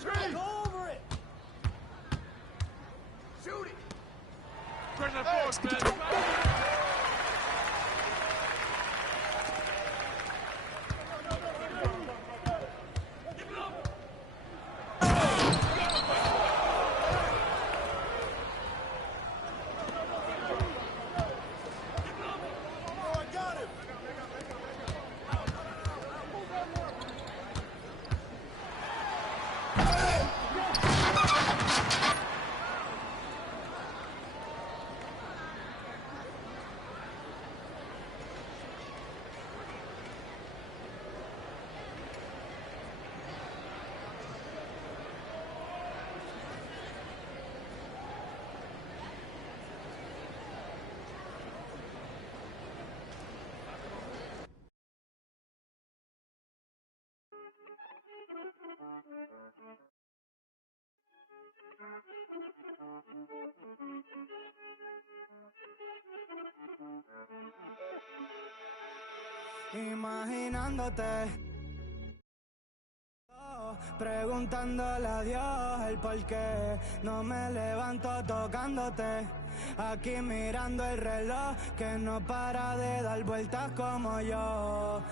Screen! Go over it! Shoot it! Bring that forward, man! Imaginándote, preguntándole a Dios el por qué no me levanto tocándote. Aquí mirando el reloj que no para de dar vueltas como yo.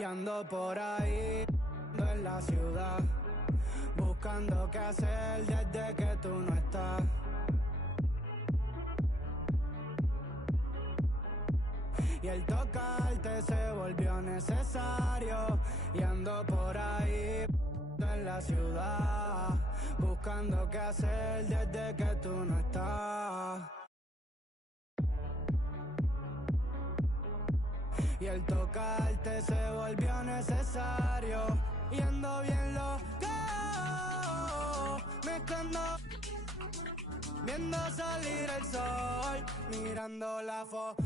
Y ando por ahí en la ciudad, buscando qué hacer desde que tú no estás. Y el tocarte se volvió necesario. Y ando por ahí en la ciudad, buscando qué hacer desde que tú no estás. Y el tocarte se volvió necesario. Y ando bien loco, mezclando, viendo salir el sol, mirando la foto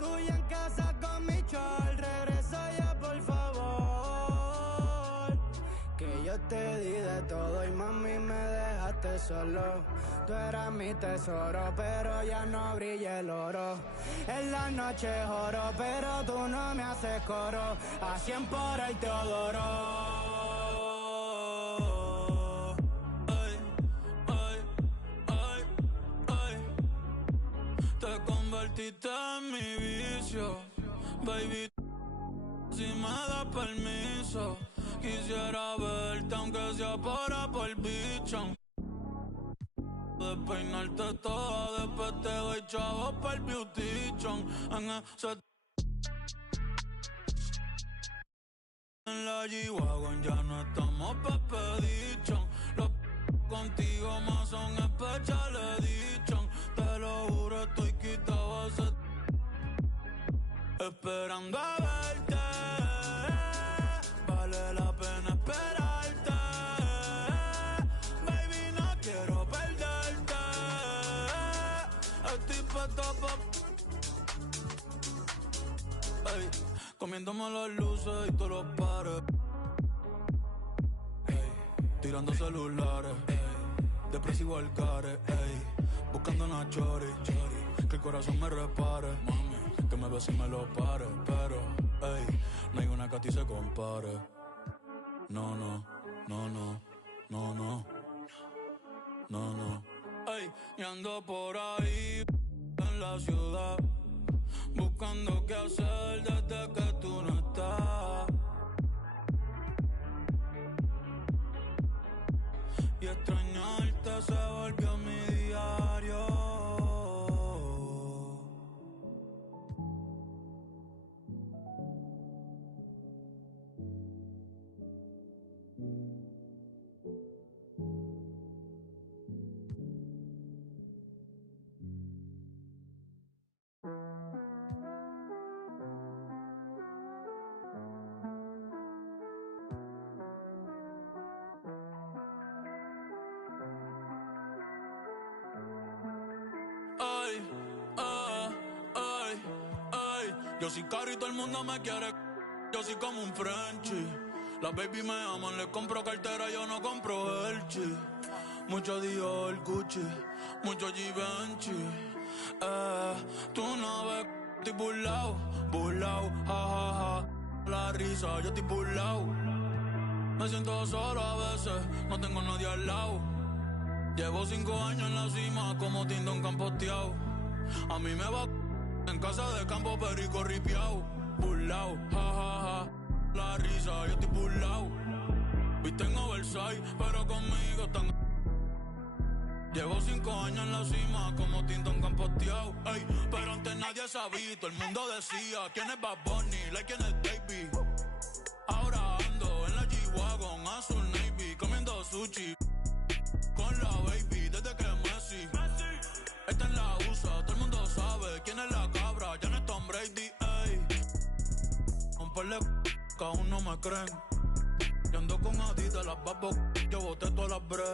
tuya en casa con mi chol. Regresa ya por favor, que yo te di de todo y mami me dejaste solo. Tú eras mi tesoro, pero ya no brilla el oro. En la noche oro, pero tú no me haces coro. A 100 por el Teodoro. Te convertiste en mi vicio, baby. Si me das permiso, quisiera verte aunque sea por bicho. Despeinarte toda, después te doy chavos pa'l beautition. En la G-Wagon ya no estamos Pepedichon. Los contigo más son special edition. Te lo juro, estoy quitado a ese esperando a verte. Vale la pena esperarte. Baby, no quiero perderte. Estoy puesto ey, comiéndome las luces y todos los pares. Ey, tirando celulares. Ey, depresivo al care. Ey, buscando una chori. Que el corazón me repare. Mami, que me bese y me lo pare. Pero, ey, no hay una que a ti se compare. No, no, no, no, no, no. No, no. Ey, y ando por ahí en la ciudad, buscando qué hacer desde que tú no estás. Y extrañarte se volvió mi diario. Ay, ay, ay. Yo soy caro y todo el mundo me quiere. Yo soy como un Frenchie. Las baby me aman, les compro cartera, yo no compro Elchi. Mucho Dior, Gucci, mucho Givenchy. Tú no ves, estoy burlao, ja, ja, ja. La risa, yo estoy burlao. Me siento solo a veces, no tengo nadie al lado. Llevo 5 años en la cima como Tindón campoteado. A mí me va en casa de campo perico ripiao. Burlao, ja, ja, ja. La risa, yo estoy burlao. Viste en oversize, pero conmigo están. Llevo 5 años en la cima como Tindón campoteado. Ey, pero antes nadie sabía, todo el mundo decía quién es Bad Bunny, like quién es Baby. Ahora ando en la G-Wagon, azul navy, comiendo sushi con la baby desde que Messi. Esta en la USA, todo el mundo sabe quién es la cabra, ya no es Tom Brady, ey. Un par de que aún no me creen. Yo ando con Adidas, las babos, yo boté todas las bre.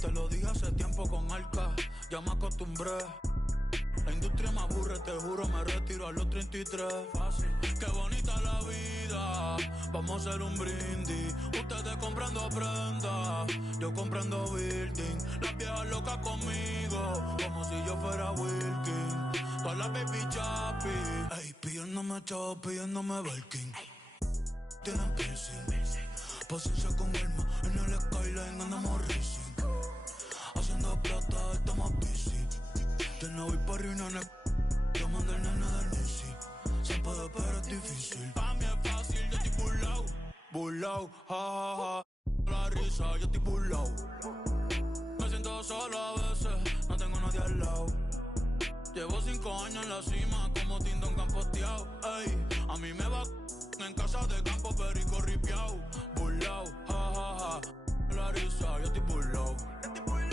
Te lo dije hace tiempo con Arca, ya me acostumbré. La industria me aburre, te juro, me retiro a los 33. Fácil. Qué bonita la vida, vamos a hacer un brindis. Ustedes comprando prenda, Yo comprando building, las viejas locas conmigo, como si yo fuera Wilkin. Todas las baby chappy, ey, pidiéndome chavo, pidiéndome Birkin. Tienen piercing, paciencia con alma, en el skyline andamos racing. Haciendo plata, estamos busy. Yo no voy por nene, yo mando el nene del Nisi. Se puede, pero es difícil. Pa' mí es fácil, yo estoy burlao, ja, ja, ja. La risa, yo estoy burlao. Me siento solo a veces, no tengo nadie al lado. Llevo 5 años en la cima, como Tindon camposteado. Ey, a mí me va en casa de campo, perico ripiao. Burlao, ja, ja, ja. La risa, yo estoy burlao.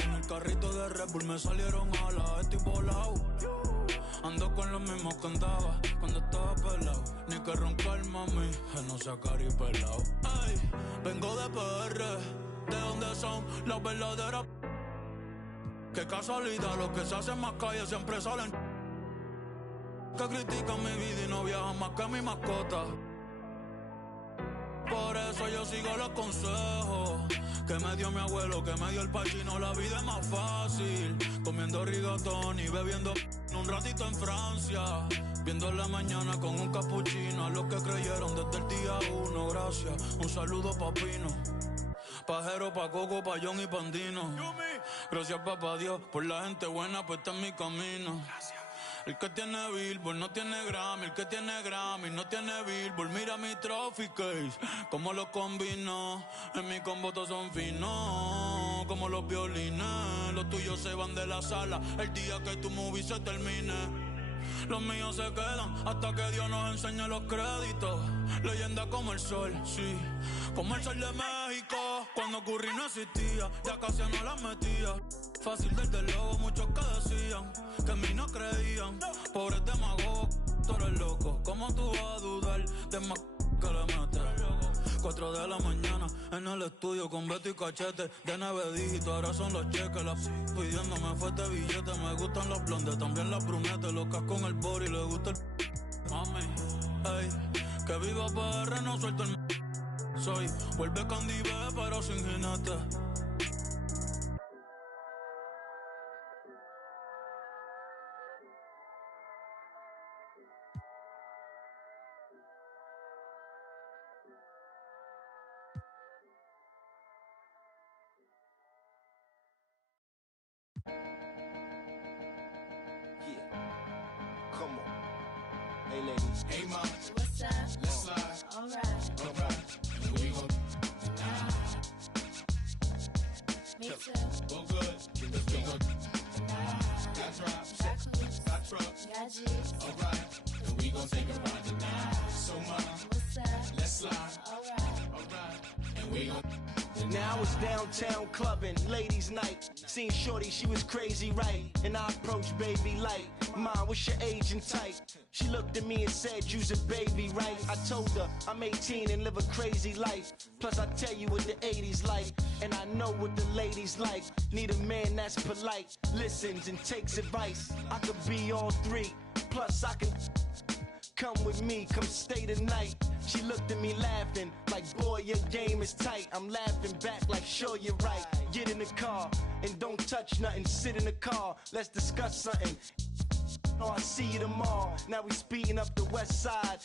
En el carrito de Red Bull me salieron alas, estoy volao. Ando con los mismos que andaba cuando estaba pelado. Ni que roncar, mami, que no sea caripelao. Ey, vengo de PR, de donde son las verdaderas. Qué casualidad, los que se hacen más calle siempre salen. Que critican mi vida y no viajan más que mi mascota. Por eso yo sigo los consejos que me dio mi abuelo, que me dio el pachino. La vida es más fácil comiendo rigatón y bebiendo un ratito en Francia. Viendo la mañana con un capuchino. A los que creyeron desde el día 1, gracias. Un saludo pa' Pino, Pajero, pa' Coco, pa' John y Pandino. Gracias papá Dios por la gente buena, pues está en mi camino. El que tiene Billboard no tiene Grammy, el que tiene Grammy no tiene Billboard. Mira mi trophy case, como los combino. En mi combo todos son finos, como los violines. Los tuyos se van de la sala el día que tu movie se termine. Los míos se quedan hasta que Dios nos enseñe los créditos. Leyenda como el sol, sí, como el sol de México. Cuando Curry no existía, ya casi no las metía. Fácil desde luego, muchos que decían que en mí no creían. Pobres demagogos, tú eres loco. ¿Cómo tú vas a dudar de más que le metes? 4 de la mañana en el estudio con Beto y Cachete. De 9 dígitos, ahora son los cheques. La pidiéndome fuerte billete. Me gustan los blondes, también las brunettes. Locas con el body, le gusta el mami, ey. Que viva PR, no suelto el soy, vuelve Candy B, pero sin jinete. Come on. Hey, ladies. Hey, ma. What's up? Let's slide. All right. All right. And we gon' Me too. go good. Cause we gon' got drops, Got coops. got trucks. Got G's. All right. And we gon' take a ride tonight. So, ma, What's up? let's slide. All right. All right. And we gon' Now it's downtown clubbing, ladies' night. Seen Shorty, she was crazy, right? And I approached baby light. Mom, what's your age and type? She looked at me and said, you's a baby, right? I told her I'm 18 and live a crazy life. Plus I tell you what the 80s like, and I know what the ladies like. Need a man that's polite, listens and takes advice. I could be all three, plus I can come with me, come stay the night. She looked at me laughing, like, boy, your game is tight. I'm laughing back like, sure, you're right. Get in the car and don't touch nothing. Sit in the car, let's discuss something. Oh, I see you tomorrow. Now we speeding up the west side.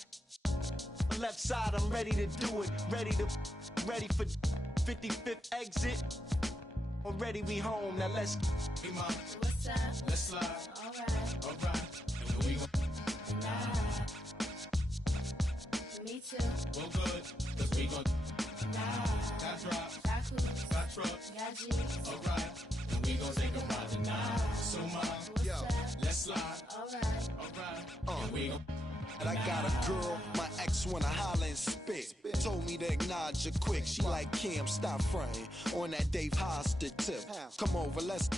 Left side, I'm ready to do it. Ready for 55th exit. Already we home, now let's. Hey, ma, What's up? let's slide. All right. All right. And we gon' Me too. go good. Cause we gon' got drops, Got coops. got trucks. Got G's. All right. And we gon' take a ride tonight. So, ma, What's up? let's slide. All right. All right. And we gon' And I got a girl, my ex wanna holler and spit. Told me to acknowledge her quick. She like, Kim, stop fronting on that Dave Hostert tip. Come over, let's.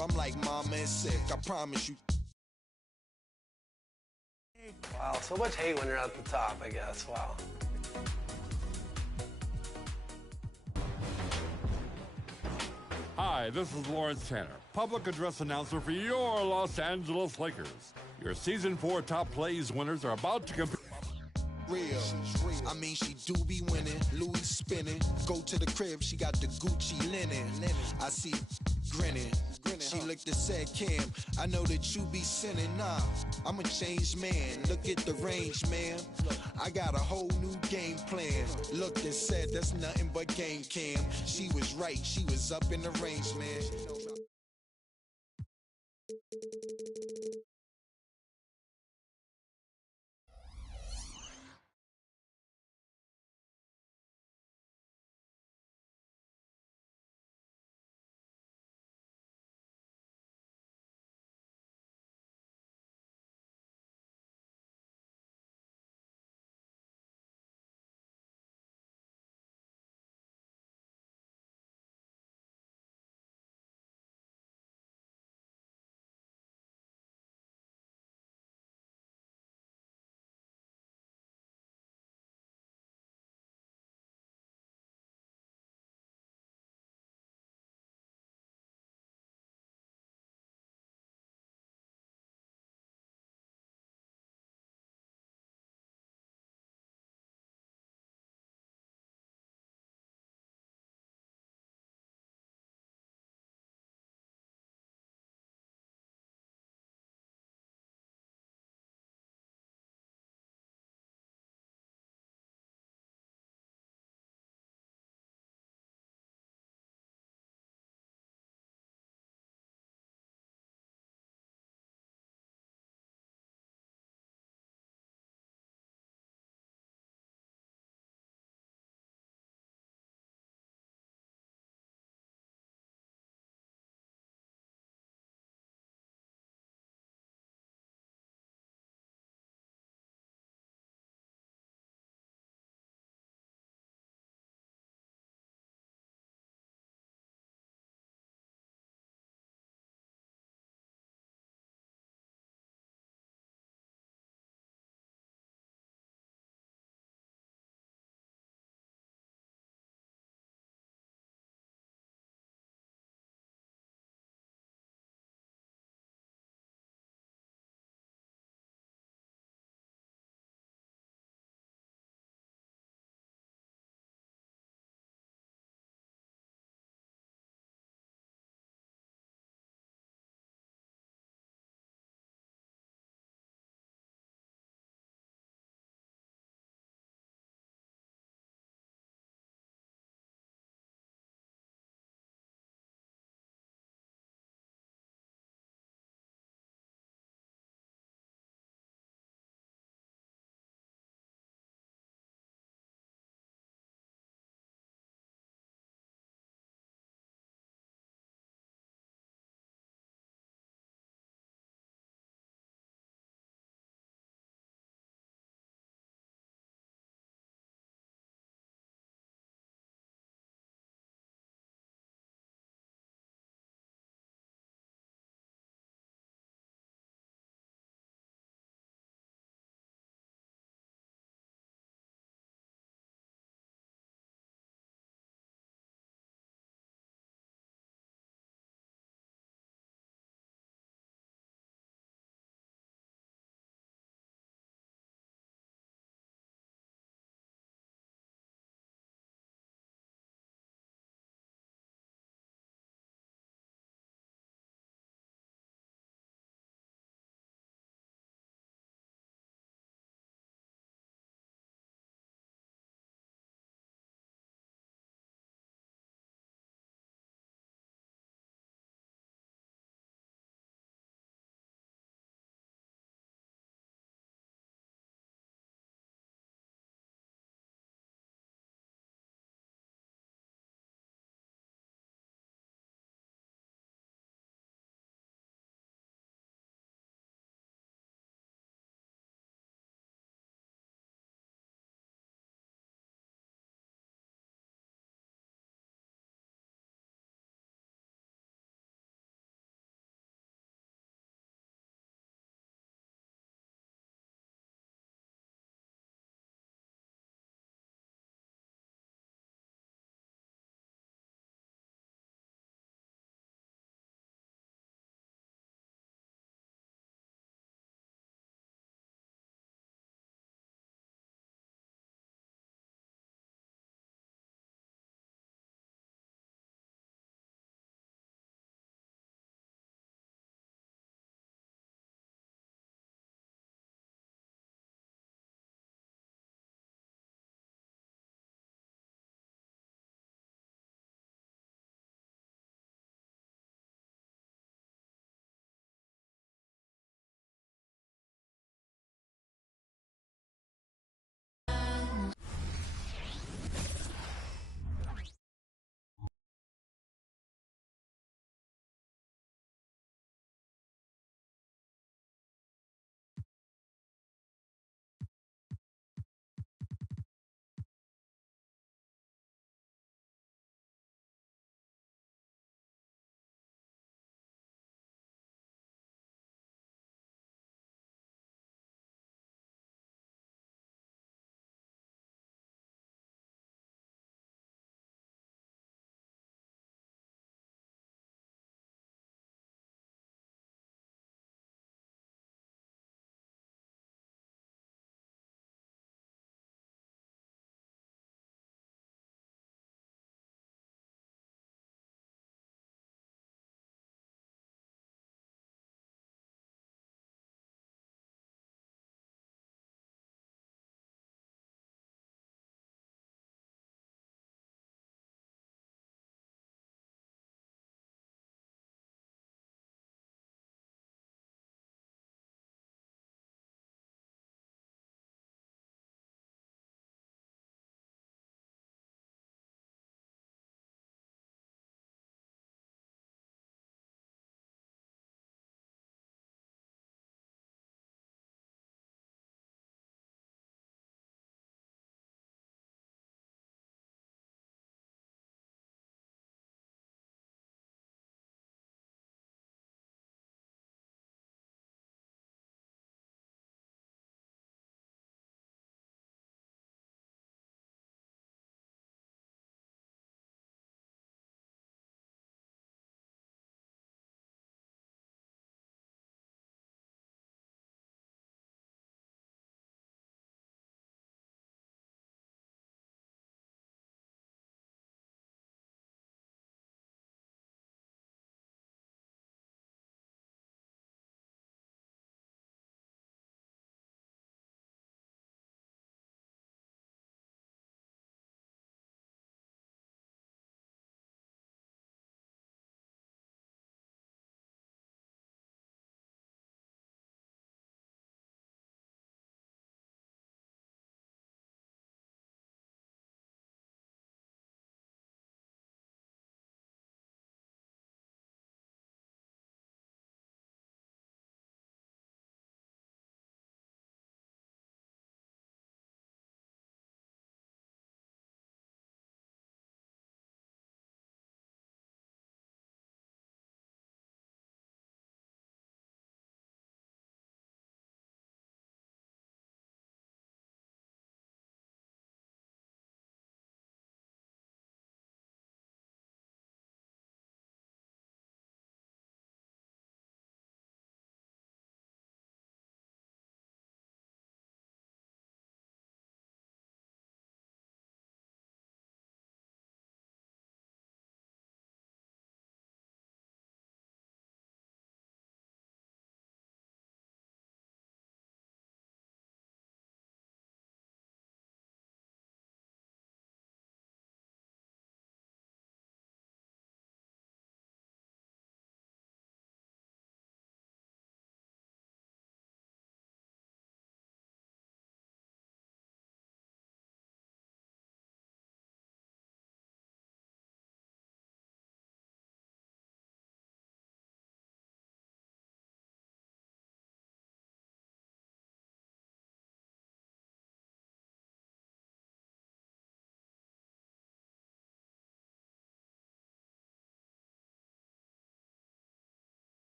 I'm like, mama is sick. I promise you. Wow, so much hate when you're at the top, I guess. Wow. Hi, this is Lawrence Tanner, public address announcer for your Los Angeles Lakers. Your Season 4 top plays winners are about to compete. real. I mean, she do be winning, Louis spinning. Go to the crib, she got the Gucci linen. I see grinning. She looked and said, Cam, I know that you be sinning. Nah, I'm a changed man. Look at the range, man. I got a whole new game plan. Looked and said, that's nothing but game, Cam. She was right, she was up in the range, man.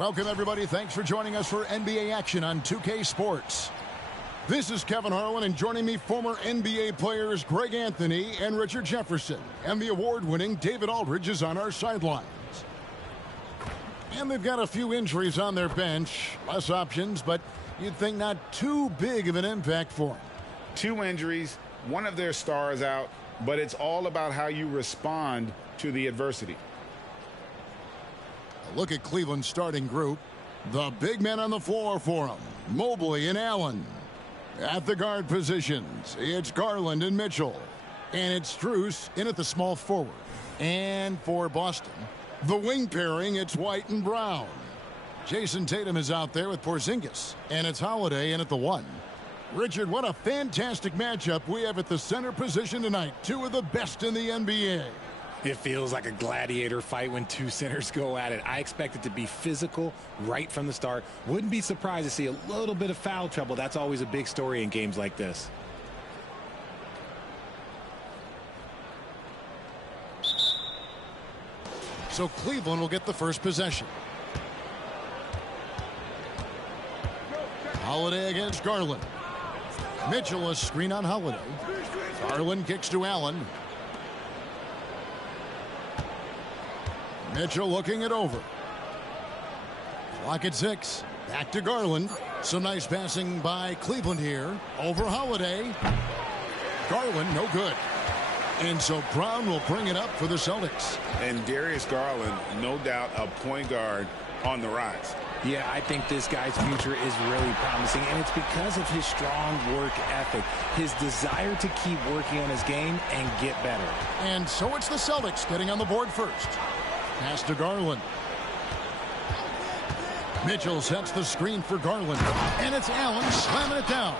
Welcome, everybody. Thanks for joining us for NBA action on 2K Sports. This is Kevin Harlan, and joining me, former NBA players Greg Anthony and Richard Jefferson. And the award-winning David Aldridge is on our sidelines. And they've got a few injuries on their bench. Less options, but you'd think not too big of an impact for them. 2 injuries, one of their stars out, but it's all about how you respond to the adversity. A look at Cleveland's starting group. The big men on the floor for them. Mobley and Allen. At the guard positions, it's Garland and Mitchell. And it's Strus in at the small forward. And for Boston, the wing pairing, it's White and Brown. Jason Tatum is out there with Porzingis. And it's Holiday in at the 1. Richard, what a fantastic matchup we have at the center position tonight. 2 of the best in the NBA. It feels like a gladiator fight when 2 centers go at it. I expect it to be physical right from the start. Wouldn't be surprised to see a little bit of foul trouble. That's always a big story in games like this. So Cleveland will get the first possession. Holiday against Garland. Mitchell a screen on Holiday. Garland kicks to Allen. Mitchell looking it over. Clock at 6. Back to Garland. Some nice passing by Cleveland here. Over Holiday. Garland, no good. And so Brown will bring it up for the Celtics. And Darius Garland, no doubt a point guard on the rise. Yeah, I think this guy's future is really promising, and it's because of his strong work ethic, his desire to keep working on his game and get better. And so it's the Celtics getting on the board first. Pass to Garland. Mitchell sets the screen for Garland. And it's Allen slamming it down.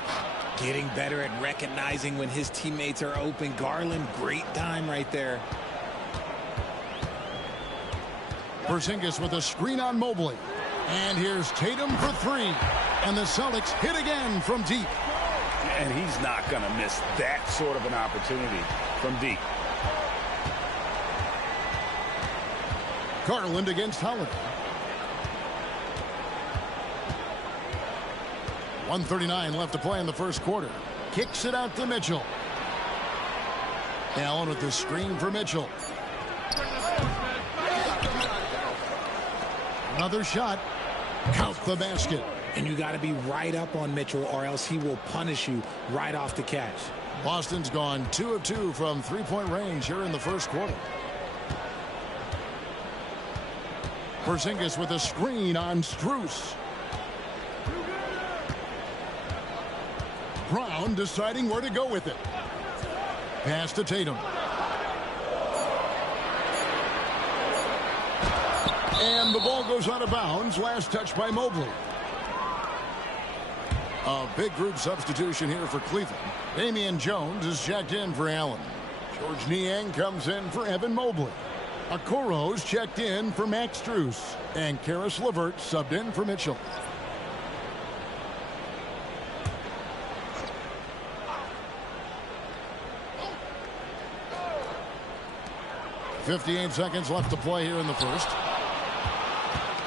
Getting better at recognizing when his teammates are open. Garland, great time right there. Porzingis with a screen on Mobley. And here's Tatum for 3. And the Celtics hit again from deep. And he's not going to miss that sort of an opportunity from deep. Garland against Holiday. 1:39 left to play in the first quarter. Kicks it out to Mitchell. Allen with the screen for Mitchell. Another shot. Count the basket. And you got to be right up on Mitchell, or else he will punish you right off the catch. Boston's gone 2 of 2 from three-point range here in the first quarter. Porzingis with a screen on Strus. Brown deciding where to go with it. Pass to Tatum. And the ball goes out of bounds. Last touch by Mobley. A big group substitution here for Cleveland. Damian Jones is checked in for Allen. George Niang comes in for Evan Mobley. Okoro's checked in for Max Strus. And Karis LeVert subbed in for Mitchell. .58 seconds left to play here in the first.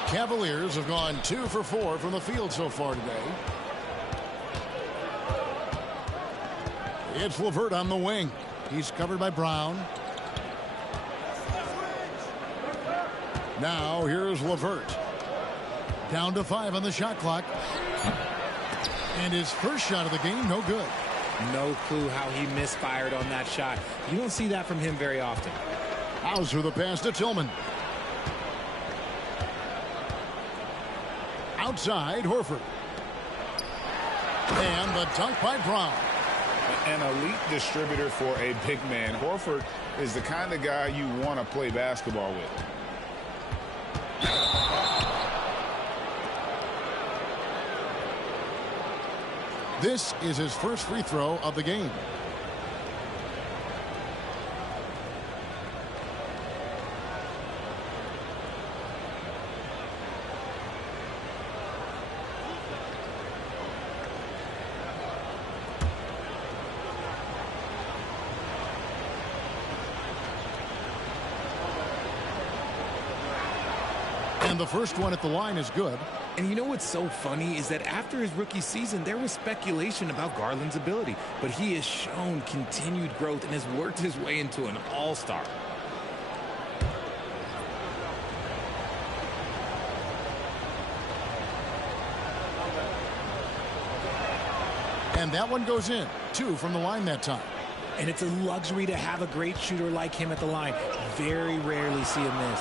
Cavaliers have gone 2 for 4 from the field so far today. It's LeVert on the wing. He's covered by Brown. Now here's LeVert. Down to 5 on the shot clock. And his first shot of the game, no good. No clue how he misfired on that shot. You don't see that from him very often. Hauser the pass to Tillman. Outside, Horford. And the dunk by Brown. An elite distributor for a big man. Horford is the kind of guy you want to play basketball with. This is his first free throw of the game. And the first one at the line is good. And you know what's so funny is that after his rookie season, there was speculation about Garland's ability. But he has shown continued growth and has worked his way into an all-star. And that one goes in. 2 from the line that time. And it's a luxury to have a great shooter like him at the line. Very rarely see him miss.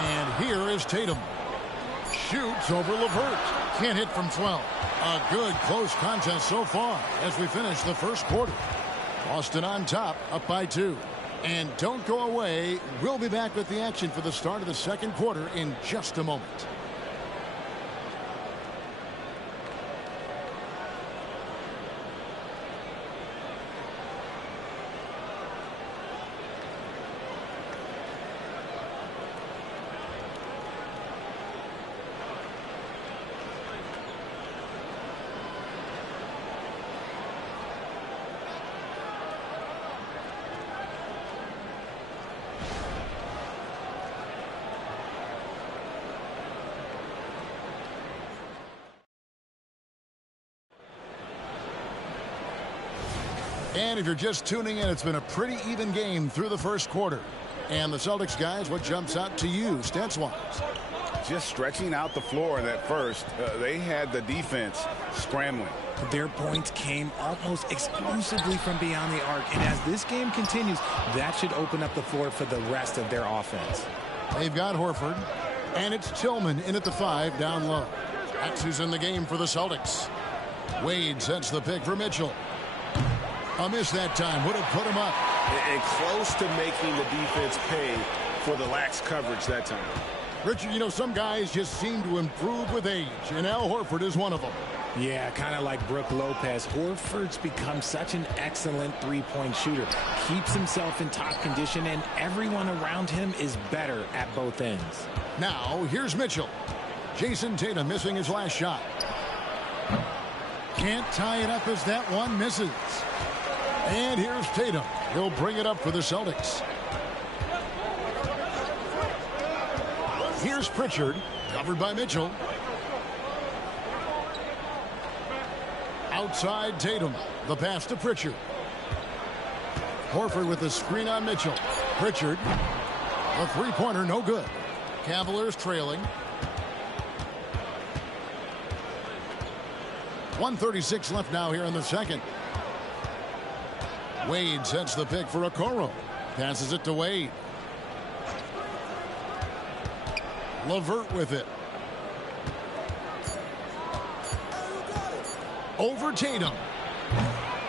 And here is Tatum. Shoots over LeVert. Can't hit from 12. A good close contest so far as we finish the first quarter. Boston on top, up by 2. And don't go away. We'll be back with the action for the start of the second quarter in just a moment. And if you're just tuning in, it's been a pretty even game through the first quarter. And the Celtics guys, what jumps out to you stats-wise? Just stretching out the floor in that first. They had the defense scrambling. Their points came almost exclusively from beyond the arc. And as this game continues, that should open up the floor for the rest of their offense. They've got Horford. And it's Tillman in at the 5 down low. That's who's in the game for the Celtics. Wade sets the pick for Mitchell. A miss that time. Would have put him up. And close to making the defense pay for the lax coverage that time. Richard, you know, some guys just seem to improve with age, and Al Horford is one of them. Yeah, kind of like Brook Lopez. Horford's become such an excellent three-point shooter. Keeps himself in top condition, and everyone around him is better at both ends. Now, here's Mitchell. Jason Tatum missing his last shot. Can't tie it up as that one misses. And here's Tatum. He'll bring it up for the Celtics. Here's Pritchard, covered by Mitchell. Outside Tatum. The pass to Pritchard. Horford with the screen on Mitchell. Pritchard. A three-pointer, no good. Cavaliers trailing. 1:36 left now here in the second. Wade sets the pick for Okoro. Passes it to Wade. LeVert with it. Over Tatum.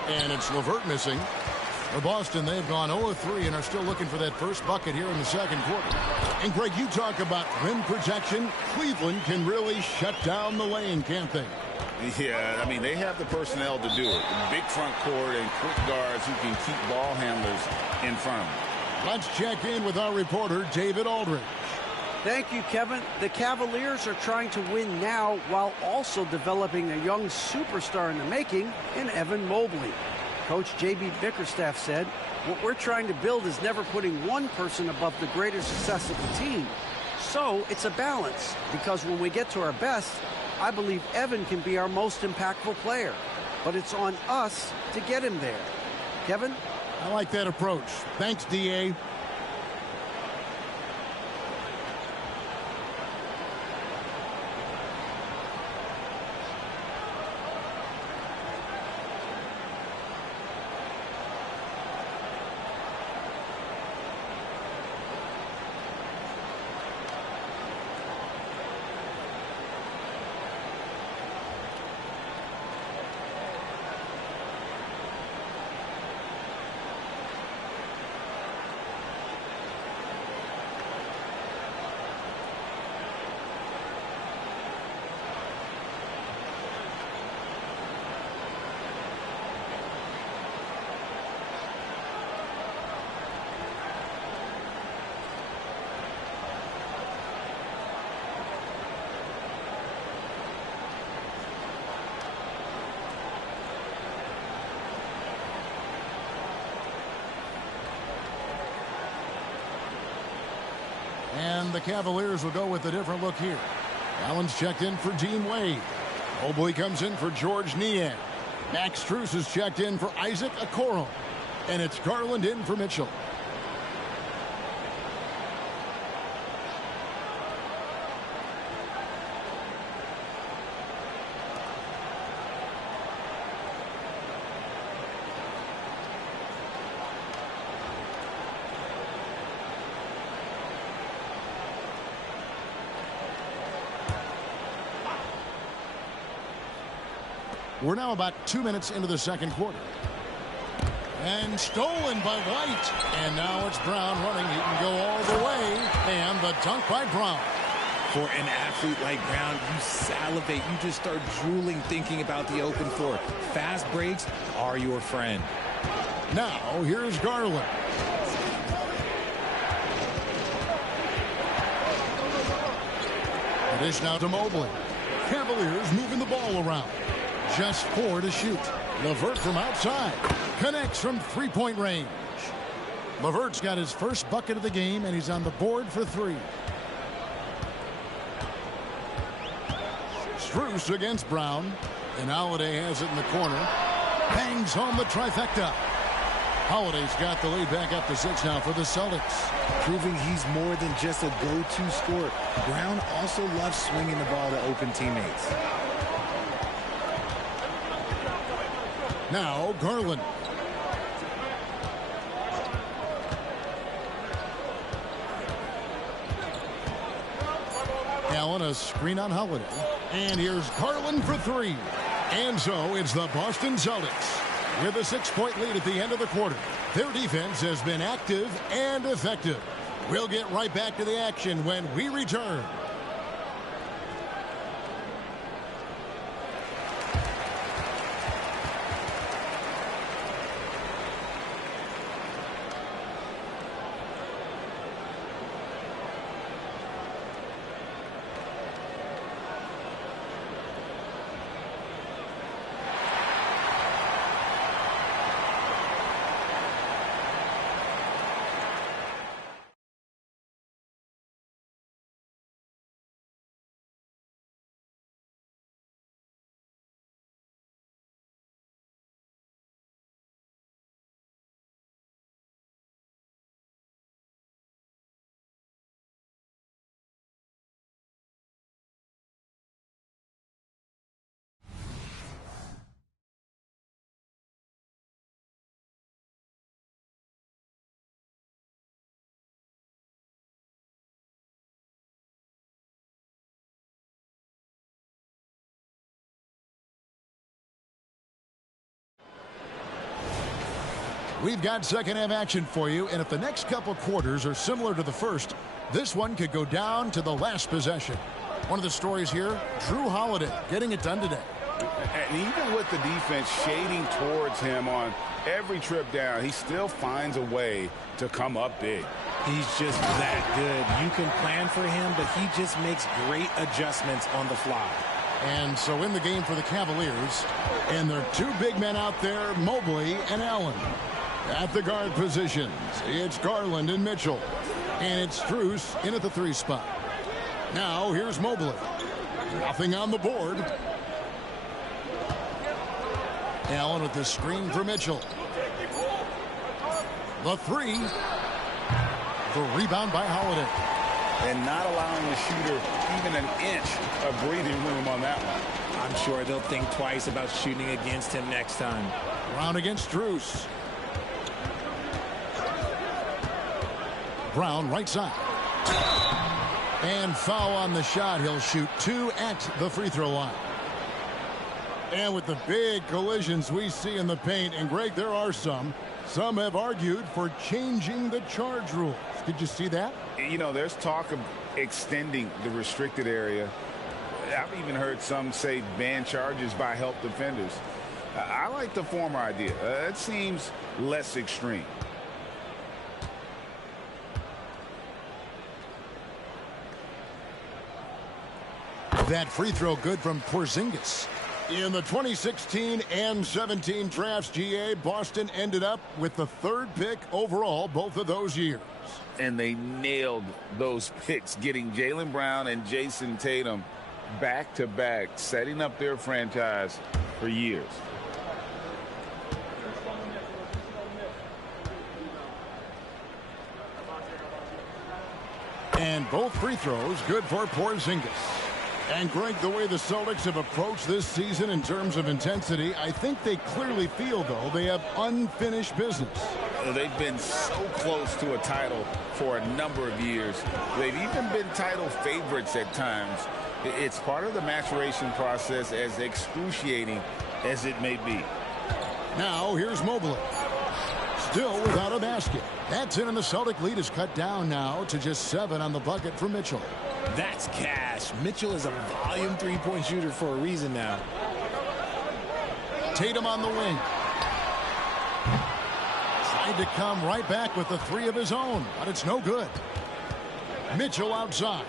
And it's LeVert missing. For Boston, they've gone 0-3 and are still looking for that first bucket here in the second quarter. And Greg, you talk about rim protection. Cleveland can really shut down the lane, can't they? Yeah, I mean, they have the personnel to do it. Big front court and quick guards who can keep ball handlers in front of them. Let's check in with our reporter, David Aldridge. Thank you, Kevin. The Cavaliers are trying to win now while also developing a young superstar in the making in Evan Mobley. Coach J.B. Bickerstaff said, "What we're trying to build is never putting one person above the greater success of the team. So it's a balance, because when we get to our best, I believe Evan can be our most impactful player. But it's on us to get him there." Kevin? I like that approach. Thanks, D.A. And the Cavaliers will go with a different look here. Allen's checked in for Dean Wade. Mobley comes in for George Niang. Max Strus is checked in for Isaac Okoro. And it's Garland in for Mitchell. We're now about 2 minutes into the second quarter. And stolen by White. And now it's Brown running. He can go all the way. And the dunk by Brown. For an athlete like Brown, you salivate. You just start drooling thinking about the open floor. Fast breaks are your friend. Now, here's Garland. The dish now to Mobley. Cavaliers moving the ball around. Just 4 to shoot. LeVert from outside. Connects from three-point range. LeVert's got his first bucket of the game, and he's on the board for 3. Strus against Brown. And Holiday has it in the corner. Bangs home the trifecta. Holiday's got the lead back up to 6 now for the Celtics. Proving he's more than just a go-to scorer. Brown also loves swinging the ball to open teammates. Now Garland. Allen, a screen on Holiday. And here's Garland for 3. And so it's the Boston Celtics with a 6-point lead at the end of the quarter. Their defense has been active and effective. We'll get right back to the action when we return. We've got second half action for you, and if the next couple quarters are similar to the first, this one could go down to the last possession. One of the stories here, Drew Holiday getting it done today. And even with the defense shading towards him on every trip down, he still finds a way to come up big. He's just that good. You can plan for him, but he just makes great adjustments on the fly. And so in the game for the Cavaliers, and there are 2 big men out there, Mobley and Allen. At the guard positions, it's Garland and Mitchell. And it's Strus in at the 3 spot. Now here's Mobley. Nothing on the board. Allen with the screen for Mitchell. The 3. The rebound by Holiday. And not allowing the shooter even an inch of breathing room on that one. I'm sure they'll think twice about shooting against him next time. Brown against Strus. Brown right side. And foul on the shot. He'll shoot 2 at the free throw line. And with the big collisions we see in the paint, and Greg, there are some have argued for changing the charge rules. Did you see that? You know, there's talk of extending the restricted area. I've even heard some say ban charges by help defenders. I like the former idea. It seems less extreme. That free throw good from Porzingis. In the 2016 and 17 drafts, GA, Boston ended up with the 3rd pick overall both of those years. And they nailed those picks, getting Jaylen Brown and Jason Tatum back-to-back, setting up their franchise for years. And both free throws good for Porzingis. And Greg, the way the Celtics have approached this season in terms of intensity, I think they clearly feel, though, they have unfinished business. They've been so close to a title for a number of years. They've even been title favorites at times. It's part of the maturation process, as excruciating as it may be. Now, here's Mobley. Still without a basket. That's in, and the Celtic lead is cut down now to just 7 on the bucket for Mitchell. That's cash. Mitchell is a volume three-point shooter for a reason now. Tatum on the wing. Tried to come right back with the 3 of his own, but it's no good. Mitchell outside.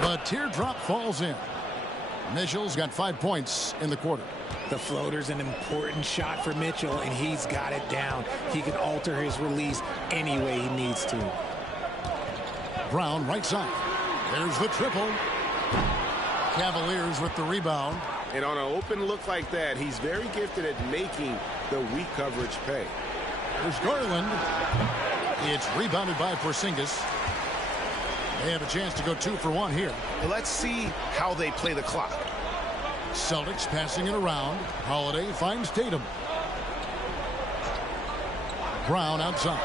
The teardrop falls in. Mitchell's got 5 points in the quarter. The floater's an important shot for Mitchell, and he's got it down. He can alter his release any way he needs to. Brown right side. There's the triple. Cavaliers with the rebound. And on an open look like that, he's very gifted at making the weak coverage pay. There's Garland. It's rebounded by Porzingis. They have a chance to go 2 for 1 here. Let's see how they play the clock. Celtics passing it around. Holiday finds Tatum. Brown outside.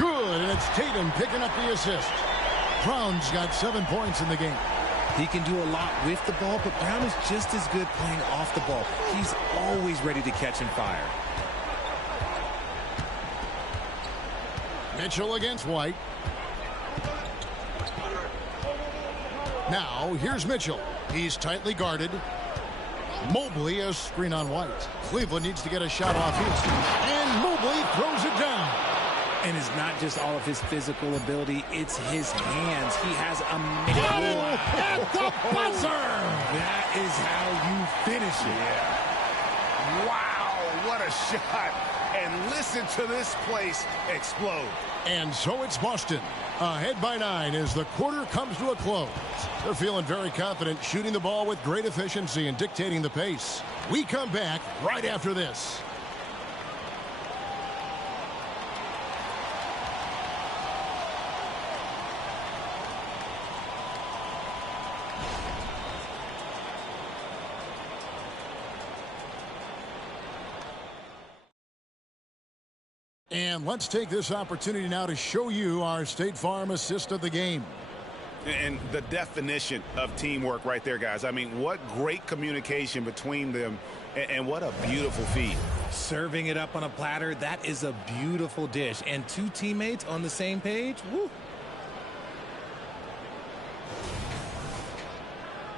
Good, and it's Tatum picking up the assist. Brown's got 7 points in the game. He can do a lot with the ball, but Brown is just as good playing off the ball. He's always ready to catch and fire. Mitchell against White. Now, here's Mitchell. He's tightly guarded. Mobley, a screen on White. Cleveland needs to get a shot off his. And Mobley throws it down. And it's not just all of his physical ability, it's his hands. He has a at the buzzer. That is how you finish it. Yeah. Wow, what a shot. And listen to this place explode. And so it's Boston, ahead by 9 as the quarter comes to a close. They're feeling very confident, shooting the ball with great efficiency and dictating the pace. We come back right after this. And let's take this opportunity now to show you our State Farm assist of the game. And the definition of teamwork right there, guys. I mean, what great communication between them, and what a beautiful feed. Serving it up on a platter, that is a beautiful dish. And 2 teammates on the same page, woo.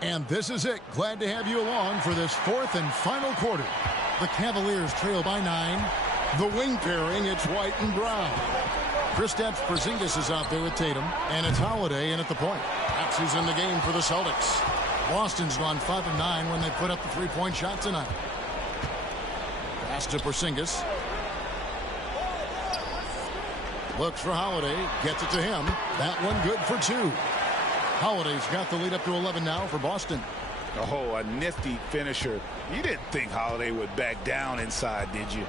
And this is it. Glad to have you along for this 4th and final quarter. The Cavaliers trail by 9. The wing pairing, it's White and Brown. Kristaps Porzingis is out there with Tatum, and it's Holiday in at the point. That's who's in the game for the Celtics. Boston's gone 5 of 9 when they put up the 3-point shot tonight. Pass to Porzingis. Looks for Holiday, gets it to him. That one good for 2. Holiday's got the lead up to 11 now for Boston. Oh, a nifty finisher. You didn't think Holiday would back down inside, did you?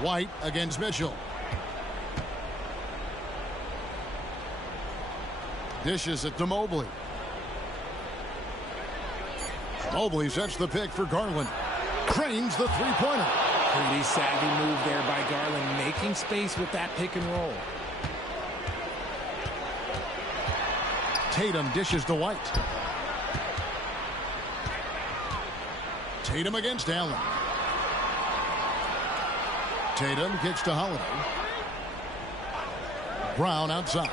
White against Mitchell. Dishes it to Mobley. Mobley sets the pick for Garland. Cranes the 3-pointer. Pretty savvy move there by Garland, making space with that pick and roll. Tatum dishes to White. Tatum against Allen. Tatum kicks to Holiday. Brown outside.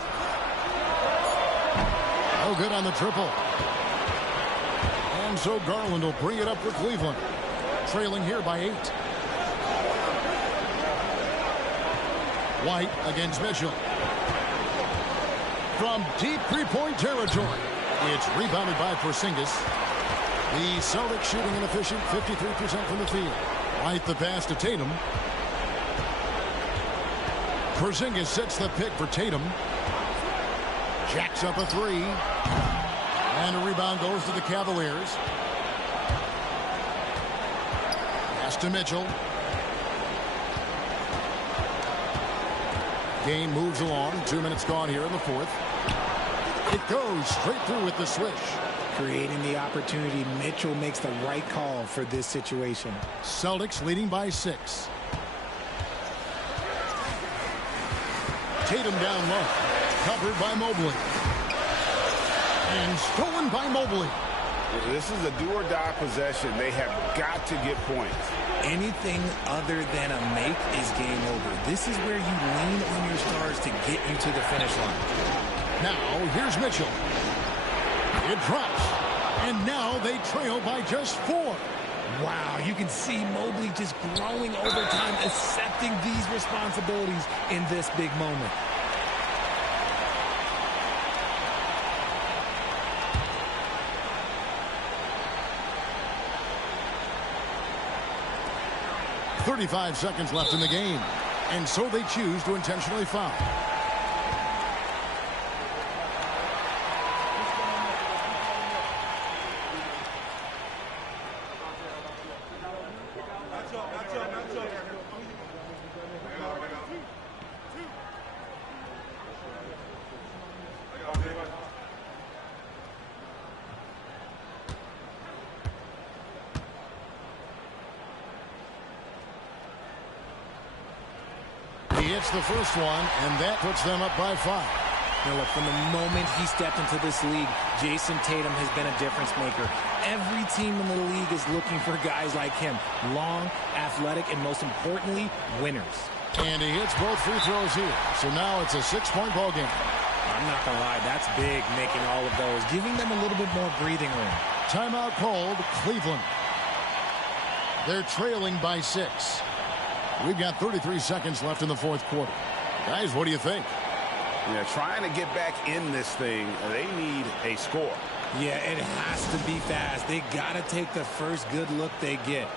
No good on the triple. And so Garland will bring it up for Cleveland. Trailing here by 8. White against Mitchell. from deep three-point territory. It's rebounded by Porzingis. The Celtics shooting an efficient 53% from the field. Right the pass to Tatum. Porzingis sets the pick for Tatum. Jacks up a three. And a rebound goes to the Cavaliers. Pass to Mitchell. Game moves along. 2 minutes gone here in the fourth. It goes straight through with the swish. Creating the opportunity. Mitchell makes the right call for this situation. Celtics leading by 6. Tatum down low. Covered by Mobley. And stolen by Mobley. This is a do-or-die possession. They have got to get points. Anything other than a make is game over. This is where you lean on your stars to get you to the finish line. Now, here's Mitchell. It drops. And now they trail by just 4. Wow, you can see Mobley just growing over time, accepting these responsibilities in this big moment. .35 seconds left in the game. And so they choose to intentionally foul. He hits the first one, and that puts them up by 5. Now look, from the moment he stepped into this league, Jason Tatum has been a difference maker. Every team in the league is looking for guys like him. Long, athletic, and most importantly, winners. And he hits both free throws here. So now it's a 6-point ball game. I'm not going to lie, that's big, making all of those, giving them a little bit more breathing room. Timeout called, Cleveland. They're trailing by 6. We've got 33 seconds left in the fourth quarter. Guys, what do you think? Yeah, trying to get back in this thing, they need a score. Yeah, it has to be fast. They got to take the first good look they get.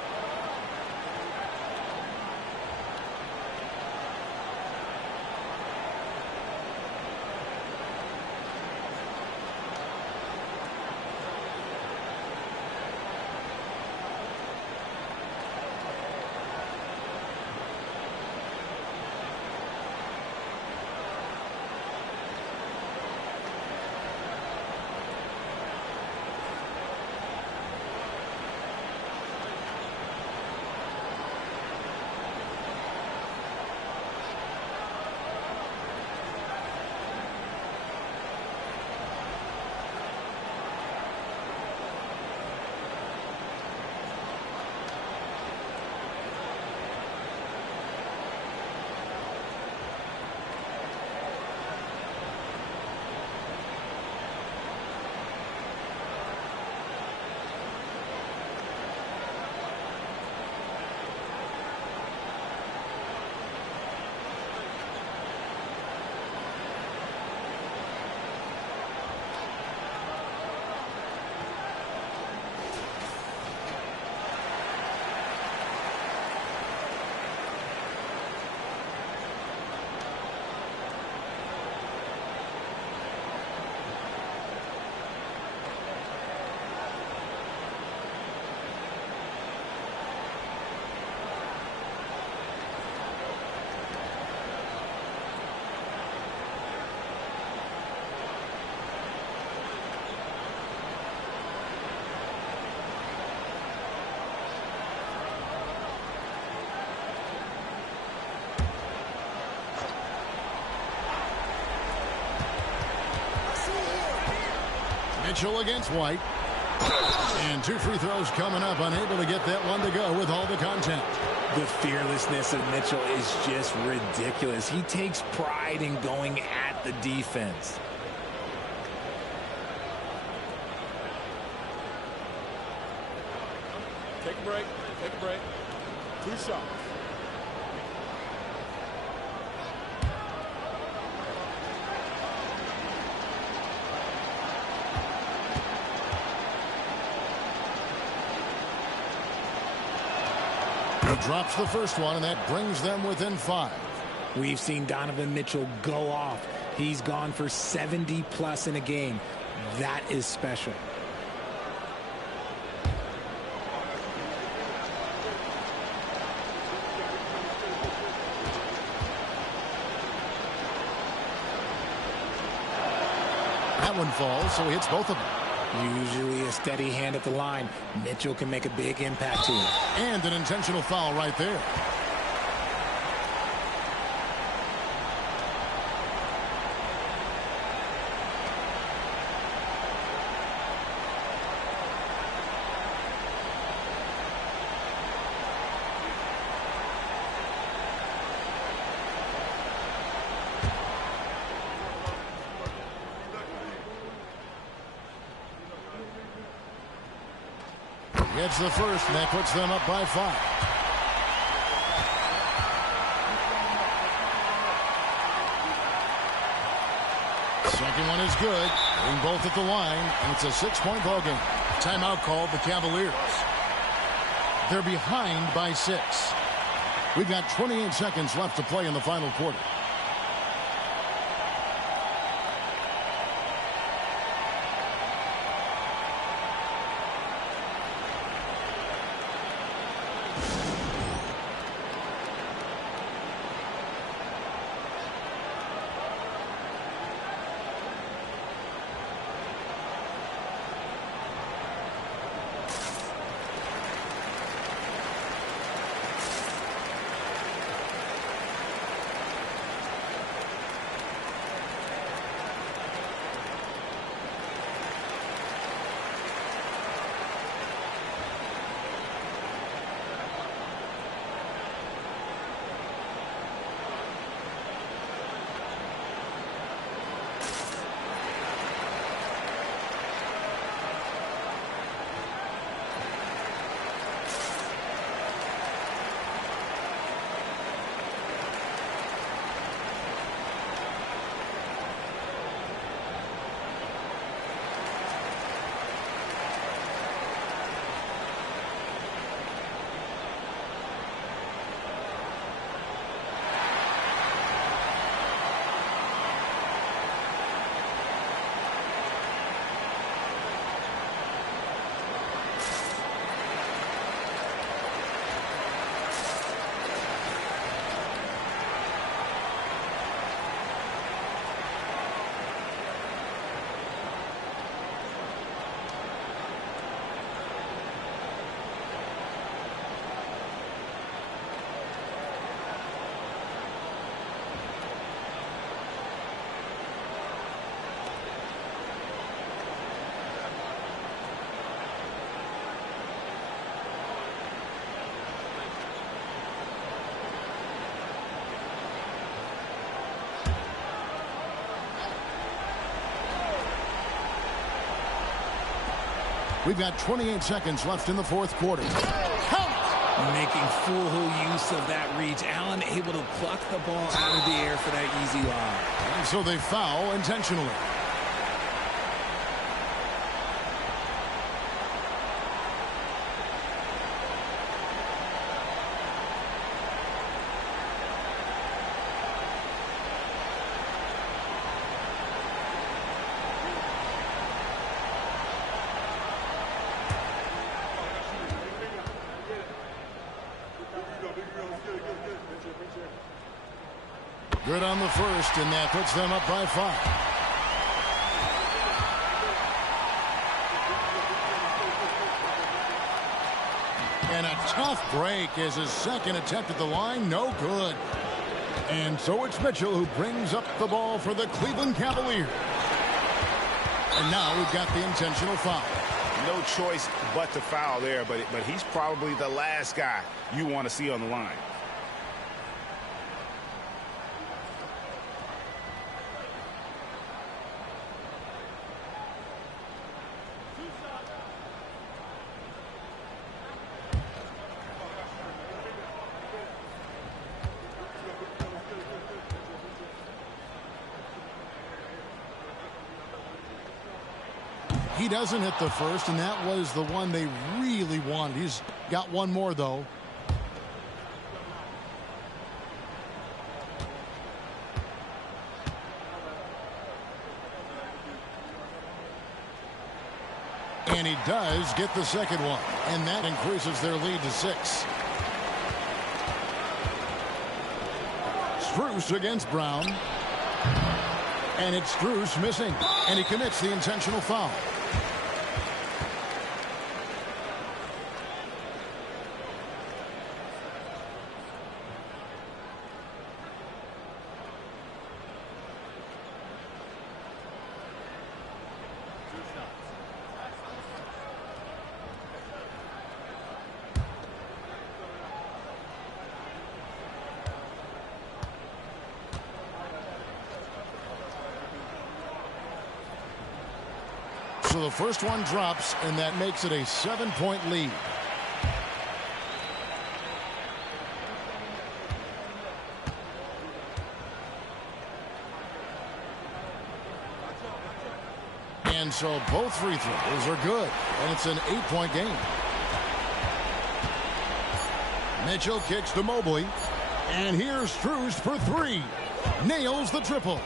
Mitchell against White. And 2 free throws coming up, unable to get that one to go with all the contact. The fearlessness of Mitchell is just ridiculous. He takes pride in going at the defense. Take a break. Take a break. 2 shots. He drops the first one, and that brings them within 5. We've seen Donovan Mitchell go off. He's gone for 70+ in a game. That is special. That one falls, so he hits both of them. Usually a steady hand at the line. Mitchell can make a big impact here. And an intentional foul right there. Gets the first, and that puts them up by 5. Second one is good. Hitting both at the line, and it's a 6-point ball game. Timeout called the Cavaliers. They're behind by 6. We've got 28 seconds left to play in the final quarter. We've got 28 seconds left in the fourth quarter. Making full use of that reach. Allen able to pluck the ball out of the air for that easy lob. And so they foul intentionally. Good on the first, and that puts them up by 5. And a tough break as his second attempt at the line, no good. And so it's Mitchell who brings up the ball for the Cleveland Cavaliers. And now we've got the intentional foul. No choice but to foul there, but he's probably the last guy you want to see on the line. He doesn't hit the first, and that was the one they really wanted. He's got one more, though. And he does get the second one. And that increases their lead to 6. Strus against Brown. And it's Strus missing. And he commits the intentional foul. So the first one drops, and that makes it a 7-point lead. And so both free throws are good, and it's an 8-point game. Mitchell kicks to Mobley, and here's Strus for 3. Nails the triple.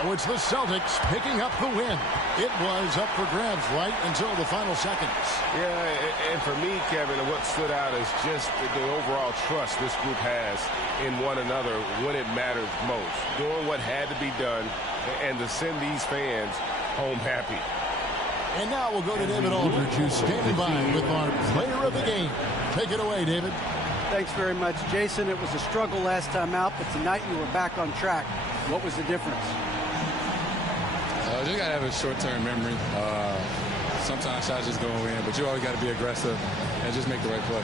So it's the Celtics picking up the win. It was up for grabs right until the final seconds. Yeah, and for me, Kevin, what stood out is just the overall trust this group has in one another when it matters most. Doing what had to be done and to send these fans home happy. And now we'll go to David Aldridge, who's standing by with our player of the game. Take it away, David. Thanks very much, Jason. It was a struggle last time out, but tonight you were back on track. What was the difference? Just got to have a short-term memory. Sometimes shots just go in, but you always got to be aggressive and just make the right play.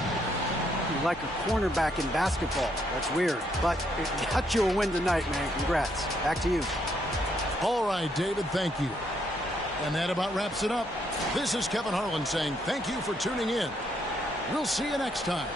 You're like a cornerback in basketball. That's weird, but it got you a win tonight, man. Congrats. Back to you. All right, David, thank you. And that about wraps it up. This is Kevin Harlan saying thank you for tuning in. We'll see you next time.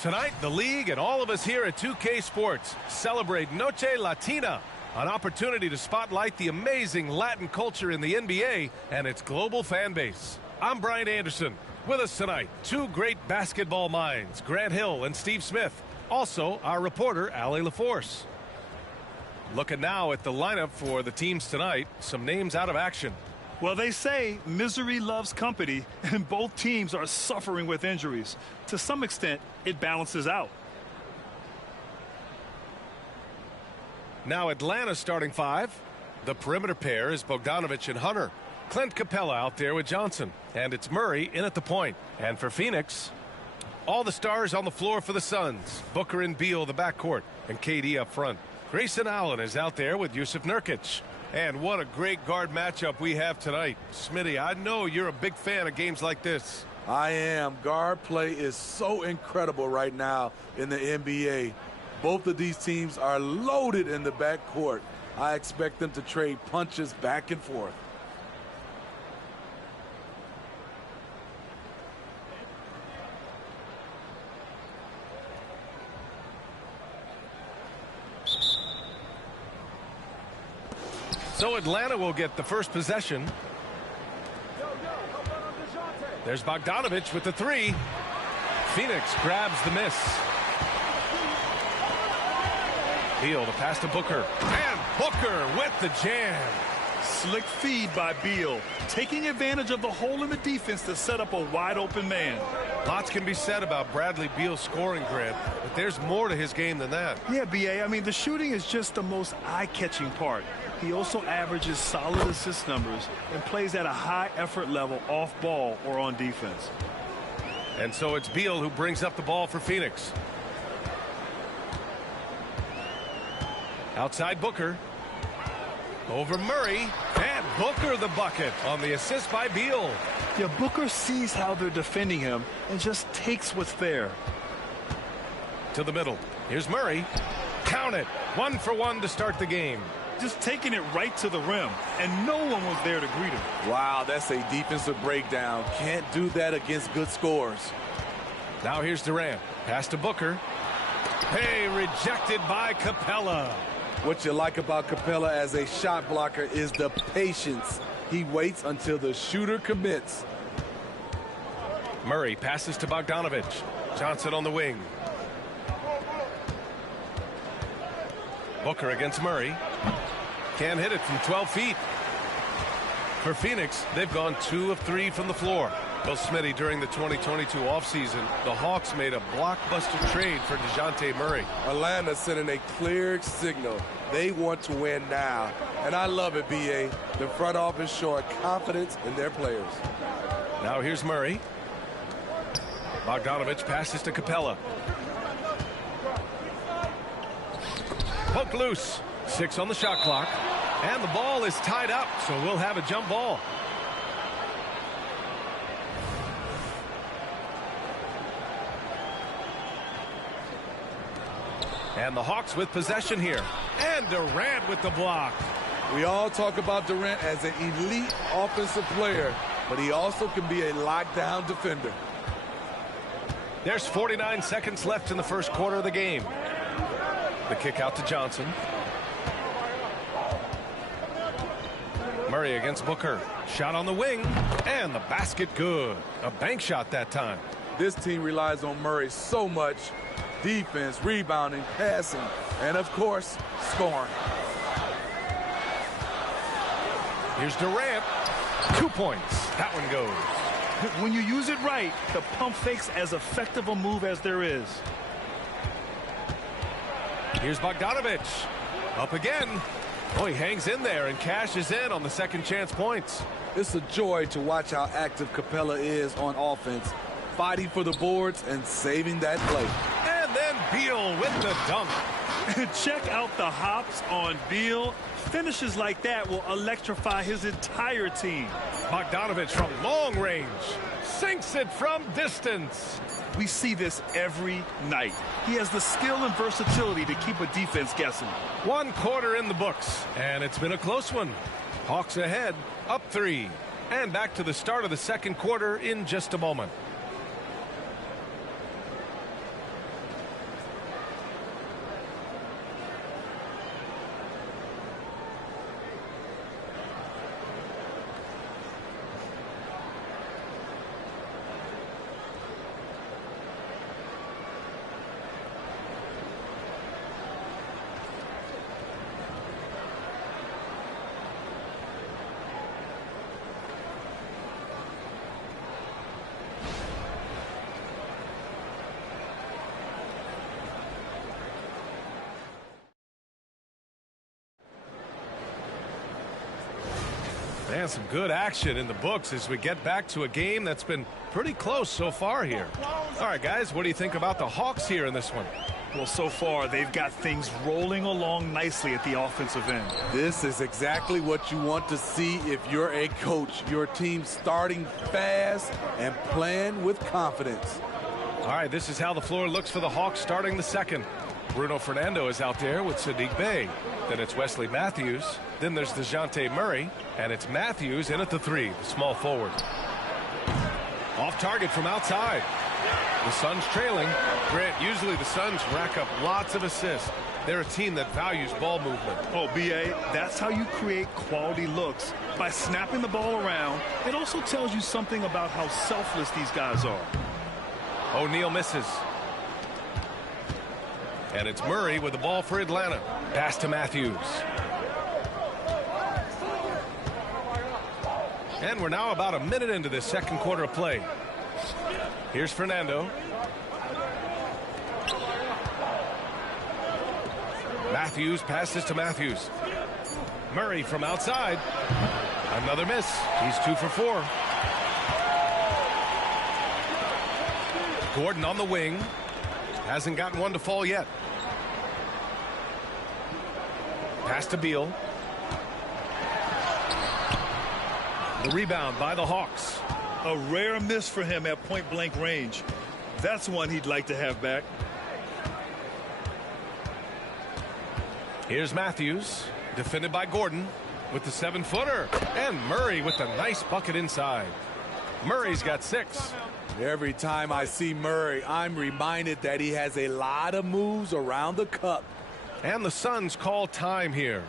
Tonight, the league and all of us here at 2K Sports celebrate Noche Latina, an opportunity to spotlight the amazing Latin culture in the NBA and its global fan base. I'm Brian Anderson. With us tonight, two great basketball minds, Grant Hill and Steve Smith. Also, our reporter, Allie LaForce. Looking now at the lineup for the teams tonight, some names out of action. Well, they say misery loves company, and both teams are suffering with injuries. To some extent, it balances out. Now Atlanta's starting five. The perimeter pair is Bogdanovic and Hunter. Clint Capella out there with Johnson. And it's Murray in at the point. And for Phoenix, all the stars on the floor for the Suns. Booker and Beal, the backcourt, and KD up front. Grayson Allen is out there with Yusuf Nurkic. And what a great guard matchup we have tonight. Smitty, I know you're a big fan of games like this. I am. Guard play is so incredible right now in the NBA. Both of these teams are loaded in the backcourt. I expect them to trade punches back and forth. So Atlanta will get the first possession. There's Bogdanovic with the three. Phoenix grabs the miss. Beal to pass to Booker. And Booker with the jam. Slick feed by Beal, taking advantage of the hole in the defense to set up a wide open man. Lots can be said about Bradley Beal's scoring, Grant, but there's more to his game than that. Yeah, B.A., I mean, the shooting is just the most eye-catching part. He also averages solid assist numbers and plays at a high effort level off ball or on defense. And so it's Beal who brings up the ball for Phoenix. Outside Booker. Over Murray. And Booker the bucket on the assist by Beal. Yeah, Booker sees how they're defending him and just takes what's there. To the middle. Here's Murray. Count it. 1 for 1 to start the game. Just taking it right to the rim, and no one was there to greet him. Wow, that's a defensive breakdown. Can't do that against good scores. Now here's Durant. Pass to Booker. Hey, rejected by Capella. What you like about Capella as a shot blocker is the patience. He waits until the shooter commits. Murray passes to Bogdanovic. Johnson on the wing. Booker against Murray. Can't hit it from 12 feet. For Phoenix, they've gone 2 of 3 from the floor. Well, Smitty, during the 2022 offseason, the Hawks made a blockbuster trade for DeJounte Murray. Atlanta sending a clear signal. They want to win now. And I love it, B.A. The front office showing confidence in their players. Now here's Murray. Bogdanovic passes to Capella. Poked loose. 6 on the shot clock. And the ball is tied up, so we'll have a jump ball. And the Hawks with possession here. And Durant with the block. We all talk about Durant as an elite offensive player, but he also can be a lockdown defender. There's 49 seconds left in the first quarter of the game. The kick out to Johnson. Murray against Booker. Shot on the wing. And the basket good. A bank shot that time. This team relies on Murray so much. Defense, rebounding, passing, and of course, scoring. Here's Durant. 2 points. That one goes. When you use it right, the pump fake's as effective a move as there is. Here's Bogdanovic. Up again. Oh, he hangs in there and cashes in on the second chance points. It's a joy to watch how active Capella is on offense, fighting for the boards and saving that play. And then Beal with the dunk. Check out the hops on Beal. Finishes like that will electrify his entire team. Bogdanovic from long range. Sinks it from distance. We see this every night. He has the skill and versatility to keep a defense guessing. 1 quarter in the books, and it's been a close one. Hawks ahead, up 3. And back to the start of the second quarter in just a moment. And some good action in the books as we get back to a game that's been pretty close so far here. All right, guys, what do you think about the Hawks here in this one? Well, so far, they've got things rolling along nicely at the offensive end. This is exactly what you want to see if you're a coach. Your team starting fast and playing with confidence. All right, this is how the floor looks for the Hawks starting the second. Bruno Fernando is out there with Sadiq Bey. Then it's Wesley Matthews. Then there's DeJounte Murray. And it's Matthews in at the 3, the small forward. Off target from outside. The Suns trailing. Grant, usually the Suns rack up lots of assists. They're a team that values ball movement. Oh, B.A., that's how you create quality looks. By snapping the ball around, it also tells you something about how selfless these guys are. O'Neal misses. And it's Murray with the ball for Atlanta. Pass to Matthews. And we're now about a minute into this second quarter of play. Here's Fernando. Matthews passes to Matthews. Murray from outside. Another miss. He's 2 for 4. Gordon on the wing. Hasn't gotten one to fall yet. Pass to Beal. The rebound by the Hawks. A rare miss for him at point-blank range. That's one he'd like to have back. Here's Matthews, defended by Gordon with the 7-footer. And Murray with the nice bucket inside. Murray's got 6. Every time I see Murray, I'm reminded that he has a lot of moves around the cup. And the Suns call time here.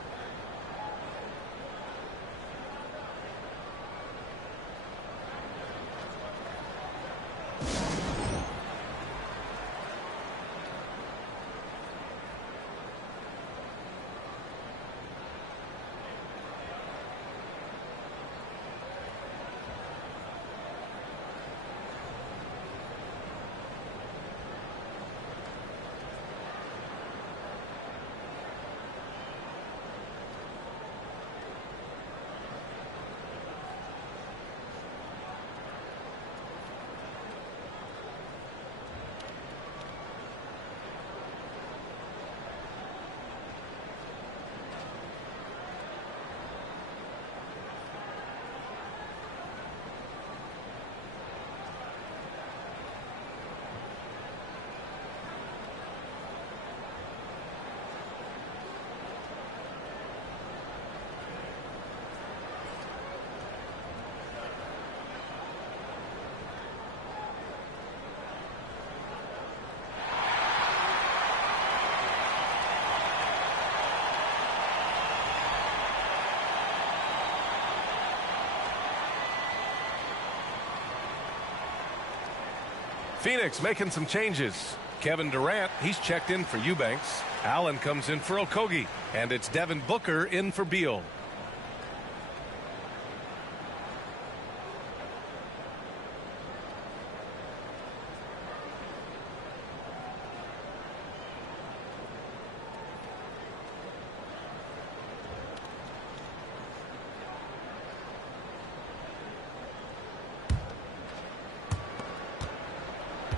Phoenix making some changes. Kevin Durant, he's checked in for Eubanks. Allen comes in for Okogie. And it's Devin Booker in for Beal.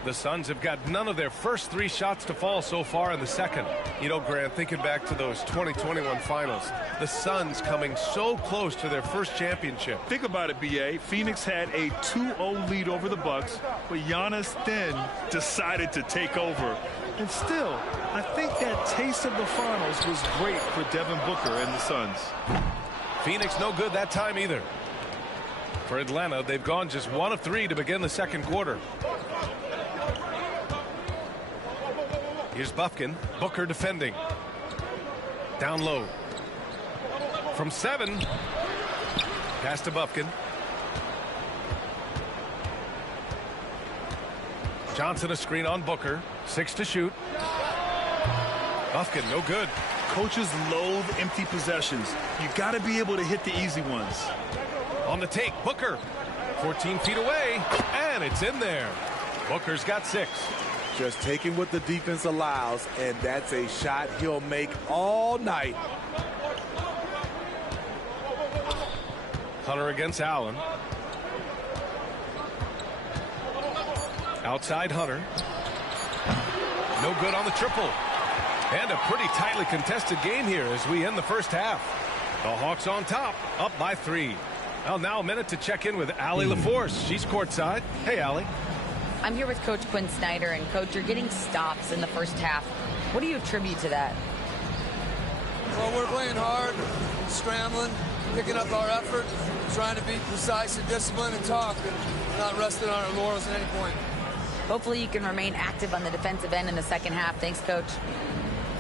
The Suns have got none of their first 3 shots to fall so far in the second. You know, Grant, thinking back to those 2021 finals, the Suns coming so close to their first championship. Think about it, B.A. Phoenix had a 2-0 lead over the Bucks, but Giannis then decided to take over. And still, I think that taste of the finals was great for Devin Booker and the Suns. Phoenix no good that time either. For Atlanta, they've gone just 1 of 3 to begin the second quarter. Here's Bufkin. Booker defending. Down low. From 7. Pass to Bufkin. Johnson a screen on Booker. 6 to shoot. Bufkin no good. Coaches loathe empty possessions. You got to be able to hit the easy ones. On the take, Booker. 14 feet away. And it's in there. Booker's got 6. Just taking what the defense allows, and that's a shot he'll make all night. Hunter against Allen. Outside Hunter. No good on the triple. And a pretty tightly contested game here as we end the first half. The Hawks on top, up by 3. Well, now a minute to check in with Allie LaForce. She's courtside. Hey, Allie. I'm here with Coach Quinn Snyder, and Coach, you're getting stops in the first half. What do you attribute to that? Well, we're playing hard, scrambling, picking up our effort, trying to be precise and disciplined and talk, and not resting on our laurels at any point. Hopefully you can remain active on the defensive end in the second half. Thanks, Coach.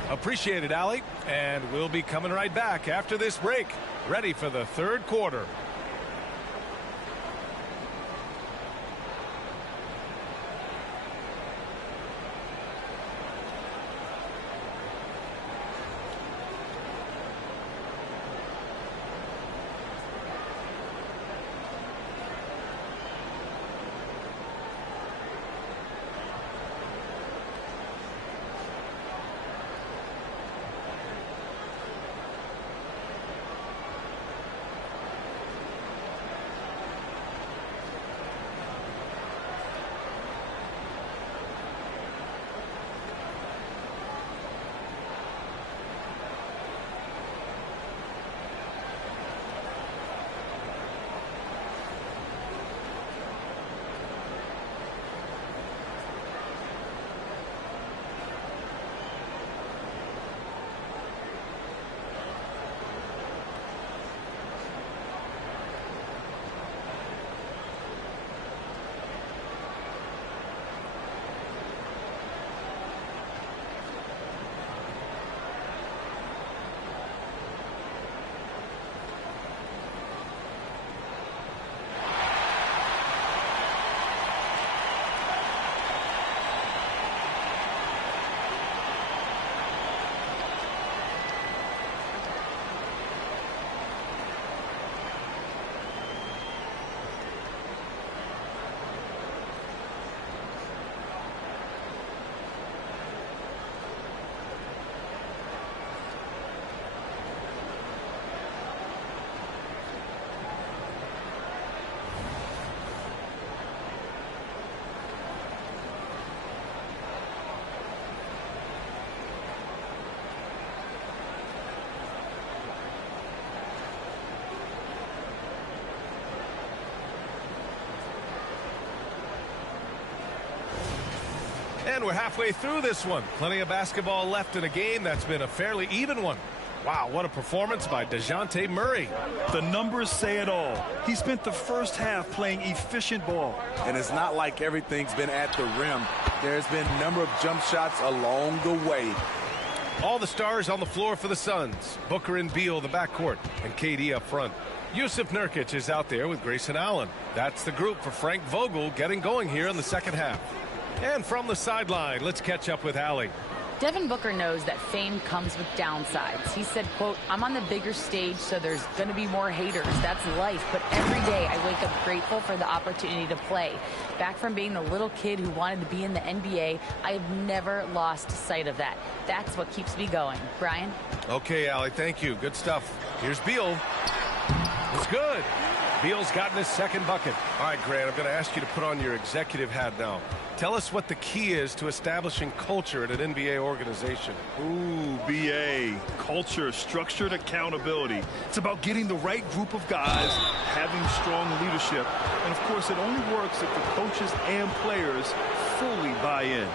Appreciate it, Allie. And we'll be coming right back after this break, ready for the third quarter. And we're halfway through this one. Plenty of basketball left in a game that's been a fairly even one. Wow, what a performance by DeJounte Murray. The numbers say it all. He spent the first half playing efficient ball. And it's not like everything's been at the rim. There's been a number of jump shots along the way. All the stars on the floor for the Suns. Booker and Beal, the backcourt, and KD up front. Yusuf Nurkic is out there with Grayson Allen. That's the group for Frank Vogel getting going here in the second half. And from the sideline, let's catch up with Allie. Devin Booker knows that fame comes with downsides. He said, quote, "I'm on the bigger stage, so there's going to be more haters. That's life. But every day I wake up grateful for the opportunity to play. Back from being the little kid who wanted to be in the NBA, I have never lost sight of that. That's what keeps me going." Brian? Okay, Allie, thank you. Good stuff. Here's Beal. It's good. Beal's gotten his second bucket. All right, Grant, I'm going to ask you to put on your executive hat now. Tell us what the key is to establishing culture at an NBA organization. Ooh, BA. Culture, structured accountability. It's about getting the right group of guys, having strong leadership. And, of course, it only works if the coaches and players fully buy in.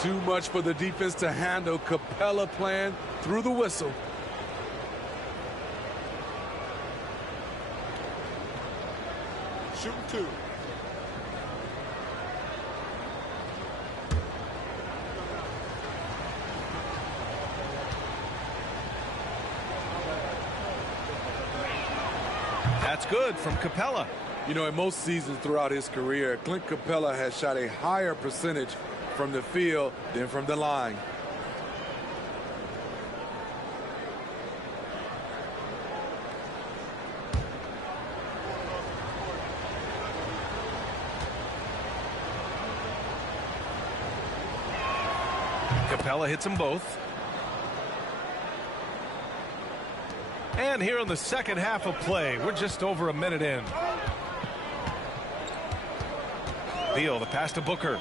Too much for the defense to handle. Capella playing through the whistle. Shooting two. That's good from Capella. You know, in most seasons throughout his career, Clint Capella has shot a higher percentage from the field than from the line. Capella hits them both. And here in the second half of play, we're just over a minute in. Beal, the pass to Booker.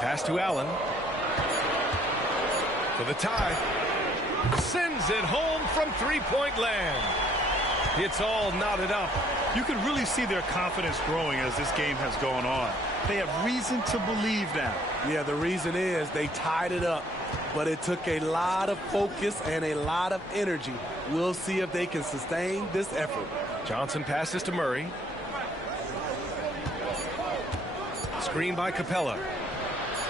Pass to Allen. For the tie. Sends it home from three-point land. It's all knotted up. You can really see their confidence growing as this game has gone on. They have reason to believe now. Yeah, the reason is they tied it up, but it took a lot of focus and a lot of energy. We'll see if they can sustain this effort. Johnson passes to Murray. Screen by Capella.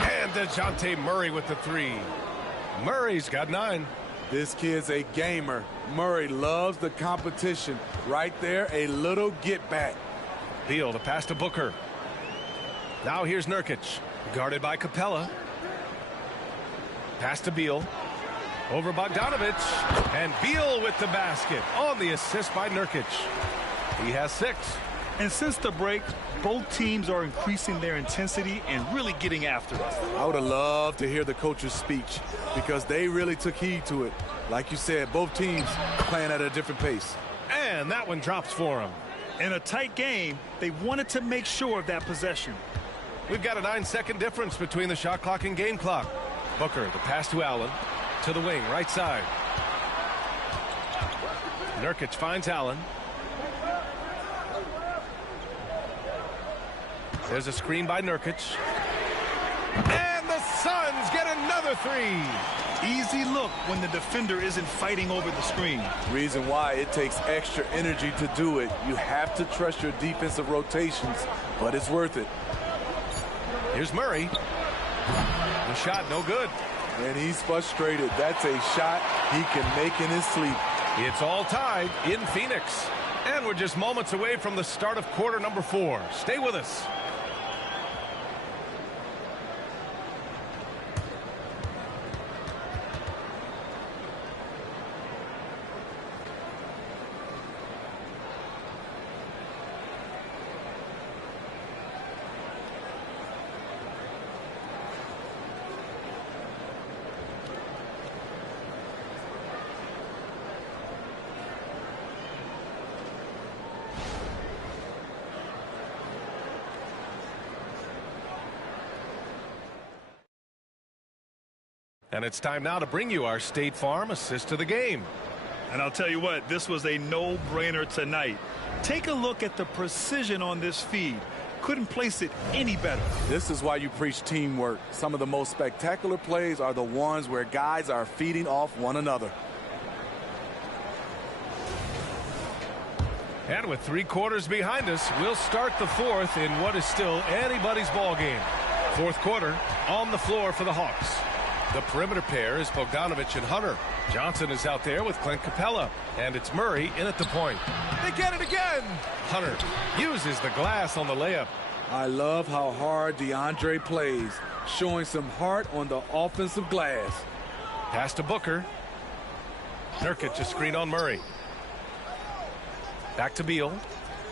And DeJounte Murray with the three. Murray's got 9. This kid's a gamer. Murray loves the competition. Right there, a little get back. Beal, the pass to Booker. Now here's Nurkic. Guarded by Capella. Pass to Beal. Over Bogdanovich. And Beal with the basket on the assist by Nurkic. He has 6. And since the break, both teams are increasing their intensity and really getting after it. I would have loved to hear the coach's speech because they really took heed to it. Like you said, both teams playing at a different pace. And that one drops for him. In a tight game, they wanted to make sure of that possession. We've got a 9-second difference between the shot clock and game clock. Booker, the pass to Allen. To the wing, right side. Nurkic finds Allen. There's a screen by Nurkic. And the Suns get another 3. Easy look when the defender isn't fighting over the screen. Reason why it takes extra energy to do it. You have to trust your defensive rotations, but it's worth it. Here's Murray. The shot no good. And he's frustrated. That's a shot he can make in his sleep. It's all tied in Phoenix. And we're just moments away from the start of quarter number 4. Stay with us. And it's time now to bring you our State Farm assist to the game. And I'll tell you what, this was a no-brainer tonight. Take a look at the precision on this feed. Couldn't place it any better. This is why you preach teamwork. Some of the most spectacular plays are the ones where guys are feeding off one another. And with 3 quarters behind us, we'll start the 4th in what is still anybody's ball game. 4th quarter on the floor for the Hawks. The perimeter pair is Bogdanovich and Hunter. Johnson is out there with Clint Capella. And it's Murray in at the point. They get it again! Hunter uses the glass on the layup. I love how hard DeAndre plays, showing some heart on the offensive glass. Pass to Booker. Nurkic a screen on Murray. Back to Beal.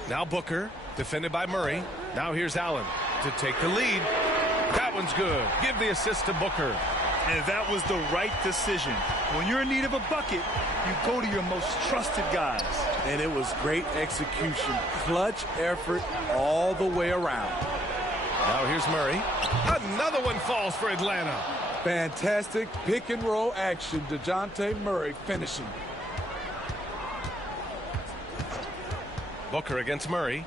Now Booker, defended by Murray. Now here's Allen to take the lead. That one's good. Give the assist to Booker. And that was the right decision. When you're in need of a bucket, you go to your most trusted guys. And it was great execution. Clutch effort all the way around. Now here's Murray. Another one falls for Atlanta. Fantastic pick and roll action. DeJounte Murray finishing. Booker against Murray.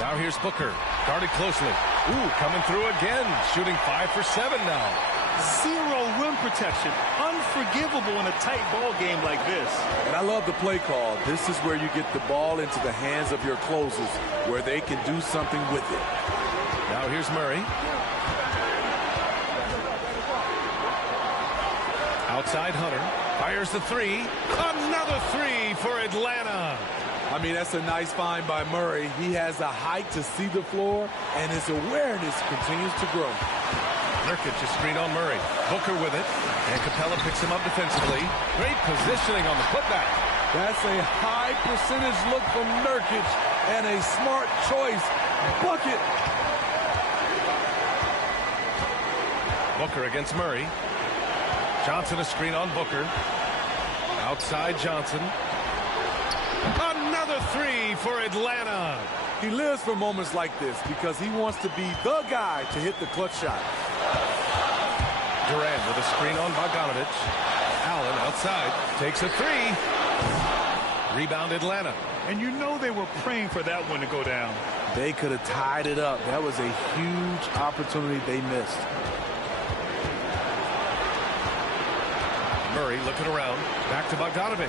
Now here's Booker. Guarded closely. Ooh, coming through again. Shooting 5 for 7 now. 0 rim protection. Unforgivable in a tight ball game like this. And I love the play call. This is where you get the ball into the hands of your closers, where they can do something with it. Now here's Murray. Outside Hunter. Fires the 3. Another 3 for Atlanta. I mean, that's a nice find by Murray. He has the height to see the floor, and his awareness continues to grow. Nurkic a screen on Murray. Booker with it. And Capella picks him up defensively. Great positioning on the putback. That's a high percentage look from Nurkic and a smart choice. Bucket. Booker against Murray. Johnson a screen on Booker. Outside Johnson. Another three for Atlanta. He lives for moments like this because he wants to be the guy to hit the clutch shot. Durant with a screen on Bogdanovic. Allen outside takes a three. Rebound Atlanta. And you know they were praying for that one to go down. They could have tied it up. That was a huge opportunity they missed. Murray looking around. Back to Bogdanovic.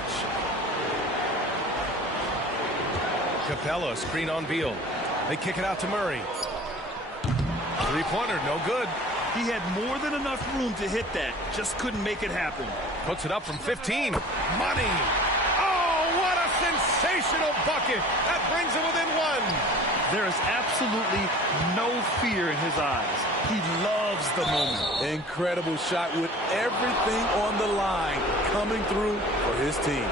Capella, screen on Beal. They kick it out to Murray. Three-pointer, no good. He had more than enough room to hit that. Just couldn't make it happen. Puts it up from 15. Money. Oh, what a sensational bucket. That brings it within one. There is absolutely no fear in his eyes. He loves the moment. Incredible shot with everything on the line coming through for his team.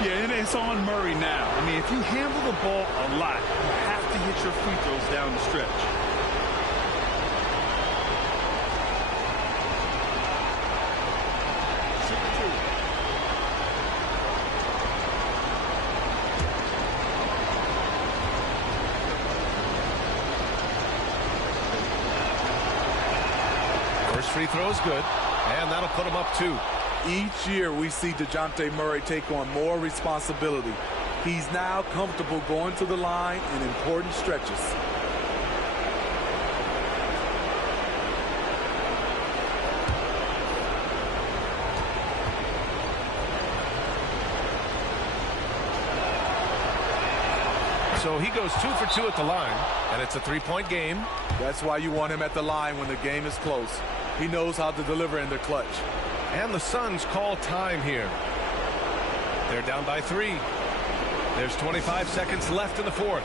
Yeah, and it's on Murray now. I mean, if you handle the ball a lot, you have to hit your free throws down the stretch. First free throw is good, and that'll put him up 2. Each year we see DeJounte Murray take on more responsibility. He's now comfortable going to the line in important stretches. So he goes 2 for 2 at the line, and it's a 3-point game. That's why you want him at the line when the game is close. He knows how to deliver in the clutch. And the Suns call time here. They're down by 3. There's 25 seconds left in the fourth.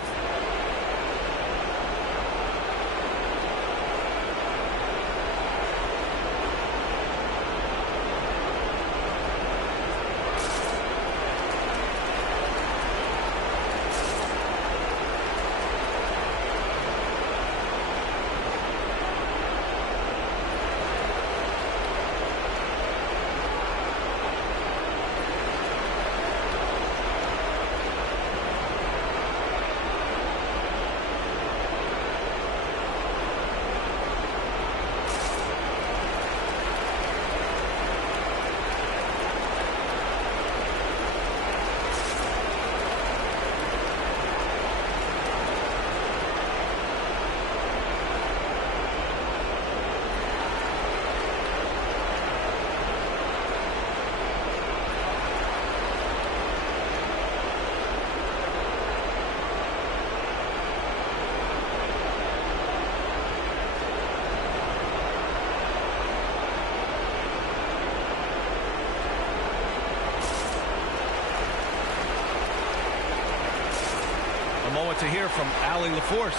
Moment to hear from Allie LaForce.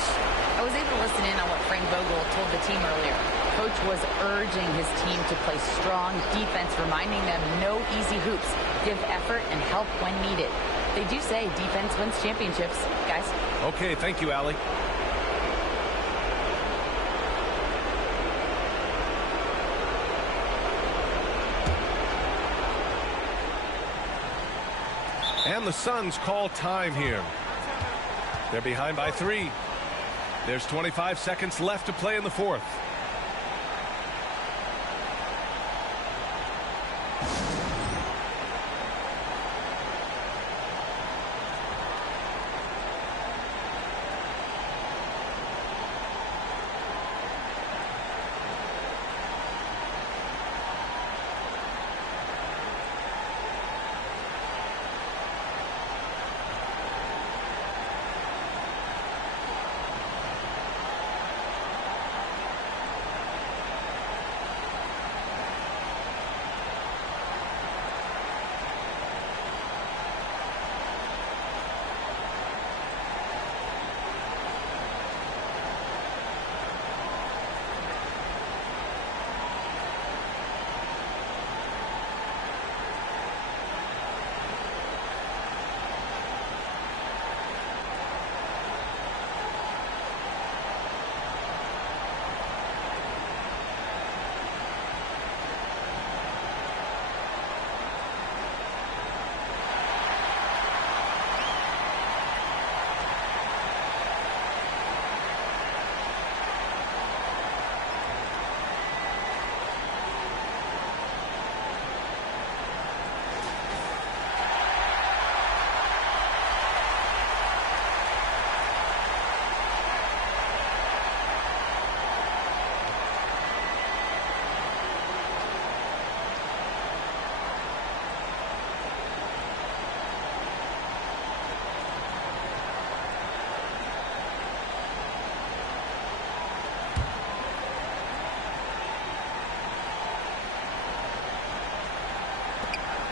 I was able to listen in on what Frank Vogel told the team earlier. Coach was urging his team to play strong defense, reminding them no easy hoops, give effort and help when needed. They do say defense wins championships, guys. Okay, thank you, Allie. And the Suns call time here. They're behind by 3. There's 25 seconds left to play in the fourth.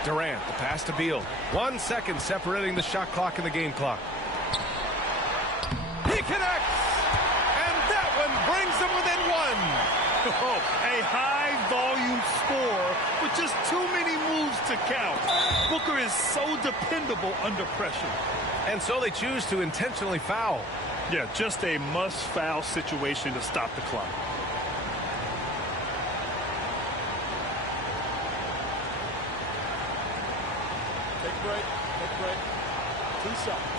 Durant, the pass to Beal. 1 second separating the shot clock and the game clock. He connects! And that one brings them within one. Oh, a high-volume score with just too many moves to count. Booker is so dependable under pressure. And so they choose to intentionally foul. Yeah, just a must-foul situation to stop the clock. Take a break. Take a break. 2 seconds.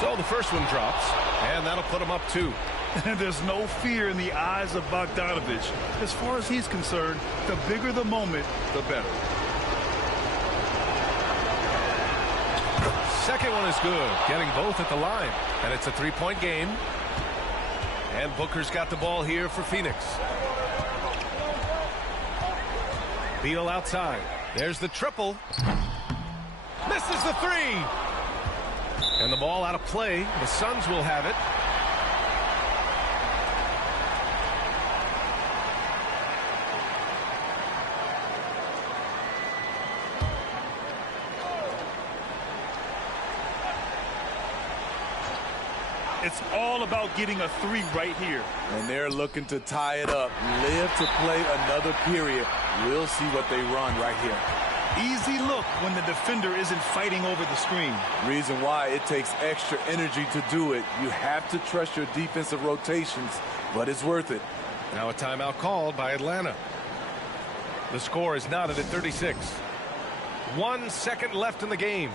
So the first one drops, and that'll put him up 2. And there's no fear in the eyes of Bogdanovich. As far as he's concerned, the bigger the moment, the better. Second one is good, getting both at the line. And it's a 3-point game. And Booker's got the ball here for Phoenix. Beal outside. There's the triple. Misses the 3. And the ball out of play. The Suns will have it. It's all about getting a 3 right here. And they're looking to tie it up. Live to play another period. We'll see what they run right here. Easy look when the defender isn't fighting over the screen. Reason why it takes extra energy to do it. You have to trust your defensive rotations, but it's worth it. Now a timeout called by Atlanta. The score is knotted at 36. 1 second left in the game.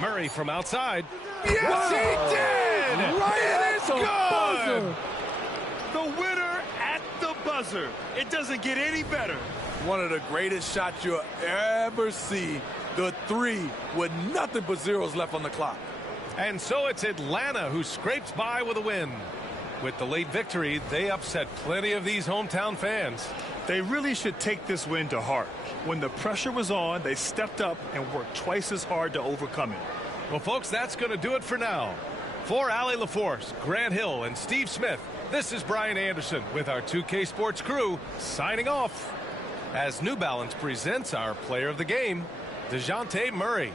Murray from outside. Yes, he did! Right It is good! The winner at the buzzer. It doesn't get any better. One of the greatest shots you'll ever see. The 3 with nothing but zeros left on the clock. And so it's Atlanta who scrapes by with a win. With the late victory, they upset plenty of these hometown fans. They really should take this win to heart. When the pressure was on, they stepped up and worked twice as hard to overcome it. Well, folks, that's going to do it for now. For Allie LaForce, Grant Hill, and Steve Smith, this is Brian Anderson with our 2K Sports crew signing off as New Balance presents our player of the game, DeJounte Murray.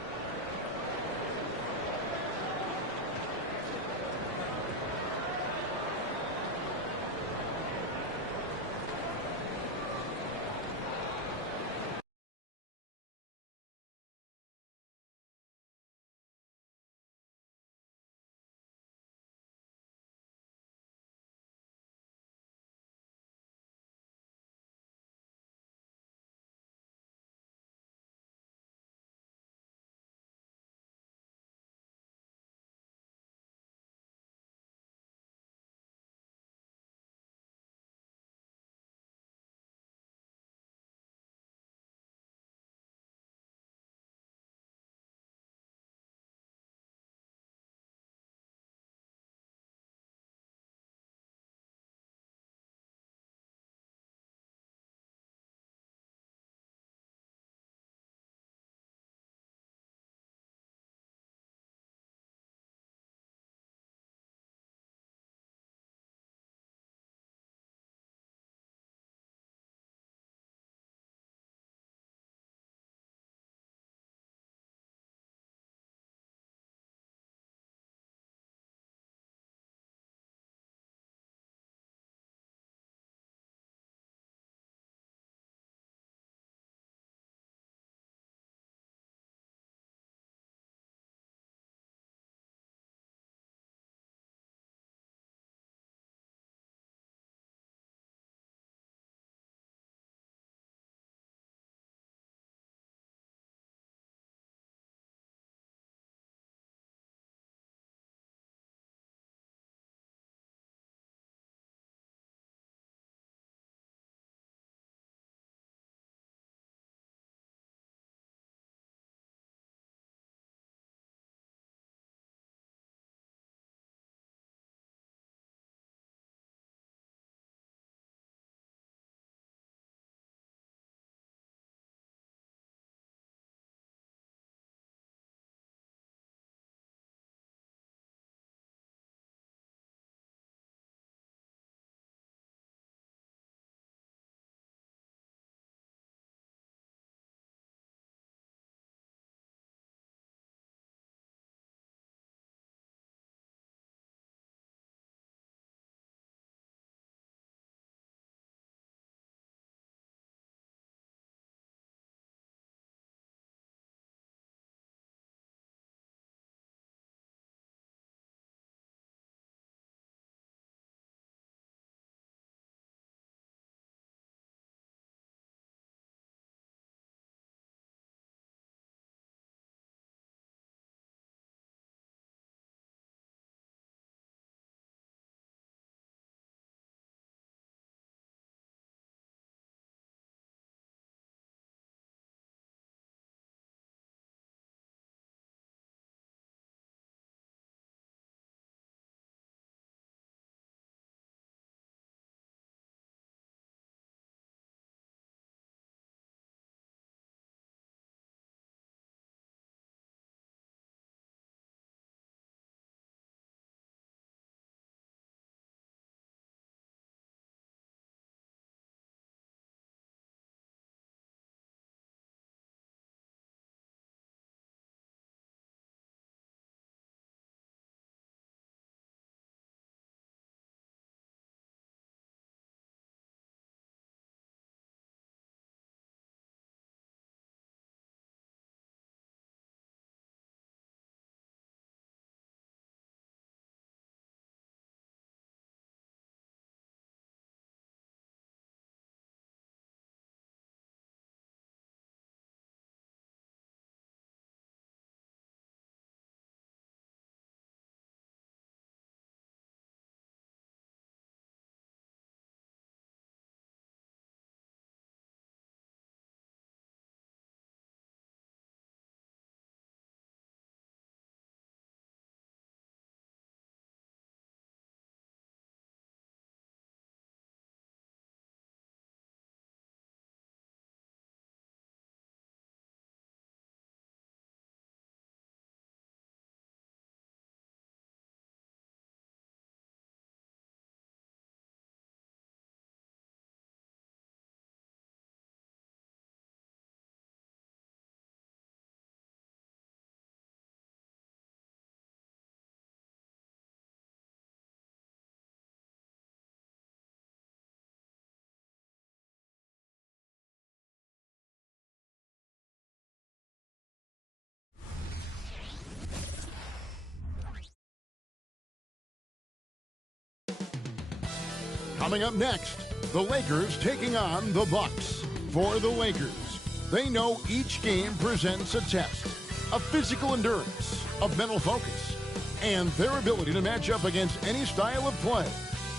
Coming up next, the Lakers taking on the Bucks. For the Lakers, they know each game presents a test of physical endurance, of mental focus, and their ability to match up against any style of play.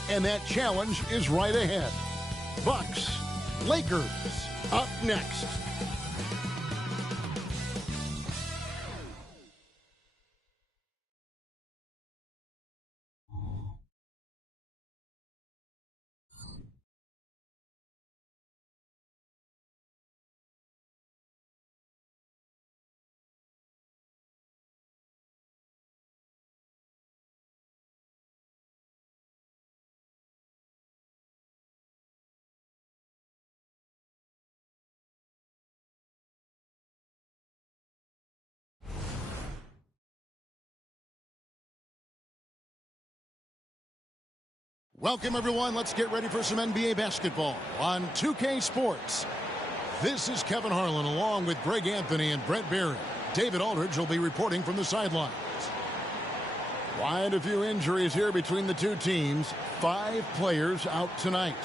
And that challenge is right ahead. Bucks, Lakers, up next. Welcome, everyone. Let's get ready for some NBA basketball on 2K Sports. This is Kevin Harlan along with Greg Anthony and Brent Barry. David Aldridge will be reporting from the sidelines. Quite a few injuries here between the two teams. 5 players out tonight.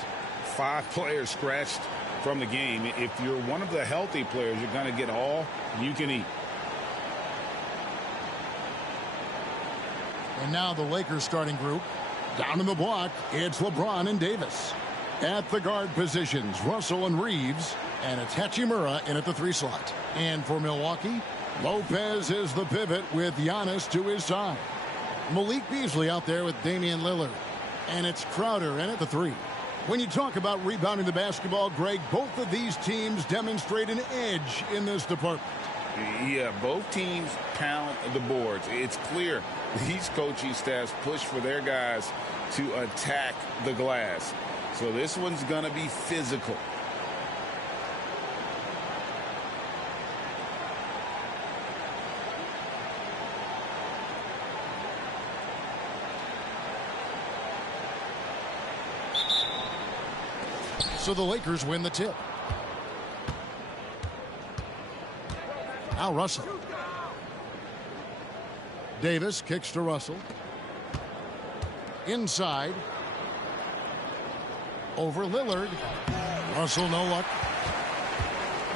5 players scratched from the game. If you're one of the healthy players, you're going to get all you can eat. And now the Lakers starting group. Down in the block, it's LeBron and Davis. At the guard positions, Russell and Reeves. And it's Hachimura in at the 3 slot. And for Milwaukee, Lopez is the pivot with Giannis to his side. Malik Beasley out there with Damian Lillard. And it's Crowder in at the 3. When you talk about rebounding the basketball, Greg, both of these teams demonstrate an edge in this department. Yeah, both teams pound the boards. It's clear these coaching staffs push for their guys to attack the glass. So this one's going to be physical. So the Lakers win the tip. Now Russell. Davis kicks to Russell. Inside. Over Lillard. Russell, no luck.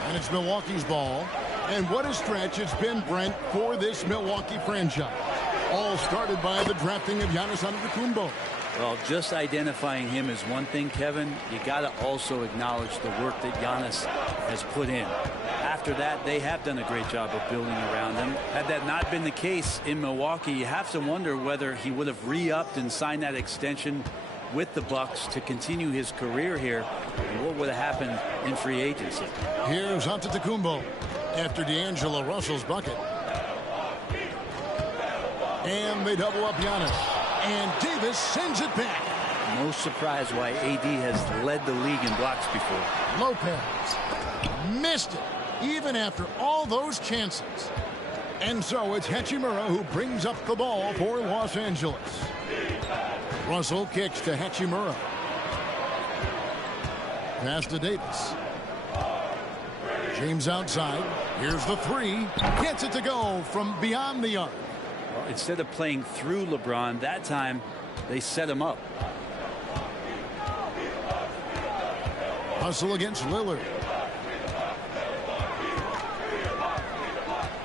And it's Milwaukee's ball. And what a stretch it's been, Brent, for this Milwaukee franchise. All started by the drafting of Giannis Antetokounmpo. Well, just identifying him is one thing, Kevin. You got to also acknowledge the work that Giannis has put in. After that, they have done a great job of building around him. Had that not been the case in Milwaukee, you have to wonder whether he would have re-upped and signed that extension with the Bucks to continue his career here. And what would have happened in free agency? Here's Antetokounmpo after D'Angelo Russell's bucket. And they double up Giannis. And Davis sends it back. No surprise why AD has led the league in blocks before. Lopez missed it, even after all those chances. And so it's Hachimura who brings up the ball for Los Angeles. Russell kicks to Hachimura. Pass to Davis. James outside. Here's the 3. Gets it to go from beyond the arc. Well, instead of playing through LeBron, that time they set him up. Hustle against Lillard.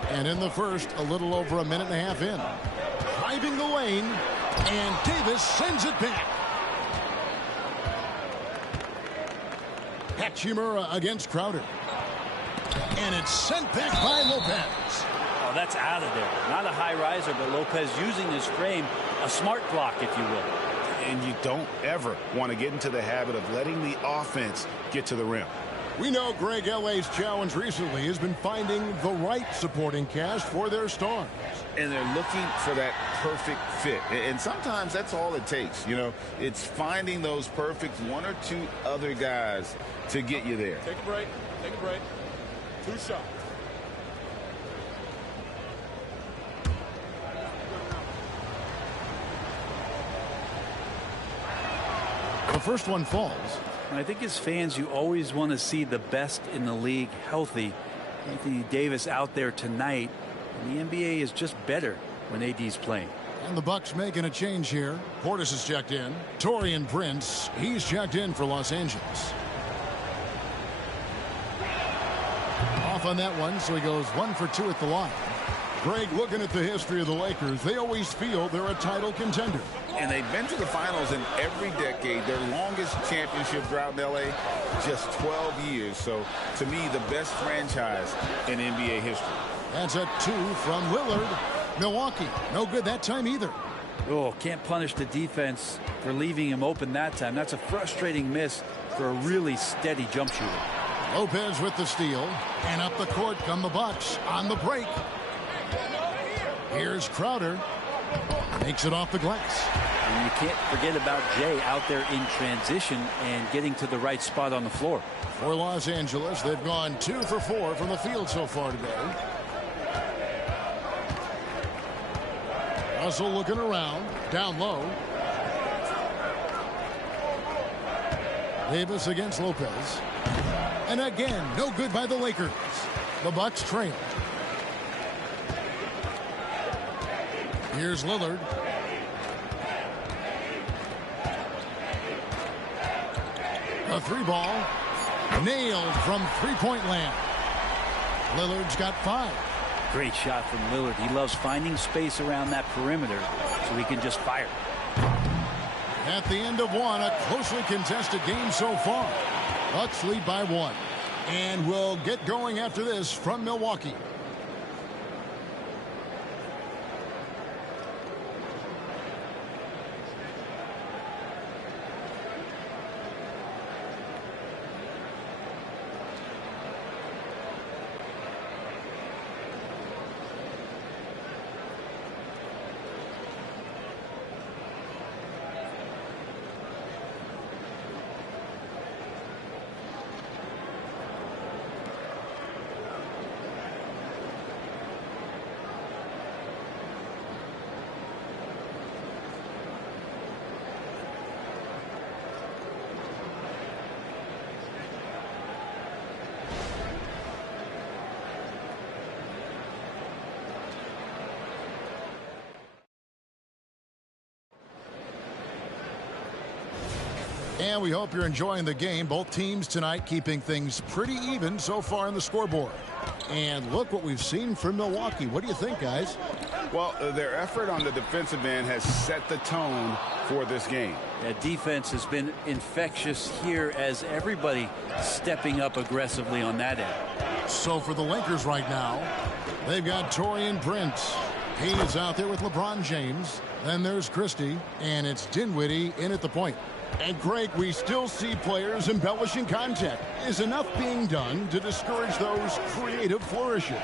And in the first, a little over a minute and a half in. Driving the lane, and Davis sends it back. Hachimura against Crowder. And it's sent back by Lopez. Oh, that's out of there. Not a high riser, but Lopez using his frame, a smart block, if you will. And you don't ever want to get into the habit of letting the offense get to the rim. We know Greg, LA's challenge recently has been finding the right supporting cast for their stars. And they're looking for that perfect fit. And sometimes that's all it takes. You know, it's finding those perfect 1 or 2 other guys to get you there. Take a break. Take a break. 2 shots. The first one falls. I think as fans, you always want to see the best in the league healthy. Anthony Davis out there tonight. And the NBA is just better when AD's playing. And the Bucks making a change here. Portis is checked in. Taurean Prince, he's checked in for Los Angeles. Off on that one, so he goes 1 for 2 at the line. Greg, looking at the history of the Lakers, they always feel they're a title contender. And they've been to the finals in every decade. Their longest championship drought in L.A., just 12 years. So, to me, the best franchise in NBA history. That's a 2 from Lillard. Milwaukee, no good that time either. Oh, can't punish the defense for leaving him open that time. That's a frustrating miss for a really steady jump shooter. Lopez with the steal, and up the court come the Bucks on the break. Here's Crowder. Makes it off the glass. And you can't forget about Jay out there in transition and getting to the right spot on the floor. For Los Angeles, they've gone 2 for 4 from the field so far today. Russell looking around, down low. Davis against Lopez. And again, no good by the Lakers. The Bucks trail. Here's Lillard. A 3-ball. Nailed from three-point land. Lillard's got 5. Great shot from Lillard. He loves finding space around that perimeter so he can just fire. At the end of one, a closely contested game so far. Bucks lead by 1. And we'll get going after this from Milwaukee. And we hope you're enjoying the game. Both teams tonight keeping things pretty even so far on the scoreboard. And look what we've seen from Milwaukee. What do you think, guys? Well, their effort on the defensive end has set the tone for this game. That defense has been infectious here as everybody stepping up aggressively on that end. So for the Lakers right now, they've got Taurean Prince. He is out there with LeBron James. Then there's Christie, and it's Dinwiddie in at the point. And Greg, we still see players embellishing contact. Is enough being done to discourage those creative flourishes?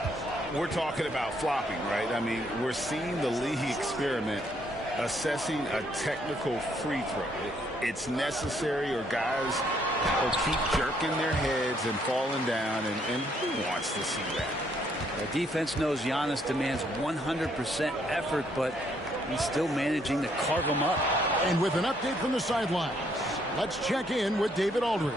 We're talking about flopping, right? I mean, we're seeing the league experiment assessing a technical free throw. It's necessary, or guys will keep jerking their heads and falling down, and who wants to see that? The defense knows Giannis demands 100% effort, but he's still managing to carve them up. And with an update from the sidelines, let's check in with David Aldridge.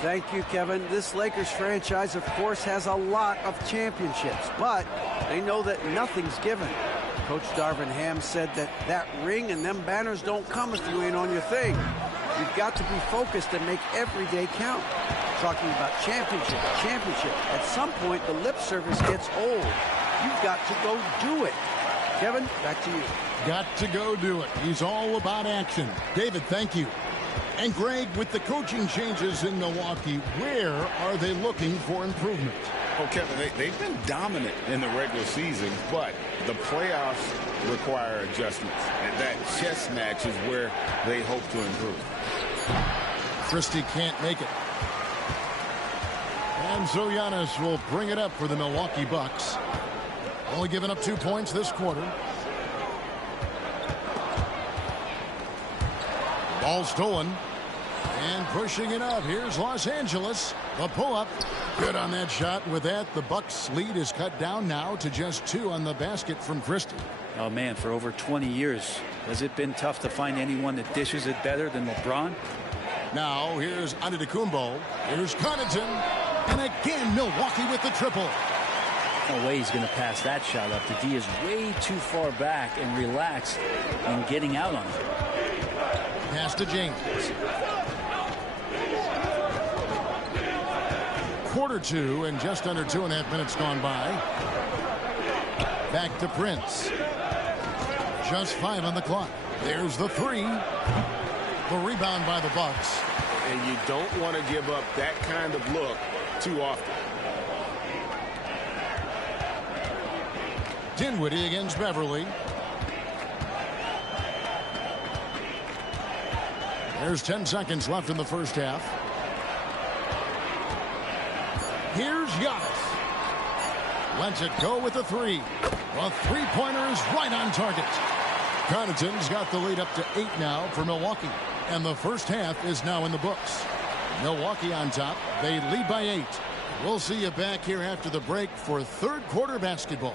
Thank you, Kevin. This Lakers franchise, of course, has a lot of championships, but they know that nothing's given. Coach Darvin Ham said that ring and them banners don't come if you ain't on your thing. You've got to be focused and make every day count. Talking about championship. At some point, the lip service gets old. You've got to go do it. Kevin, back to you. Got to go do it. He's all about action. David, thank you. And Greg, with the coaching changes in Milwaukee, where are they looking for improvement? Oh, Kevin, they've been dominant in the regular season, but the playoffs require adjustments. And that chess match is where they hope to improve. Christie can't make it. And so Giannis will bring it up for the Milwaukee Bucks. Only giving up 2 points this quarter. Ball stolen. And pushing it up. Here's Los Angeles. The pull-up. Good on that shot. With that, the Bucks' lead is cut down now to just 2 on the basket from Christie. Oh, man, for over 20 years, has it been tough to find anyone that dishes it better than LeBron? Now, here's Antetokounmpo. Here's Connaughton. And again, Milwaukee with the triple. No way he's going to pass that shot up. The D is way too far back and relaxed in getting out on it. Pass to James. Quarter two and just under 2.5 minutes gone by. Back to Prince. Just 5 on the clock. There's the three. The rebound by the Bucks. And you don't want to give up that kind of look too often. Dinwiddie against Beverly. There's 10 seconds left in the first half. Here's Giannis. Lets it go with the three. The three-pointer is right on target. Connaughton's got the lead up to 8 now for Milwaukee. And the first half is now in the books. Milwaukee on top. They lead by 8. We'll see you back here after the break for third quarter basketball.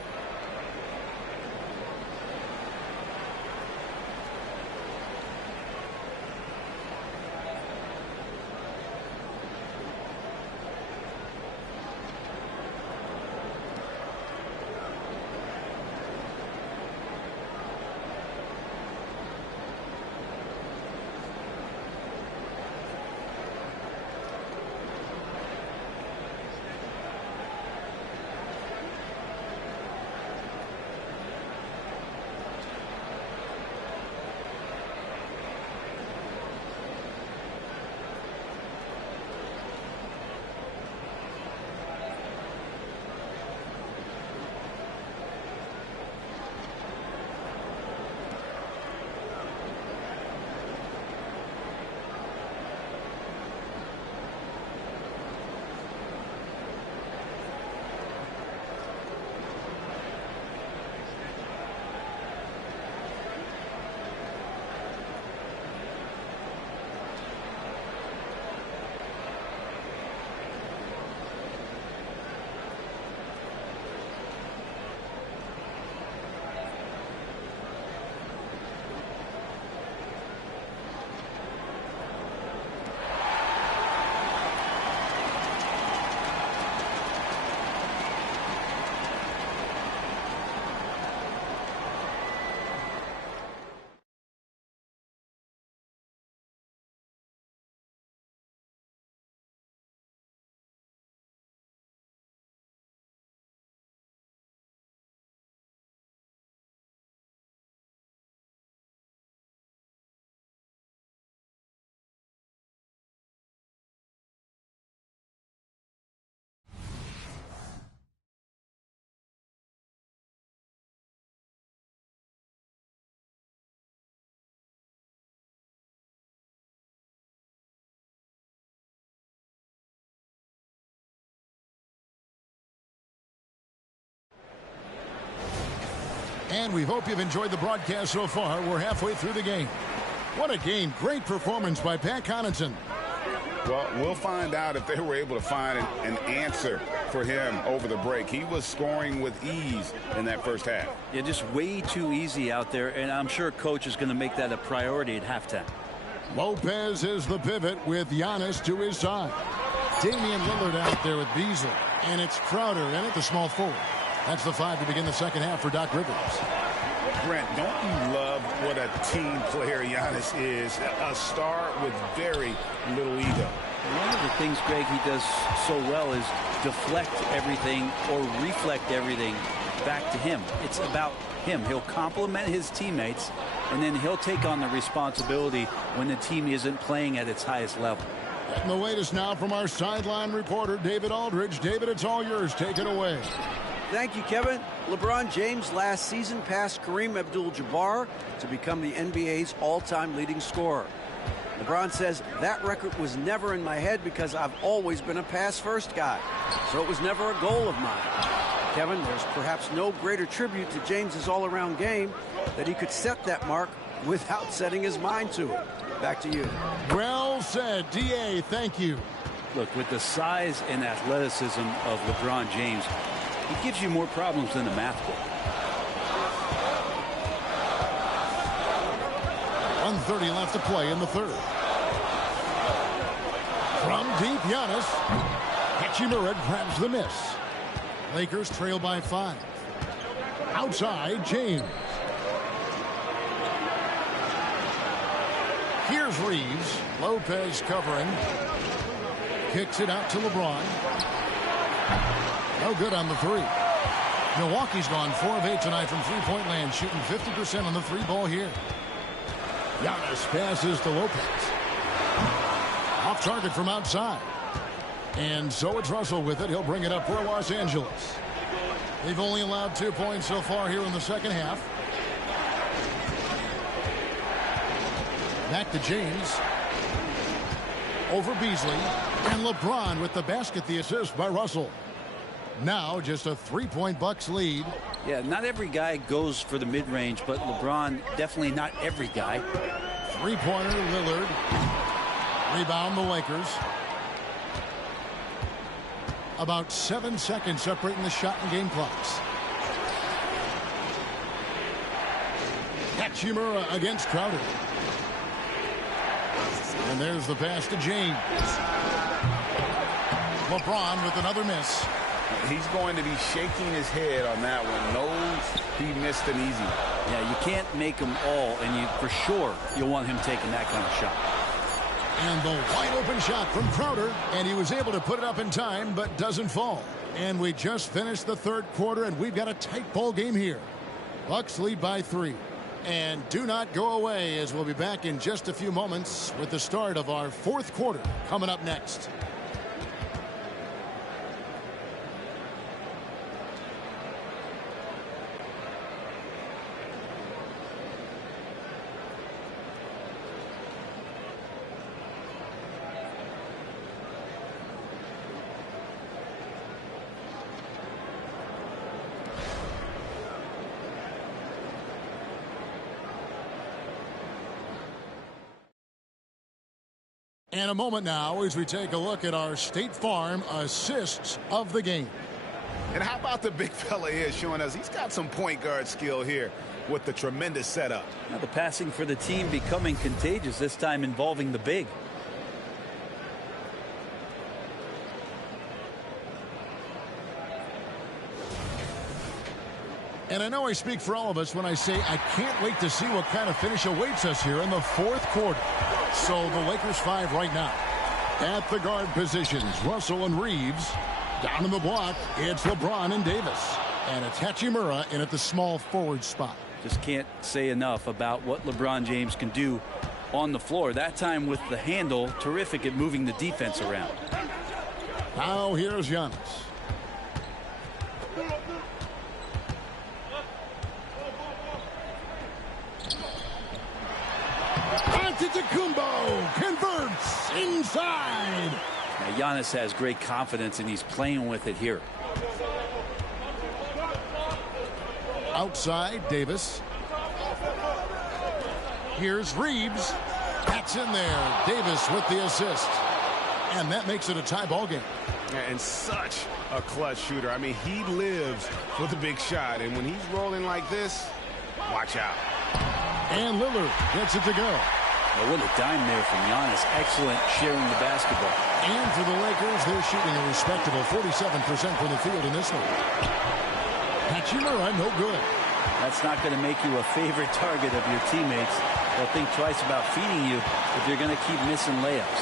And we hope you've enjoyed the broadcast so far. We're halfway through the game. What a game. Great performance by Pat Connaughton. Well, we'll find out if they were able to find an answer for him over the break. He was scoring with ease in that first half. Yeah, just way too easy out there, and I'm sure Coach is going to make that a priority at halftime. Lopez is the pivot with Giannis to his side. Damian Lillard out there with Beasley. And it's Crowder in at the small forward. That's the 5 to begin the second half for Doc Rivers. Brent, don't you love what a team player Giannis is? A star with very little ego. One of the things, Greg, he does so well is deflect everything or reflect everything back to him. It's about him. He'll compliment his teammates, and then he'll take on the responsibility when the team isn't playing at its highest level. And the latest now from our sideline reporter, David Aldridge. David, it's all yours. Take it away. Thank you, Kevin. LeBron James last season passed Kareem Abdul-Jabbar to become the NBA's all-time leading scorer. LeBron says, that record was never in my head because I've always been a pass-first guy, so it was never a goal of mine. Kevin, there's perhaps no greater tribute to James's all-around game that he could set that mark without setting his mind to it. Back to you. Well said, D.A. Thank you. Look, with the size and athleticism of LeBron James, he gives you more problems than a math book. 1:30 left to play in the third. From deep, Giannis. Hachimura grabs the miss. Lakers trail by 5. Outside, James. Here's Reeves. Lopez covering. Kicks it out to LeBron. No good on the 3. Milwaukee's gone 4 of 8 tonight from three-point land, shooting 50% on the 3 ball here. Giannis passes to Lopez. Off target from outside. And so it's Russell with it. He'll bring it up for Los Angeles. They've only allowed 2 points so far here in the second half. Back to James. Over Beasley. And LeBron with the basket, the assist by Russell. Now just a 3-point Bucks lead. Yeah, not every guy goes for the mid-range, but LeBron, definitely not every guy. Three-pointer, Lillard. Rebound, the Lakers. About 7 seconds separating the shot and game clocks. Hachimura against Crowder. And there's the pass to James. LeBron with another miss. He's going to be shaking his head on that one. Knows he missed an easy. Yeah, you can't make them all, and for sure you'll want him taking that kind of shot. And the wide open shot from Crowder, and he was able to put it up in time, but doesn't fall. And we just finished the third quarter, and we've got a tight ball game here. Bucks lead by 3. And do not go away, as we'll be back in just a few moments with the start of our fourth quarter coming up next. And a moment now as we take a look at our State Farm assists of the game. And how about the big fella here showing us he's got some point guard skill here with the tremendous setup. Now the passing for the team becoming contagious, this time involving the big. And I know I speak for all of us when I say I can't wait to see what kind of finish awaits us here in the fourth quarter. So the Lakers 5 right now. At the guard positions, Russell and Reeves. Down in the block, it's LeBron and Davis. And it's Hachimura in at the small forward spot. Just can't say enough about what LeBron James can do on the floor. That time with the handle, terrific at moving the defense around. Now here's Giannis. Antetokounmpo converts inside. Now Giannis has great confidence and he's playing with it here. Outside, Davis. Here's Reeves. That's in there. Davis with the assist. And that makes it a tie ball game. And such a clutch shooter. I mean, he lives for the big shot. And when he's rolling like this, watch out. And Lillard gets it to go. Oh, what a dime there from Giannis. Excellent sharing the basketball. And for the Lakers, they're shooting a respectable 47% from the field in this one. Hachimura, no good. That's not going to make you a favorite target of your teammates. They'll think twice about feeding you if you're going to keep missing layups.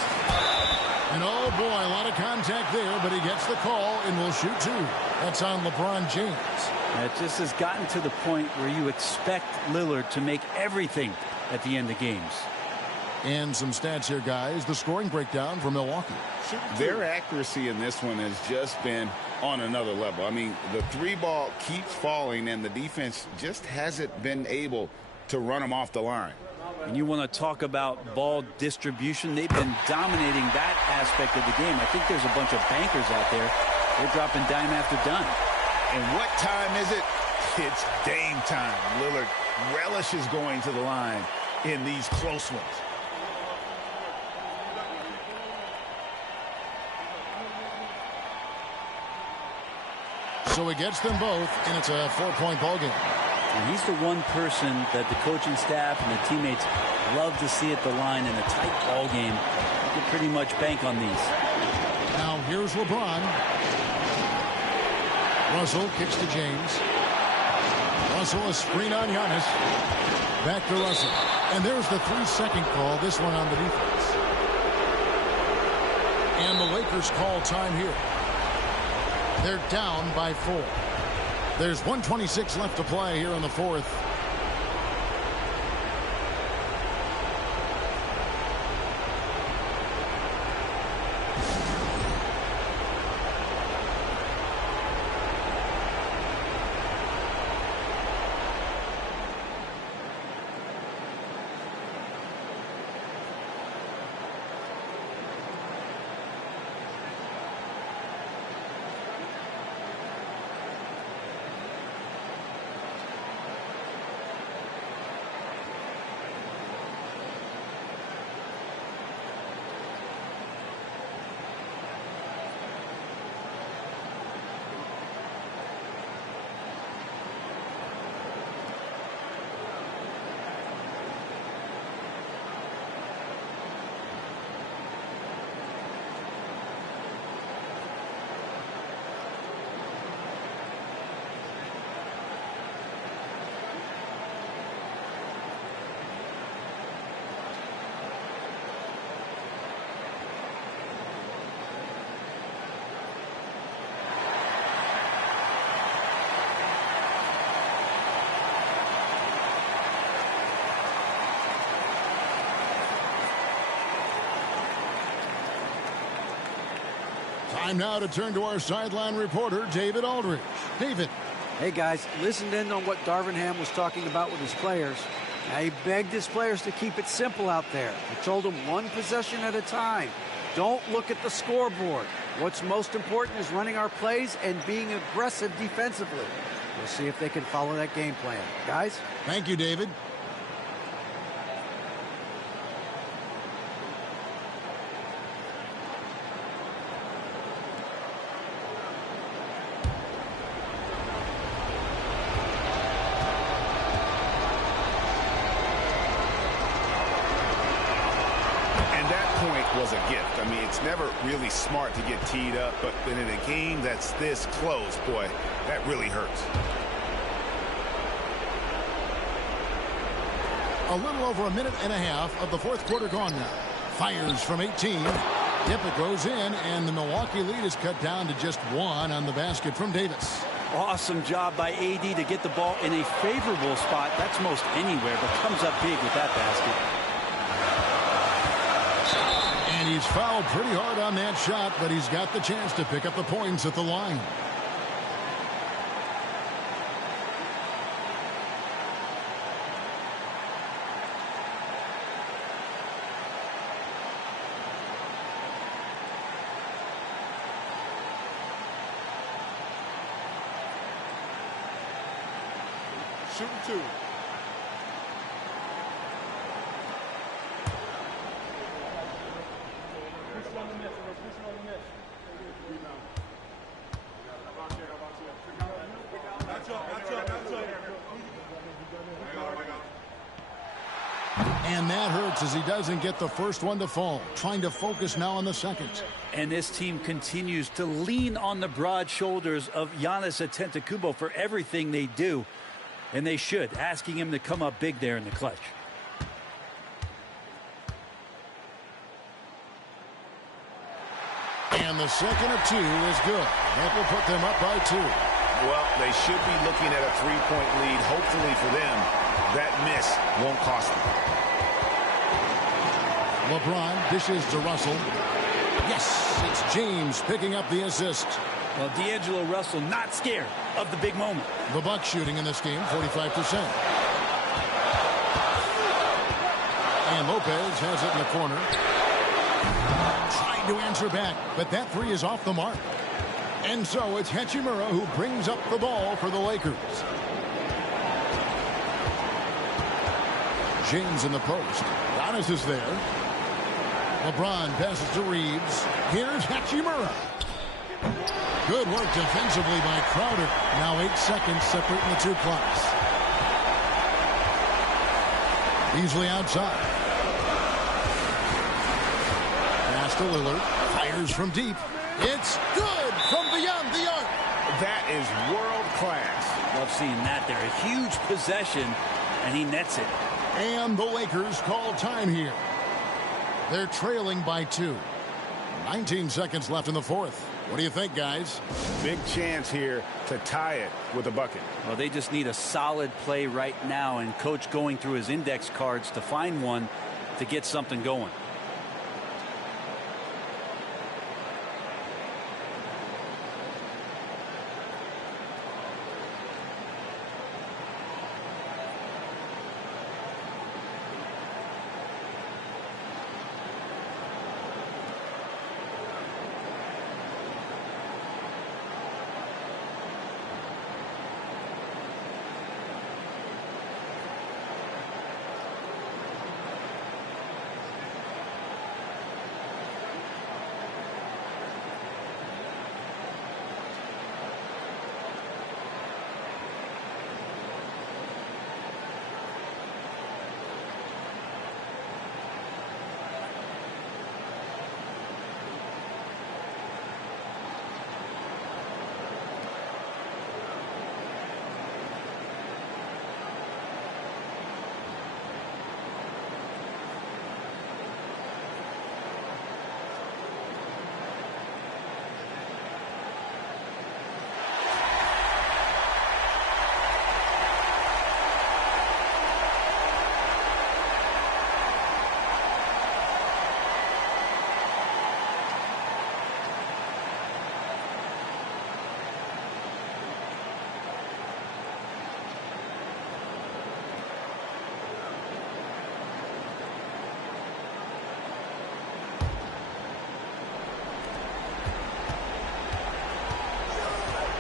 And oh boy, a lot of contact there, but he gets the call and will shoot 2. That's on LeBron James. It just has gotten to the point where you expect Lillard to make everything at the end of games. And some stats here, guys. The scoring breakdown for Milwaukee. Their accuracy in this one has just been on another level. I mean, the 3-ball keeps falling, and the defense just hasn't been able to run them off the line. And you want to talk about ball distribution. They've been dominating that aspect of the game. I think there's a bunch of bankers out there. They're dropping dime after dime. And what time is it? It's Dame time. Lillard relishes going to the line in these close ones. So he gets them both, and it's a 4-point ball game. And he's the one person that the coaching staff and the teammates love to see at the line in a tight ball game. You can pretty much bank on these. Now here's LeBron. Russell kicks to James. Russell, a screen on Giannis. Back to Russell. And there's the 3-second call, this one on the defense. And the Lakers call time here. They're down by 4. There's 1:26 left to play here in the fourth. Time now to turn to our sideline reporter, David Aldridge. David. Hey, guys, listened in on what Darvin Ham was talking about with his players. Now, he begged his players to keep it simple out there. He told them one possession at a time. Don't look at the scoreboard. What's most important is running our plays and being aggressive defensively. We'll see if they can follow that game plan. Guys? Thank you, David. Was a gift. I mean, it's never really smart to get teed up, but in a game that's this close, boy, that really hurts. A little over a minute and a half of the fourth quarter gone now. Fires from 18. Yep, it goes in, and the Milwaukee lead is cut down to just 1 on the basket from Davis. Awesome job by AD to get the ball in a favorable spot. That's most anywhere, but comes up big with that basket. And he's fouled pretty hard on that shot, but he's got the chance to pick up the points at the line. Shooting 2. And that hurts as he doesn't get the first one to fall. Trying to focus now on the second. And this team continues to lean on the broad shoulders of Giannis Antetokounmpo for everything they do. And they should, asking him to come up big there in the clutch. And the second of 2 is good. That will put them up by 2. Well, they should be looking at a 3-point lead. Hopefully for them, that miss won't cost them. LeBron dishes to Russell. Yes, it's James picking up the assist. Well, D'Angelo Russell not scared of the big moment. The Bucks shooting in this game, 45%. And Lopez has it in the corner. Trying to answer back, but that 3 is off the mark. And so it's Hachimura who brings up the ball for the Lakers. James in the post. Giannis is there. LeBron passes to Reeves. Here's Hachimura. Good work defensively by Crowder. Now 8 seconds separating the 2 clocks. Beasley outside. Pass to Lillard. Fires from deep. It's good from beyond the arc. That is world class. Love seeing that there. A huge possession, and he nets it. And the Lakers call time here. They're trailing by 2. 19 seconds left in the fourth. What do you think, guys? Big chance here to tie it with a bucket. Well, they just need a solid play right now, and Coach going through his index cards to find one to get something going.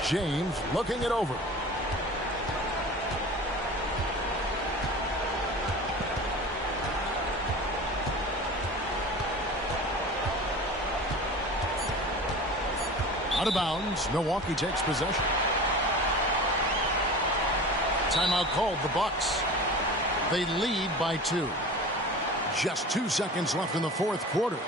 James looking it over. Out of bounds. Milwaukee takes possession. Timeout called the Bucks. They lead by 2. Just 2 seconds left in the fourth quarter.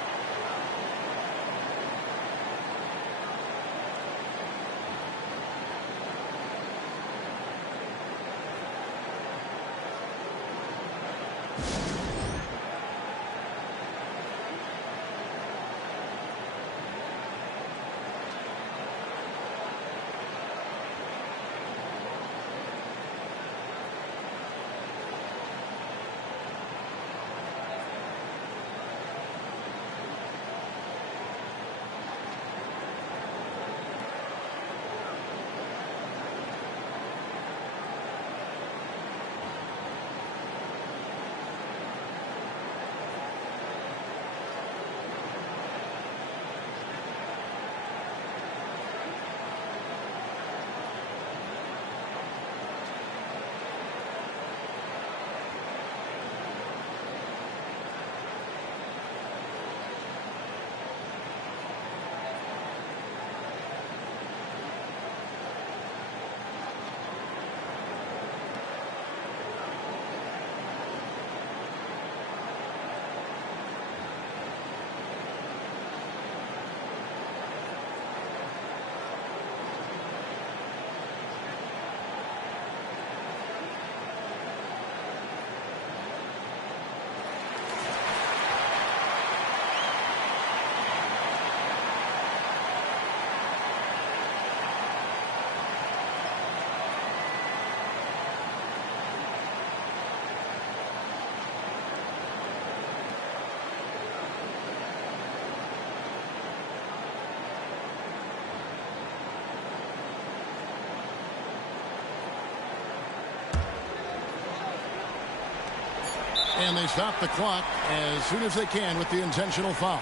And they stop the clock as soon as they can with the intentional foul.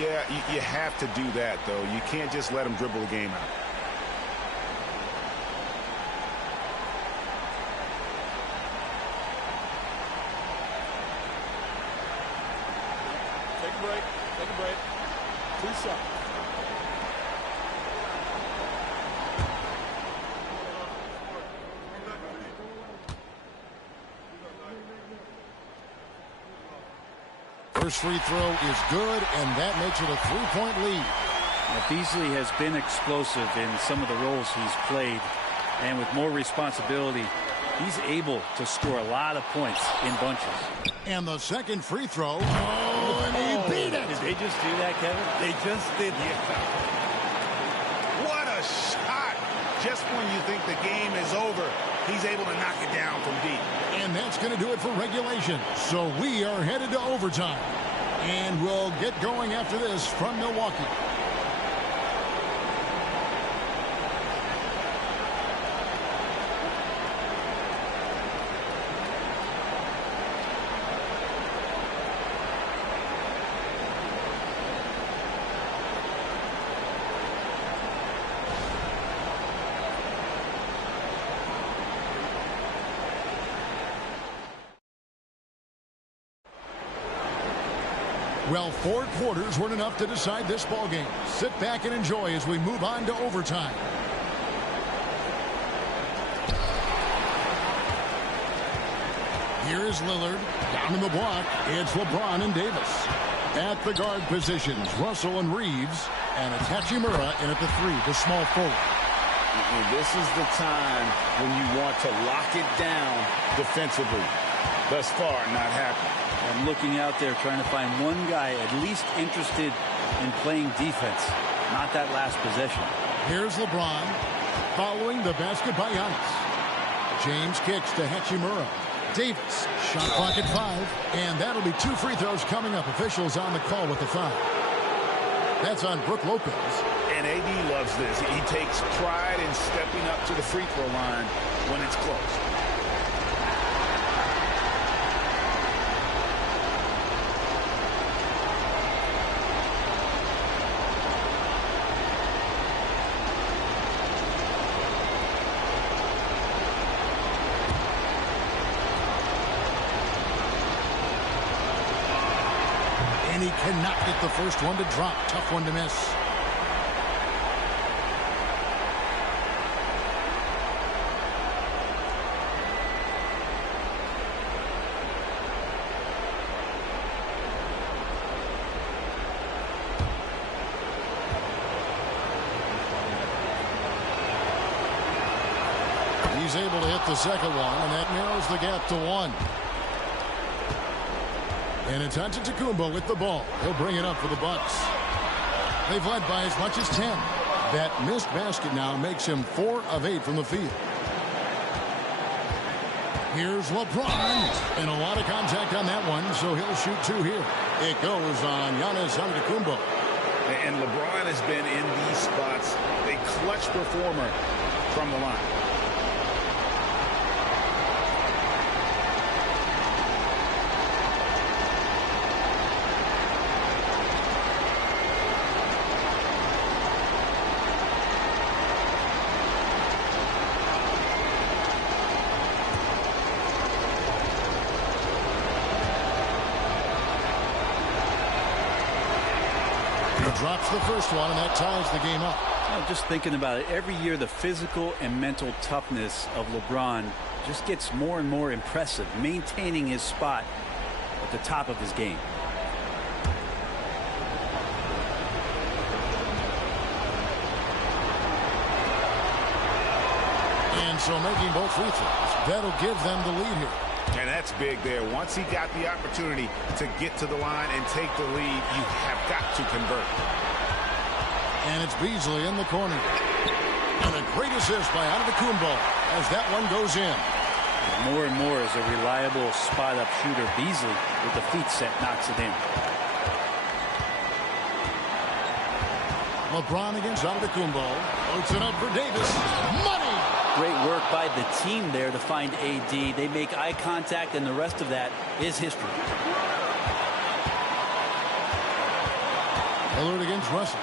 Yeah, you have to do that, though. You can't just let them dribble the game out. Take a break. Take a break. 2 shots. First free throw is good, and that makes it a 3-point lead. Now, Beasley has been explosive in some of the roles he's played, and with more responsibility, he's able to score a lot of points in bunches. And the second free throw. Oh, and he beat it. Did they just do that, Kevin? They just did. What a shot. Just when you think the game is over, he's able to knock it down from deep. And that's going to do it for regulation. So we are headed to overtime. And we'll get going after this from Milwaukee. Well, 4 quarters weren't enough to decide this ball game. Sit back and enjoy as we move on to overtime. Here is Lillard. Down in the block, it's LeBron and Davis. At the guard positions, Russell and Reeves. And it's Hachimura in at the 3, the small forward. This is the time when you want to lock it down defensively. Thus far, not happening. I'm looking out there trying to find one guy at least interested in playing defense, not that last possession. Here's LeBron following the basket by Giannis. James kicks to Hachimura. Davis, shot clock at 5, and that'll be 2 free throws coming up. Officials on the call with the foul. That's on Brook Lopez. And AD loves this. He takes pride in stepping up to the free throw line when it's close. He cannot get the first one to drop. Tough one to miss. He's able to hit the second one, and that narrows the gap to 1. And it's Antetokounmpo with the ball. He'll bring it up for the Bucks. They've led by as much as 10. That missed basket now makes him 4 of 8 from the field. Here's LeBron. And a lot of contact on that one, so he'll shoot 2 here. It goes on Giannis Antetokounmpo. And LeBron has been in these spots a clutch performer from the line. Drops the first one, and that ties the game up. Just thinking about it, every year the physical and mental toughness of LeBron just gets more and more impressive, maintaining his spot at the top of his game. And so making both free throws, that'll give them the lead here. And that's big there. Once he got the opportunity to get to the line and take the lead, you have got to convert. And it's Beasley in the corner. And a great assist by Antetokounmpo as that one goes in. More and more as a reliable spot-up shooter, Beasley with the feet set knocks it in. LeBron against Antetokounmpo. Floats it up for Davis. Money! Great work by the team there to find AD. They make eye contact, and the rest of that is history. Lillard against Russell.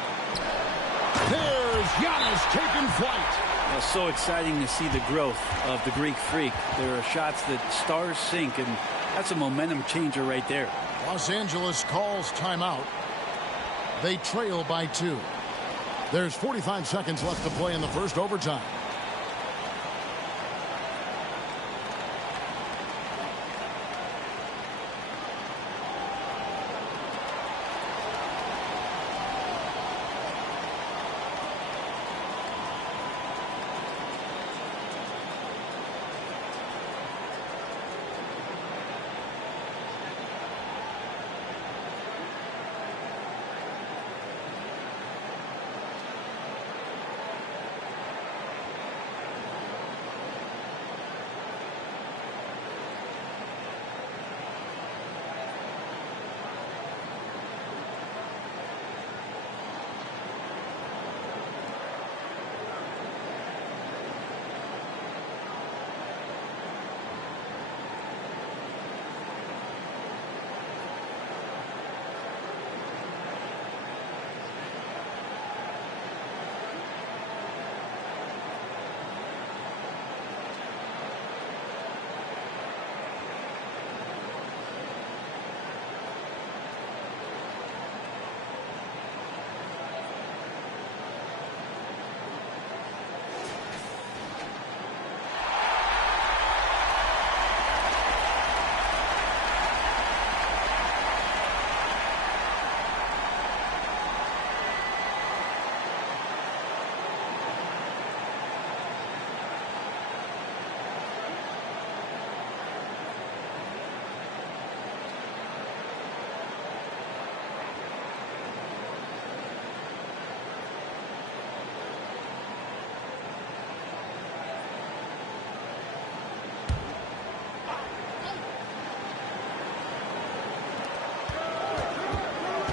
There's Giannis taking flight. Well, so exciting to see the growth of the Greek Freak. There are shots that stars sink, and that's a momentum changer right there. Los Angeles calls timeout. They trail by 2. There's 45 seconds left to play in the first overtime.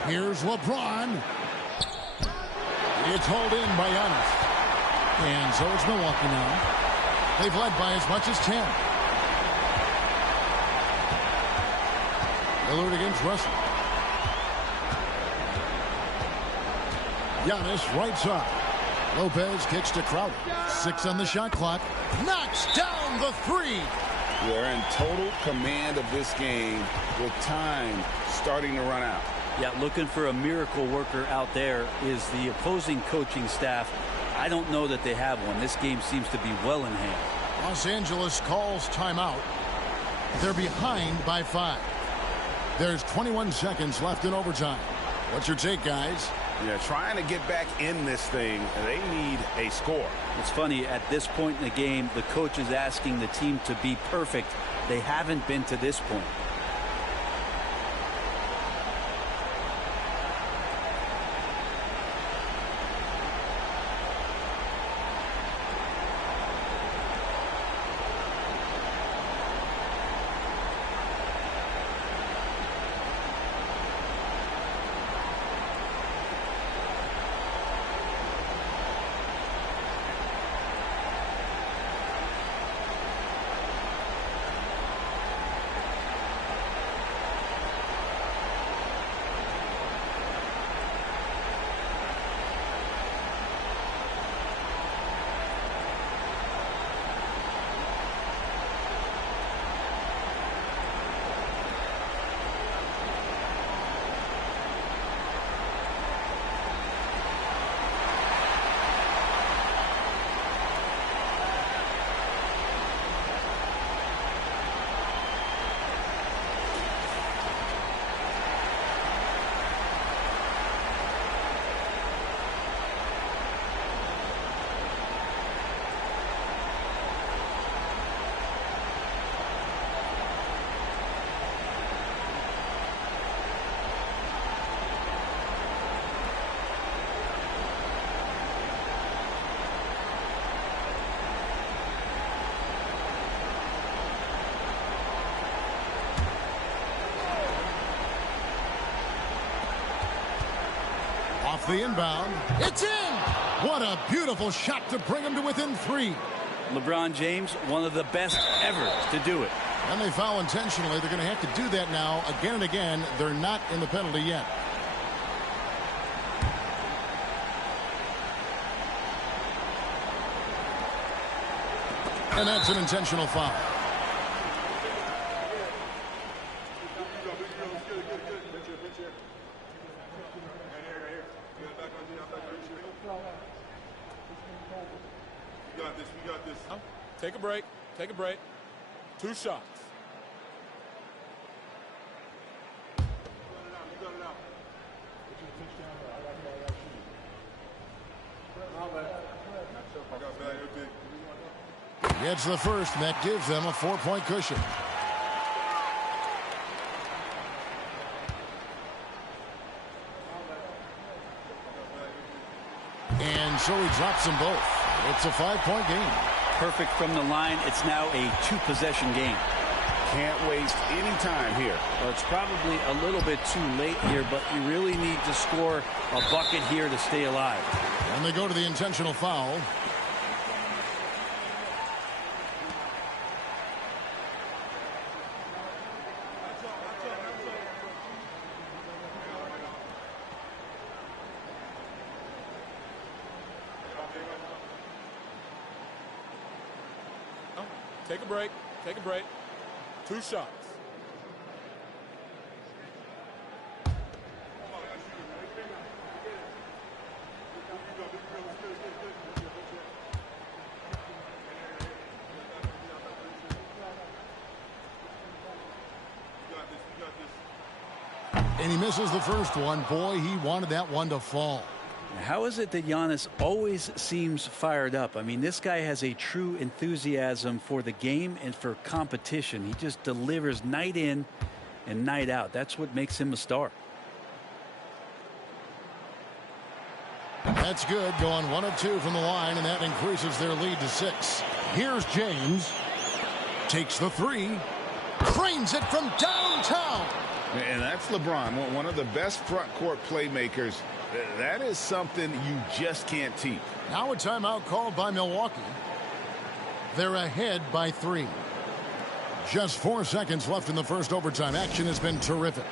Here's LeBron. It's hauled in by Giannis. And so it's Milwaukee now. They've led by as much as 10. Lillard against Russell. Giannis right side. Lopez kicks to Crowder. 6 on the shot clock. Knocks down the 3. They're in total command of this game with time starting to run out. Yeah, looking for a miracle worker out there is the opposing coaching staff. I don't know that they have one. This game seems to be well in hand. Los Angeles calls timeout. They're behind by 5. There's 21 seconds left in overtime. What's your take, guys? Yeah, trying to get back in this thing, they need a score. It's funny, at this point in the game, the coach is asking the team to be perfect. They haven't been to this point. Off the inbound. It's in! What a beautiful shot to bring him to within 3. LeBron James, one of the best ever to do it. And they foul intentionally. They're going to have to do that now again and again. They're not in the penalty yet. And that's an intentional foul. We got this. Take a break. Take a break. 2 shots. Gets the first, and that gives them a 4-point cushion. And so he drops them both. It's a 5-point game. Perfect from the line. It's now a 2-possession game. Can't waste any time here. Well, it's probably a little bit too late here, but you really need to score a bucket here to stay alive. And they go to the intentional foul. Take a break. Take a break. 2 shots. And he misses the first one. Boy, he wanted that one to fall. How is it that Giannis always seems fired up? I mean, this guy has a true enthusiasm for the game and for competition. He just delivers night in and night out. That's what makes him a star. That's good. Going 1 of 2 from the line, and that increases their lead to 6. Here's James. Takes the 3. Cranes it from downtown. And that's LeBron, one of the best front court playmakers. That is something you just can't teach. Now a timeout called by Milwaukee. They're ahead by 3. Just 4 seconds left in the first overtime. Action has been terrific.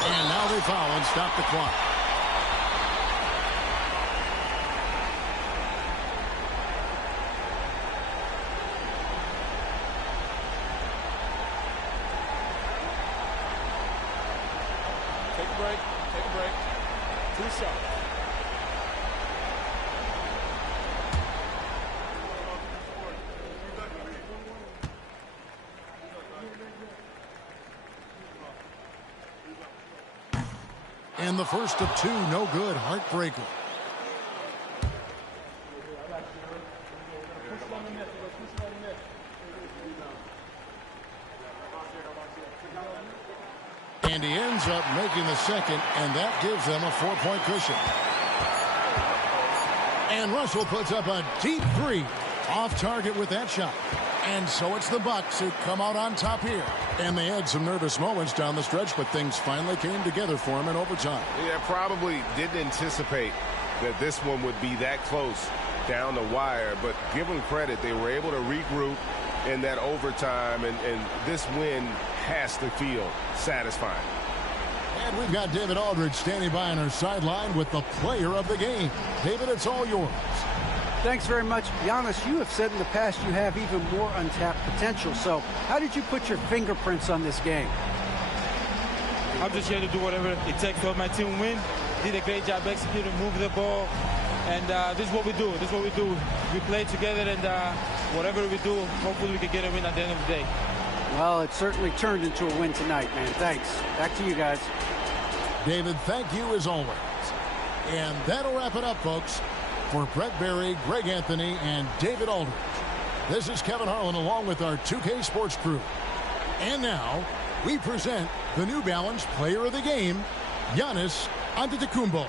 And now they foul and stop the clock. Take a break. Take a break. 2 shots. And the first of 2, no good. Heartbreaker. And he ends up making the second, and that gives them a 4-point cushion. And Russell puts up a deep 3. Off target with that shot. And so it's the Bucks who come out on top here. And they had some nervous moments down the stretch, but things finally came together for them in overtime. Yeah, probably didn't anticipate that this one would be that close down the wire, but give them credit. They were able to regroup in that overtime, and this win has to feel satisfying. And we've got David Aldridge standing by on our sideline with the player of the game. David, it's all yours. Thanks very much. Giannis, you have said in the past you have even more untapped potential. So how did you put your fingerprints on this game? I'm just here to do whatever it takes to help my team win. Did a great job executing, move the ball. And this is what we do. This is what we do. We play together, and whatever we do, hopefully we can get a win at the end of the day. Well, it certainly turned into a win tonight, man. Thanks. Back to you guys. David, thank you as always. And that'll wrap it up, folks. For Brett Barry, Greg Anthony, and David Aldridge, this is Kevin Harlan along with our 2K Sports crew. And now, we present the New Balance Player of the Game, Giannis Antetokounmpo.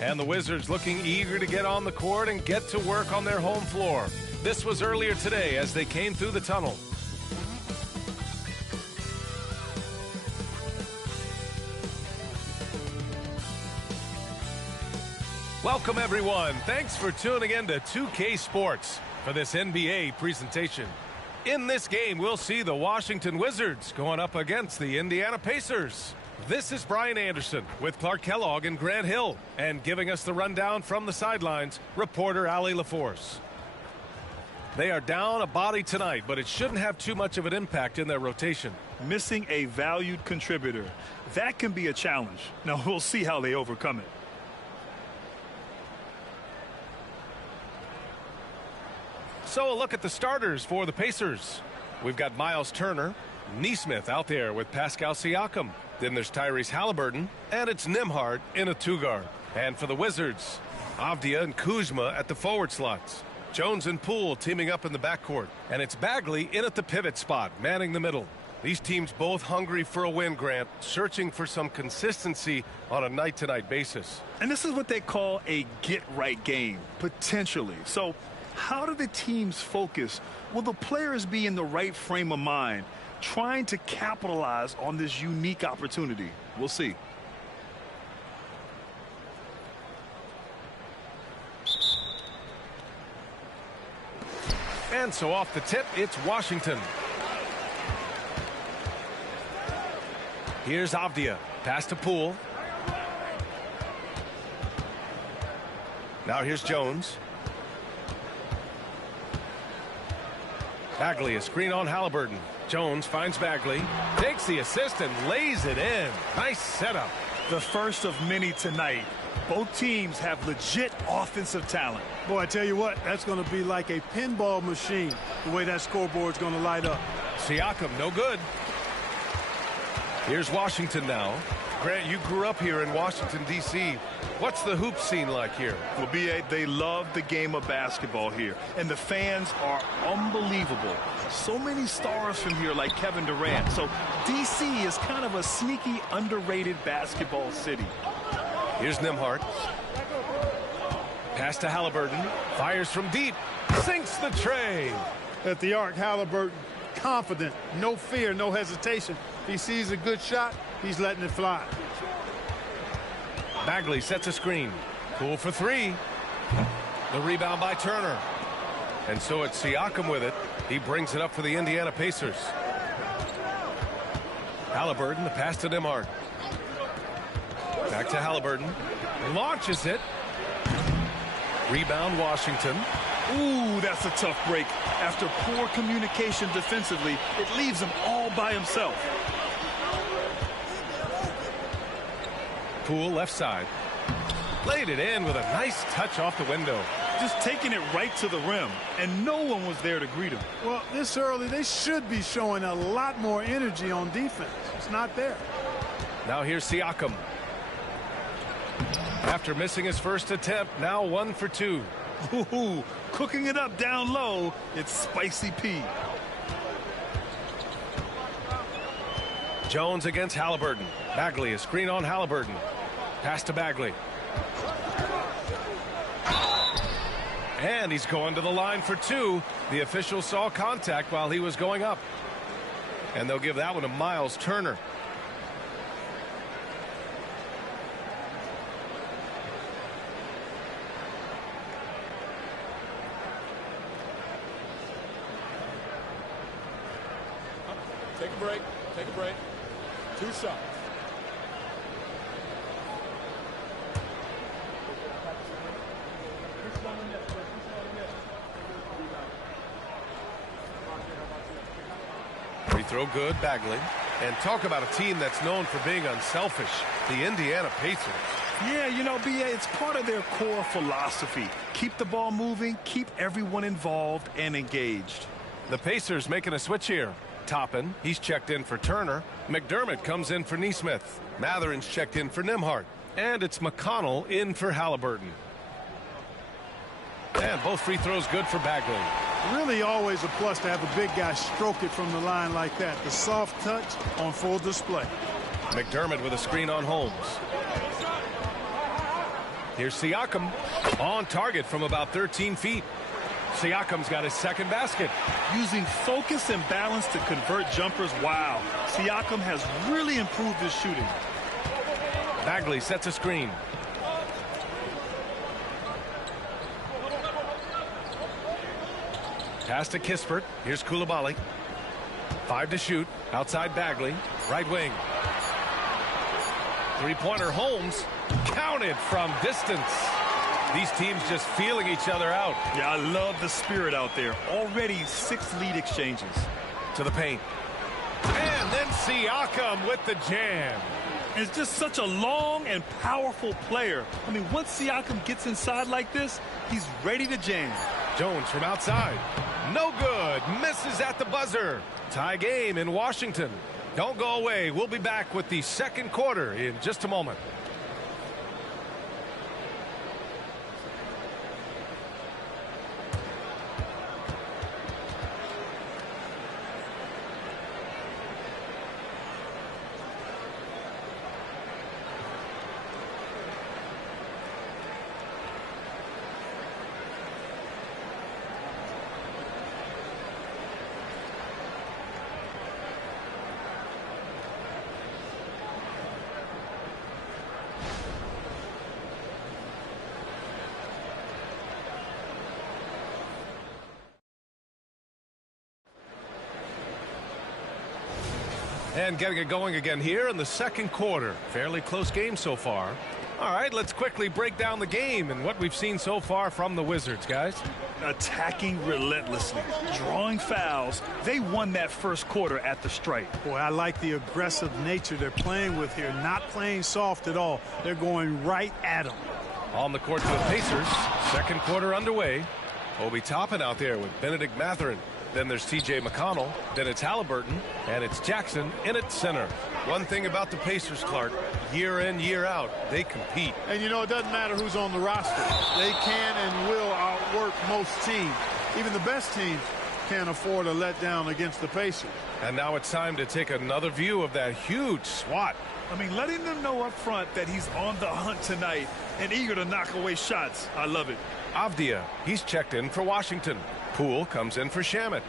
And the Wizards looking eager to get on the court and get to work on their home floor. This was earlier today as they came through the tunnel. Welcome, everyone. Thanks for tuning in to 2K Sports for this NBA presentation. In this game, we'll see the Washington Wizards going up against the Indiana Pacers. This is Brian Anderson with Clark Kellogg and Grant Hill. And giving us the rundown from the sidelines, reporter Allie LaForce. They are down a body tonight, but it shouldn't have too much of an impact in their rotation. Missing a valued contributor. That can be a challenge. Now, we'll see how they overcome it. So a look at the starters for the Pacers. We've got Miles Turner, Nesmith out there with Pascal Siakam. Then there's Tyrese Halliburton, and it's Nembhard in a two-guard. And for the Wizards, Avdia and Kuzma at the forward slots. Jones and Poole teaming up in the backcourt. And it's Bagley in at the pivot spot, manning the middle. These teams both hungry for a win, Grant, searching for some consistency on a night-to-night basis. And this is what they call a get-right game, potentially. So how do the teams focus? Will the players be in the right frame of mind, trying to capitalize on this unique opportunity? We'll see. And so off the tip, it's Washington. Here's Avdia. Pass to Poole. Now here's Jones. Bagley, a screen on Halliburton. Jones finds Bagley, takes the assist and lays it in. Nice setup. The first of many tonight. Both teams have legit offensive talent. Boy, I tell you what, that's going to be like a pinball machine, the way that scoreboard's going to light up. Siakam, no good. Here's Washington now. Grant, you grew up here in Washington, D.C. What's the hoop scene like here? Well, B.A., they love the game of basketball here, and the fans are unbelievable. So many stars from here like Kevin Durant. So D.C. is kind of a sneaky, underrated basketball city. Here's Nembhard. Pass to Halliburton. Fires from deep. Sinks the tray. At the arc, Halliburton, confident, no fear, no hesitation. If he sees a good shot, he's letting it fly. Bagley sets a screen. Poole for three. The rebound by Turner. And so it's Siakam with it. He brings it up for the Indiana Pacers. Halliburton, the pass to Nembhard. Back to Halliburton. Launches it. Rebound Washington. Ooh, that's a tough break. After poor communication defensively, it leaves him all by himself. Poole left side. Laid it in with a nice touch off the window. Just taking it right to the rim, and no one was there to greet him. Well, this early, they should be showing a lot more energy on defense. It's not there. Now here's Siakam. After missing his first attempt, now 1 for 2. Ooh, cooking it up down low, it's Spicy P. Jones against Halliburton. Bagley, a screen on Halliburton. Pass to Bagley. And he's going to the line for 2. The official saw contact while he was going up. And they'll give that one to Miles Turner. Take a break. Take a break. 2 shots. Free throw good, Bagley. And talk about a team that's known for being unselfish, the Indiana Pacers. Yeah, you know, B.A., it's part of their core philosophy. Keep the ball moving, keep everyone involved and engaged. The Pacers making a switch here. Toppin, he's checked in for Turner. McDermott comes in for Nesmith. Matherin's checked in for Nembhard. And it's McConnell in for Halliburton. And both free throws good for Bagley. Really always a plus to have a big guy stroke it from the line like that. The soft touch on full display. McDermott with a screen on Holmes. Here's Siakam on target from about 13 feet. Siakam's got his second basket. Using focus and balance to convert jumpers. Wow. Siakam has really improved his shooting. Bagley sets a screen. Pass to Kispert. Here's Coulibaly. 5 to shoot. Outside Bagley. Right wing. Three-pointer Holmes. Counted from distance. These teams just feeling each other out. Yeah, I love the spirit out there. Already 6 lead exchanges. To the paint. And then Siakam with the jam. It's just such a long and powerful player. I mean, once Siakam gets inside like this, he's ready to jam. Jones from outside. No good. Misses at the buzzer. Tie game in Washington. Don't go away. We'll be back with the second quarter in just a moment. And getting it going again here in the second quarter. Fairly close game so far. All right, let's quickly break down the game and what we've seen so far from the Wizards, guys. Attacking relentlessly, drawing fouls. They won that first quarter at the stripe. Boy, I like the aggressive nature they're playing with here. Not playing soft at all. They're going right at them. On the court for the Pacers. Second quarter underway. Obi Toppin out there with Benedict Mathurin. Then there's T.J. McConnell. Then it's Halliburton. And it's Jackson in at center. One thing about the Pacers, Clark, year in, year out, they compete. And, you know, it doesn't matter who's on the roster. They can and will outwork most teams. Even the best teams can't afford a letdown against the Pacers. And now it's time to take another view of that huge swat. I mean, letting them know up front that he's on the hunt tonight and eager to knock away shots. I love it. Avdia, he's checked in for Washington. Poole comes in for Shamet.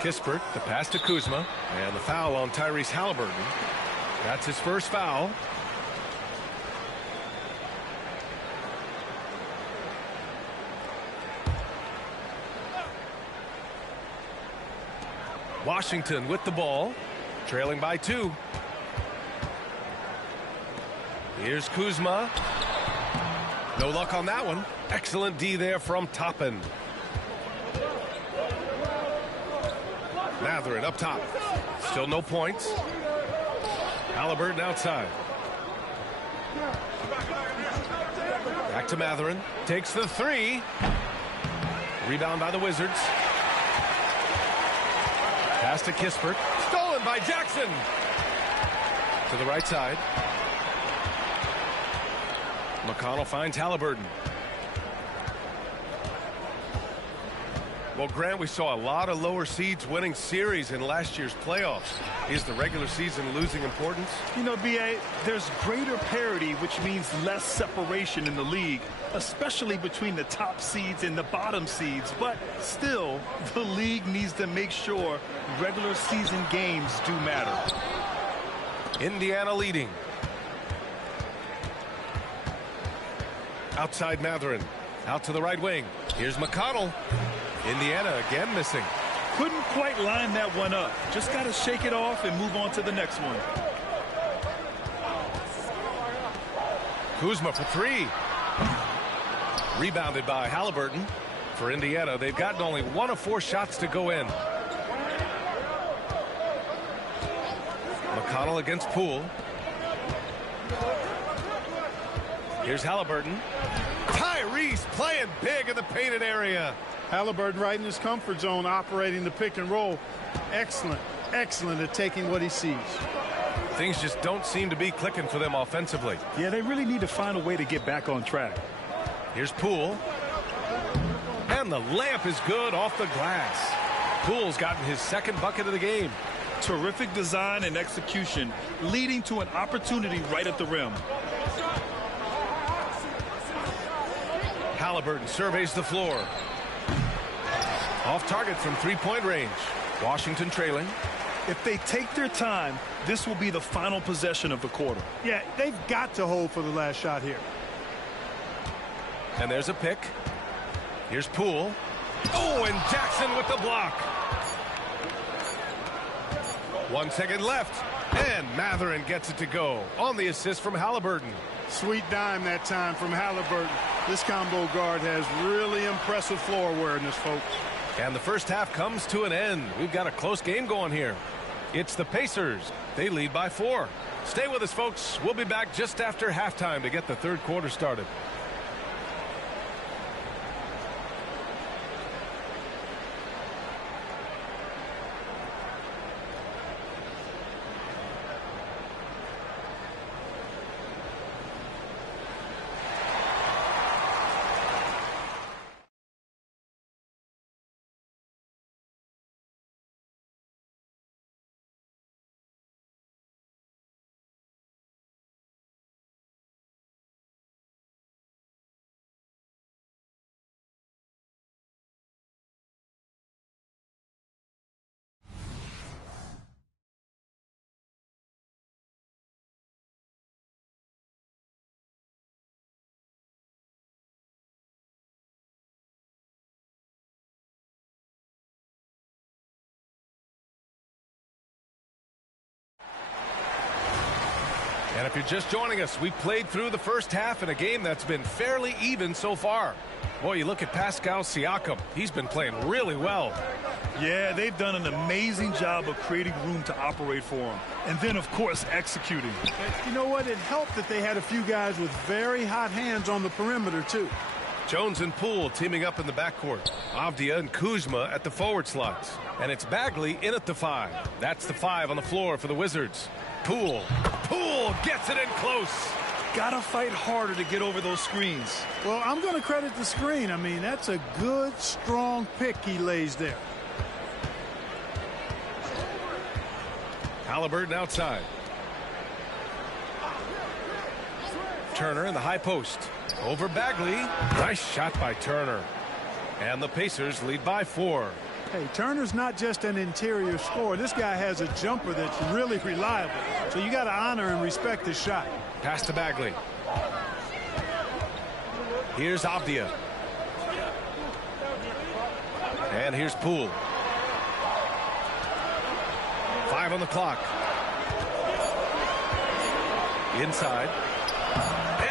Kispert, the pass to Kuzma, and the foul on Tyrese Halliburton. That's his first foul. Washington with the ball, trailing by 2. Here's Kuzma. No luck on that one. Excellent D there from Toppin. Mathurin up top. Still no points. Halliburton outside. Back to Mathurin. Takes the 3. Rebound by the Wizards. Pass to Kispert. Stolen by Jackson. To the right side. McConnell finds Halliburton. Well, Grant, we saw a lot of lower seeds winning series in last year's playoffs. Is the regular season losing importance? You know, B.A., there's greater parity, which means less separation in the league, especially between the top seeds and the bottom seeds. But still, the league needs to make sure regular season games do matter. Indiana leading. Outside Mathurin. Out to the right wing. Here's McConnell. Indiana again missing. Couldn't quite line that one up. Just got to shake it off and move on to the next one. Kuzma for 3. Rebounded by Halliburton. For Indiana, they've gotten only 1 of 4 shots to go in. McConnell against Poole. Here's Halliburton. Tyrese playing big in the painted area. Halliburton right in his comfort zone, operating the pick and roll. Excellent, excellent at taking what he sees. Things just don't seem to be clicking for them offensively. Yeah, they really need to find a way to get back on track. Here's Poole. And the layup is good off the glass. Poole's gotten his second bucket of the game. Terrific design and execution, leading to an opportunity right at the rim. Halliburton surveys the floor. Off target from three-point range. Washington trailing. If they take their time, this will be the final possession of the quarter. Yeah, they've got to hold for the last shot here. And there's a pick. Here's Poole. Oh, and Jackson with the block. 1 second left. And Mathurin gets it to go on the assist from Halliburton. Sweet dime that time from Halliburton. This combo guard has really impressive floor awareness, folks. And the first half comes to an end. We've got a close game going here. It's the Pacers. They lead by 4. Stay with us, folks. We'll be back just after halftime to get the third quarter started. And if you're just joining us, we played through the first half in a game that's been fairly even so far. Boy, you look at Pascal Siakam. He's been playing really well. Yeah, they've done an amazing job of creating room to operate for him. And then, of course, executing. You know what? It helped that they had a few guys with very hot hands on the perimeter, too. Jones and Poole teaming up in the backcourt. Avdia and Kuzma at the forward slots. And it's Bagley in at the 5. That's the 5 on the floor for the Wizards. Poole gets it in close. Gotta fight harder to get over those screens. Well, I'm going to credit the screen. I mean, that's a good, strong pick he lays there. Halliburton outside. Turner in the high post. Over Bagley. Nice shot by Turner. And the Pacers lead by 4. Hey, Turner's not just an interior scorer. This guy has a jumper that's really reliable. So you got to honor and respect his shot. Pass to Bagley. Here's Avdia. And here's Poole. 5 on the clock. Inside.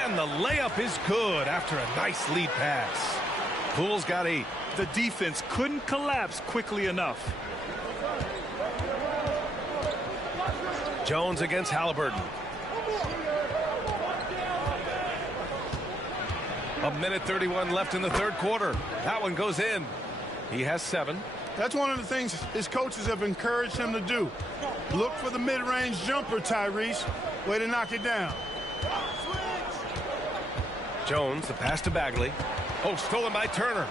And the layup is good after a nice lead pass. Poole's got 8. The defense couldn't collapse quickly enough. Jones against Halliburton. A minute 31 left in the third quarter. That one goes in. He has 7. That's one of the things his coaches have encouraged him to do. Look for the mid-range jumper, Tyrese. Way to knock it down. Jones, the pass to Bagley. Oh, stolen by Turner.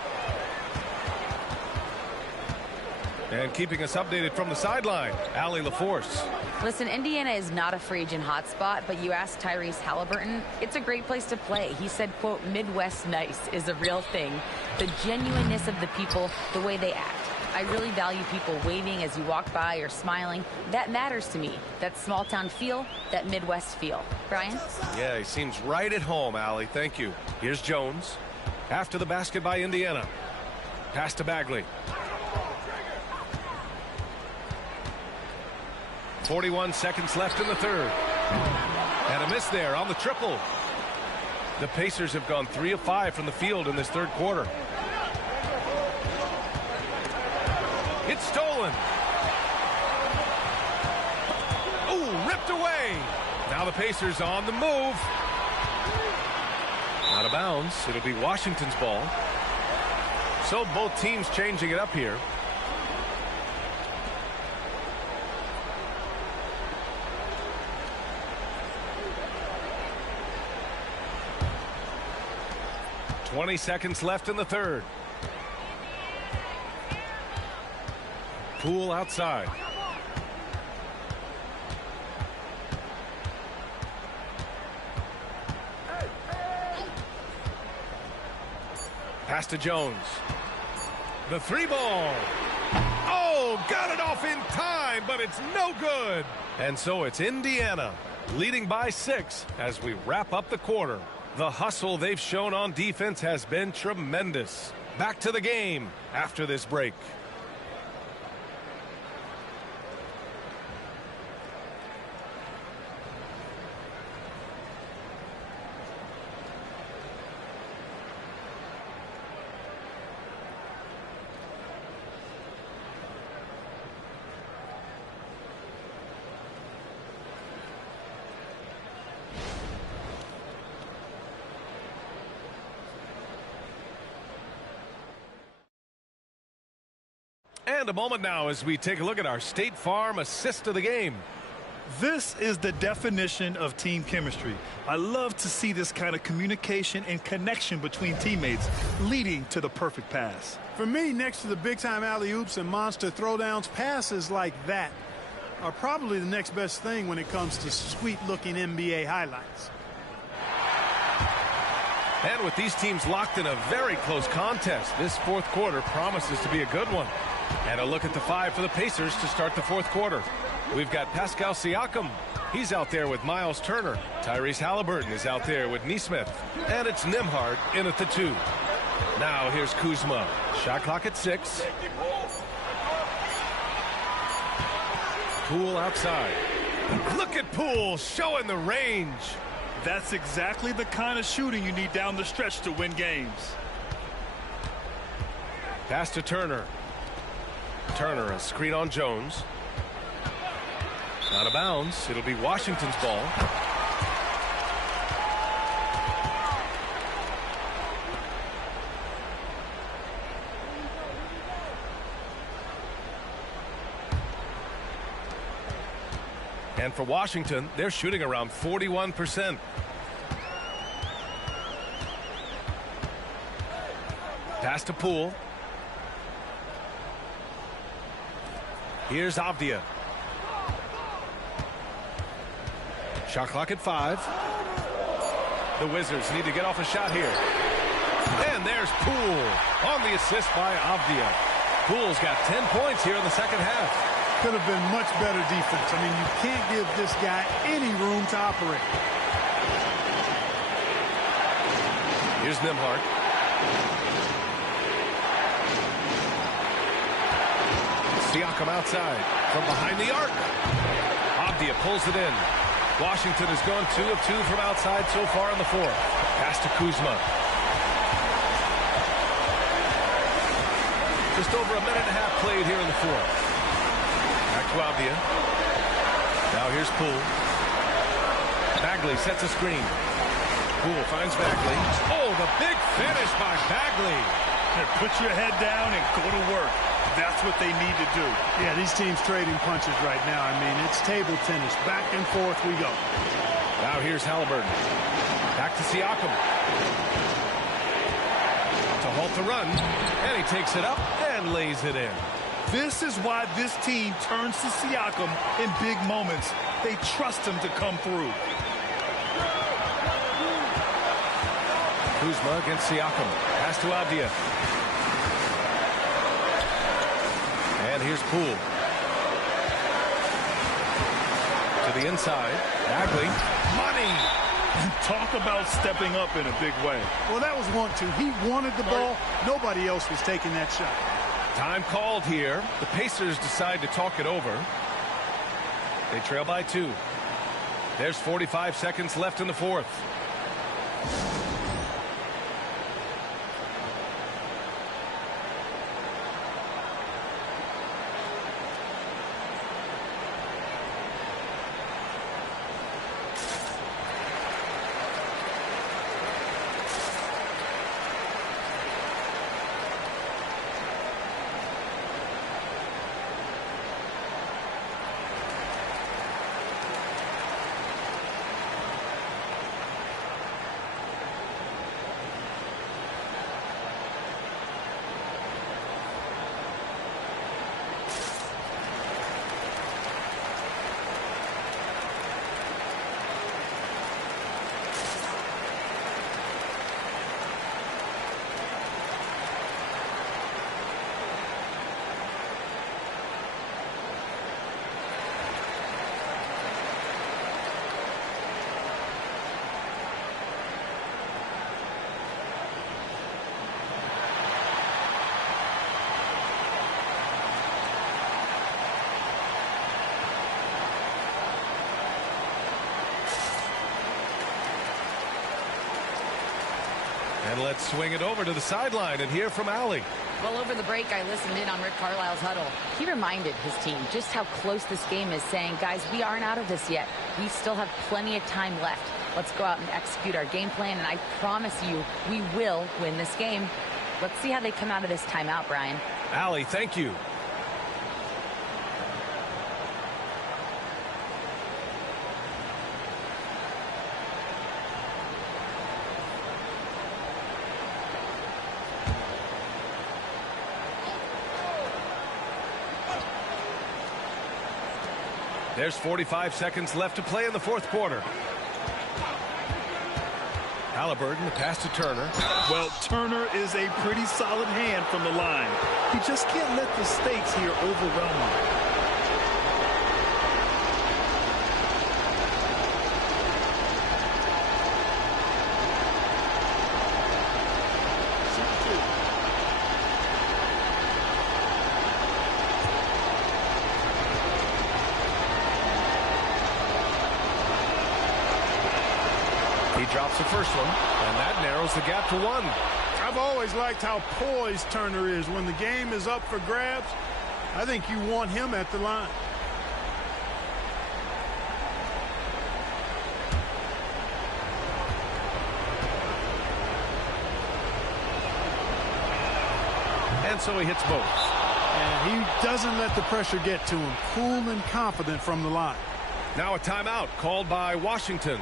And keeping us updated from the sideline, Allie LaForce. Listen, Indiana is not a free agent hotspot, but you ask Tyrese Halliburton, it's a great place to play. He said, quote, Midwest nice is a real thing. The genuineness of the people, the way they act. I really value people waving as you walk by or smiling. That matters to me. That small town feel, that Midwest feel. Brian? Yeah, he seems right at home, Allie. Thank you. Here's Jones. After the basket by Indiana. Pass to Bagley. 41 seconds left in the third. And a miss there on the triple. The Pacers have gone 3 of 5 from the field in this third quarter. It's stolen. Ooh, ripped away. Now the Pacers on the move. Out of bounds. It'll be Washington's ball. So both teams changing it up here. .20 seconds left in the third. Poole outside. Pass to Jones. The 3-ball. Oh, got it off in time, but it's no good. And so it's Indiana leading by 6 as we wrap up the quarter. The hustle they've shown on defense has been tremendous. Back to the game after this break. And a moment now as we take a look at our State Farm assist of the game. This is the definition of team chemistry. I love to see this kind of communication and connection between teammates leading to the perfect pass. For me, next to the big-time alley-oops and monster throwdowns, passes like that are probably the next best thing when it comes to sweet-looking NBA highlights. And with these teams locked in a very close contest, this fourth quarter promises to be a good one. And a look at the 5 for the Pacers to start the fourth quarter. We've got Pascal Siakam. He's out there with Miles Turner. Tyrese Halliburton is out there with Nesmith. And it's Nembhard in at the 2. Now here's Kuzma. Shot clock at 6. Poole outside. Look at Poole showing the range. That's exactly the kind of shooting you need down the stretch to win games. Pass to Turner. Turner, a screen on Jones. Out of bounds. It'll be Washington's ball. And for Washington, they're shooting around 41%. Pass to Poole. Here's Avdia. Shot clock at 5. The Wizards need to get off a shot here. And there's Poole on the assist by Avdia. Poole's got 10 points here in the second half. Could have been much better defense. I mean, you can't give this guy any room to operate. Here's Nembhard. Siakam outside from behind the arc. Avdia pulls it in. Washington has gone 2 of 2 from outside so far in the fourth. Pass to Kuzma. Just over a minute and a half played here in the fourth. Back to Avdia. Now here's Poole. Bagley sets a screen. Poole finds Bagley. Oh, the big finish by Bagley. Put your head down and go to work. That's what they need to do. Yeah, these teams trading punches right now. I mean, it's table tennis. Back and forth we go. Now here's Halliburton. Back to Siakam. To halt the run. And he takes it up and lays it in. This is why this team turns to Siakam in big moments. They trust him to come through. Kuzma against Siakam. Pass to Avdia. And here's Poole. To the inside. Bagley. Money. Talk about stepping up in a big way. Well, that was 1-2. He wanted the ball. Nobody else was taking that shot. Time called here. The Pacers decide to talk it over. They trail by 2. There's 45 seconds left in the fourth. Let's swing it over to the sideline and hear from Allie. Well, over the break, I listened in on Rick Carlisle's huddle. He reminded his team just how close this game is, saying, guys, we aren't out of this yet. We still have plenty of time left. Let's go out and execute our game plan, and I promise you, we will win this game. Let's see how they come out of this timeout, Brian. Allie, thank you. There's 45 seconds left to play in the fourth quarter. Halliburton, the pass to Turner. Well, Turner is a pretty solid hand from the line. He just can't let the stakes here overwhelm him. Drops the first one, and that narrows the gap to 1. I've always liked how poised Turner is. When the game is up for grabs, I think you want him at the line. And so he hits both. And he doesn't let the pressure get to him. Cool and confident from the line. Now a timeout called by Washington.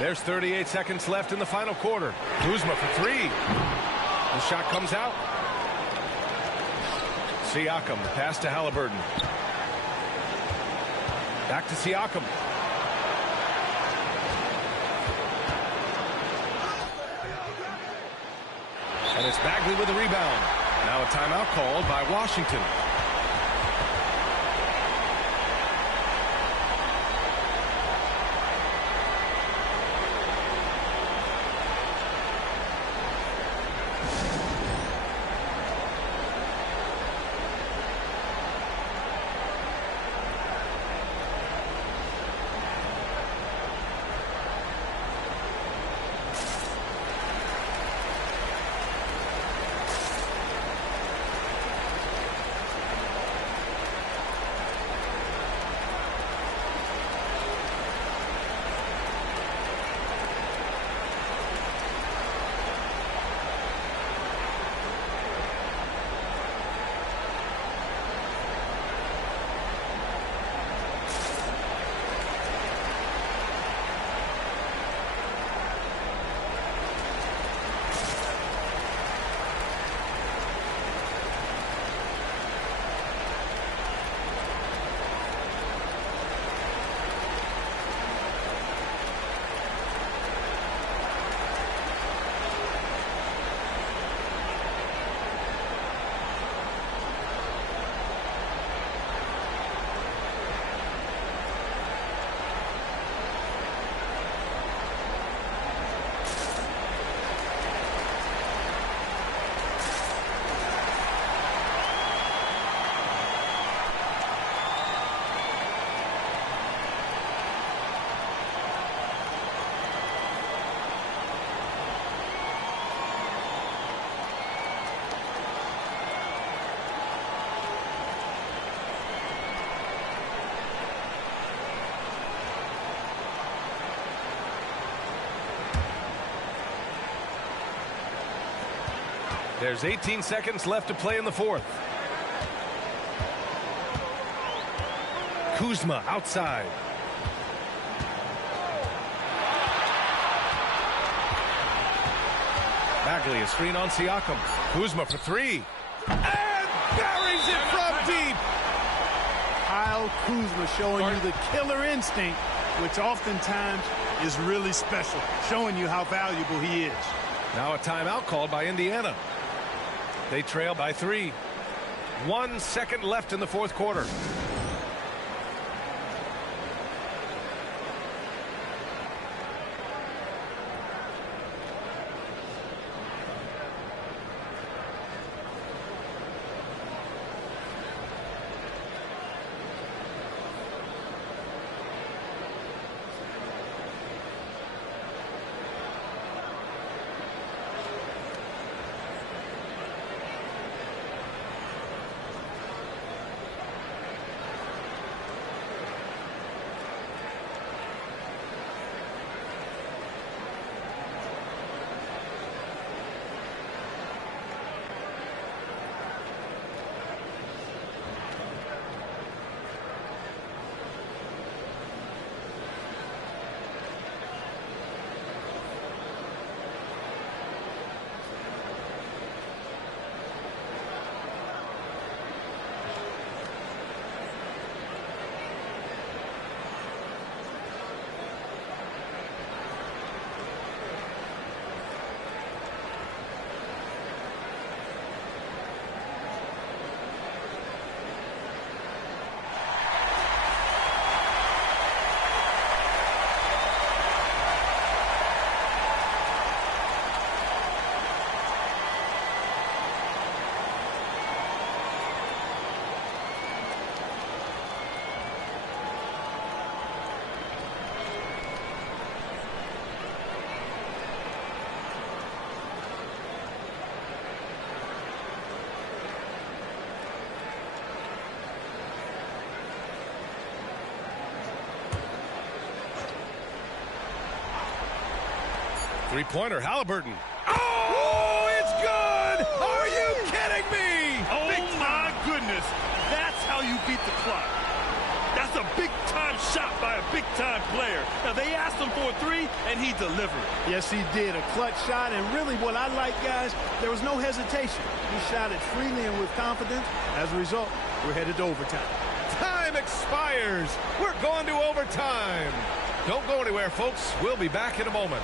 There's 38 seconds left in the final quarter. Kuzma for 3. The shot comes out. Siakam, the pass to Halliburton. Back to Siakam. And it's Bagley with the rebound. Now a timeout called by Washington. There's 18 seconds left to play in the fourth. Kuzma outside. Bagley, a screen on Siakam. Kuzma for three. And buries it from deep. Kyle Kuzma showing you the killer instinct, which oftentimes is really special, showing you how valuable he is. Now a timeout called by Indiana. They trail by 3. 1 second left in the fourth quarter. Three-pointer, Halliburton. Oh, it's good! Are you kidding me? Oh, my goodness. That's how you beat the clock. That's a big-time shot by a big-time player. Now, they asked him for a three, and he delivered. Yes, he did. A clutch shot, and really what I like, guys, there was no hesitation. He shot it freely and with confidence. As a result, we're headed to overtime. Time expires. We're going to overtime. Don't go anywhere, folks. We'll be back in a moment.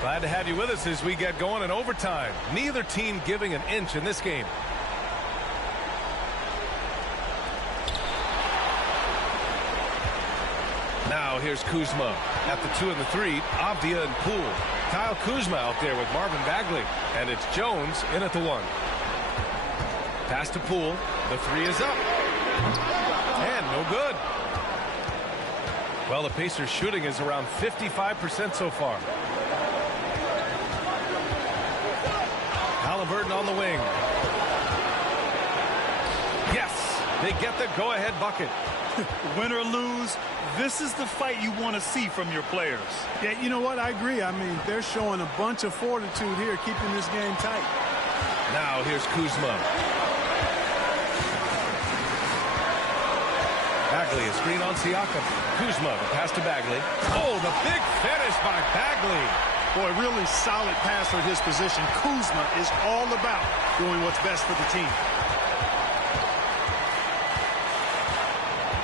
Glad to have you with us as we get going in overtime. Neither team giving an inch in this game. Now here's Kuzma at the 2 and the 3. Avdia and Poole. Kyle Kuzma out there with Marvin Bagley. And it's Jones in at the 1. Pass to Poole. The 3 is up. And no good. Well, the Pacers shooting is around 55% so far. Halliburton on the wing. Yes, they get the go-ahead bucket. Win or lose, this is the fight you want to see from your players. Yeah, you know what? I agree. I mean, they're showing a bunch of fortitude here, keeping this game tight. Now here's Kuzma. Bagley, a screen on Siakam. Kuzma, the pass to Bagley. Oh, the big finish by Bagley. Boy, really solid pass for his position. Kuzma is all about doing what's best for the team.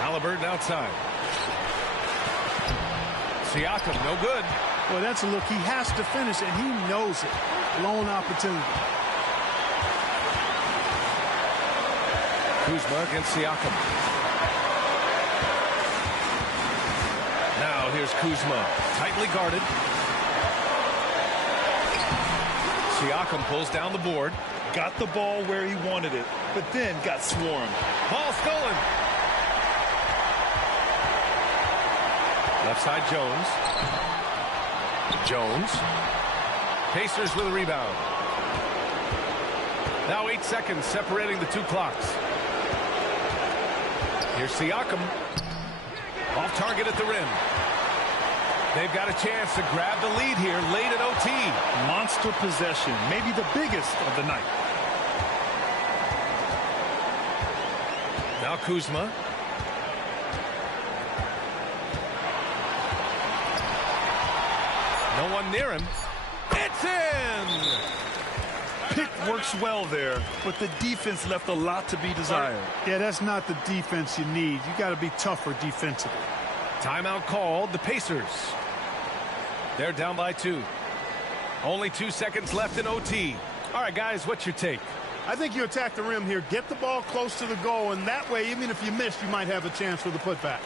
Halliburton outside. Siakam, no good. Well, that's a look. He has to finish, and he knows it. Lone opportunity. Kuzma against Siakam. Now here's Kuzma, tightly guarded. Siakam pulls down the board. Got the ball where he wanted it, but then got swarmed. Ball stolen. Left side, Jones. Jones. Pacers with a rebound. Now 8 seconds separating the two clocks. Here's Siakam. Off target at the rim. They've got a chance to grab the lead here late in OT. Monster possession, maybe the biggest of the night. Now Kuzma. No one near him. It's in! Pick works well there, but the defense left a lot to be desired. Yeah, that's not the defense you need. You got to be tougher defensively. Timeout called. The Pacers. They're down by 2. Only 2 seconds left in OT. All right, guys, what's your take? I think you attack the rim here, get the ball close to the goal, and that way, even if you miss, you might have a chance for the putback.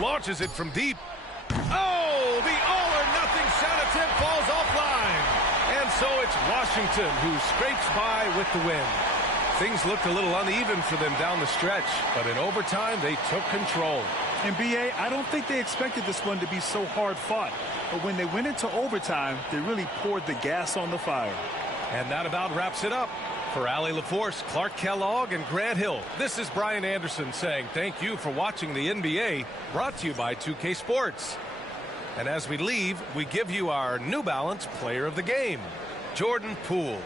Launches it from deep. Oh, the all-or-nothing shot attempt falls offline. And so it's Washington who scrapes by with the win. Things looked a little uneven for them down the stretch, but in overtime, they took control. And B.A., I don't think they expected this one to be so hard-fought. But when they went into overtime, they really poured the gas on the fire. And that about wraps it up. For Allie LaForce, Clark Kellogg, and Grant Hill, this is Brian Anderson saying thank you for watching the NBA, brought to you by 2K Sports. And as we leave, we give you our New Balance Player of the Game, Jordan Poole.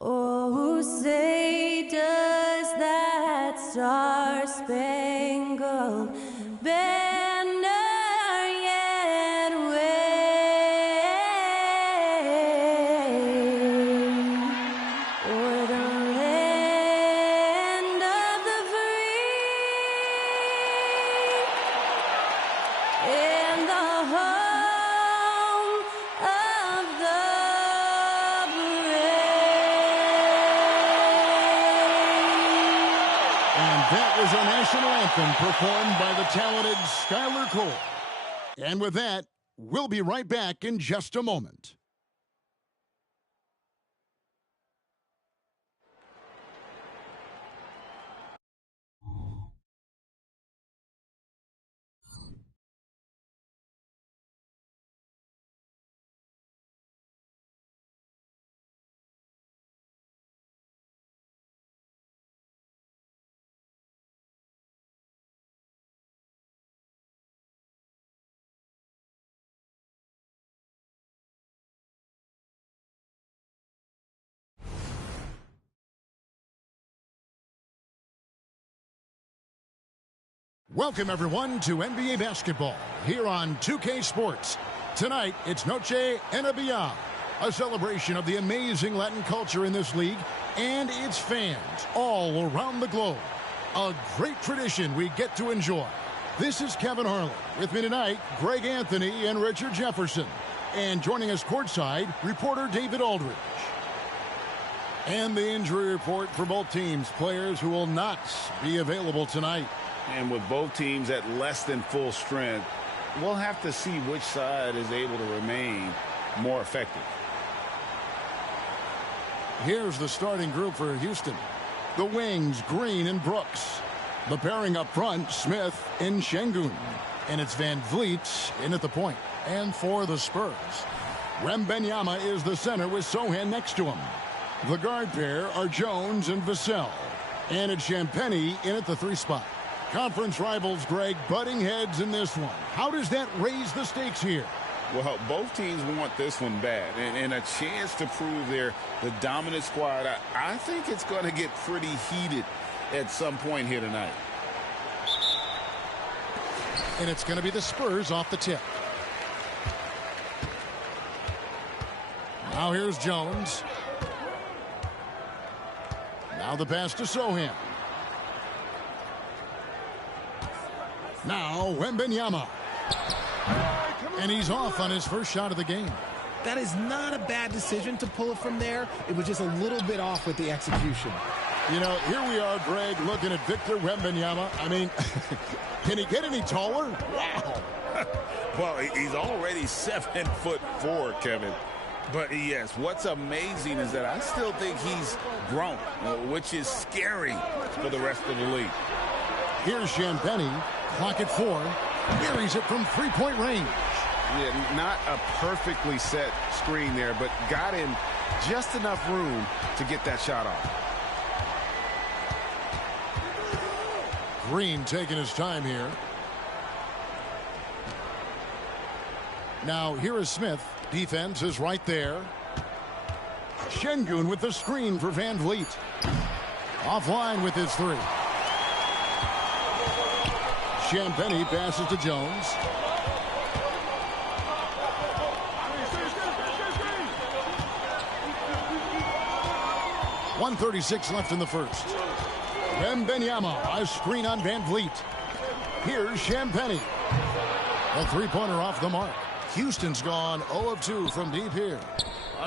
Oh, say does that star-spangled banner yet wave o'er the land of the free and the home of the That was our national anthem performed by the talented Skylar Cole. And with that, we'll be right back in just a moment. Welcome, everyone, to NBA basketball here on 2K Sports. Tonight, it's Noche NBA, a celebration of the amazing Latin culture in this league and its fans all around the globe. A great tradition we get to enjoy. This is Kevin Harlan. With me tonight, Greg Anthony and Richard Jefferson. And joining us courtside, reporter David Aldridge. And the injury report for both teams, players who will not be available tonight. And with both teams at less than full strength, we'll have to see which side is able to remain more effective. Here's the starting group for Houston. The wings, Green and Brooks. The pairing up front, Smith and Şengün. And it's Van Vliet in at the point. And for the Spurs, Wembanyama is the center with Sochan next to him. The guard pair are Jones and Vassell. And it's Champagnie in at the 3 spot. Conference rivals, Greg, butting heads in this one. How does that raise the stakes here? Well, both teams want this one bad, and a chance to prove they're the dominant squad. I think it's going to get pretty heated at some point here tonight. And it's going to be the Spurs off the tip. Now here's Jones. Now the pass to Sochan. Now Wembanyama. And he's off on his first shot of the game. That is not a bad decision to pull it from there. It was just a little bit off with the execution. You know, here we are, Greg, looking at Victor Wembanyama. I mean, can he get any taller? Wow. Well, he's already 7'4", Kevin. But yes, what's amazing is that I still think he's grown, which is scary for the rest of the league. Here's Champagnie. Clock at 4. Carries it from 3-point range. Yeah, not a perfectly set screen there, but got him just enough room to get that shot off. Green taking his time here. Now here is Smith. Defense is right there. Şengün with the screen for Van Vliet. Offline with his 3. Champagnie passes to Jones. .136 left in the first. Wembanyama, a screen on Van Vliet. Here's Champagnie. A 3-pointer off the mark. Houston's gone 0 of 2 from deep here.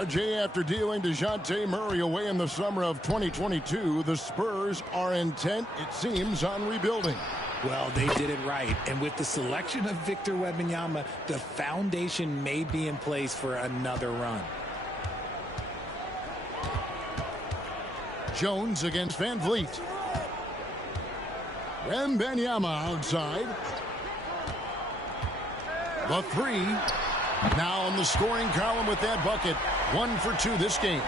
Jay, after dealing DeJounte Murray away in the summer of 2022, the Spurs are intent, it seems, on rebuilding. Well, they did it right. And with the selection of Victor Wembanyama, the foundation may be in place for another run. Jones against Van Vliet. Wembanyama outside. The 3. Now on the scoring column with that bucket. 1 for 2 this game.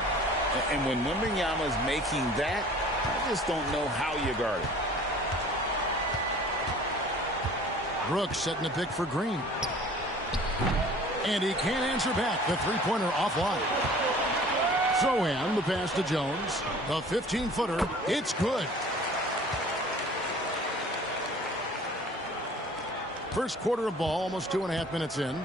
And when Wembanyama's making that, I just don't know how you guard it. Brooks setting a pick for Green. And he can't answer back. The 3-pointer offline. Throw-in, the pass to Jones. The 15-footer, it's good. First quarter of ball, almost 2.5 minutes in.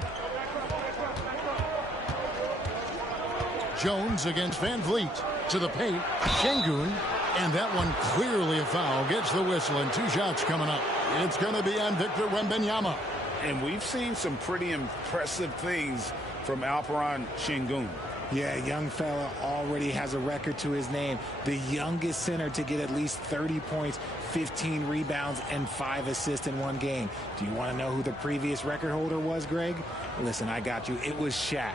Jones against Van Vliet. To the paint, Şengün. And that one clearly a foul. Gets the whistle and 2 shots coming up. It's going to be on Victor Wembanyama. And we've seen some pretty impressive things from Alperen Şengün. Yeah, young fella already has a record to his name. The youngest center to get at least 30 points, 15 rebounds, and 5 assists in one game. Do you want to know who the previous record holder was, Greg? Listen, I got you. It was Shaq.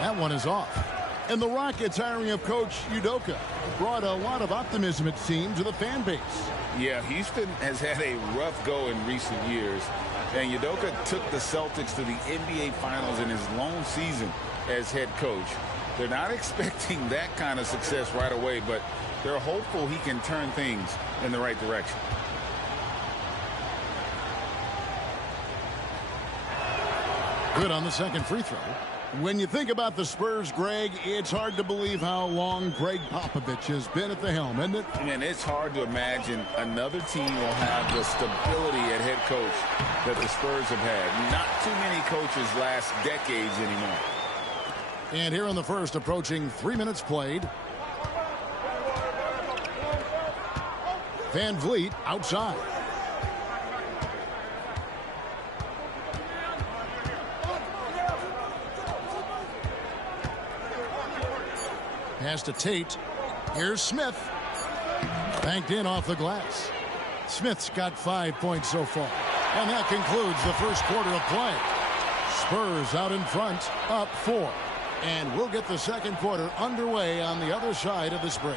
That one is off. And the Rockets hiring of Coach Udoka brought a lot of optimism, it seemed, to the fan base. Yeah, Houston has had a rough go in recent years. And Udoka took the Celtics to the NBA Finals in his lone season as head coach. They're not expecting that kind of success right away, but they're hopeful he can turn things in the right direction. Good on the second free throw. When you think about the Spurs, Greg, it's hard to believe how long Greg Popovich has been at the helm, isn't it? And it's hard to imagine another team will have the stability at head coach that the Spurs have had. Not too many coaches last decades anymore. And here in the first, approaching 3 minutes played. Van Vliet outside. Pass to Tate. Here's Smith. Banked in off the glass. Smith's got 5 points so far. And that concludes the first quarter of play. Spurs out in front, up 4. And we'll get the second quarter underway on the other side of this break.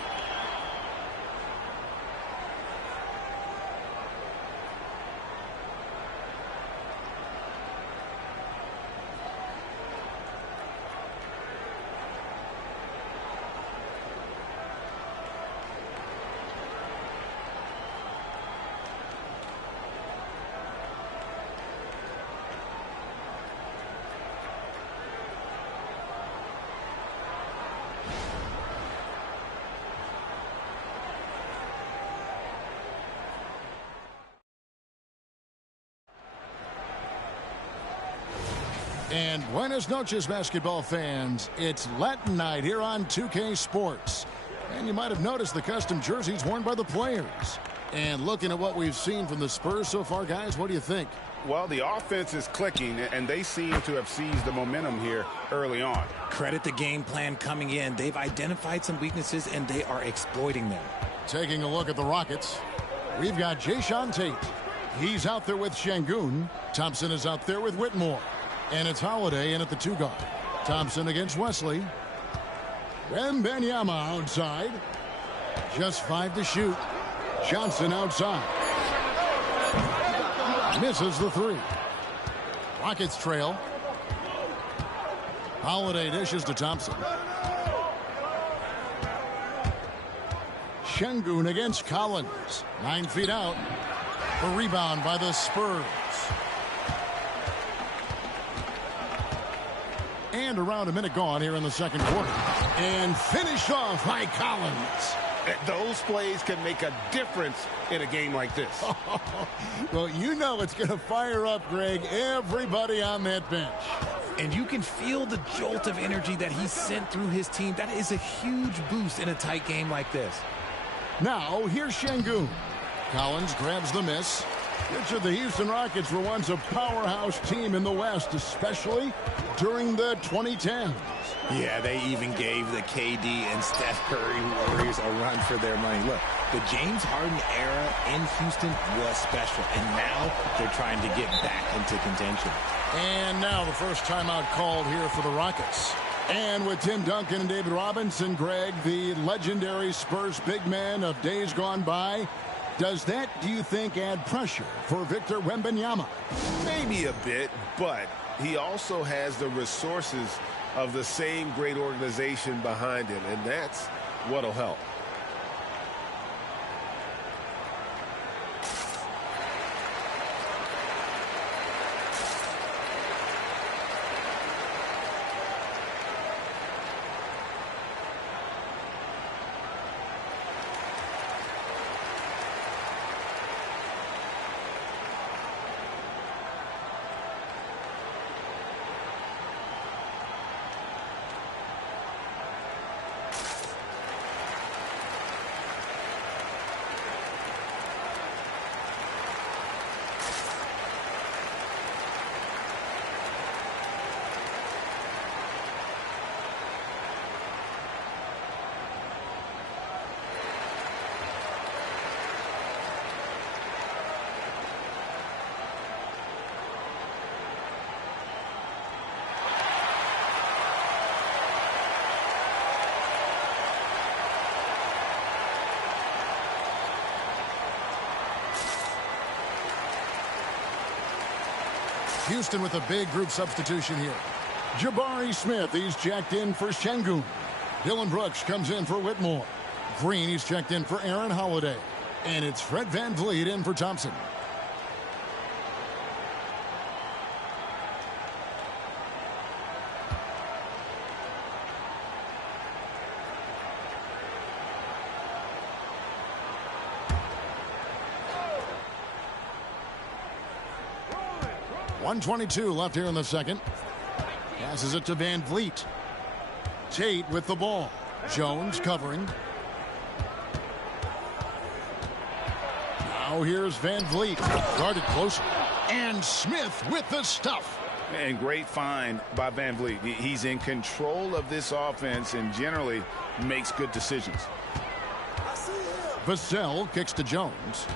And buenas noches, basketball fans. It's Latin night here on 2K Sports. And you might have noticed the custom jerseys worn by the players. And looking at what we've seen from the Spurs so far, guys, what do you think? Well, the offense is clicking, and they seem to have seized the momentum here early on. Credit the game plan coming in. They've identified some weaknesses, and they are exploiting them. Taking a look at the Rockets, we've got Jae'Sean Tate. He's out there with Şengün. Thompson is out there with Whitmore. And it's Holiday in at the 2 guard. Thompson against Wesley. Wembanyama outside. Just 5 to shoot. Johnson outside. Misses the 3. Rockets trail. Holiday dishes to Thompson. Şengün against Collins. 9 feet out. A rebound by the Spurs. And around a minute gone here in the second quarter. And finished off by Collins. Those plays can make a difference in a game like this. Well, you know it's going to fire up, Greg, everybody on that bench. And you can feel the jolt of energy that he sent through his team. That is a huge boost in a tight game like this. Now, here's Şengün. Collins grabs the miss. Which of the Houston Rockets were once a powerhouse team in the West, especially during the 2010s. Yeah, they even gave the KD and Steph Curry Warriors a run for their money. Look, the James Harden era in Houston was special, and now they're trying to get back into contention. And now the first timeout called here for the Rockets. And with Tim Duncan and David Robinson, Greg, the legendary Spurs big man of days gone by, does that, do you think, add pressure for Victor Wembanyama? Maybe a bit, but he also has the resources of the same great organization behind him, and that's what'll help. Houston with a big group substitution here. Jabari Smith, he's checked in for Şengün. Dylan Brooks comes in for Whitmore. Green, he's checked in for Aaron Holiday. And it's Fred VanVleet in for Thompson. .122 left here in the second. Passes it to VanVleet. Tate with the ball. Jones covering. Now here's VanVleet. Guarded closer. And Smith with the stuff. And great find by VanVleet. He's in control of this offense and generally makes good decisions. Vassell kicks to Jones.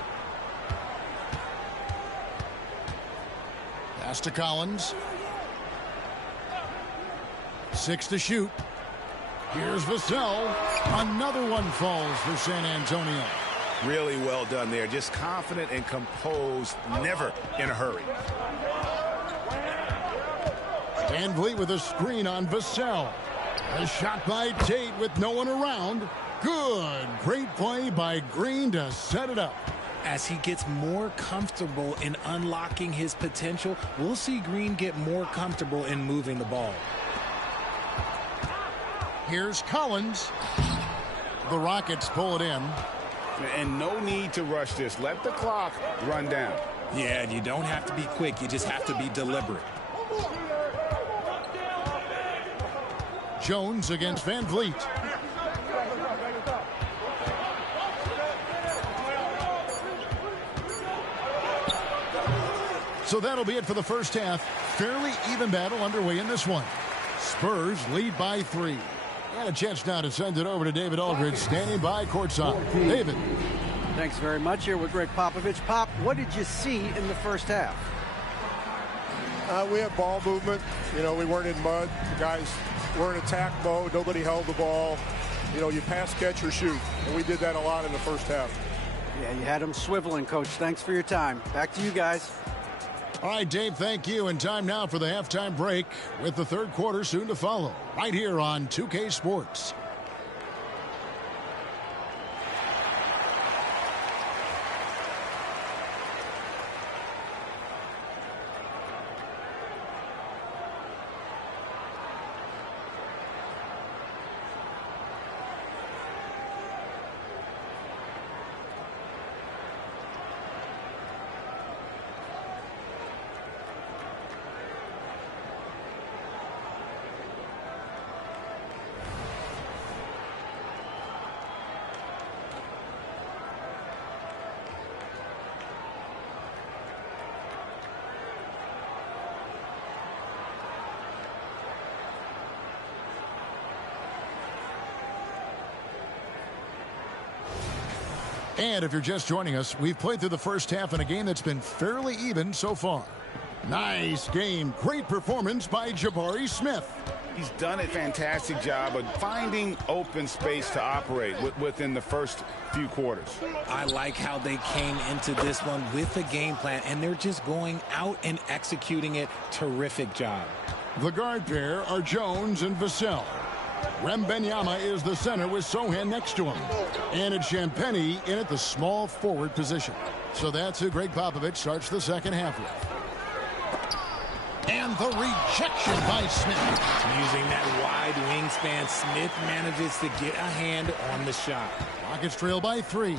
Pass to Collins. 6 to shoot. Here's Vassell. Another one falls for San Antonio. Really well done there. Just confident and composed, never in a hurry. VanVleet with a screen on Vassell. A shot by Tate with no one around. Good. Great play by Green to set it up. As he gets more comfortable in unlocking his potential, we'll see Green get more comfortable in moving the ball. Here's Collins. The Rockets pull it in. And no need to rush this. Let the clock run down. Yeah, and you don't have to be quick. You just have to be deliberate. Jones against VanVleet. So that'll be it for the first half. Fairly even battle underway in this one. Spurs lead by 3. And a chance now to send it over to David Aldridge, standing by courtside. David. Thanks very much. Here with Greg Popovich. Pop, what did you see in the first half? We had ball movement. You know, we weren't in mud. The guys were in attack mode. Nobody held the ball. You know, you pass, catch, or shoot. And we did that a lot in the first half. Yeah, you had them swiveling, Coach. Thanks for your time. Back to you guys. All right, Dave, thank you. And time now for the halftime break with the third quarter soon to follow right here on 2K Sports. And if you're just joining us, we've played through the first half in a game that's been fairly even so far. Nice game. Great performance by Jabari Smith. He's done a fantastic job of finding open space to operate within the first few quarters. I like how they came into this one with a game plan, and they're just going out and executing it. Terrific job. The guard pair are Jones and Vassell. Wembanyama is the center with Sohan next to him. And it's Champagnie in at the small forward position. So that's who Greg Popovich starts the second half with. And the rejection by Smith. Using that wide wingspan, Smith manages to get a hand on the shot. Rockets trail by 3.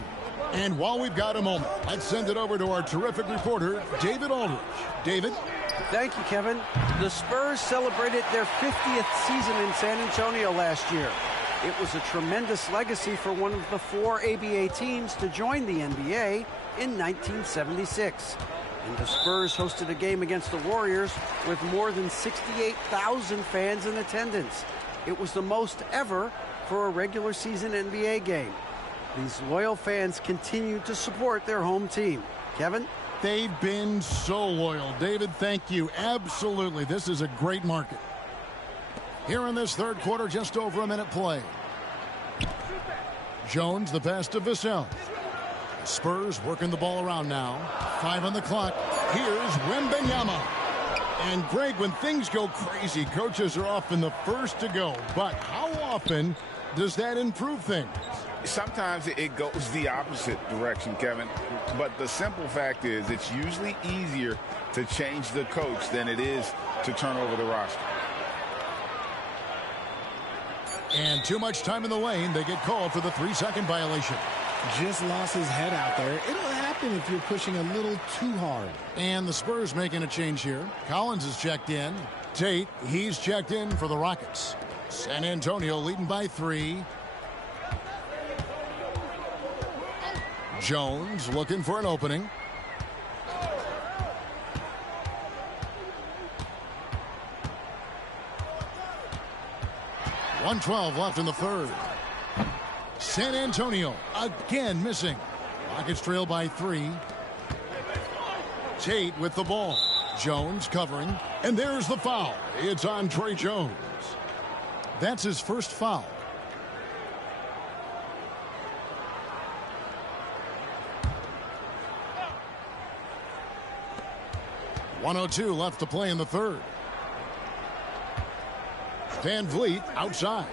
And while we've got a moment, let's send it over to our terrific reporter, David Aldridge. David? Thank you, Kevin. The Spurs celebrated their 50th season in San Antonio last year. It was a tremendous legacy for one of the 4 ABA teams to join the NBA in 1976. And the Spurs hosted a game against the Warriors with more than 68,000 fans in attendance. It was the most ever for a regular season NBA game. These loyal fans continue to support their home team. Kevin? They've been so loyal. David, thank you. Absolutely. This is a great market. Here in this third quarter, just over a minute play. Jones, the pass to Vassell. Spurs working the ball around now. 5 on the clock. Here's Wembanyama. And Greg, when things go crazy, coaches are often the first to go. But how often does that improve things? Sometimes it goes the opposite direction, Kevin. But the simple fact is it's usually easier to change the coach than it is to turn over the roster. And too much time in the lane. They get called for the 3-second violation. Just lost his head out there. It'll happen if you're pushing a little too hard. And the Spurs making a change here. Collins is checked in. Tate, he's checked in for the Rockets. San Antonio leading by 3. Jones looking for an opening. .112 left in the third. San Antonio again missing. Rockets trail by 3. Tate with the ball. Jones covering. And there's the foul. It's on Tre Jones. That's his first foul. .102 left to play in the third. Van Vliet outside.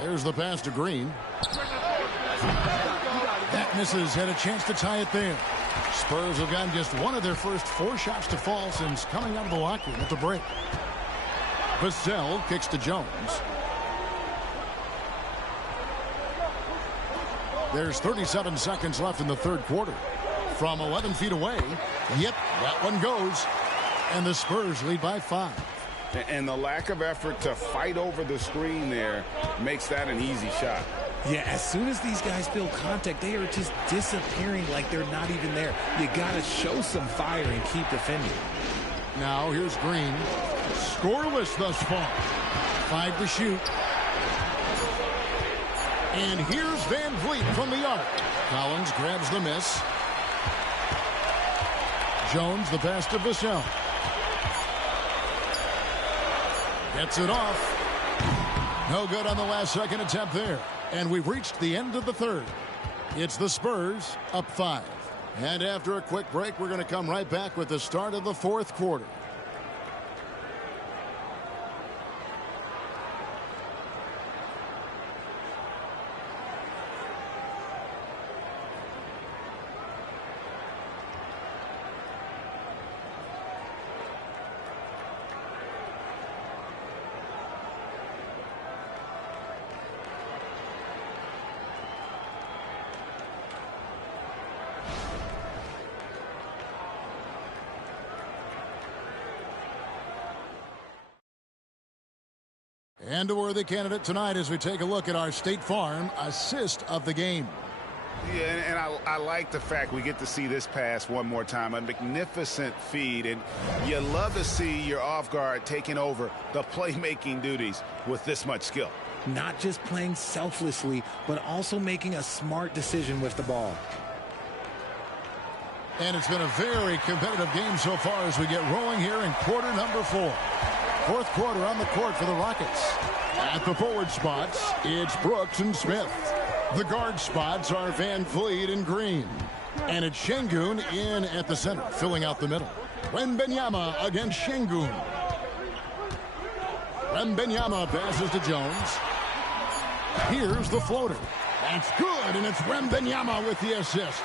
There's the pass to Green. That misses. Had a chance to tie it there. Spurs have gotten just one of their first 4 shots to fall since coming out of the locker room at the break. Vassell kicks to Jones. There's 37 seconds left in the third quarter. From 11 feet away. Yep, that one goes. And the Spurs lead by 5. And the lack of effort to fight over the screen there makes that an easy shot. Yeah, as soon as these guys feel contact, they are just disappearing like they're not even there. You got to show some fire and keep defending. Now here's Green. Scoreless thus far. 5 to shoot. And here's Van Vliet from the arc. Collins grabs the miss. Jones the pass to Vassell. Gets it off. No good on the last second attempt there. And we've reached the end of the third. It's the Spurs up 5. And after a quick break, we're going to come right back with the start of the fourth quarter. And a worthy candidate tonight as we take a look at our State Farm assist of the game. Yeah, and I like the fact we get to see this pass one more time. A magnificent feed, and you love to see your off guard taking over the playmaking duties with this much skill. Not just playing selflessly, but also making a smart decision with the ball. And it's been a very competitive game so far as we get rolling here in quarter number 4. Fourth quarter on the court for the Rockets. At the forward spots, it's Brooks and Smith. The guard spots are Van Vliet and Green. And it's Şengün in at the center, filling out the middle. Wembanyama against Şengün. Wembanyama passes to Jones. Here's the floater. That's good, and it's Wembanyama with the assist.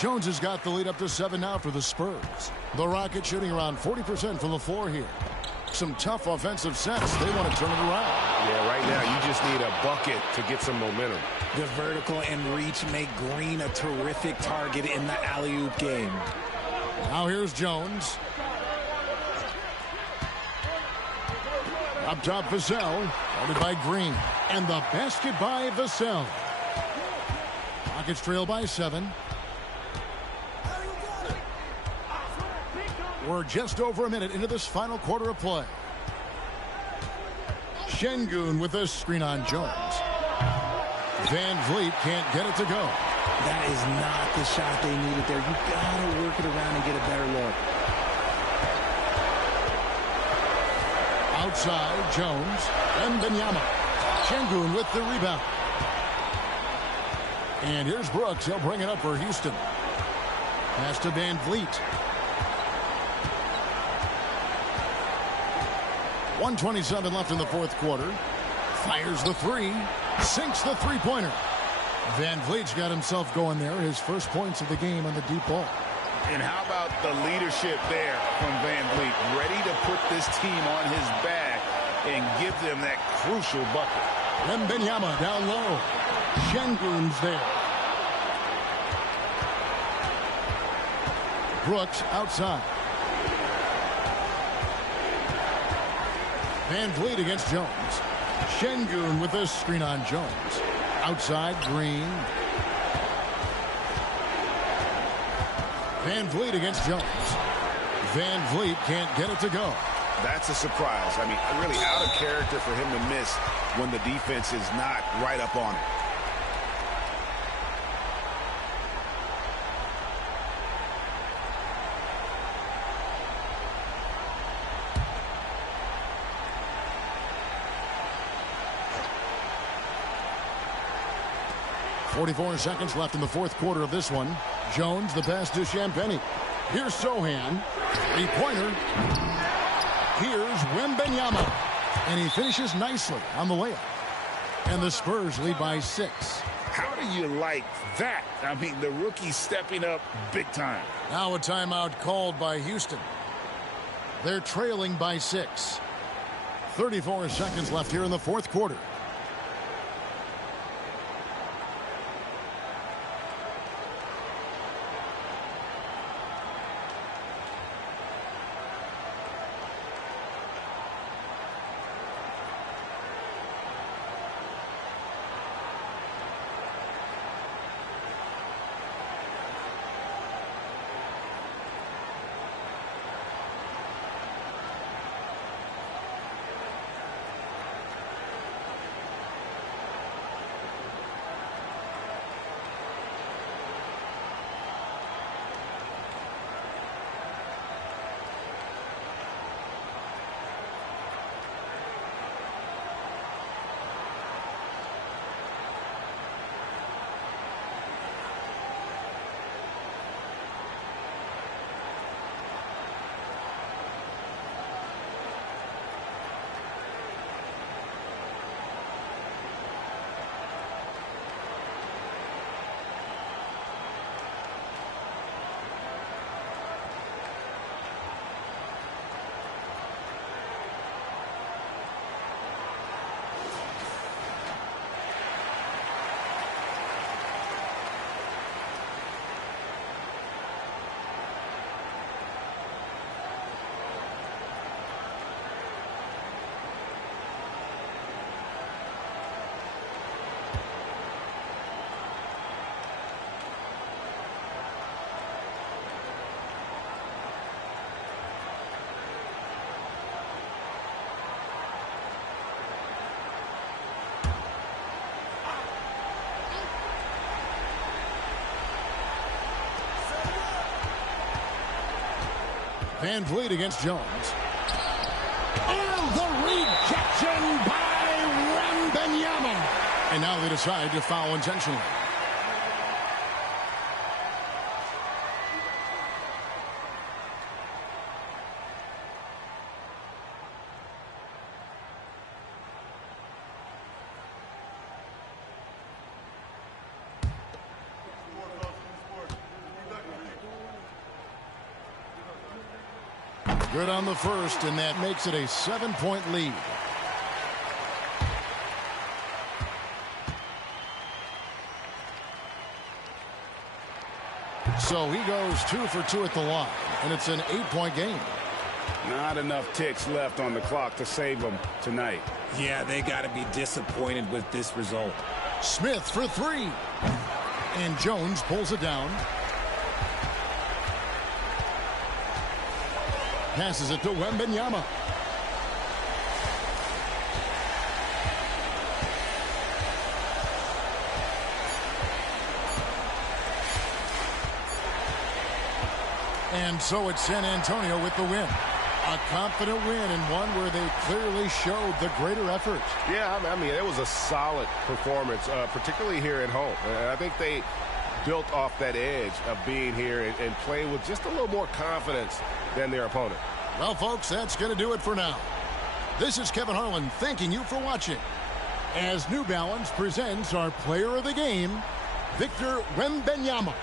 Jones has got the lead up to 7 now for the Spurs. The Rockets shooting around 40% from the floor here. Some tough offensive sets. They want to turn it around. Yeah, right now you just need a bucket to get some momentum. The vertical and reach make Green a terrific target in the alley-oop game. Now here's Jones. Up top, Vassell. Guarded by Green. And the basket by Vassell. Rockets trail by 7. We're just over a minute into this final quarter of play. Şengün with a screen on Jones. Van Vliet can't get it to go. That is not the shot they needed there. You gotta work it around and get a better look. Outside, Jones. Wembanyama. Şengün with the rebound. And here's Brooks. He'll bring it up for Houston. Pass to Van Vliet. 1:27 left in the fourth quarter. Fires the three. Sinks the three-pointer. Van Vliet's got himself going there. His first points of the game on the deep ball. And how about the leadership there from Van Vliet? Ready to put this team on his back and give them that crucial bucket. Wembanyama down low. Şengün's there. Brooks outside. Van Vliet against Jones. Şengün with this screen on Jones. Outside, Green. Van Vliet against Jones. Van Vliet can't get it to go. That's a surprise. I mean, really out of character for him to miss when the defense is not right up on him. .44 seconds left in the fourth quarter of this one. Jones, the pass to Champagnie. Here's Sohan. Three-pointer. Here's Wembanyama. And he finishes nicely on the layup. And the Spurs lead by 6. How do you like that? I mean, the rookie stepping up big time. Now a timeout called by Houston. They're trailing by 6. 34 seconds left here in the fourth quarter. Van Vliet against Jones. And the rejection by Wembanyama. And now they decide to foul intentionally. Good on the first, and that makes it a 7-point lead. So he goes 2 for 2 at the line, and it's an 8-point game. Not enough ticks left on the clock to save them tonight. Yeah, they got to be disappointed with this result. Smith for 3. And Jones pulls it down. Passes it to Wembanyama. And so it's San Antonio with the win. A confident win and one where they clearly showed the greater effort. Yeah, I mean, it was a solid performance, particularly here at home. And I think they built off that edge of being here and playing with just a little more confidence than their opponent. Well, folks, that's going to do it for now. This is Kevin Harlan thanking you for watching as New Balance presents our player of the game, Victor Wembanyama.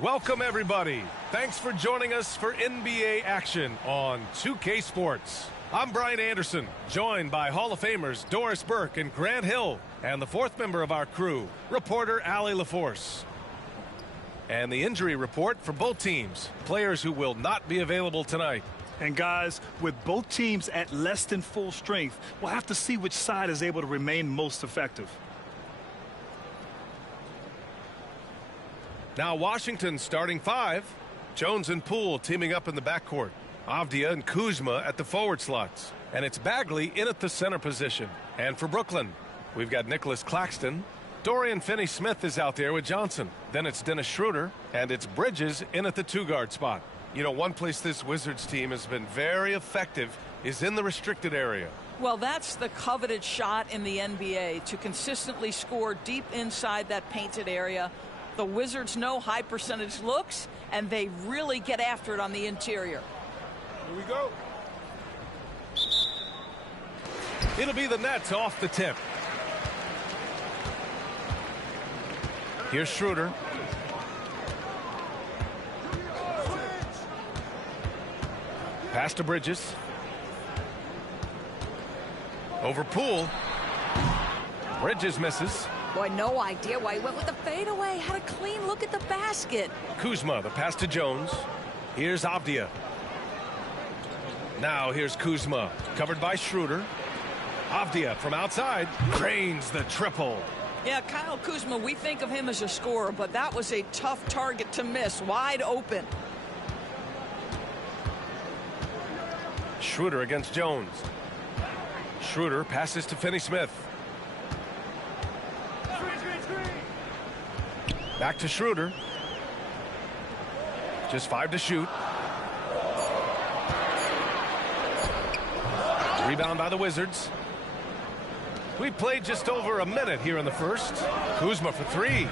Welcome, everybody. Thanks for joining us for NBA action on 2K Sports. I'm Brian Anderson, joined by Hall of Famers Doris Burke and Grant Hill, and the fourth member of our crew, reporter Allie LaForce. And the injury report for both teams, players who will not be available tonight. And guys, with both teams at less than full strength, we'll have to see which side is able to remain most effective. Now Washington starting 5. Jones and Poole teaming up in the backcourt. Avdia and Kuzma at the forward slots. And it's Bagley in at the center position. And for Brooklyn, we've got Nicholas Claxton. Dorian Finney-Smith is out there with Johnson. Then it's Dennis Schroeder. And it's Bridges in at the 2-guard spot. You know, one place this Wizards team has been very effective is in the restricted area. Well, that's the coveted shot in the NBA, to consistently score deep inside that painted area. The Wizards know high percentage looks, and they really get after it on the interior. Here we go. It'll be the Nets off the tip. Here's Schroeder. Pass to Bridges. Over Poole. Bridges misses. Boy, no idea why he went with the fadeaway. Had a clean look at the basket. Kuzma, the pass to Jones. Here's Avdia. Now here's Kuzma, covered by Schroeder. Avdia from outside drains the triple. Yeah, Kyle Kuzma, we think of him as a scorer, but that was a tough target to miss. Wide open. Schroeder against Jones. Schroeder passes to Finney-Smith. Back to Schroeder. Just 5 to shoot. Rebound by the Wizards. We played just over a minute here in the first. Kuzma for 3.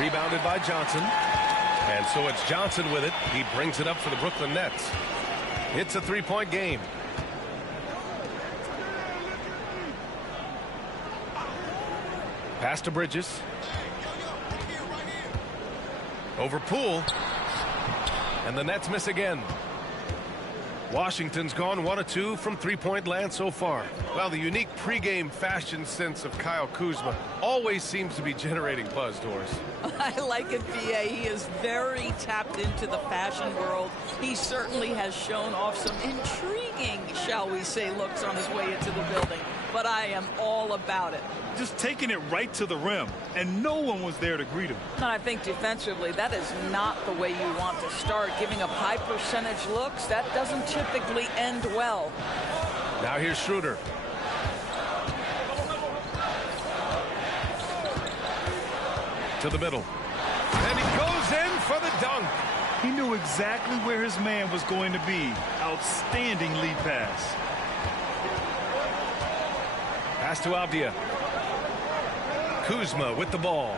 Rebounded by Johnson. And so it's Johnson with it. He brings it up for the Brooklyn Nets. It's a 3-point game. Pass to Bridges. Over Poole. And the Nets miss again. Washington's gone 1 of 2 from 3-point land so far. Well, the unique pregame fashion sense of Kyle Kuzma always seems to be generating buzz, Doris. I like it, B.A. He is very tapped into the fashion world. He certainly has shown off some intriguing, shall we say, looks on his way into the building. But I am all about it. Just taking it right to the rim, and no one was there to greet him. And I think defensively, that is not the way you want to start. Giving up high percentage looks, that doesn't typically end well. Now here's Schroeder. To the middle. And he goes in for the dunk. He knew exactly where his man was going to be. Outstanding lead pass. Pass to Avdia. Kuzma with the ball.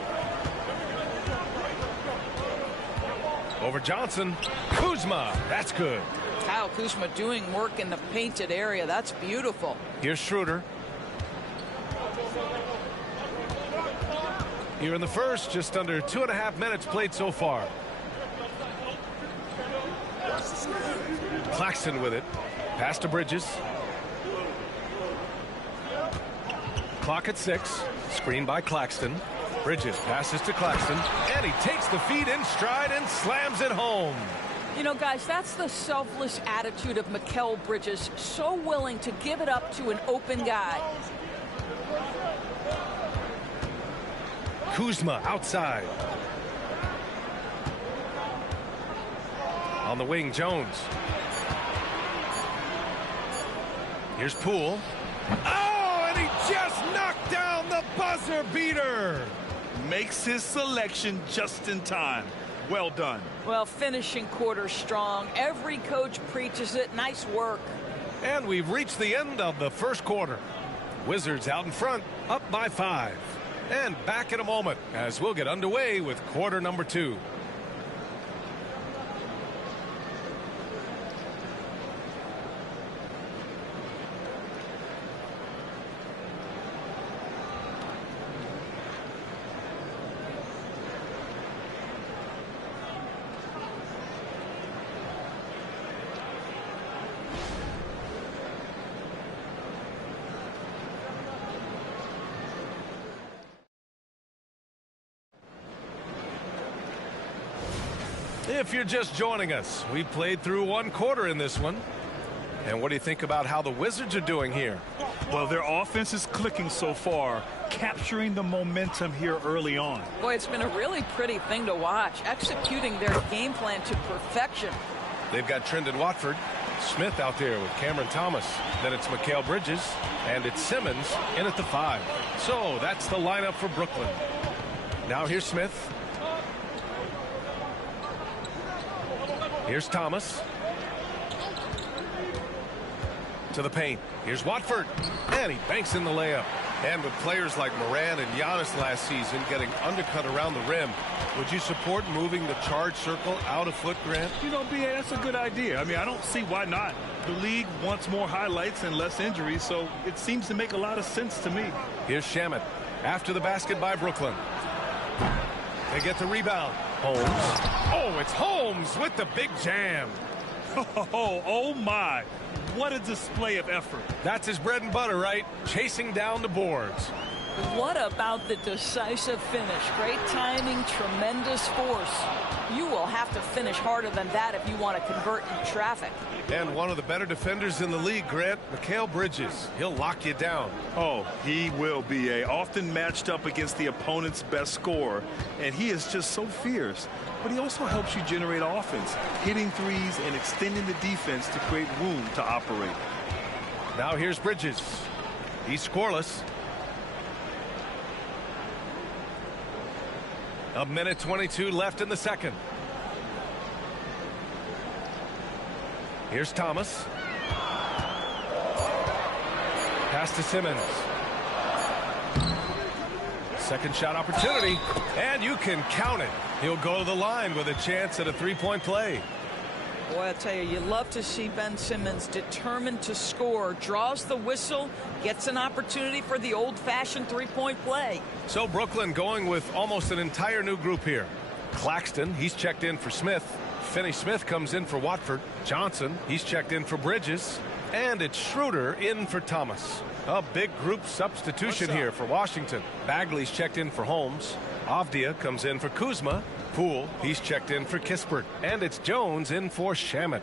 Over Johnson. Kuzma. That's good. Kyle Kuzma doing work in the painted area. That's beautiful. Here's Schroeder. Here in the first, just under 2.5 minutes played so far. Claxton with it. Pass to Bridges. Clock at 6. Screen by Claxton. Bridges passes to Claxton. And he takes the feed in stride and slams it home. You know, guys, that's the selfless attitude of Mikal Bridges. So willing to give it up to an open guy. Kuzma outside. On the wing, Jones. Here's Poole. Oh, and he just knocked down the buzzer beater. Makes his selection just in time. Well done. Well, finishing quarter strong. Every coach preaches it. Nice work. And we've reached the end of the first quarter. Wizards out in front, up by 5. And back in a moment as we'll get underway with quarter number 2. If you're just joining us, we played through one quarter in this one. And what do you think about how the Wizards are doing here? Well, their offense is clicking so far, capturing the momentum here early on. Boy, it's been a really pretty thing to watch, executing their game plan to perfection. They've got Trendon Watford, Smith out there with Cameron Thomas. Then it's Mikal Bridges, and it's Simmons in at the 5. So that's the lineup for Brooklyn. Now here's Smith. Here's Thomas. To the paint. Here's Watford. And he banks in the layup. And with players like Moran and Giannis last season getting undercut around the rim, would you support moving the charge circle out a foot, Grant? You know, B.A., that's a good idea. I mean, I don't see why not. The league wants more highlights and less injuries, so it seems to make a lot of sense to me. Here's Shamet after the basket by Brooklyn. They get the rebound. Holmes. Oh, it's Holmes with the big jam. Oh my. What a display of effort. That's his bread and butter, right? Chasing down the boards. What about the decisive finish? Great timing, tremendous force. You will have to finish harder than that if you want to convert in traffic. And one of the better defenders in the league, Grant, Mikal Bridges. He'll lock you down. Oh, he will be often matched up against the opponent's best scorer, and he is just so fierce. But he also helps you generate offense, hitting threes and extending the defense to create room to operate. Now here's Bridges. He's scoreless. A minute 22 left in the second. Here's Thomas. Pass to Simmons. Second shot opportunity, and you can count it. He'll go to the line with a chance at a three-point play. Boy, I tell you, you love to see Ben Simmons determined to score, draws the whistle, gets an opportunity for the old-fashioned three-point play. So Brooklyn going with almost an entire new group here. Claxton, he's checked in for Smith. Finney-Smith comes in for Watford. Johnson, he's checked in for Bridges. And it's Schroeder in for Thomas. A big group substitution here for Washington. Bagley's checked in for Holmes. Avdia comes in for Kuzma. Poole, he's checked in for Kispert. And it's Jones in for Shamet.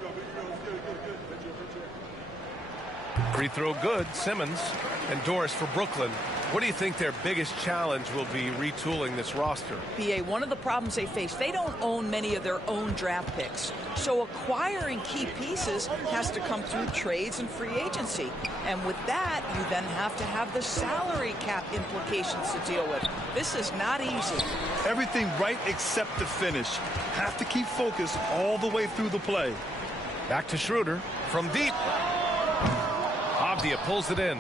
Free throw good, Simmons. And Doris for Brooklyn. What do you think their biggest challenge will be retooling this roster? BA, one of the problems they face, they don't own many of their own draft picks. So acquiring key pieces has to come through trades and free agency. And with that, you then have to have the salary cap implications to deal with. This is not easy. Everything right except the finish. Have to keep focused all the way through the play. Back to Schroeder from deep. Avdia pulls it in.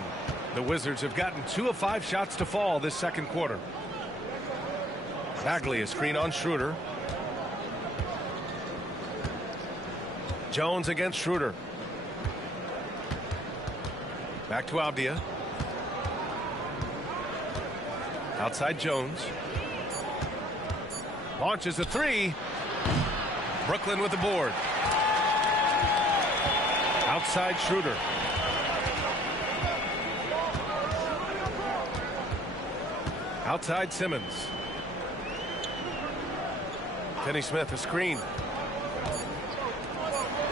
The Wizards have gotten 2 of 5 shots to fall this second quarter. Bagley a screen on Schroeder. Jones against Schroeder. Back to Avdia. Outside Jones. Launches a three. Brooklyn with the board. Outside Schroeder. Outside Simmons. Finney-Smith a screen.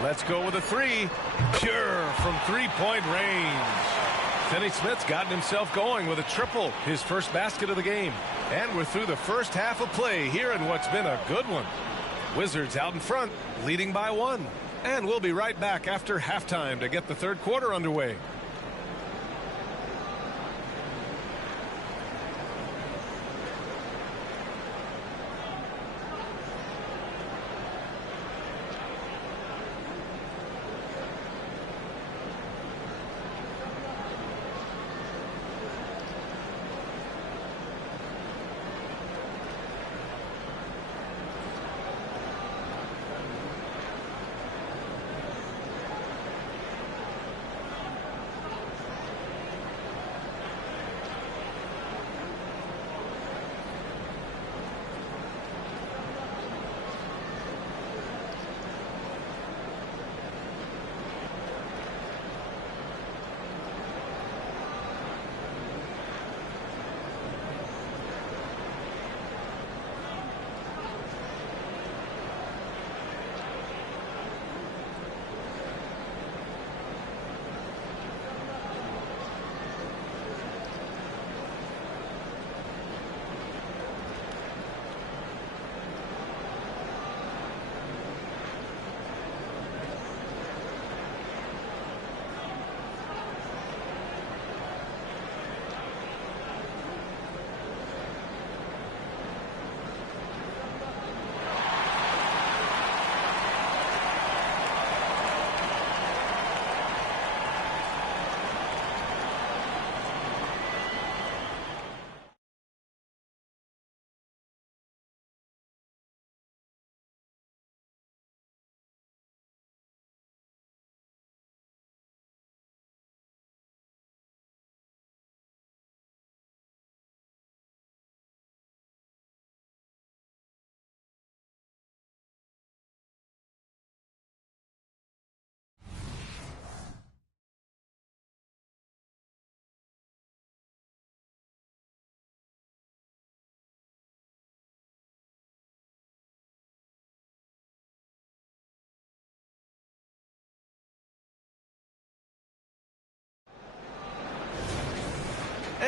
Let's go with a three. Pure from three-point range. Finney-Smith's gotten himself going with a triple, his first basket of the game. And we're through the first half of play here in what's been a good one. Wizards out in front, leading by 1. And we'll be right back after halftime to get the third quarter underway.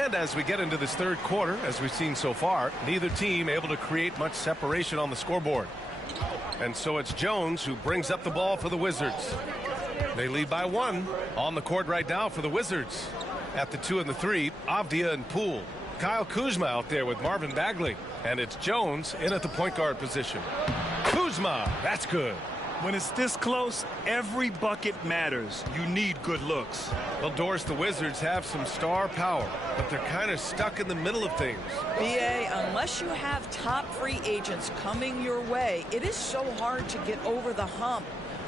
And as we get into this third quarter, as we've seen so far, neither team able to create much separation on the scoreboard. And so it's Jones who brings up the ball for the Wizards. They lead by 1 on the court right now for the Wizards. At the 2 and the 3, Avdia and Poole. Kyle Kuzma out there with Marvin Bagley. And it's Jones in at the point guard position. Kuzma, that's good. When it's this close, every bucket matters. You need good looks. Well, Doris, the Wizards have some star power, but they're kind of stuck in the middle of things. BA, unless you have top free agents coming your way, it is so hard to get over the hump.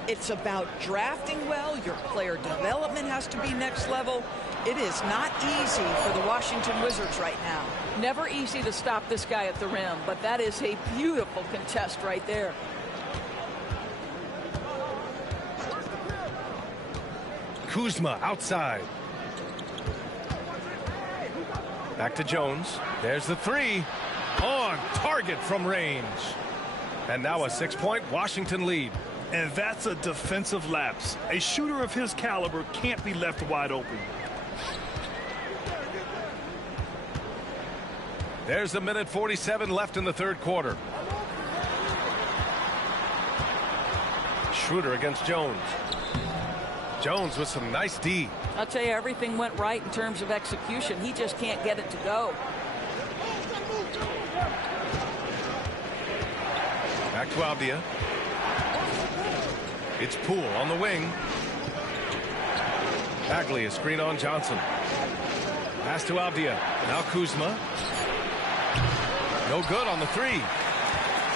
It's about drafting well. Your player development has to be next level. It is not easy for the Washington Wizards right now. Never easy to stop this guy at the rim, but that is a beautiful contest right there. Kuzma outside. Back to Jones. There's the 3. On target from range. And now a 6-point Washington lead. And that's a defensive lapse. A shooter of his caliber can't be left wide open. There's a minute 47 left in the third quarter. Schroeder against Jones. Jones with some nice D. I'll tell you, everything went right in terms of execution. He just can't get it to go. Back to Avdia. It's Poole on the wing. Bagley, a screen on Johnson. Pass to Avdia. Now Kuzma. No good on the 3.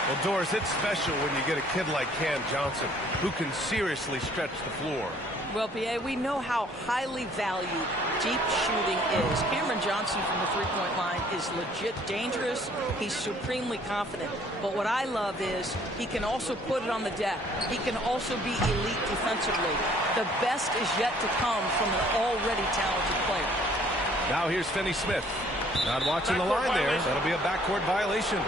Well, Doris, it's special when you get a kid like Cam Johnson who can seriously stretch the floor. Well, B.A., we know how highly valued deep shooting is. Cameron Johnson from the three-point line is legit dangerous. He's supremely confident. But what I love is he can also put it on the deck. He can also be elite defensively. The best is yet to come from an already talented player. Now here's Finney-Smith. Not watching the line there. That'll be a backcourt violation.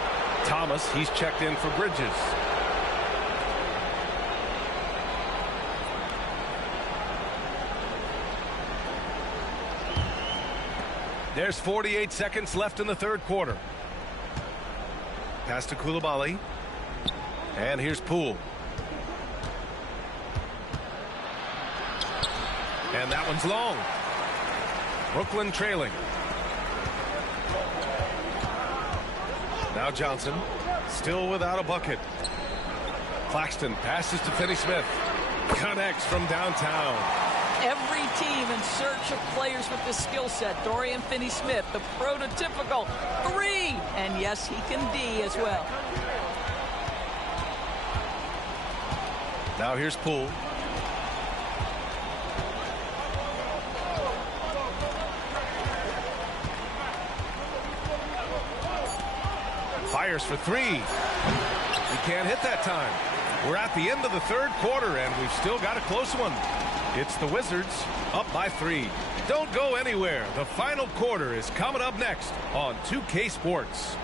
Thomas, he's checked in for Bridges. There's 48 seconds left in the third quarter. Pass to Coulibaly. And here's Poole. And that one's long. Brooklyn trailing. Now Johnson, still without a bucket. Claxton passes to Finney-Smith. Connects from downtown. Every team in search of players with this skill set. Dorian Finney-Smith, the prototypical 3. And yes, he can D as well. Now here's Poole. Fires for 3. He can't hit that time. We're at the end of the third quarter, and we've still got a close one. It's the Wizards up by 3. Don't go anywhere. The final quarter is coming up next on 2K Sports.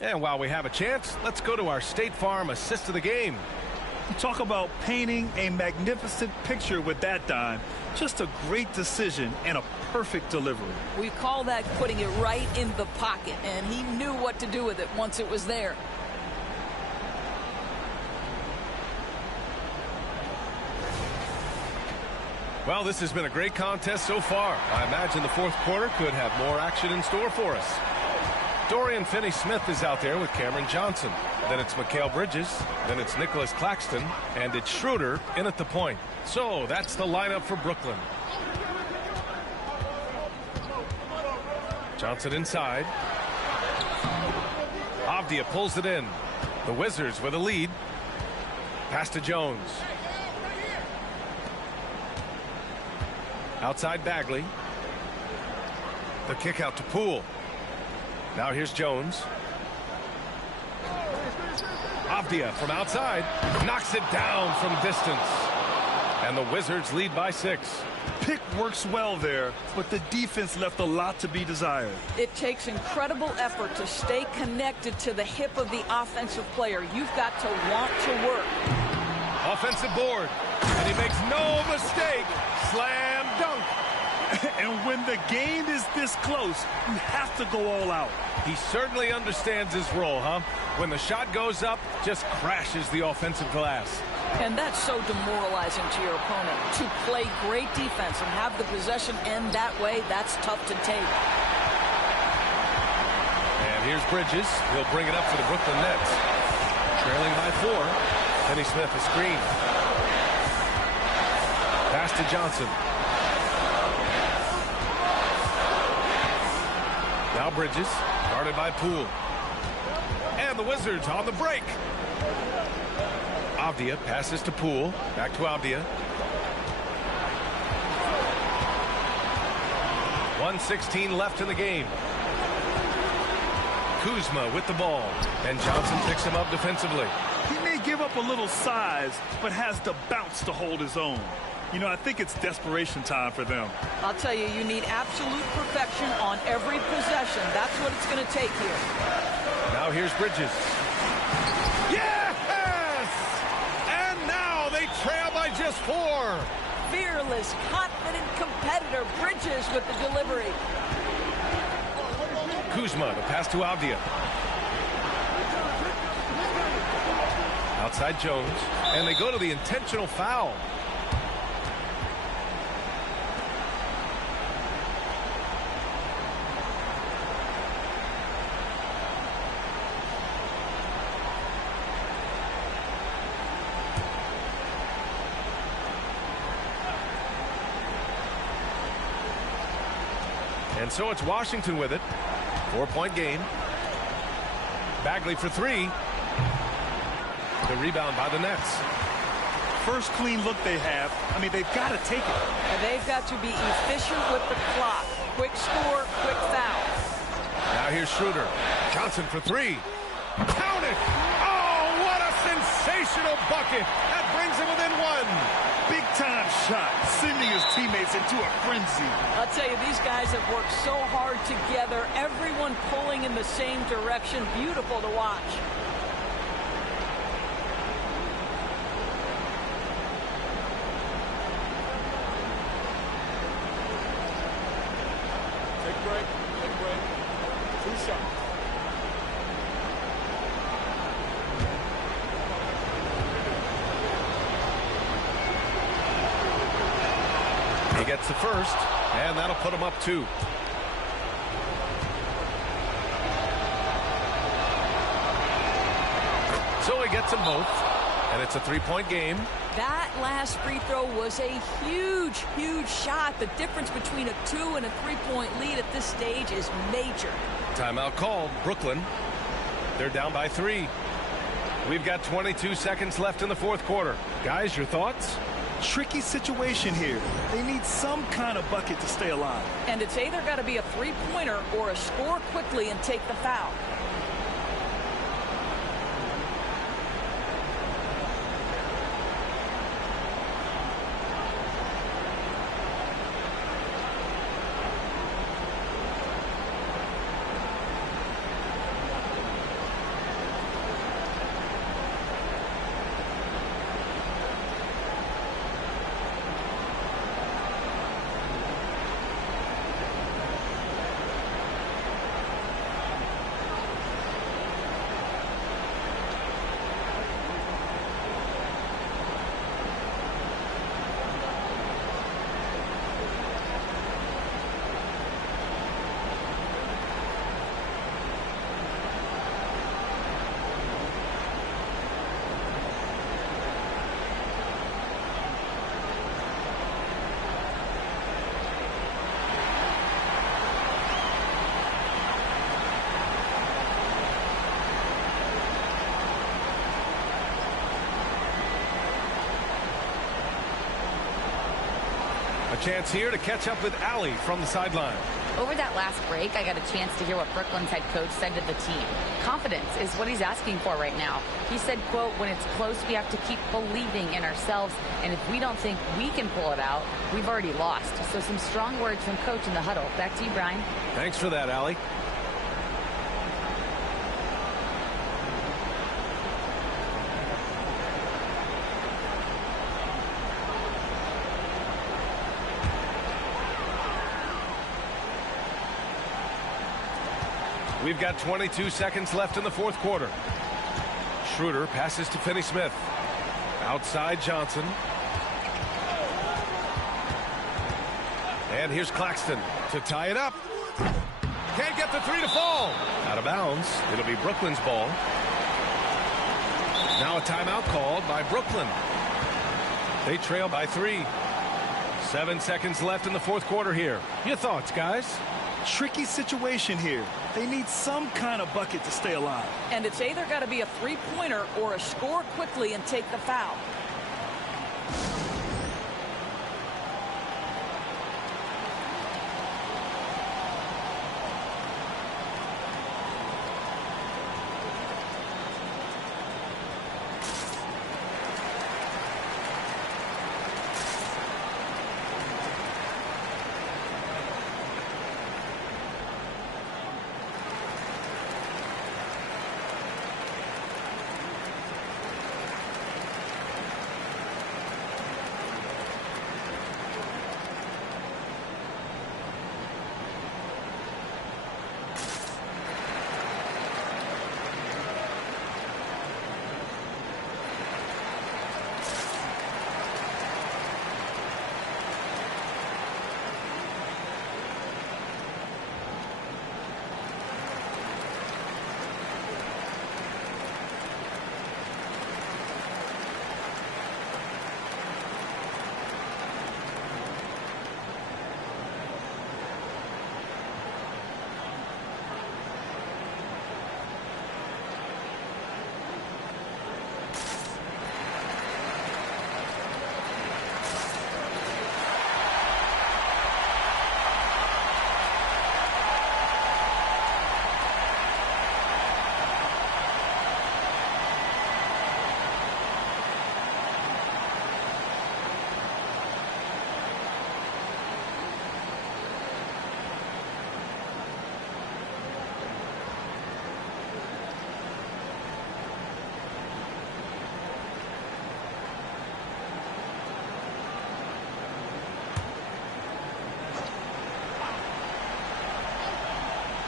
And while we have a chance, let's go to our State Farm assist of the game. Talk about painting a magnificent picture with that dime. Just a great decision and a perfect delivery. We call that putting it right in the pocket, and he knew what to do with it once it was there. Well, this has been a great contest so far. I imagine the fourth quarter could have more action in store for us. Dorian Finney-Smith is out there with Cameron Johnson. Then it's Mikal Bridges. Then it's Nicholas Claxton. And it's Schroeder in at the point. So that's the lineup for Brooklyn. Johnson inside. Avdia pulls it in. The Wizards with a lead. Pass to Jones. Outside Bagley. The kick out to Poole. Now here's Jones. Avdia from outside knocks it down from distance. And the Wizards lead by 6. Pick works well there, but the defense left a lot to be desired. It takes incredible effort to stay connected to the hip of the offensive player. You've got to want to work. Offensive board, and he makes no mistake. Slam dunk. And when the game is this close, you have to go all out. He certainly understands his role, huh? When the shot goes up, just crashes the offensive glass. And that's so demoralizing to your opponent. To play great defense and have the possession end that way, that's tough to take. And here's Bridges. He'll bring it up for the Brooklyn Nets. Trailing by 4. Finney Smith, a screen. Pass to Johnson. Now Bridges, guarded by Poole. And the Wizards on the break. Avdia passes to Poole. Back to Avdia. 1:16 left in the game. Kuzma with the ball. And Johnson picks him up defensively. He may give up a little size, but has the bounce to hold his own. You know, I think it's desperation time for them. I'll tell you, you need absolute perfection on every possession. That's what it's going to take here. Now here's Bridges. Yes! And now they trail by just 4. Fearless, confident competitor. Bridges with the delivery. Kuzma, the pass to Avdia. Outside Jones. And they go to the intentional foul. And so it's Washington with it. 4-point game. Bagley for 3. The rebound by the Nets. First clean look they have. I mean, they've got to take it. And they've got to be efficient with the clock. Quick score, quick foul. Now here's Schroeder. Johnson for 3. Count it! Oh, what a sensational bucket! That brings him within 1. Big-time shot, sending his teammates into a frenzy. I'll tell you, these guys have worked so hard together. Everyone pulling in the same direction. Beautiful to watch. Take a break. Take a break. 2 shots. He gets the first, and that'll put him up 2. So he gets them both, and it's a 3-point game. That last free throw was a huge, huge shot. The difference between a 2 and a 3-point lead at this stage is major. Timeout called. Brooklyn. They're down by 3. We've got 22 seconds left in the 4th quarter. Guys, your thoughts? Tricky situation here. They need some kind of bucket to stay alive. And it's either got to be a 3-pointer or a score quickly and take the foul. A chance here to catch up with Allie from the sideline. Over that last break, I got a chance to hear what Brooklyn's head coach said to the team. Confidence is what he's asking for right now. He said, quote, when it's close, we have to keep believing in ourselves. And if we don't think we can pull it out, we've already lost. So some strong words from coach in the huddle. Back to you, Brian. Thanks for that, Allie. We've got 22 seconds left in the fourth quarter. Schroeder passes to Finney-Smith. Outside Johnson. And here's Claxton to tie it up. Can't get the three to fall. Out of bounds. It'll be Brooklyn's ball. Now a timeout called by Brooklyn. They trail by 3. 7 seconds left in the fourth quarter here. Your thoughts, guys? Tricky situation here. They need some kind of bucket to stay alive. And it's either got to be a three-pointer or a score quickly and take the foul.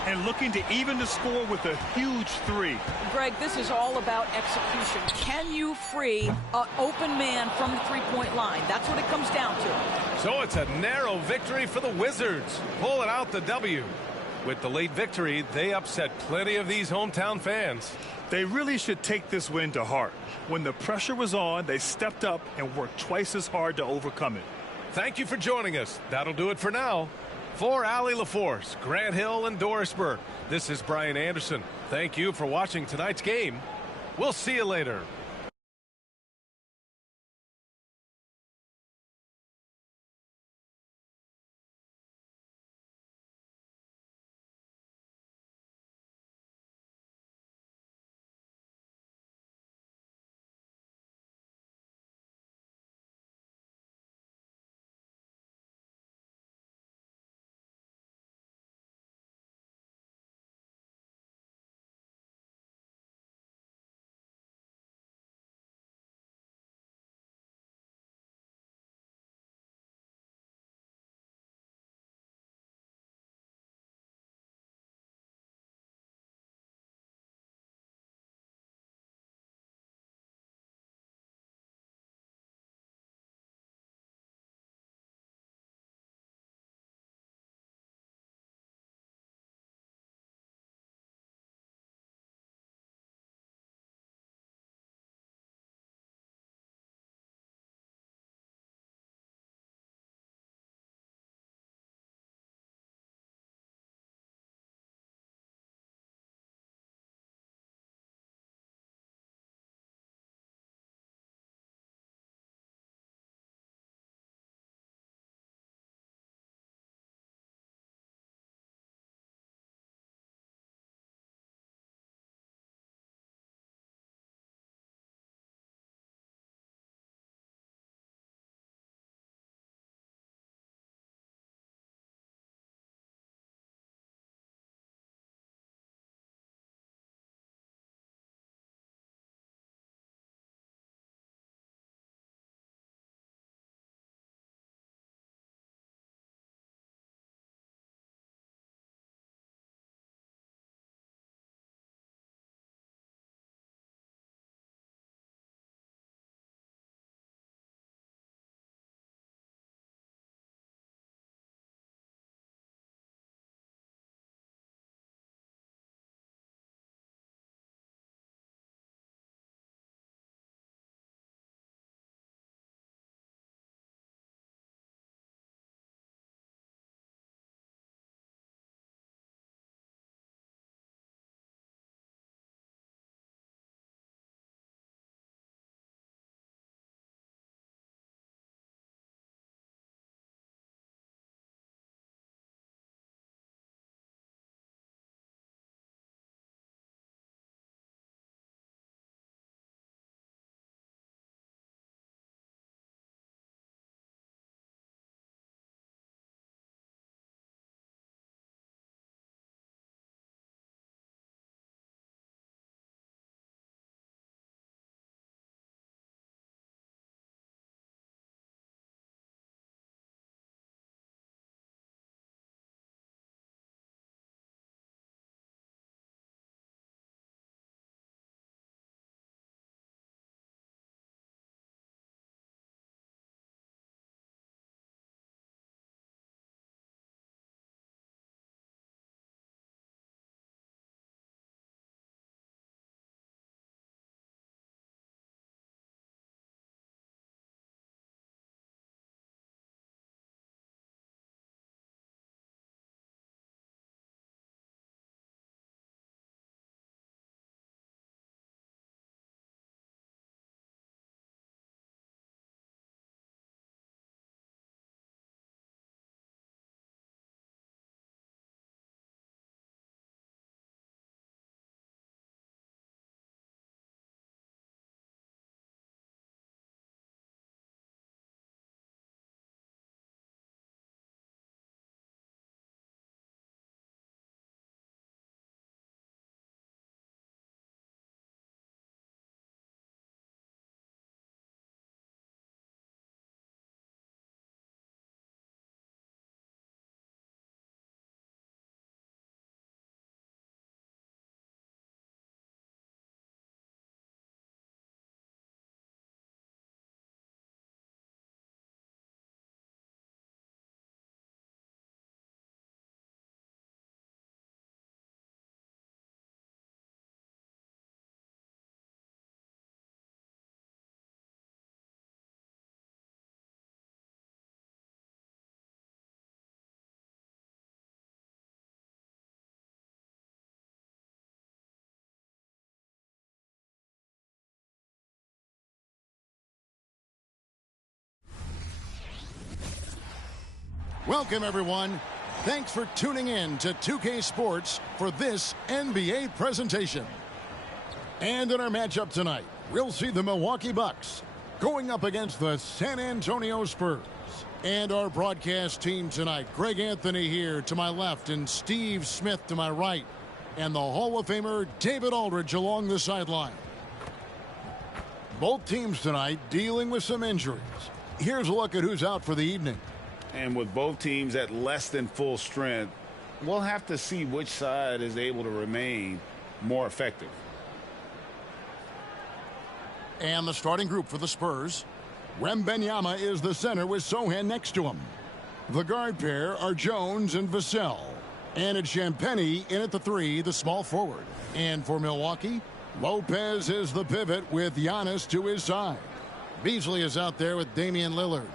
And looking to even the score with a huge three. Greg, this is all about execution. Can you free an open man from the three-point line? That's what it comes down to. So it's a narrow victory for the Wizards, pulling out the W. With the late victory, they upset plenty of these hometown fans. They really should take this win to heart. When the pressure was on, they stepped up and worked twice as hard to overcome it. Thank you for joining us. That'll do it for now. For Allie LaForce, Grant Hill, and Doris Burke, this is Brian Anderson. Thank you for watching tonight's game. We'll see you later. Welcome, everyone. Thanks for tuning in to 2K Sports for this NBA presentation. And in our matchup tonight, we'll see the Milwaukee Bucks going up against the San Antonio Spurs. And our broadcast team tonight, Greg Anthony here to my left and Steve Smith to my right. And the Hall of Famer David Aldridge along the sideline. Both teams tonight dealing with some injuries. Here's a look at who's out for the evening. And with both teams at less than full strength, we'll have to see which side is able to remain more effective. And the starting group for the Spurs. Wembanyama is the center with Sochan next to him. The guard pair are Jones and Vassell. And it's Champagnie in at the 3, the small forward. And for Milwaukee, Lopez is the pivot with Giannis to his side. Beasley is out there with Damian Lillard.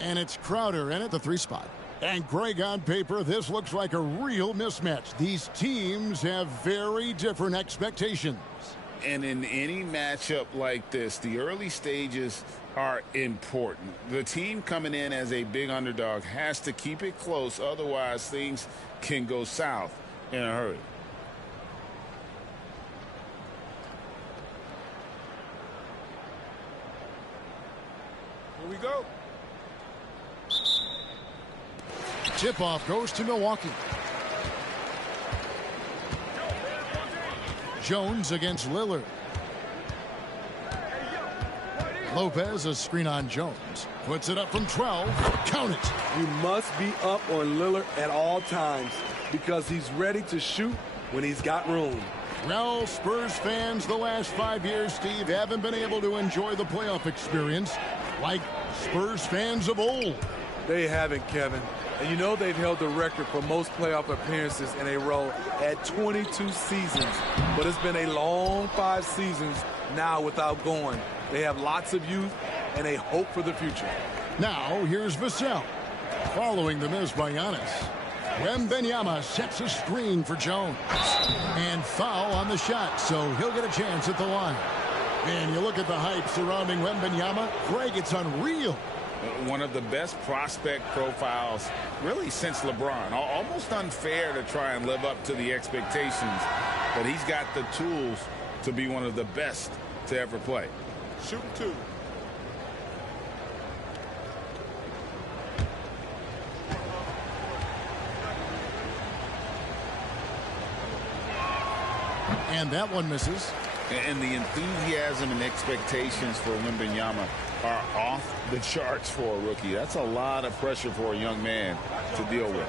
And it's Crowder in at the 3 spot. And Greg, on paper, this looks like a real mismatch. These teams have very different expectations. And in any matchup like this, the early stages are important. The team coming in as a big underdog has to keep it close. Otherwise, things can go south in a hurry. Here we go. Tip-off goes to Milwaukee. Jones against Lillard. Lopez, a screen on Jones. Puts it up from 12. Count it. You must be up on Lillard at all times because he's ready to shoot when he's got room. Well, Spurs fans, the last 5 years, Steve, haven't been able to enjoy the playoff experience like Spurs fans of old. They haven't, Kevin. And you know they've held the record for most playoff appearances in a row at 22 seasons. But it's been a long 5 seasons now without going. They have lots of youth and a hope for the future. Now, here's Vassell. Following the miss by Giannis. Wembanyama sets a screen for Jones. And foul on the shot, so he'll get a chance at the line. And you look at the hype surrounding Wembanyama. Greg, it's unreal. One of the best prospect profiles really since LeBron. Almost unfair to try and live up to the expectations, but he's got the tools to be one of the best to ever play. Shooting 2. And that one misses. And the enthusiasm and expectations for Wembanyama are off the charts for a rookie. That's a lot of pressure for a young man to deal with.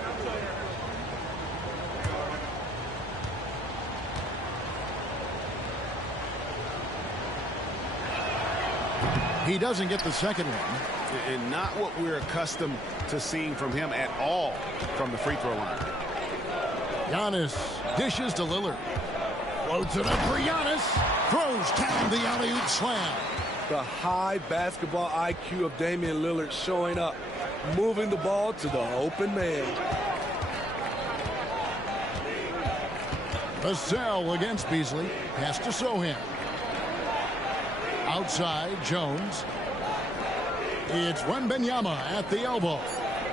He doesn't get the second one. And not what we're accustomed to seeing from him at all from the free throw line. Giannis dishes to Lillard. Floats it up for Giannis. Throws down the alley-oop slam. The high basketball IQ of Damian Lillard showing up, moving the ball to the open man. Vassell against Beasley. Pass to Sochan. Outside, Jones. It's Wembanyama at the elbow.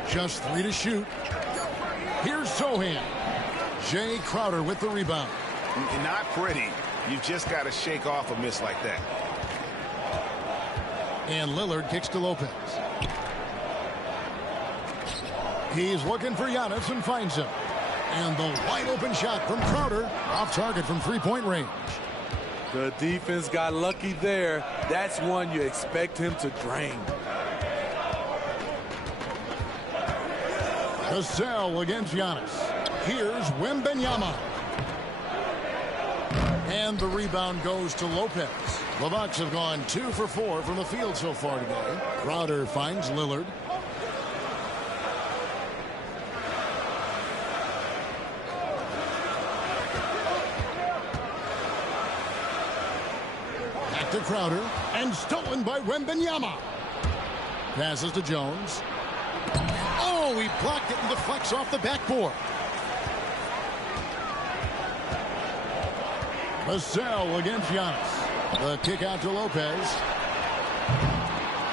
Just 3 to shoot. Here's Sochan. Jay Crowder with the rebound. Not pretty. You've just got to shake off a miss like that. And Lillard kicks to Lopez. He's looking for Giannis and finds him. And the wide open shot from Crowder off target from 3-point range. The defense got lucky there. That's one you expect him to drain. Vassell against Giannis. Here's Wembanyama. And the rebound goes to Lopez. The Bucks have gone 2 for 4 from the field so far today. Crowder finds Lillard. Back to Crowder. And stolen by Wembanyama. Passes to Jones. Oh, he blocked it and deflects off the backboard. Vassell against Giannis. The kick out to Lopez.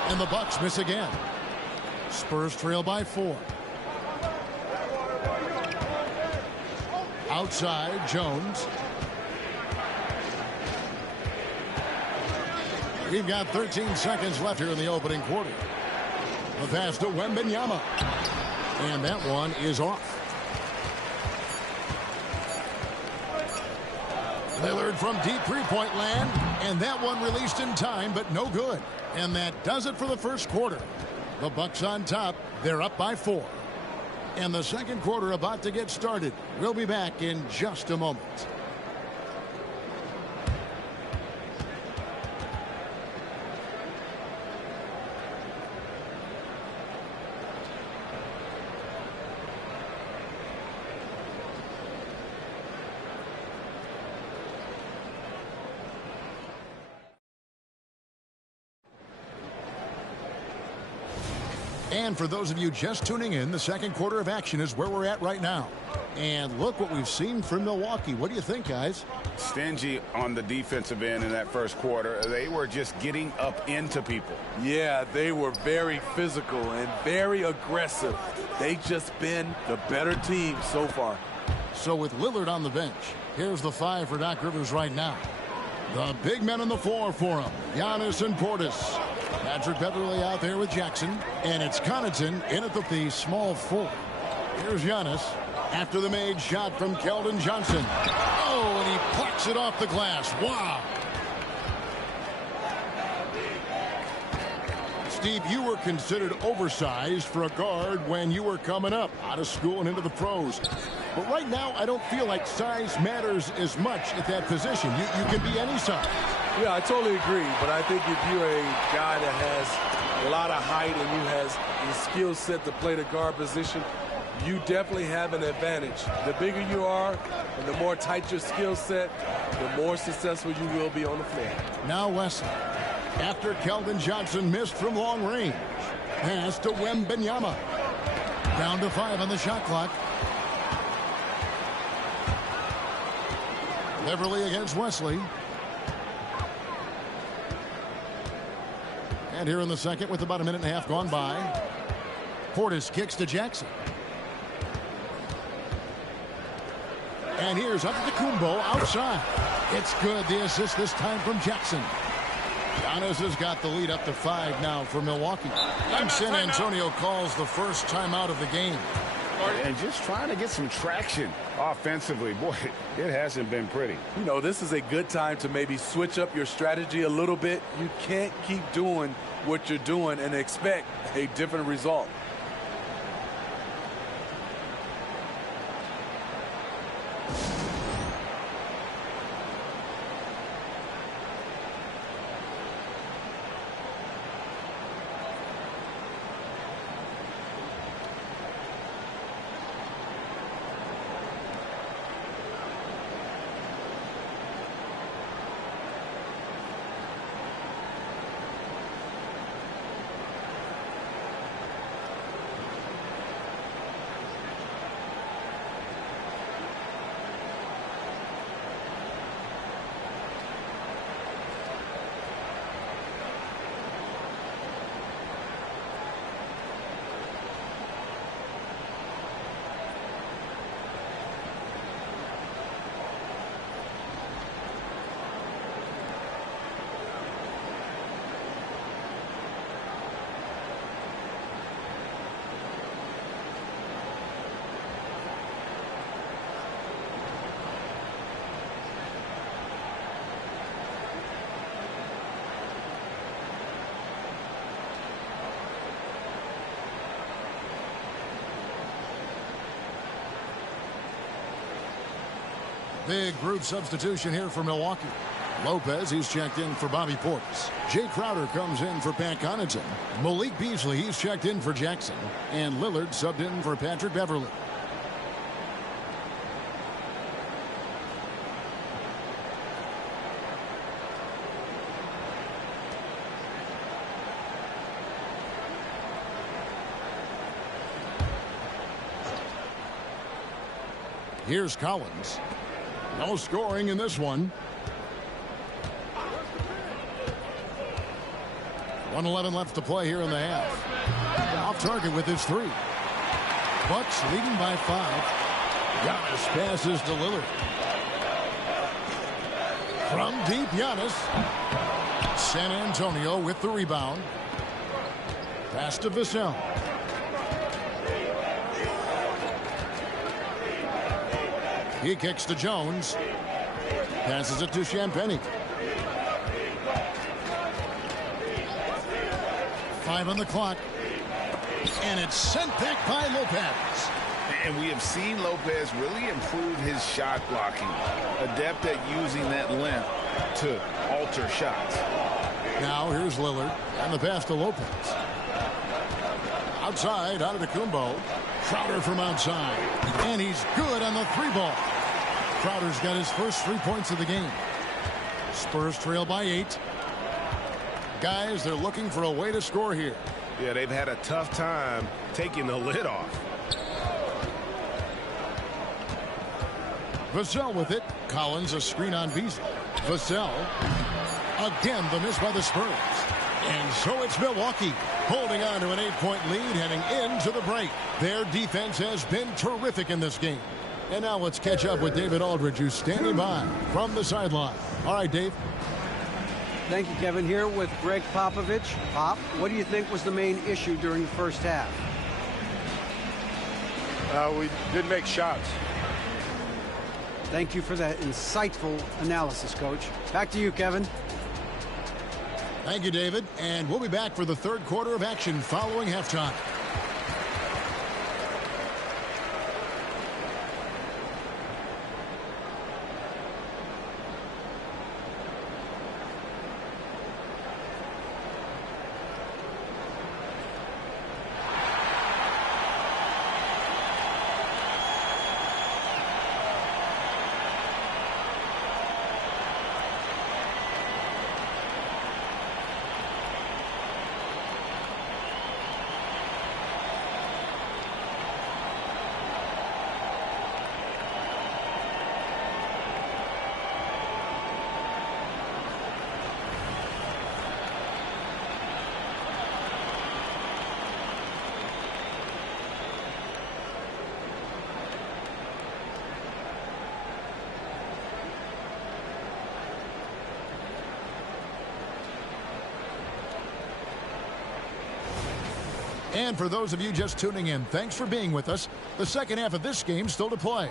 And the Bucks miss again. Spurs trail by 4. Outside, Jones. We've got 13 seconds left here in the opening quarter. The pass to Wembanyama. And that one is off. Lillard from deep three-point land. And that one released in time, but no good. And that does it for the first quarter. The Bucks on top. They're up by 4. And the second quarter about to get started. We'll be back in just a moment. And for those of you just tuning in, the second quarter of action is where we're at right now. And look what we've seen from Milwaukee. What do you think, guys? Stingy on the defensive end in that first quarter. They were just getting up into people. Yeah, they were very physical and very aggressive. They just been the better team so far. So with Lillard on the bench, here's the 5 for Doc Rivers right now. The big men on the floor for him, Giannis and Portis. Patrick Beverley out there with Jackson. And it's Connaughton in at the small 4. Here's Giannis after the made shot from Keldon Johnson. Oh, and he plucks it off the glass. Wow. Steve, you were considered oversized for a guard when you were coming up out of school and into the pros. But right now, I don't feel like size matters as much at that position. You can be any size. Yeah, I totally agree. But I think if you're a guy that has a lot of height and you has the skill set to play the guard position, you definitely have an advantage. The bigger you are and the more tight your skill set, the more successful you will be on the floor. Now Wesley, after Keldon Johnson missed from long range, pass to Wembanyama. Down to 5 on the shot clock. Beverly against Wesley. And here in the second with about a minute and a half gone by, Portis kicks to Jackson. And here's Antetokounmpo outside. It's good. The assist this time from Jackson. Giannis has got the lead up to 5 now for Milwaukee. And San Antonio calls the first timeout of the game. And just trying to get some traction offensively. Boy, it hasn't been pretty. You know, this is a good time to maybe switch up your strategy a little bit. You can't keep doing what you're doing and expect a different result. Big group substitution here for Milwaukee. Lopez, he's checked in for Bobby Portis. Jay Crowder comes in for Pat Connaughton. Malik Beasley, he's checked in for Jackson. And Lillard subbed in for Patrick Beverley. Here's Collins. No scoring in this one. 1:11 left to play here in the half. Off target with his 3. Bucks leading by 5. Giannis passes to Lillard. From deep, Giannis. San Antonio with the rebound. Pass to Vassell. He kicks to Jones. Passes it to Champagnie. 5 on the clock. And it's sent back by Lopez. And we have seen Lopez really improve his shot blocking. Adept at using that length to alter shots. Now here's Lillard. And the pass to Lopez. Outside, Antetokounmpo. Crowder from outside. And he's good on the 3-ball. Crowder's got his first 3 points of the game. Spurs trail by 8. Guys, they're looking for a way to score here. Yeah, they've had a tough time taking the lid off. Vassell with it. Collins a screen on Beasley. Vassell. Again, the miss by the Spurs. And so it's Milwaukee holding on to an 8-point lead heading into the break. Their defense has been terrific in this game. And now let's catch up with David Aldridge, who's standing by from the sideline. All right, Dave. Thank you, Kevin. Here with Greg Popovich. Pop, what do you think was the main issue during the first half? We didn't make shots. Thank you for that insightful analysis, Coach. Back to you, Kevin. Thank you, David. And we'll be back for the third quarter of action following halftime. And for those of you just tuning in, thanks for being with us. The second half of this game still to play.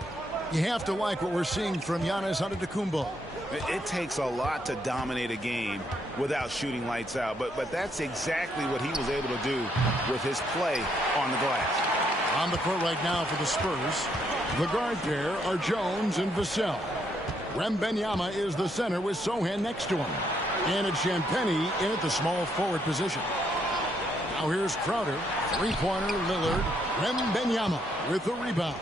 You have to like what we're seeing from Giannis Antetokounmpo. It takes a lot to dominate a game without shooting lights out, but that's exactly what he was able to do with his play on the glass. On the court right now for the Spurs, the guard pair are Jones and Vassell. Wembanyama is the center with Sohan next to him. And it's Champagnie in at the small forward position. Now here's Crowder, three-pointer, Lillard, Wembanyama with the rebound.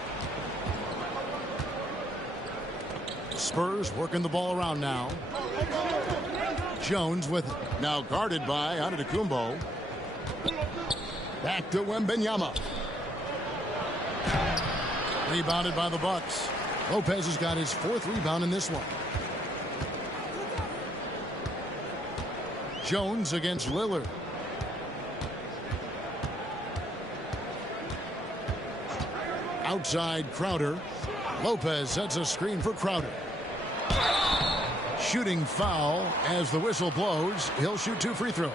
Spurs working the ball around now. Jones with it. Now guarded by Antetokounmpo. Back to Wembanyama. Rebounded by the Bucks. Lopez has got his fourth rebound in this one. Jones against Lillard. Outside Crowder. Lopez sets a screen for Crowder. Shooting foul as the whistle blows. He'll shoot 2 free throws.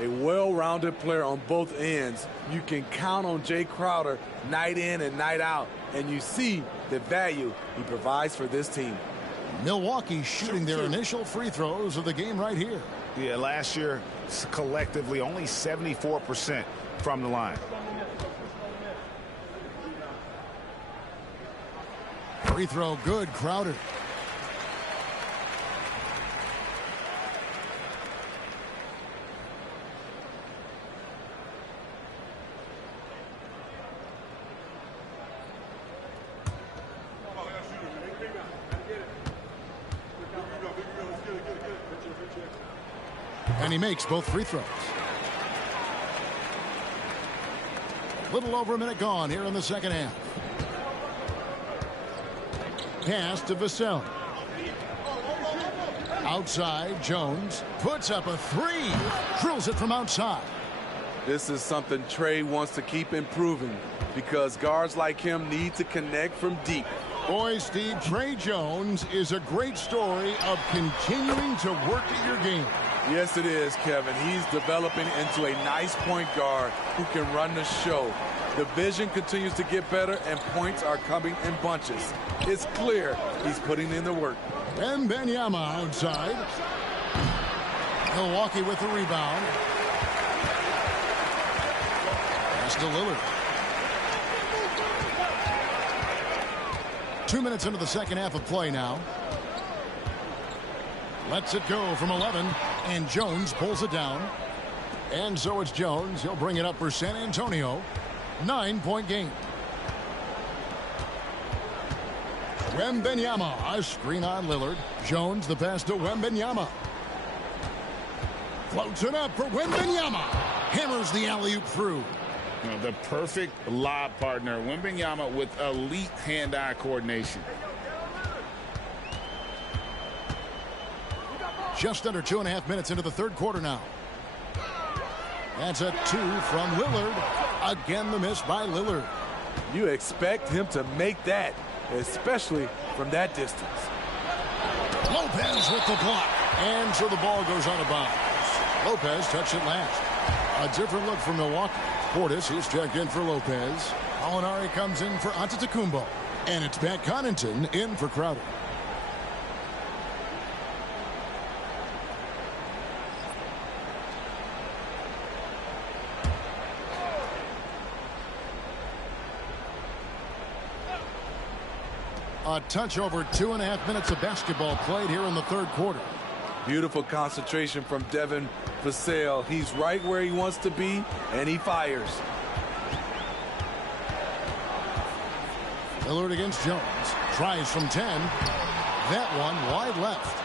A well-rounded player on both ends. You can count on Jay Crowder night in and night out, and you see the value he provides for this team. Milwaukee shooting their initial free throws of the game right here. Yeah, last year, collectively, only 74% from the line. Free throw good, Crowder. And he makes both free throws. Little over a minute gone here in the second half. Pass to Vassell. Outside, Jones puts up a three. Drills it from outside. This is something Trey wants to keep improving because guards like him need to connect from deep. Boy, Steve, Trey Jones is a great story of continuing to work at your game. Yes, it is, Kevin. He's developing into a nice point guard who can run the show. The vision continues to get better, and points are coming in bunches. It's clear he's putting in the work. Wembanyama outside. Milwaukee with the rebound. Pass to Lillard. 2 minutes into the second half of play now. Lets it go from 11, and Jones pulls it down. And so it's Jones. He'll bring it up for San Antonio. 9-point game. Wembanyama, a screen on Lillard. Jones, the pass to Wembanyama. Floats it up for Wembanyama. Hammers the alley-oop through. The perfect lob partner. Wembanyama with elite hand-eye coordination. Just under 2.5 minutes into the third quarter now. That's a 2 from Lillard. Again, the miss by Lillard. You expect him to make that, especially from that distance. Lopez with the block. And so the ball goes out of bounds. Lopez touched it last. A different look for Milwaukee. Portis is checked in for Lopez. Molinari comes in for Antetokounmpo. And it's Pat Connaughton in for Crowder. A touch over 2.5 minutes of basketball played here in the third quarter. Beautiful concentration from Devin Vassell. He's right where he wants to be, and he fires. Lillard against Jones. Tries from 10. That one wide left.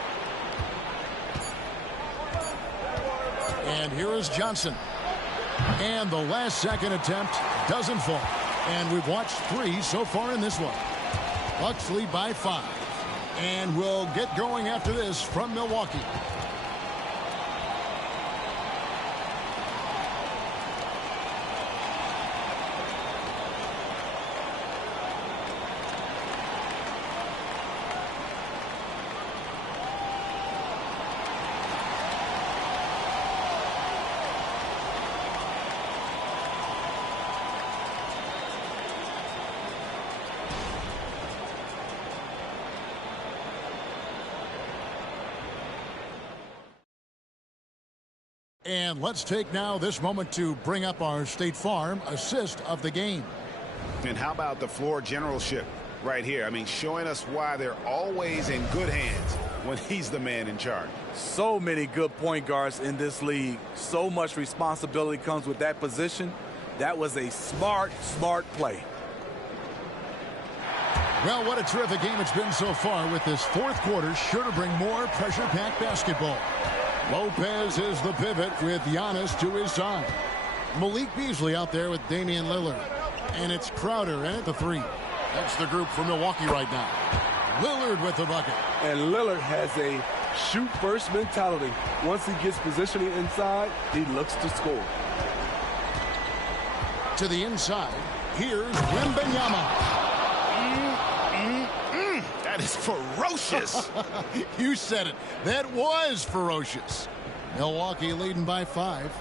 And here is Johnson. And the last second attempt doesn't fall. And we've watched 3 so far in this one. Bucks lead by 5. And we'll get going after this from Milwaukee. And let's take now this moment to bring up our State Farm assist of the game. And how about the floor generalship right here? I mean, showing us why they're always in good hands when he's the man in charge. So many good point guards in this league. So much responsibility comes with that position. That was a smart play. Well, what a terrific game it's been so far, with this fourth quarter sure to bring more pressure-packed basketball. Lopez is the pivot with Giannis to his side. Malik Beasley out there with Damian Lillard. And it's Crowder in at the 3. That's the group for Milwaukee right now. Lillard with the bucket. And Lillard has a shoot-first mentality. Once he gets positioning inside, he looks to score. To the inside, here's Wembanyama. That is ferocious. You said it. That was ferocious. Milwaukee leading by 5.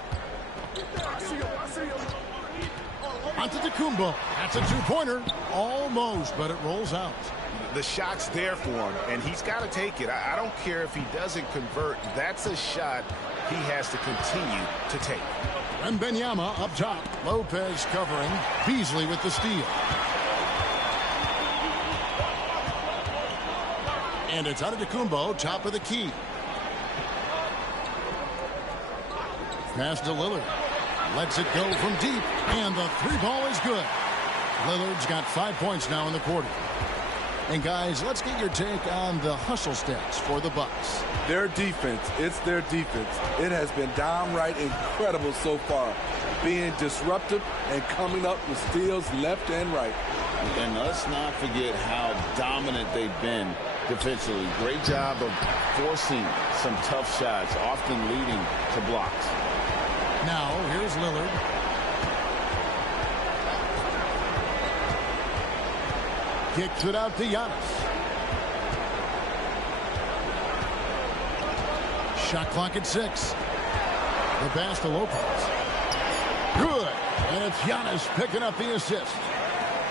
Antetokounmpo. That's a 2-pointer. Almost, but it rolls out. The shot's there for him, and he's got to take it. I don't care if he doesn't convert. That's a shot he has to continue to take. Wembanyama up top. Lopez covering. Beasley with the steal. And it's Antetokounmpo, top of the key. Pass to Lillard. Lets it go from deep, and the 3-ball is good. Lillard's got 5 points now in the quarter. And guys, let's get your take on the hustle stats for the Bucks. Their defense, it's their defense. It has been downright incredible so far, being disruptive and coming up with steals left and right. And let's not forget how dominant they've been defensively. Great job of forcing some tough shots, often leading to blocks. Now, here's Lillard. Kicks it out to Giannis. Shot clock at 6. The pass to Lopez. Good. And it's Giannis picking up the assist.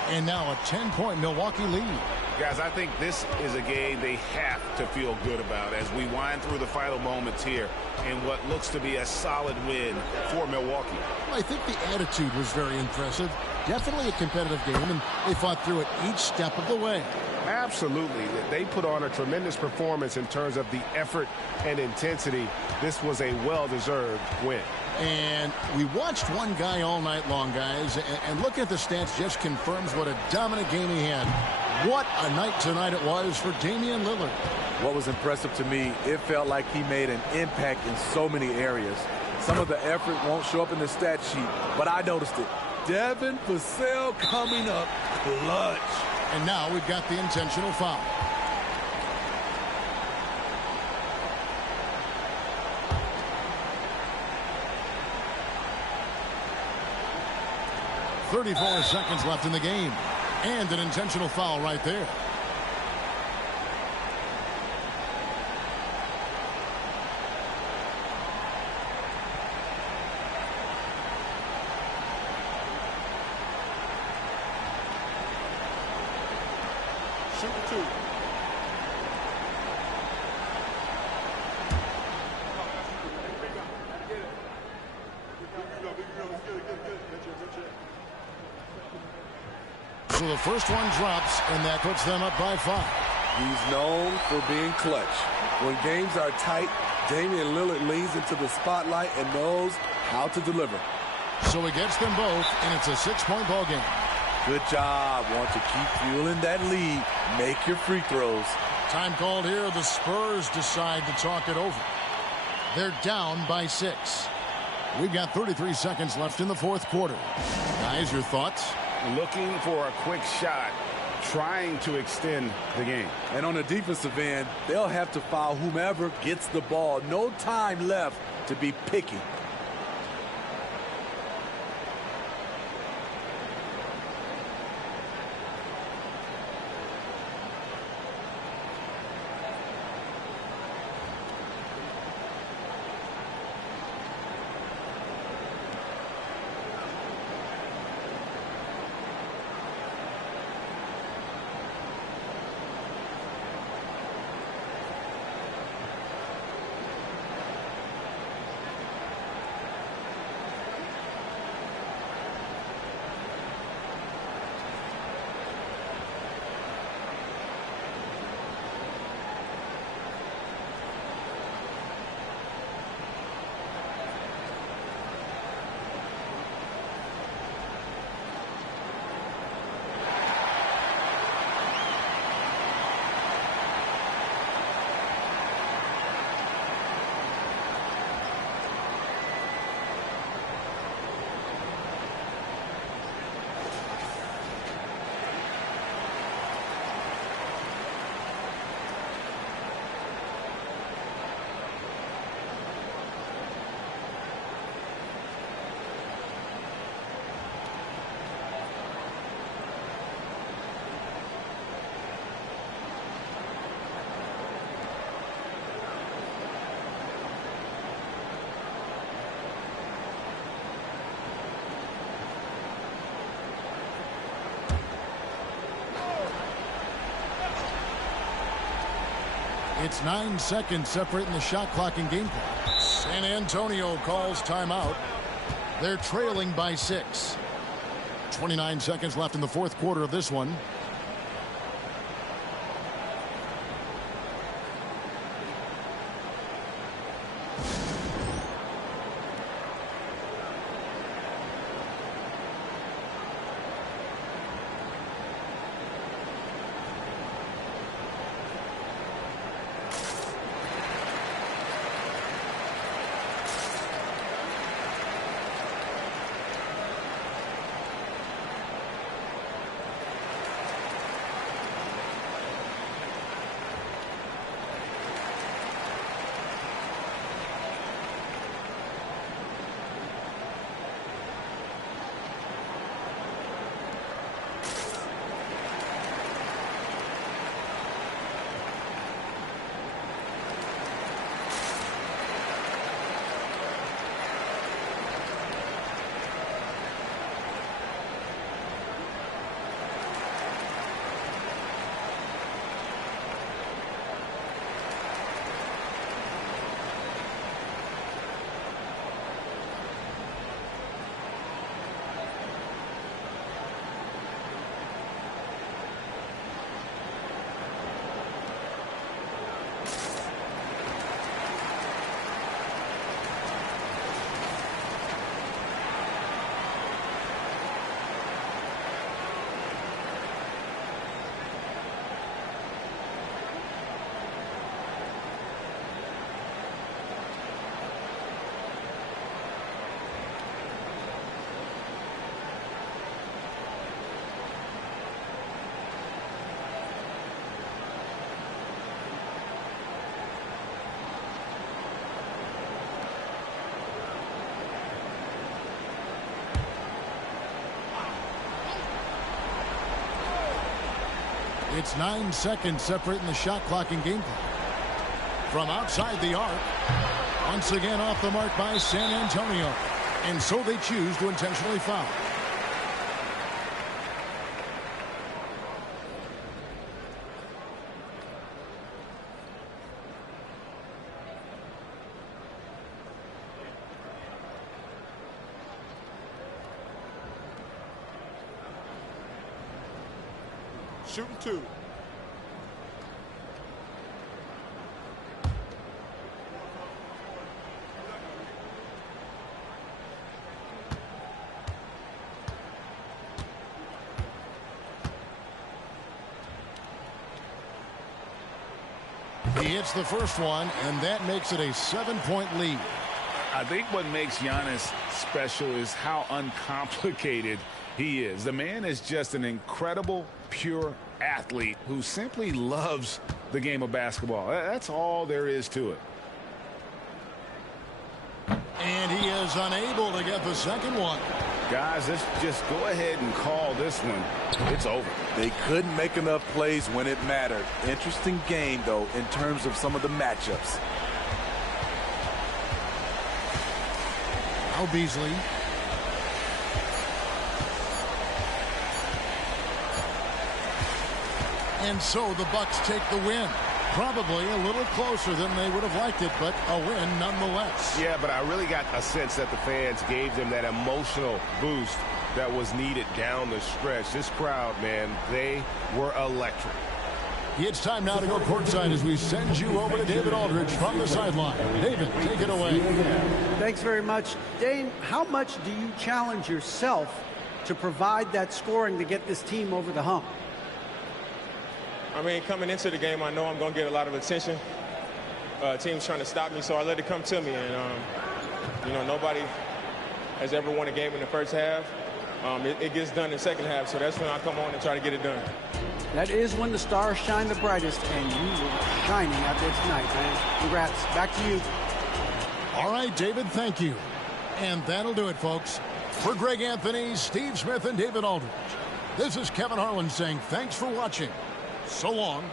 And now a 10-point Milwaukee lead. Guys, I think this is a game they have to feel good about as we wind through the final moments here in what looks to be a solid win for Milwaukee. I think the attitude was very impressive. Definitely a competitive game, and they fought through it each step of the way. Absolutely. They put on a tremendous performance in terms of the effort and intensity. This was a well-deserved win. And we watched one guy all night long, guys, and looking at the stats just confirms what a dominant game he had. What a night tonight it was for Damian Lillard. What was impressive to me, it felt like he made an impact in so many areas. Some of the effort won't show up in the stat sheet, but I noticed it. Devin Vassell coming up clutch. And now we've got the intentional foul. .34 seconds left in the game. And an intentional foul right there. Shooting 2. So the first one drops, and that puts them up by 5. He's known for being clutch. When games are tight, Damian Lillard leans into the spotlight and knows how to deliver. So he gets them both, and it's a 6-point ball game. Good job. Want to keep fueling that lead. Make your free throws. Time called here. The Spurs decide to talk it over. They're down by 6. We've got 33 seconds left in the fourth quarter. Guys, your thoughts? Looking for a quick shot, trying to extend the game. And on the defensive end, they'll have to foul whomever gets the ball. No time left to be picky. It's 9 seconds separating the shot clock and game clock. San Antonio calls timeout. They're trailing by 6. 29 seconds left in the fourth quarter of this one. It's 9 seconds separating the shot clock and game clock. From outside the arc, once again off the mark by San Antonio. And so they choose to intentionally foul. Shooting 2. He hits the first one, and that makes it a 7-point lead. I think what makes Giannis special is how uncomplicated he is. The man is just an incredible, pure athlete who simply loves the game of basketball. That's all there is to it. And he is unable to get the second one. Guys, let's just go ahead and call this one. It's over. They couldn't make enough plays when it mattered. Interesting game, though, in terms of some of the matchups. Now Beasley. And so the Bucks take the win. Probably a little closer than they would have liked it, but a win nonetheless. Yeah, but I really got a sense that the fans gave them that emotional boost that was needed down the stretch. This crowd, man, they were electric. It's time now to go courtside as we send you over to David Aldridge from the sideline. David, take it away. Thanks very much. Dane, how much do you challenge yourself to provide that scoring to get this team over the hump? I mean, coming into the game, I know I'm going to get a lot of attention. Team's trying to stop me, so I let it come to me. And, you know, nobody has ever won a game in the first half. It gets done in the second half, so that's when I come on and try to get it done. That is when the stars shine the brightest, and you were shining out there tonight, man. Congrats. Back to you. All right, David, thank you. And that'll do it, folks. For Greg Anthony, Steve Smith, and David Aldridge, this is Kevin Harlan saying thanks for watching. So long.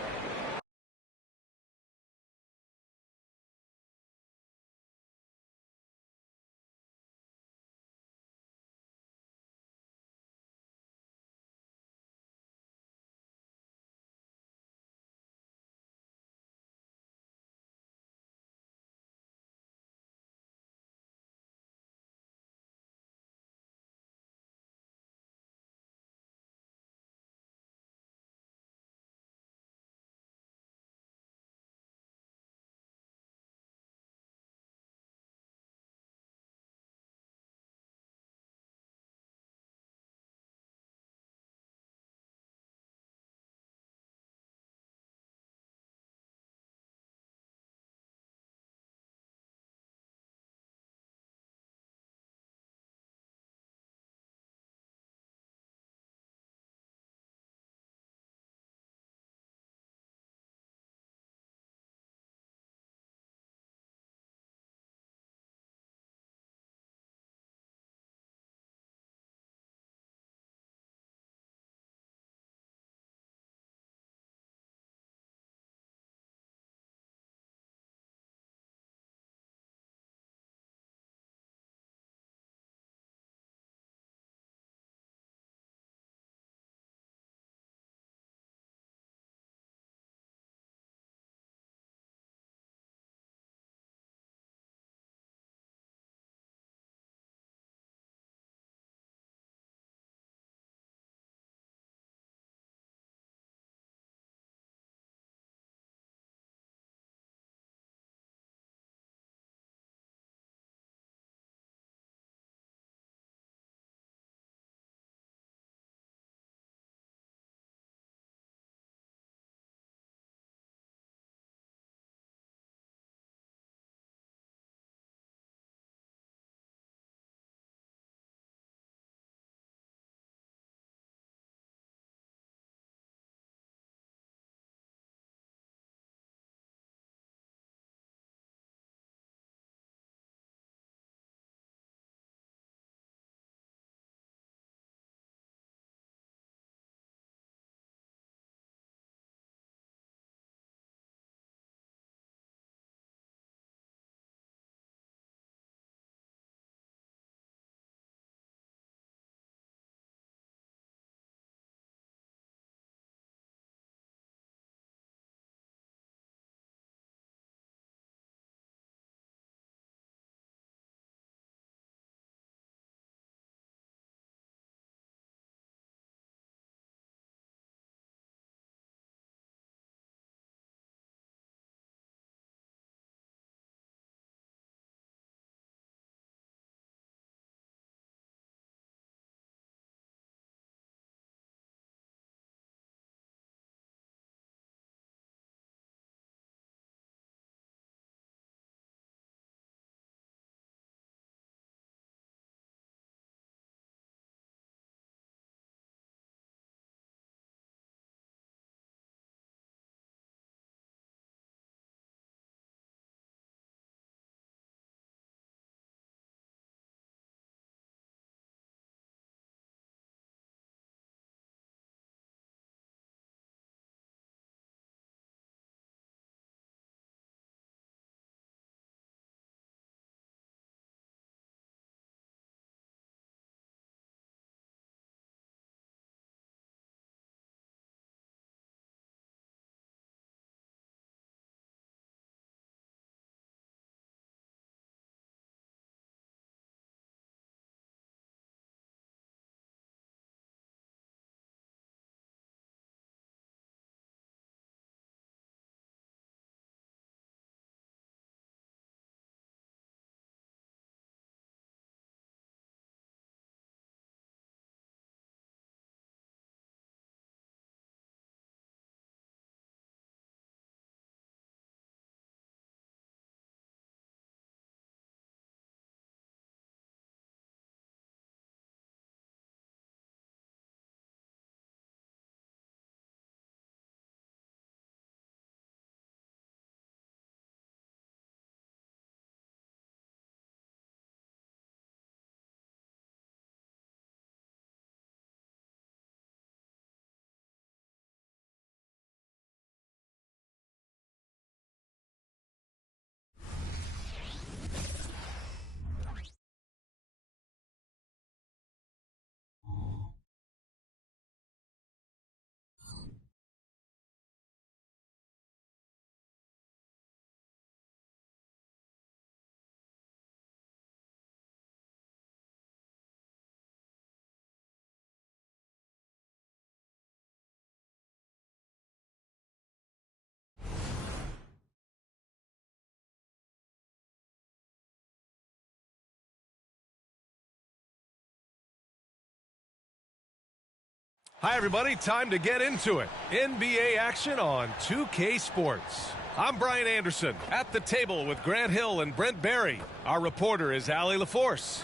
Hi, everybody. Time to get into it. NBA action on 2K Sports. I'm Brian Anderson at the table with Grant Hill and Brent Barry. Our reporter is Allie LaForce.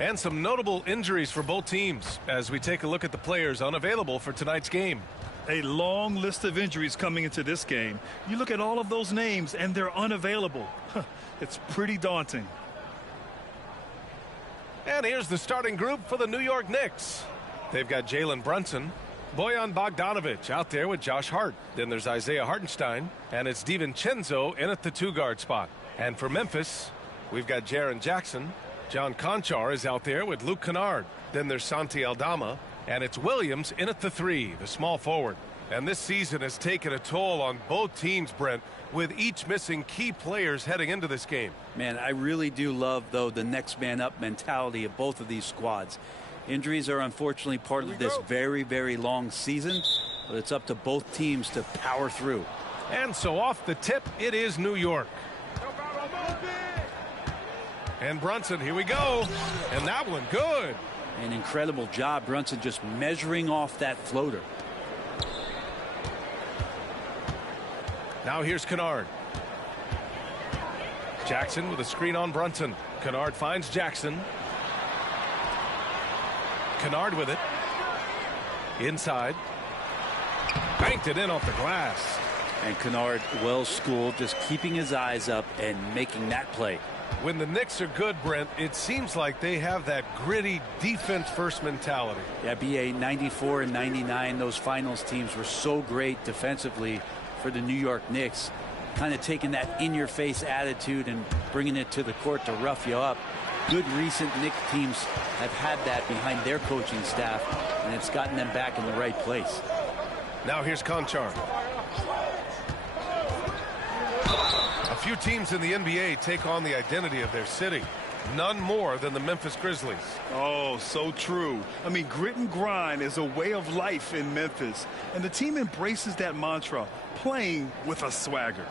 And some notable injuries for both teams as we take a look at the players unavailable for tonight's game. A long list of injuries coming into this game. You look at all of those names and they're unavailable. It's pretty daunting. And here's the starting group for the New York Knicks. They've got Jalen Brunson, Bojan Bogdanovic out there with Josh Hart. Then there's Isaiah Hartenstein, and it's DiVincenzo in at the 2-guard spot. And for Memphis, we've got Jaren Jackson. John Conchar is out there with Luke Kennard. Then there's Santi Aldama, and it's Williams in at the 3, the small forward. And this season has taken a toll on both teams, Brent, with each missing key players heading into this game. Man, I really do love, though, the next man up mentality of both of these squads. Injuries are unfortunately part of this very, very long season, but it's up to both teams to power through. And so off the tip, it is New York. And Brunson, here we go. And that one, good. An incredible job, Brunson, just measuring off that floater. Now here's Kennard. Jackson with a screen on Brunson. Kennard finds Jackson. Kennard with it. Inside. Banked it in off the glass. And Kennard, well schooled, just keeping his eyes up and making that play. When the Knicks are good, Brent, it seems like they have that gritty defense-first mentality. Yeah, BA 94 and 99, those finals teams were so great defensively for the New York Knicks. Kind of taking that in-your-face attitude and bringing it to the court to rough you up. Good recent Knicks teams have had that behind their coaching staff, and it's gotten them back in the right place. Now here's Conchar. A few teams in the NBA take on the identity of their city. None more than the Memphis Grizzlies. Oh, so true. I mean, grit and grind is a way of life in Memphis, and the team embraces that mantra, playing with a swagger.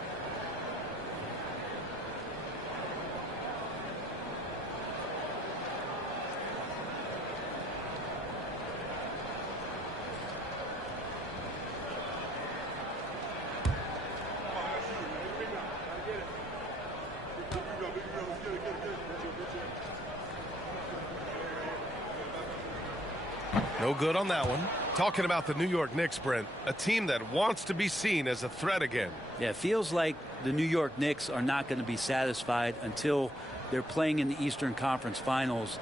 No good on that one. Talking about the New York Knicks, Brent, a team that wants to be seen as a threat again. Yeah, it feels like the New York Knicks are not going to be satisfied until they're playing in the Eastern Conference Finals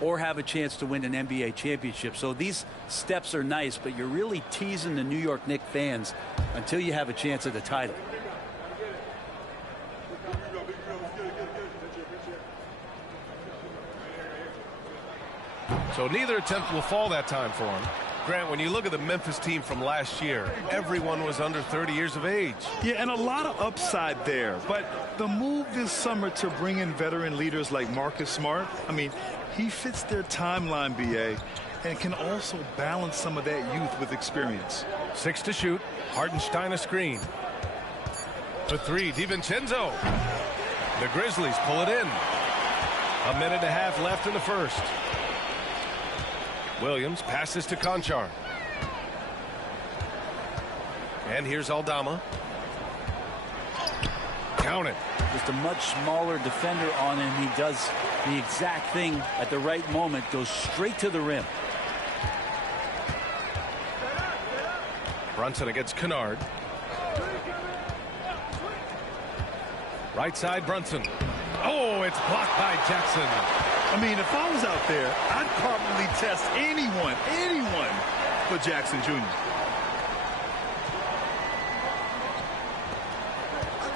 or have a chance to win an NBA championship. So these steps are nice, but you're really teasing the New York Knicks fans until you have a chance at the title. So neither attempt will fall that time for him. Grant, when you look at the Memphis team from last year, everyone was under 30 years of age. Yeah, and a lot of upside there. But the move this summer to bring in veteran leaders like Marcus Smart, I mean, he fits their timeline, BA, and can also balance some of that youth with experience. 6 to shoot. Hartenstein a screen. For 3, DiVincenzo. The Grizzlies pull it in. A minute and a half left in the first. Williams passes to Conchar. And here's Aldama. Count it. Just a much smaller defender on him. He does the exact thing at the right moment, goes straight to the rim. Brunson against Kennard. Right side, Brunson. Oh, it's blocked by Jackson. I mean, if I was out there, I'd probably test anyone but Jackson Jr.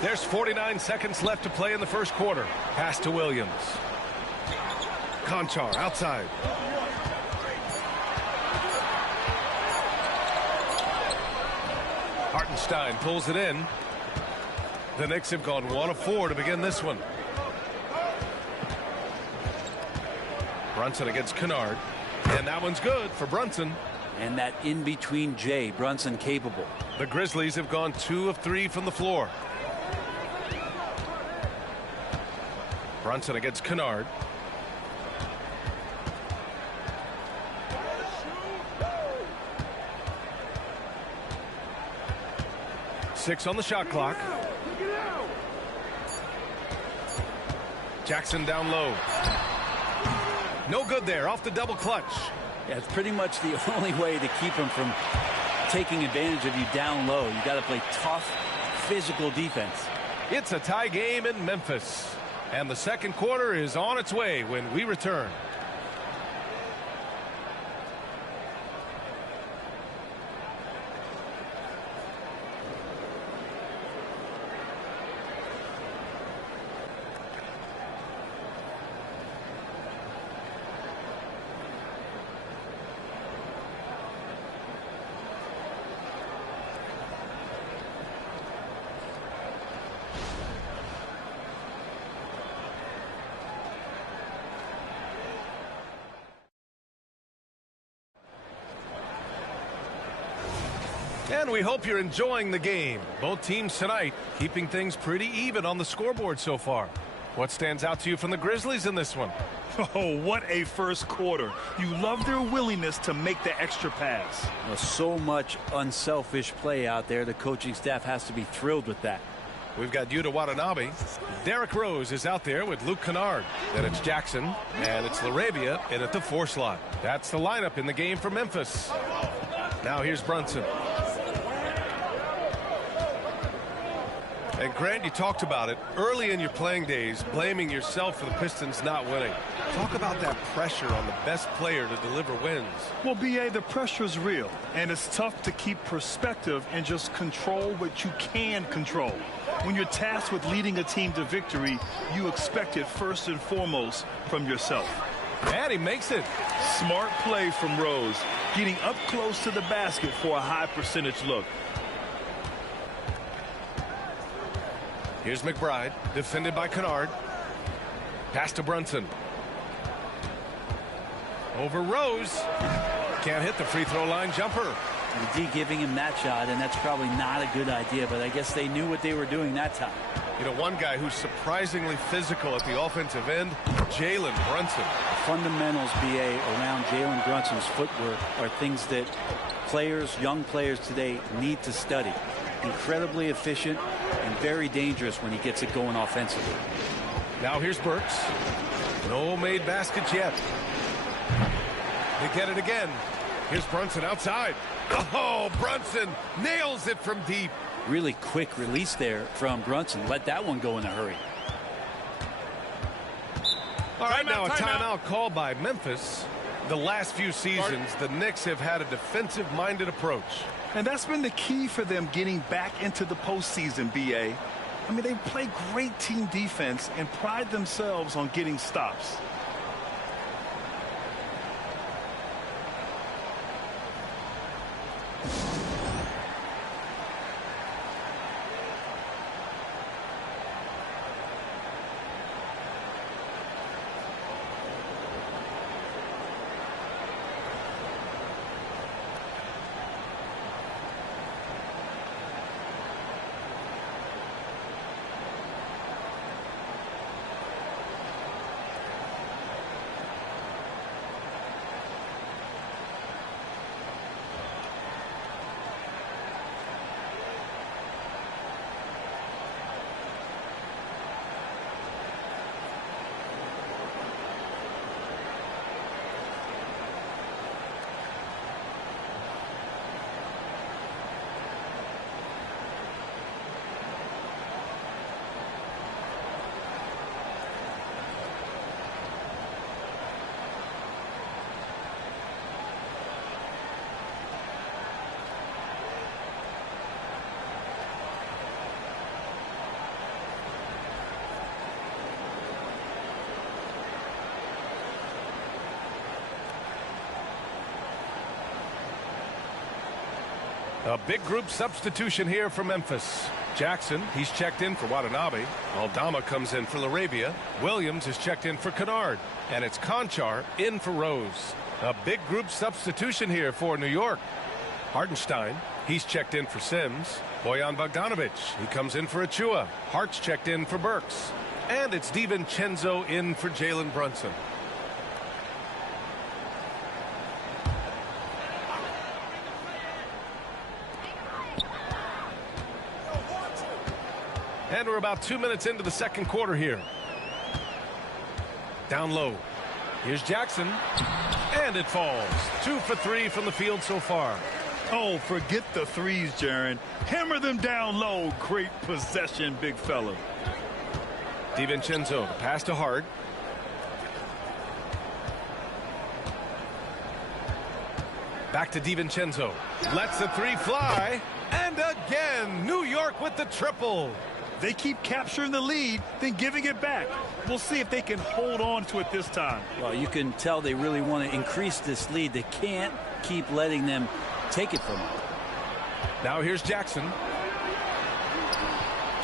There's 49 seconds left to play in the first quarter. Pass to Williams. Conchar outside. Hartenstein pulls it in. The Knicks have gone 1 of 4 to begin this one. Brunson against Kennard. And that one's good for Brunson. And that in-between J, Brunson capable. The Grizzlies have gone 2 of 3 from the floor. Brunson against Kennard. 6 on the shot clock. Jackson down low. No good there, off the double clutch. Yeah, it's pretty much the only way to keep him from taking advantage of you down low. You got to play tough, physical defense. It's a tie game in Memphis. And the second quarter is on its way when we return. And we hope you're enjoying the game. Both teams tonight keeping things pretty even on the scoreboard so far. What stands out to you from the Grizzlies in this one? Oh, what a first quarter. You love their willingness to make the extra pass. Well, so much unselfish play out there. The coaching staff has to be thrilled with that. We've got Yuta Watanabe. Derrick Rose is out there with Luke Kennard. Then it's Jackson, and it's LaRavia in at the 4 slot. That's the lineup in the game for Memphis. Now here's Brunson. And Grant, you talked about it early in your playing days, blaming yourself for the Pistons not winning. Talk about that pressure on the best player to deliver wins. Well, B.A., the pressure is real, and it's tough to keep perspective and just control what you can control. When you're tasked with leading a team to victory, you expect it first and foremost from yourself. And he makes it. Smart play from Rose, getting up close to the basket for a high percentage look. Here's McBride, defended by Kennard. Pass to Brunson. Over Rose. Can't hit the free throw line jumper. The D giving him that shot, and that's probably not a good idea, but I guess they knew what they were doing that time. You know, one guy who's surprisingly physical at the offensive end, Jalen Brunson. The fundamentals, BA, around Jalen Brunson's footwork are things that players, young players today need to study. Incredibly efficient and very dangerous when he gets it going offensively. Now here's Burks. No made baskets yet. They get it again. Here's Brunson outside. Oh, Brunson nails it from deep. Really quick release there from Brunson. Let that one go in a hurry. All right, now a timeout called by Memphis. The last few seasons, the Knicks have had a defensive-minded approach. And that's been the key for them getting back into the postseason, B.A. I mean, they play great team defense and pride themselves on getting stops. A big group substitution here for Memphis. Jackson, he's checked in for Watanabe. Aldama comes in for LaRavia. Williams is checked in for Kennard. And it's Conchar in for Rose. A big group substitution here for New York. Hartenstein, he's checked in for Sims. Bojan Bogdanovic, he comes in for Achua. Hart's checked in for Burks. And it's DiVincenzo in for Jalen Brunson. we're about 2 minutes into the second quarter here. Down low. Here's Jackson. And it falls. 2 for 3 from the field so far. Oh, forget the threes, Jaron. Hammer them down low. Great possession, big fella. DiVincenzo, the pass to Hart. Back to DiVincenzo. Lets the three fly. And again, New York with the triple. They keep capturing the lead, then giving it back. We'll see if they can hold on to it this time. Well, you can tell they really want to increase this lead. They can't keep letting them take it from them. Now here's Jackson.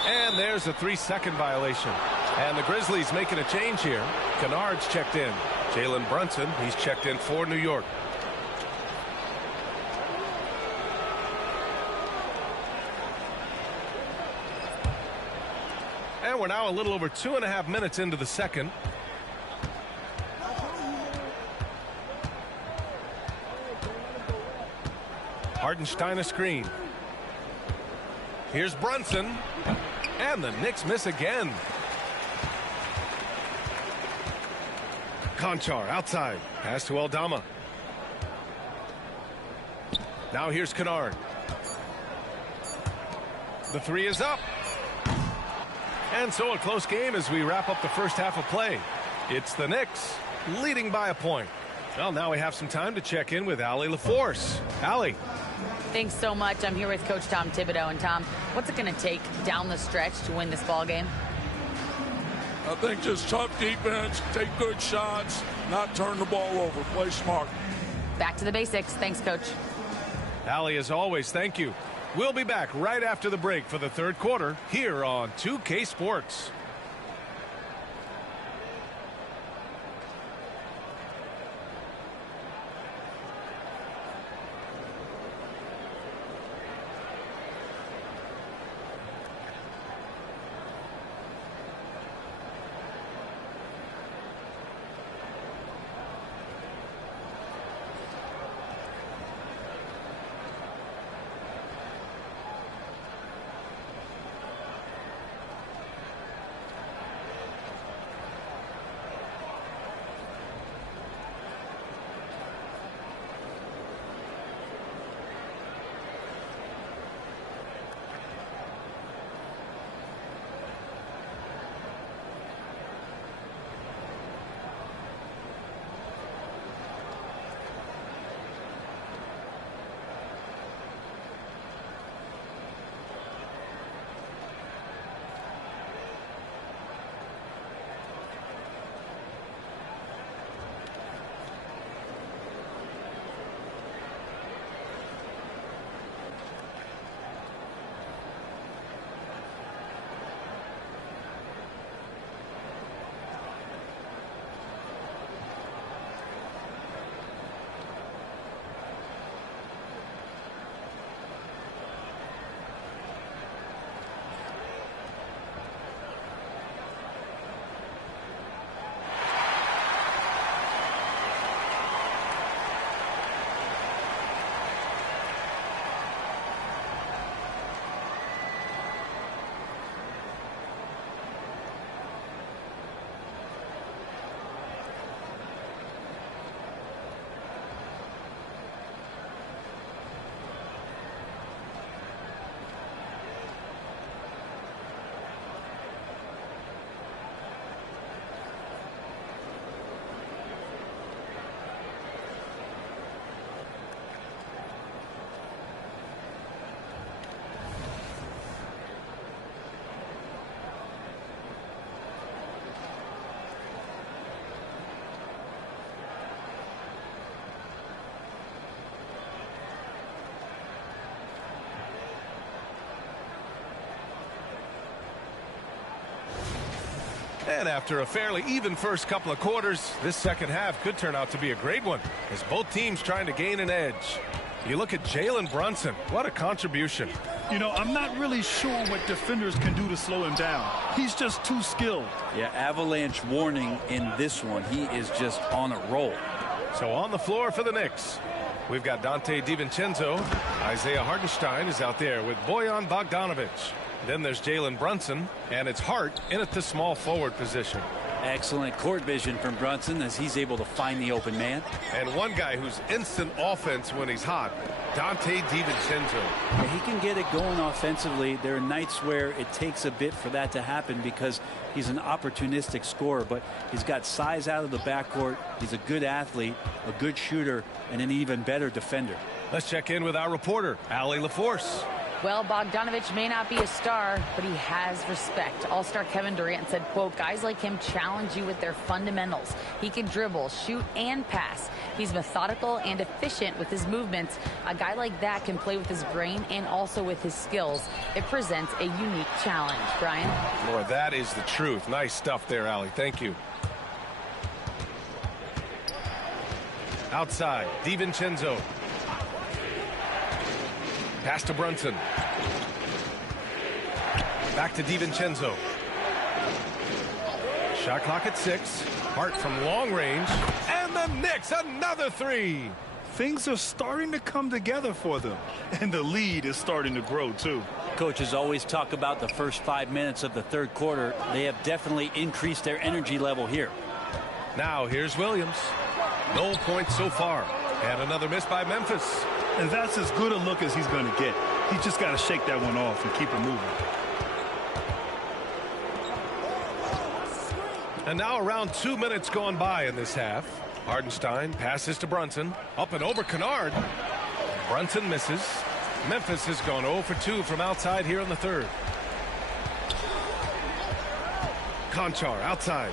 And there's a 3-second violation. And the Grizzlies making a change here. Kennard's checked in. Jalen Brunson, he's checked in for New York. And we're now a little over 2.5 minutes into the second. Hartenstein a screen. Here's Brunson. And the Knicks miss again. Konchar outside. Pass to Aldama. Now here's Kennard. The three is up. And so a close game as we wrap up the first half of play. It's the Knicks leading by a point. Well, now we have some time to check in with Allie LaForce. Allie. Thanks so much. I'm here with Coach Tom Thibodeau. And Tom, what's it going to take down the stretch to win this ball game? I think just tough defense, take good shots, not turn the ball over, play smart. Back to the basics. Thanks, Coach. Allie, as always, thank you. We'll be back right after the break for the third quarter here on 2K Sports. And after a fairly even first couple of quarters, this second half could turn out to be a great one as both teams trying to gain an edge. You look at Jalen Brunson. What a contribution. You know, I'm not really sure what defenders can do to slow him down. He's just too skilled. Yeah, avalanche warning in this one. He is just on a roll. So on the floor for the Knicks, we've got Dante DiVincenzo. Isaiah Hartenstein is out there with Bojan Bogdanovic. Then there's Jalen Brunson, and it's Hart in at the small forward position. Excellent court vision from Brunson as he's able to find the open man. And one guy who's instant offense when he's hot, Dante DiVincenzo. Yeah, he can get it going offensively. There are nights where it takes a bit for that to happen because he's an opportunistic scorer, but he's got size out of the backcourt. He's a good athlete, a good shooter, and an even better defender. Let's check in with our reporter, Allie LaForce. Well, Bogdanovic may not be a star, but he has respect. All-star Kevin Durant said, quote, guys like him challenge you with their fundamentals. He can dribble, shoot, and pass. He's methodical and efficient with his movements. A guy like that can play with his brain and also with his skills. It presents a unique challenge. Brian? Boy, that is the truth. Nice stuff there, Allie. Thank you. Outside, DiVincenzo. Pass to Brunson. Back to DiVincenzo. Shot clock at 6. Hart from long range. And the Knicks, another 3. Things are starting to come together for them. And the lead is starting to grow, too. Coaches always talk about the first 5 minutes of the third quarter. They have definitely increased their energy level here. Now here's Williams. No points so far. And another miss by Memphis. And that's as good a look as he's going to get. He's just got to shake that one off and keep it moving. And now around 2 minutes gone by in this half. Hartenstein passes to Brunson. Up and over Kennard. Brunson misses. Memphis has gone 0 for 2 from outside here in the third. Conchar outside.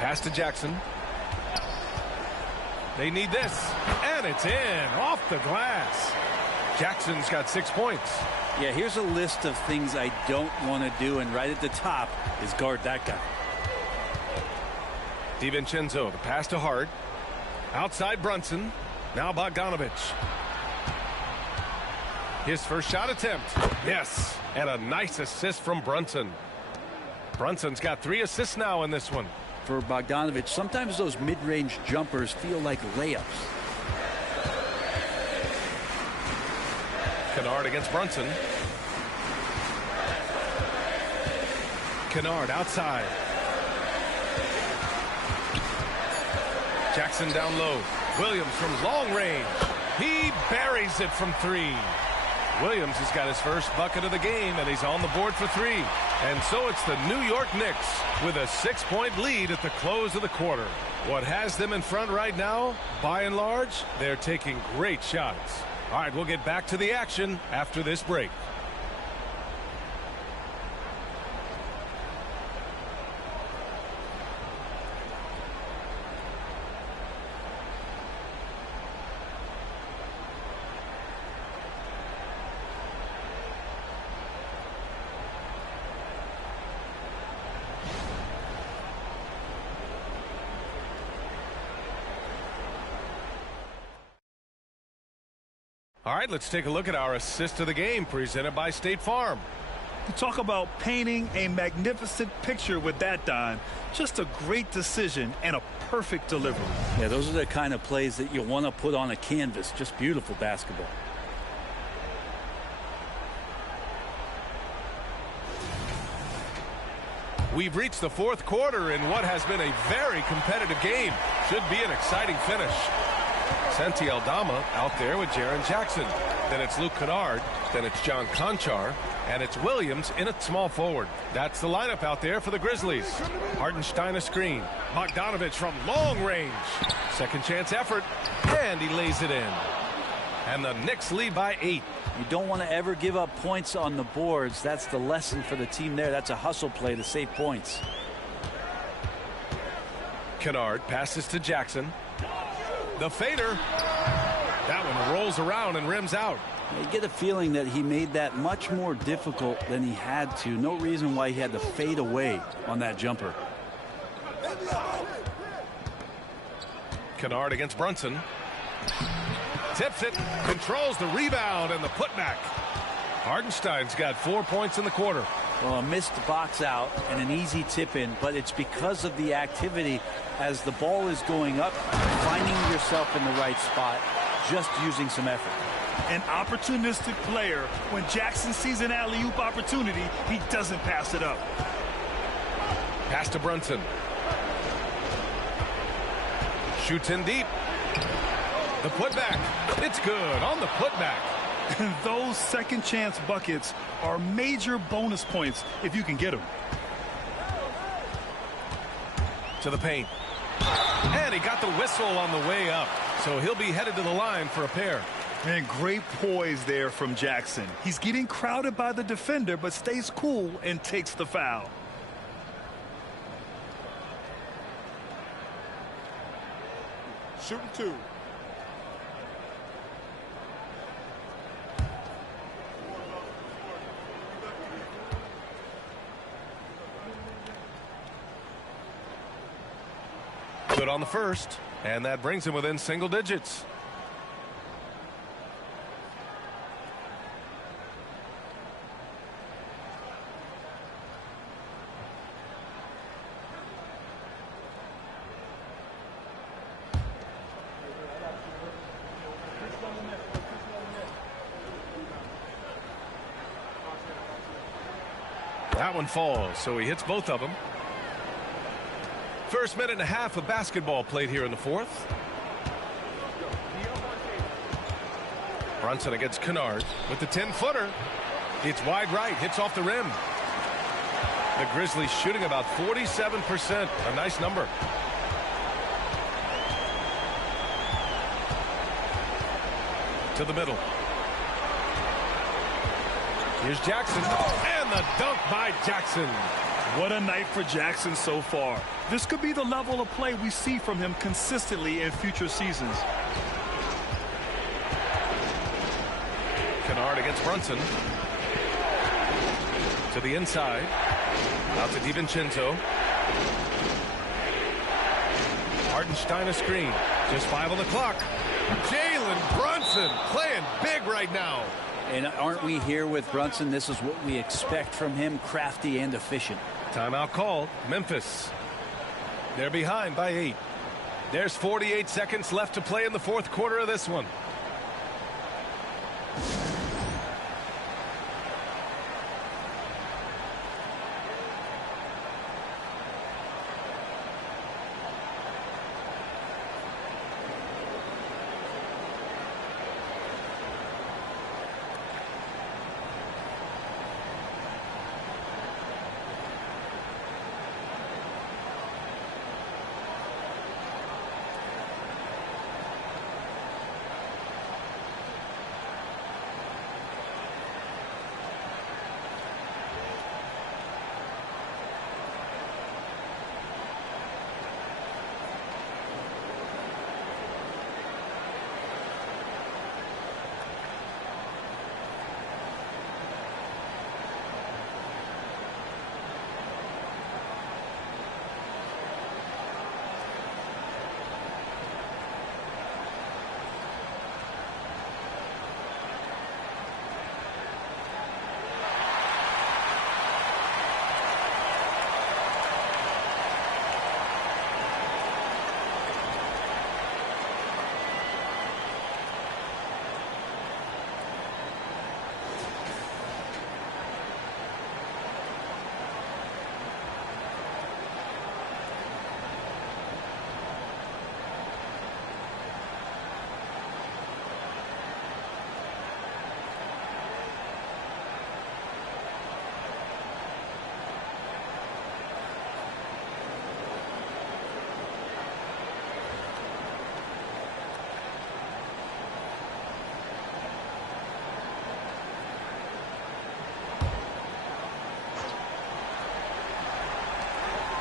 Pass to Jackson. They need this. And it's in. Off the glass. Jackson's got 6 points. Yeah, here's a list of things I don't want to do, and right at the top is guard that guy. DiVincenzo, the pass to Hart. Outside Brunson. Now Bogdanovic. His first shot attempt. Yes. And a nice assist from Brunson. Brunson's got 3 assists now in this one. For Bogdanovic, sometimes those mid-range jumpers feel like layups. Kennard against Brunson. Kennard outside. Jackson down low. Williams from long range. He buries it from 3. Williams has got his first bucket of the game, and he's on the board for 3. And so it's the New York Knicks with a 6-point lead at the close of the quarter. What has them in front right now, by and large, they're taking great shots. All right, we'll get back to the action after this break. All right, let's take a look at our assist of the game presented by State Farm. You talk about painting a magnificent picture with that dime. Just a great decision and a perfect delivery. Yeah, those are the kind of plays that you want to put on a canvas. Just beautiful basketball. We've reached the fourth quarter in what has been a very competitive game. Should be an exciting finish. Santi Aldama out there with Jaren Jackson. Then it's Luke Kennard. Then it's John Conchar. And it's Williams in at small forward. That's the lineup out there for the Grizzlies. Hartenstein a screen. Bogdanovic from long range. Second chance effort. And he lays it in. And the Knicks lead by 8. You don't want to ever give up points on the boards. That's the lesson for the team there. That's a hustle play to save points. Kennard passes to Jackson. The fader. That one rolls around and rims out. You get a feeling that he made that much more difficult than he had to. No reason why he had to fade away on that jumper. Kennard against Brunson. Tips it, controls the rebound and the putback. Hartenstein's got 4 points in the quarter. Well, a missed box out and an easy tip in, but it's because of the activity as the ball is going up, finding yourself in the right spot, just using some effort. An opportunistic player. When Jackson sees an alley-oop opportunity, he doesn't pass it up. Pass to Brunson. Shoots in deep. The putback. It's good on the putback. And those second chance buckets are major bonus points if you can get them. To the paint. And he got the whistle on the way up. So he'll be headed to the line for a pair. And great poise there from Jackson. He's getting crowded by the defender, but stays cool and takes the foul. Shooting 2. Good on the first, and that brings him within single digits. That one falls, so he hits both of them. First minute and a half of basketball played here in the fourth. Brunson against Kennard with the 10-footer. It's wide right, hits off the rim. The Grizzlies shooting about 47%, a nice number. To the middle. Here's Jackson, and the dunk by Jackson. What a night for Jackson so far. This could be the level of play we see from him consistently in future seasons. Kennard against Brunson. To the inside. Out to DiVincenzo. Hartenstein a screen. Just 5 on the clock. Jalen Brunson playing big right now. And aren't we here with Brunson? This is what we expect from him, crafty and efficient. Timeout called. Memphis. They're behind by 8. There's 48 seconds left to play in the fourth quarter of this one.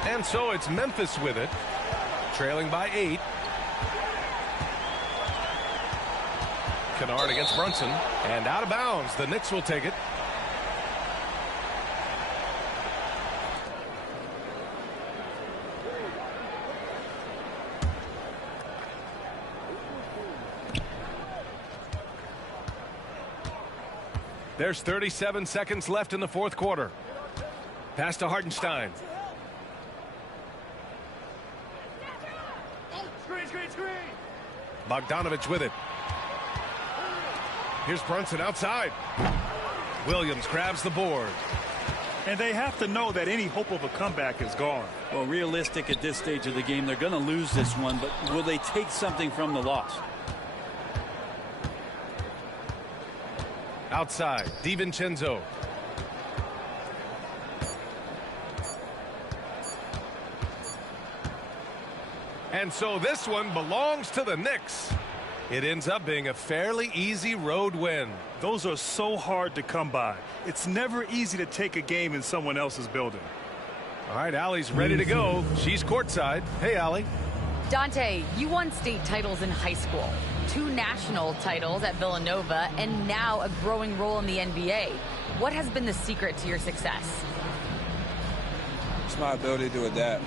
And so it's Memphis with it, trailing by 8. Kennard against Brunson, and out of bounds. The Knicks will take it. There's 37 seconds left in the fourth quarter. Pass to Hartenstein. Bogdanovich with it. Here's Brunson outside. Williams grabs the board. And they have to know that any hope of a comeback is gone. Well, realistic at this stage of the game, they're going to lose this one, but will they take something from the loss? Outside, DiVincenzo. And so this one belongs to the Knicks. It ends up being a fairly easy road win. Those are so hard to come by. It's never easy to take a game in someone else's building. All right, Allie's ready to go. She's courtside. Hey, Allie. Dante, you won state titles in high school, 2 national titles at Villanova, and now a growing role in the NBA. What has been the secret to your success? It's my ability to adapt.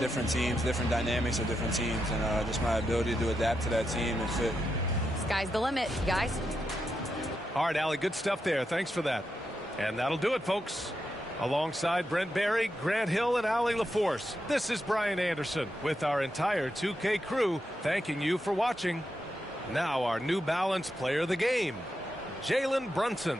Different teams, different dynamics of different teams, and just my ability to adapt to that team and fit. Sky's the limit, guys. All right, Allie, good stuff there. Thanks for that. And that'll do it, folks. Alongside Brent Barry, Grant Hill, and Allie LaForce, this is Brian Anderson with our entire 2K crew thanking you for watching. Now our New Balance player of the game, Jalen Brunson.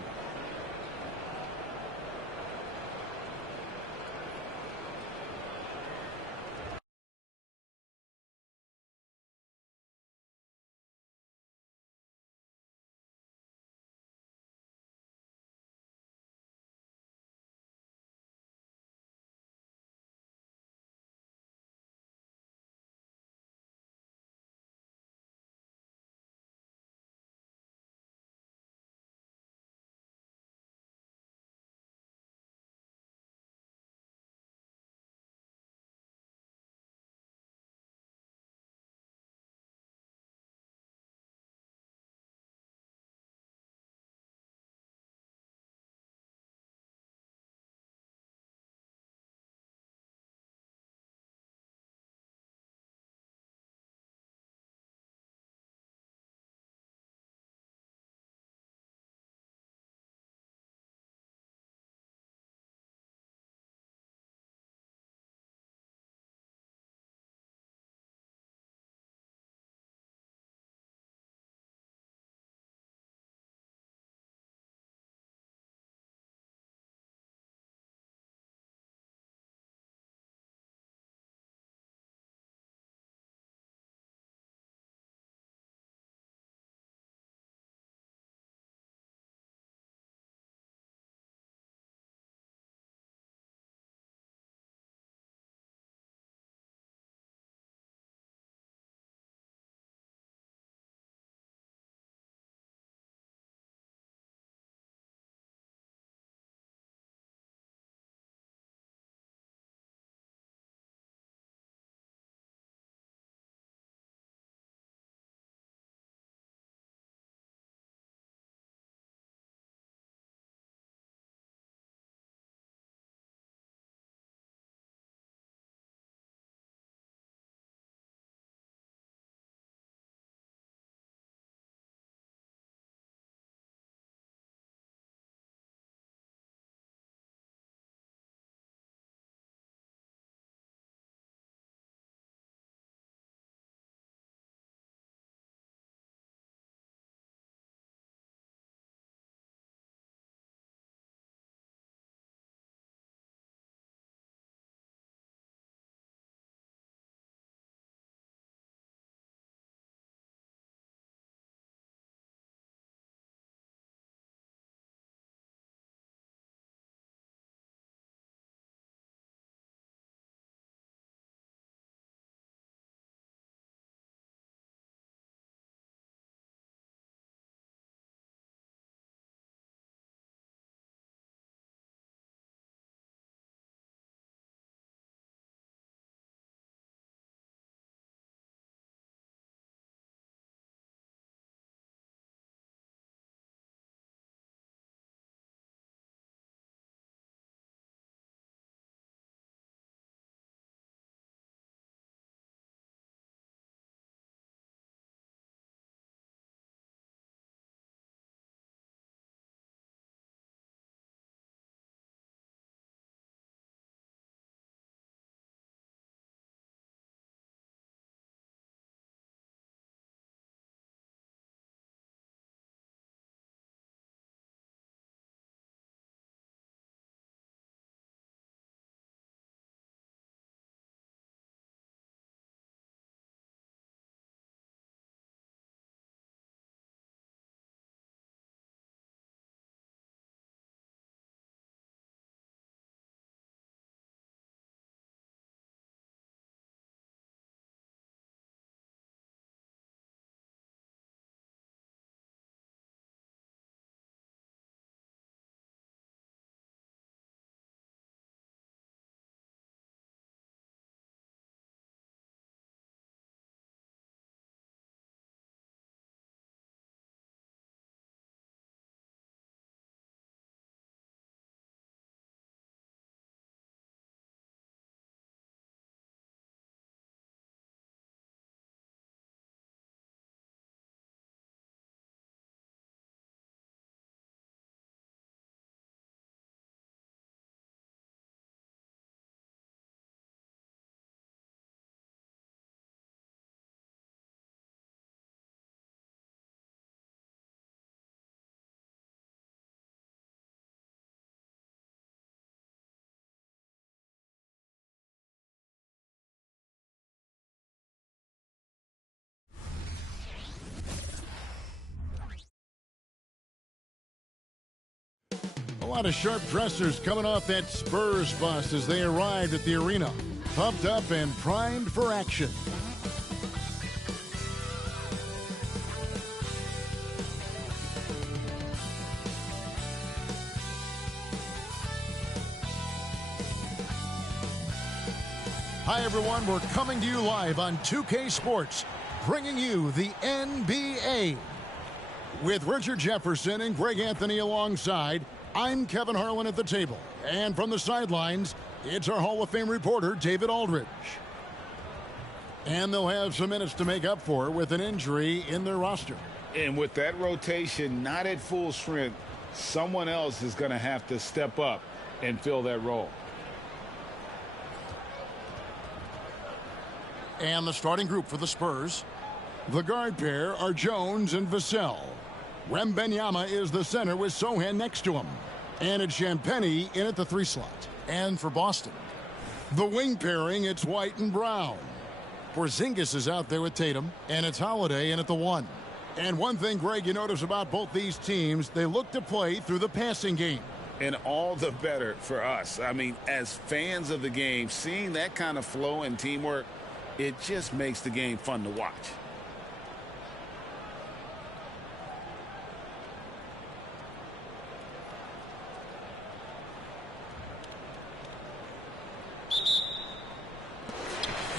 A lot of sharp dressers coming off that Spurs bus as they arrived at the arena, pumped up and primed for action. Hi, everyone. We're coming to you live on 2K Sports, bringing you the NBA. With Richard Jefferson and Greg Anthony alongside, I'm Kevin Harlan at the table. And from the sidelines, it's our Hall of Fame reporter, David Aldridge. And they'll have some minutes to make up for with an injury in their roster. And with that rotation not at full strength, someone else is going to have to step up and fill that role. And the starting group for the Spurs. The guard pair are Jones and Vassell. Wembanyama is the center with Sohan next to him. And it's Champagnie in at the 3 slot. And for Boston, the wing pairing, it's White and Brown. Porzingis is out there with Tatum, and it's Holiday in at the 1. And one thing, Greg, you notice about both these teams, they look to play through the passing game. And all the better for us. I mean, as fans of the game, seeing that kind of flow and teamwork, it just makes the game fun to watch.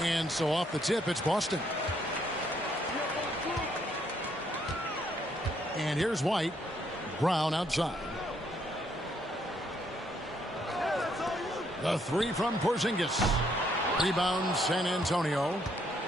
And so off the tip, it's Boston. And here's White. Brown outside. The 3 from Porzingis. Rebound San Antonio.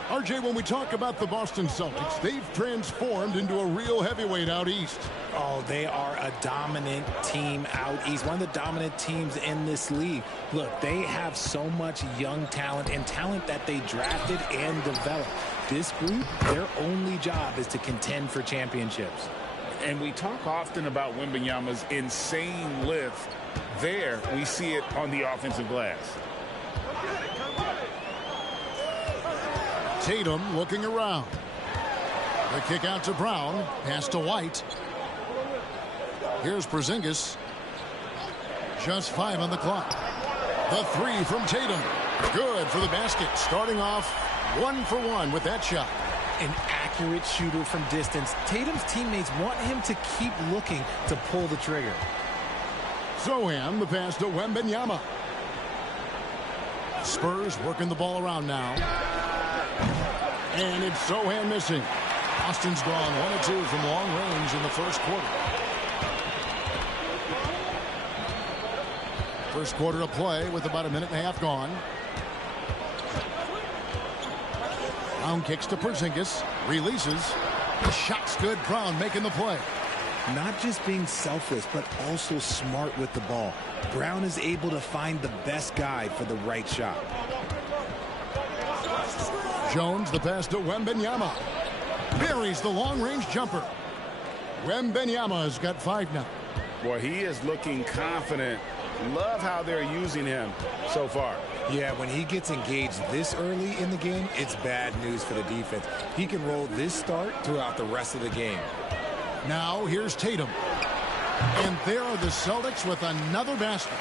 RJ, when we talk about the Boston Celtics, they've transformed into a real heavyweight out east. Oh, they are a dominant team out east, one of the dominant teams in this league. Look, they have so much young talent and talent that they drafted and developed. This group, their only job is to contend for championships. And we talk often about Wembanyama's insane lift. There, we see it on the offensive glass. Tatum looking around. The kick out to Brown. Pass to White. Here's Porzingis. Just 5 on the clock. The 3 from Tatum. Good for the basket. Starting off 1 for 1 with that shot. An accurate shooter from distance. Tatum's teammates want him to keep looking to pull the trigger. Sohan, the pass to Wembanyama. Spurs working the ball around now. And it's Sohan missing. Boston's gone 1 of 2 from long range in the first quarter. First quarter of play with about a minute and a half gone. Brown kicks to Porzingis. Releases. The shot's good. Brown making the play. Not just being selfless, but also smart with the ball. Brown is able to find the best guy for the right shot. Jones, the pass to Wembanyama. Buries the long-range jumper. Wembanyama has got 5 now. Boy, he is looking confident. Love how they're using him so far. Yeah, when he gets engaged this early in the game, it's bad news for the defense. He can roll this start throughout the rest of the game. Now here's Tatum. And there are the Celtics with another basket.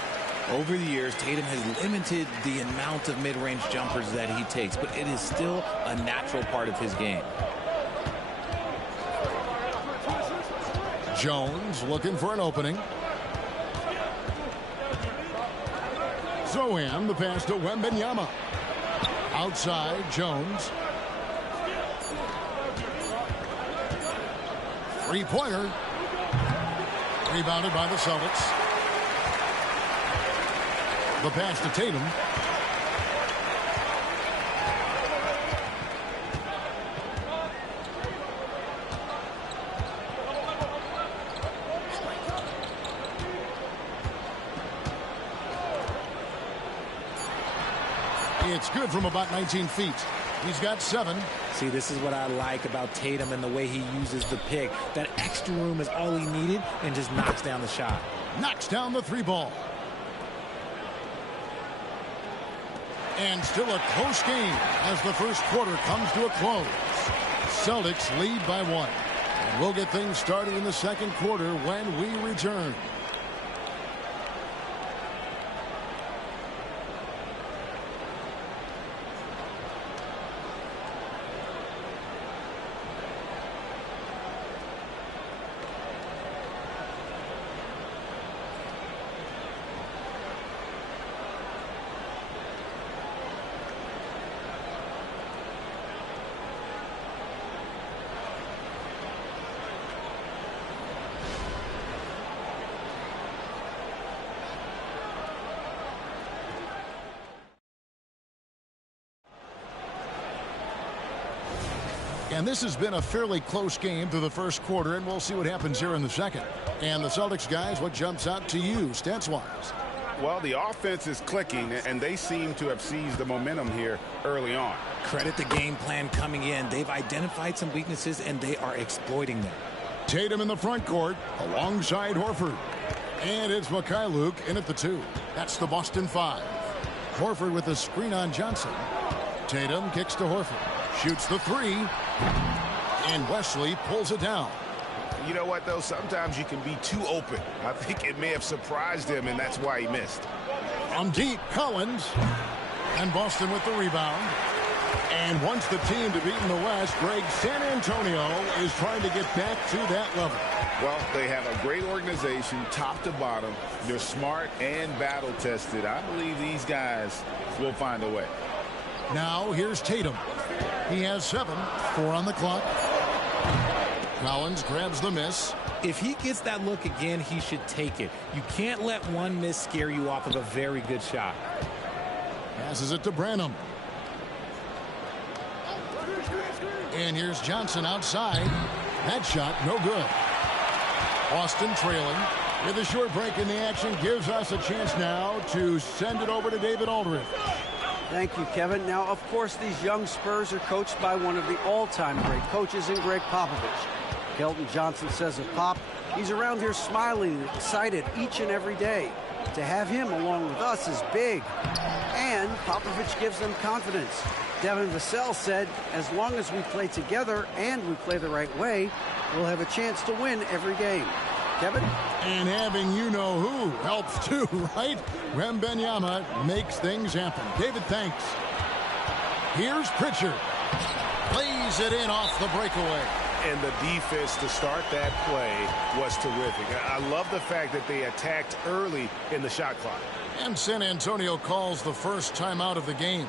Over the years, Tatum has limited the amount of mid-range jumpers that he takes, but it is still a natural part of his game. Jones looking for an opening. Sohan, the pass to Wembanyama. Outside, Jones. Three-pointer. Rebounded by the Celtics. The pass to Tatum. It's good from about 19 feet. He's got 7. See, this is what I like about Tatum and the way he uses the pick. That extra room is all he needed and just knocks down the shot. Knocks down the 3 ball. And still a close game as the first quarter comes to a close. Celtics lead by 1. And we'll get things started in the second quarter when we return. And this has been a fairly close game through the first quarter, and we'll see what happens here in the second. And the Celtics guys, what jumps out to you, stats-wise? Well, the offense is clicking, and they seem to have seized the momentum here early on. Credit the game plan coming in. They've identified some weaknesses, and they are exploiting them. Tatum in the front court alongside Horford. And it's Mikhailuk in at the 2. That's the Boston 5. Horford with a screen on Johnson. Tatum kicks to Horford. Shoots the 3. And Wesley pulls it down. You know what, though? Sometimes you can be too open. I think it may have surprised him, and that's why he missed. From deep, Collins. And Boston with the rebound. And wants the team to beat in the West, Greg, San Antonio is trying to get back to that level. Well, they have a great organization, top to bottom. They're smart and battle-tested. I believe these guys will find a way. Now, here's Tatum. He has 7, 4 on the clock. Collins grabs the miss. If he gets that look again, he should take it. You can't let one miss scare you off of a very good shot. Passes it to Branham. And here's Johnson outside. That shot, no good. Boston trailing. With a short break in the action, gives us a chance now to send it over to David Aldridge. Thank you, Kevin. Now, of course, these young Spurs are coached by one of the all-time great coaches in Greg Popovich. Kelton Johnson says of Pop, he's around here smiling and excited each and every day. To have him along with us is big. And Popovich gives them confidence. Devin Vassell said, as long as we play together and we play the right way, we'll have a chance to win every game. Kevin? And having you-know-who helps too, right? Wembanyama makes things happen. David, thanks. Here's Pritchard. Plays it in off the breakaway. And the defense to start that play was terrific. I love the fact that they attacked early in the shot clock. And San Antonio calls the first timeout of the game.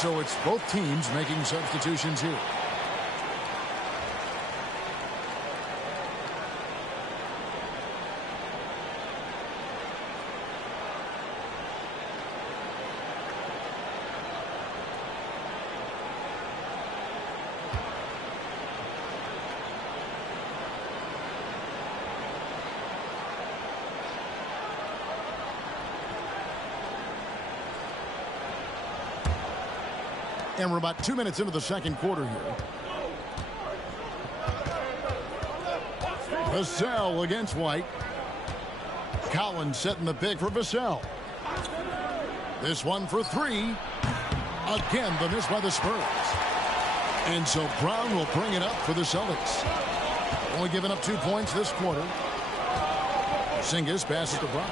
So it's both teams making substitutions here. And we're about 2 minutes into the second quarter here. Vassell against White. Collins setting the pick for Vassell. This one for 3. Again, the miss by the Spurs. And so Brown will bring it up for the Celtics. Only giving up 2 points this quarter. Porzingis passes to Brown.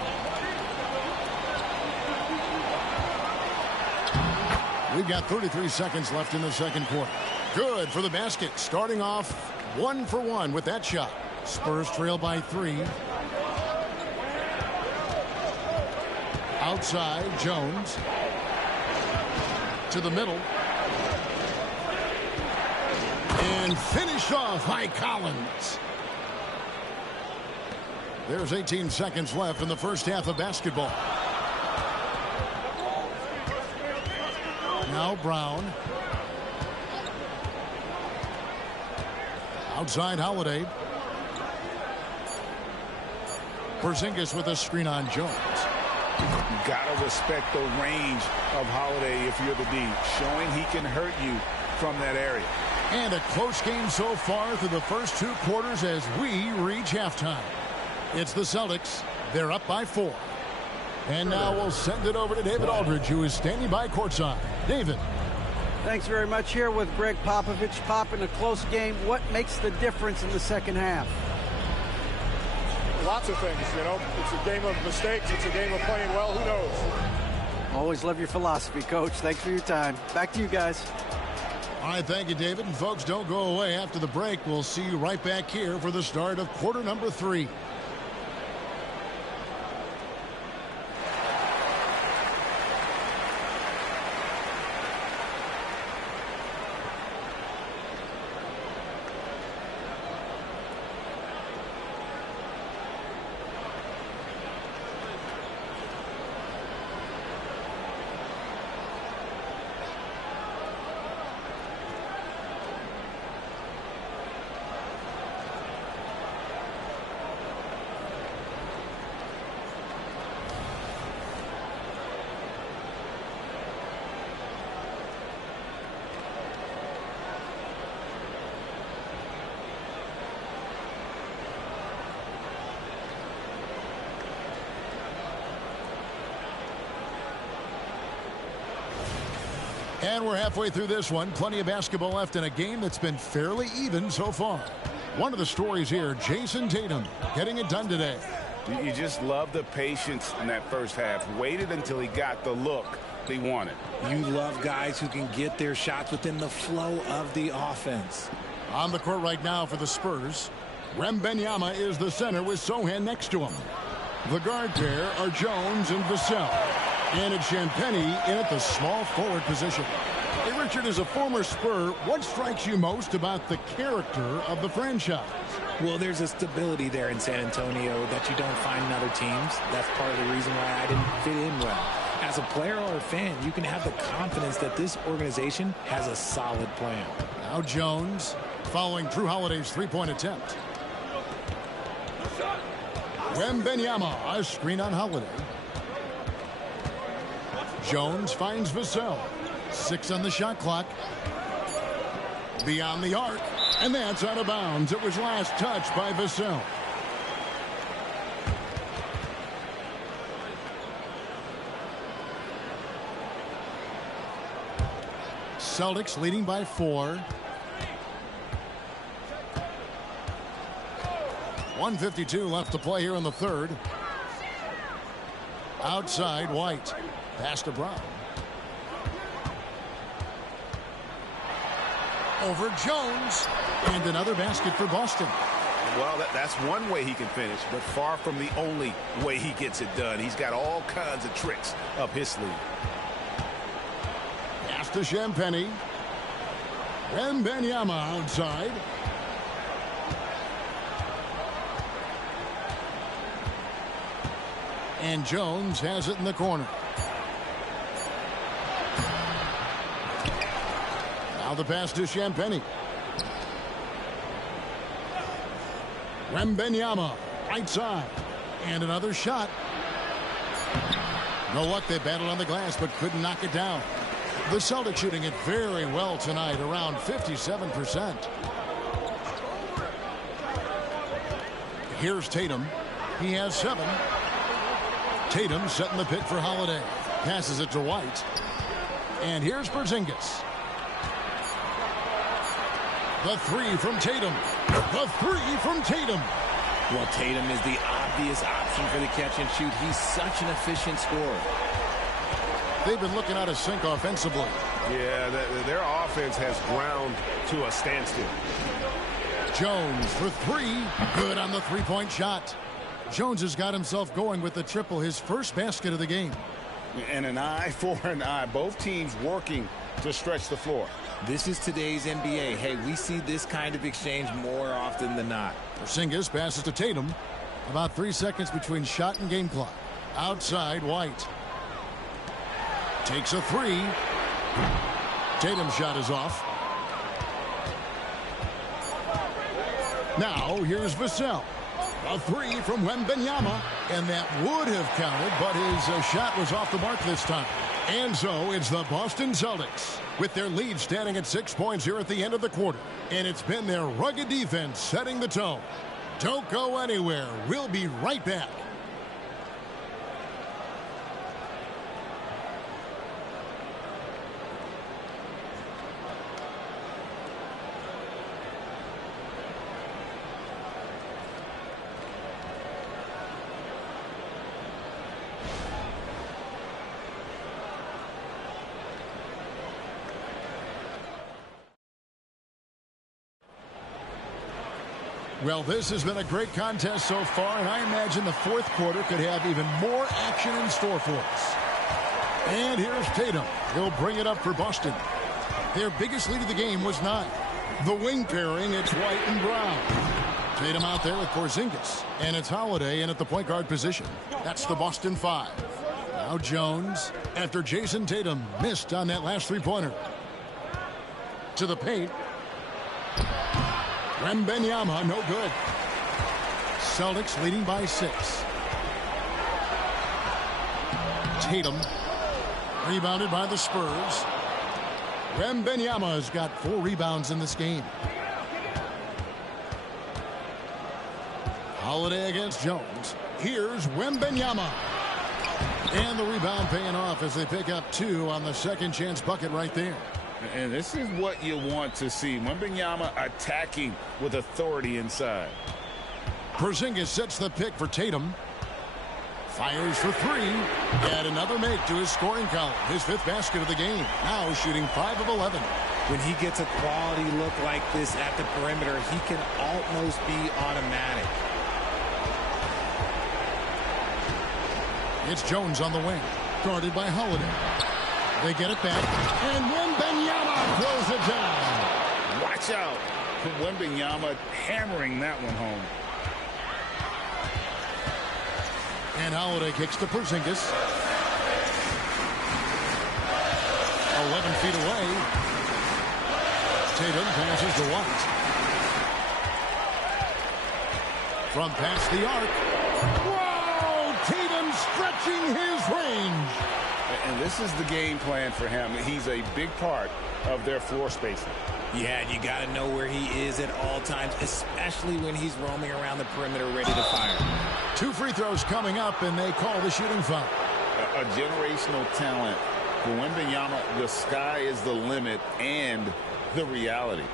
We've got 33 seconds left in the second quarter. Good for the basket. Starting off 1 for 1 with that shot. Spurs trail by 3. Outside, Jones. To the middle. And finish off by Collins. There's 18 seconds left in the first half of basketball. Now Brown. Outside Holiday. Porzingis with a screen on Jones. You gotta respect the range of Holiday if you're the D, showing he can hurt you from that area. And a close game so far through the first 2 quarters as we reach halftime. It's the Celtics. They're up by 4. And now we'll send it over to David Aldridge, who is standing by courtside. David. Thanks very much. Here with Greg Popovich. Pop, in a close game, what makes the difference in the second half? Lots of things, you know. It's a game of mistakes. It's a game of playing well. Who knows? Always love your philosophy, Coach. Thanks for your time. Back to you guys. All right, thank you, David. And folks, don't go away after the break. We'll see you right back here for the start of quarter number 3. And we're halfway through this one. Plenty of basketball left in a game that's been fairly even so far. One of the stories here, Jason Tatum getting it done today. You just love the patience in that first half. Waited until he got the look he wanted. You love guys who can get their shots within the flow of the offense. On the court right now for the Spurs, Wembanyama is the center with Sohan next to him. The guard pair are Jones and Vassell. And it's Champagnie in at the small forward position. Hey, Richard, as a former Spur, what strikes you most about the character of the franchise? Well, there's a stability there in San Antonio that you don't find in other teams. That's part of the reason why I didn't fit in well. As a player or a fan, you can have the confidence that this organization has a solid plan. Now Jones following Drew Holiday's three-point attempt. Wembanyama, a screen on Holiday. Jones finds Vassell. 6 on the shot clock. Beyond the arc. And that's out of bounds. It was last touched by Vassell. Celtics leading by 4. 1:52 left to play here in the third. Outside White. Pass to Brown. Over Jones. And another basket for Boston. Well, that's one way he can finish, but far from the only way he gets it done. He's got all kinds of tricks up his sleeve. Pass to Champagnie. Wembanyama outside. And Jones has it in the corner. Now the pass to Champagnie. Wembanyama, right side. And another shot. No luck, they battled on the glass but couldn't knock it down. The Celtics shooting it very well tonight, around 57%. Here's Tatum. He has 7. Tatum setting the pick for Holiday. Passes it to White. And here's Porzingis. The 3 from Tatum. The 3 from Tatum. Well, Tatum is the obvious option for the catch and shoot. He's such an efficient scorer. They've been looking out of sync offensively. Yeah, their offense has ground to a standstill. Jones for 3. Good on the three-point shot. Jones has got himself going with the triple, his first basket of the game. And an eye for an eye. Both teams working to stretch the floor. This is today's NBA. Hey, we see this kind of exchange more often than not. Porzingis passes to Tatum. About 3 seconds between shot and game clock. Outside White. Takes a 3. Tatum's shot is off. Now here's Vassell. A three from Wembanyama, and that would have counted, but his shot was off the mark this time. And so it's the Boston Celtics with their lead standing at 6 points here at the end of the quarter. And it's been their rugged defense setting the tone. Don't go anywhere. We'll be right back. Well, this has been a great contest so far, and I imagine the fourth quarter could have even more action in store for us. And here's Tatum. He'll bring it up for Boston. Their biggest lead of the game was 9. The wing pairing, it's White and Brown. Tatum out there with Porzingis, and it's Holiday in at the point guard position. That's the Boston 5. Now Jones, after Jason Tatum missed on that last three-pointer. To the paint. Wembanyama, no good. Celtics leading by 6. Tatum, rebounded by the Spurs. Wembanyama has got 4 rebounds in this game. Holiday against Jones. Here's Wembanyama. And the rebound paying off as they pick up 2 on the second chance bucket right there. And this is what you want to see. Wembanyama attacking with authority inside. Porzingis sets the pick for Tatum. Fires for 3. And another make to his scoring column. His 5th basket of the game. Now shooting 5 of 11. When he gets a quality look like this at the perimeter, he can almost be automatic. It's Jones on the wing. Guarded by Holiday. They get it back, and Wembanyama throws it down. Watch out. Wembanyama hammering that one home. And Holiday kicks to Porzingis. 11 feet away. Tatum passes to White. From past the arc. Whoa! Tatum stretching his range. And this is the game plan for him. He's a big part of their floor spacing. Yeah, you got to know where he is at all times, especially when he's roaming around the perimeter ready to fire. 2 free throws coming up, and they call the shooting foul. A generational talent. For Wembanyama, the sky is the limit and the reality.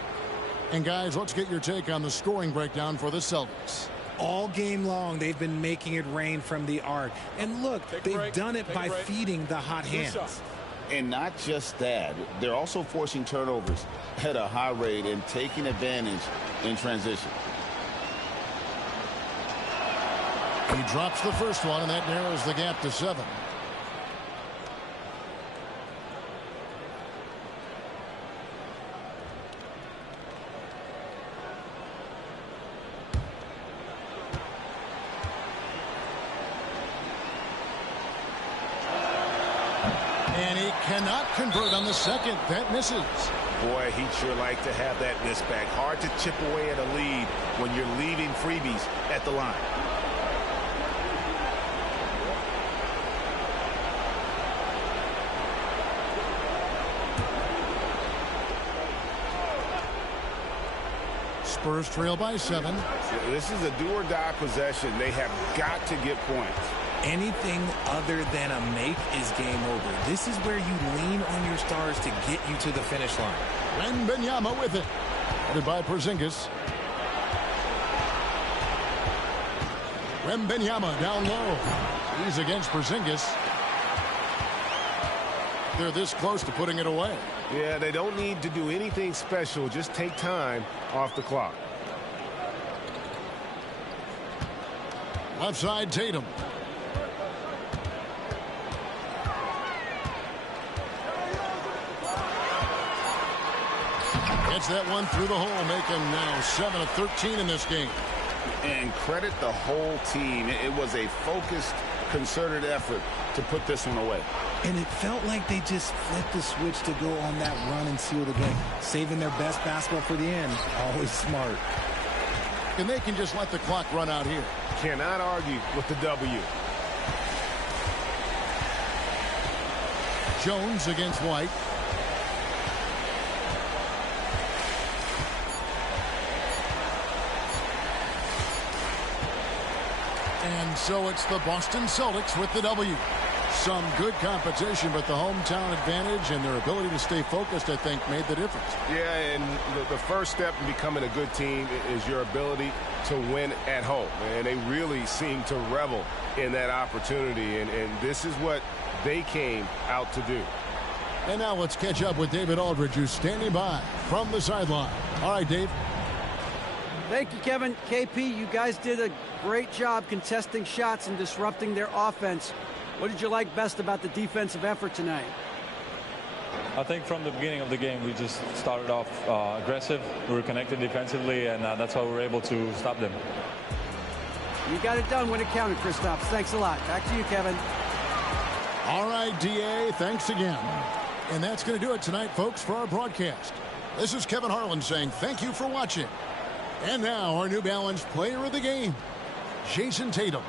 And, guys, let's get your take on the scoring breakdown for the Celtics. All game long, they've been making it rain from the arc. And look, they've done it by feeding the hot hands. And not just that, they're also forcing turnovers at a high rate and taking advantage in transition. He drops the first one, and that narrows the gap to 7. And he cannot convert on the second. That misses. Boy, he'd sure like to have that miss back. Hard to chip away at a lead when you're leaving freebies at the line. Spurs trail by 7. This is a do-or-die possession. They have got to get points. Anything other than a make is game over. This is where you lean on your stars to get you to the finish line. Wembanyama with it. Headed by Porzingis. Wembanyama down low. He's against Porzingis. They're this close to putting it away. Yeah, they don't need to do anything special. Just take time off the clock. Left side, Tatum. Gets that one through the hole, making now 7 of 13 in this game. And credit the whole team. It was a focused, concerted effort to put this one away. And it felt like they just flipped the switch to go on that run and seal the game. Saving their best basketball for the end. Always smart. And they can just let the clock run out here. Cannot argue with the W. Jones against White. And so it's the Boston Celtics with the W. Some good competition, but the hometown advantage and their ability to stay focused, I think, made the difference. Yeah, and the first step in becoming a good team is your ability to win at home. And they really seem to revel in that opportunity, and this is what they came out to do. And now let's catch up with David Aldridge, who's standing by from the sideline. All right, Dave. Thank you, Kevin. KP, you guys did a great job contesting shots and disrupting their offense. What did you like best about the defensive effort tonight? I think from the beginning of the game, we just started off aggressive. We were connected defensively, and that's how we were able to stop them. You got it done when it counted, Kristaps. Thanks a lot. Back to you, Kevin. All right, DA, thanks again. And that's going to do it tonight, folks, for our broadcast. This is Kevin Harlan saying thank you for watching. And now our New Balance player of the game, Jayson Tatum.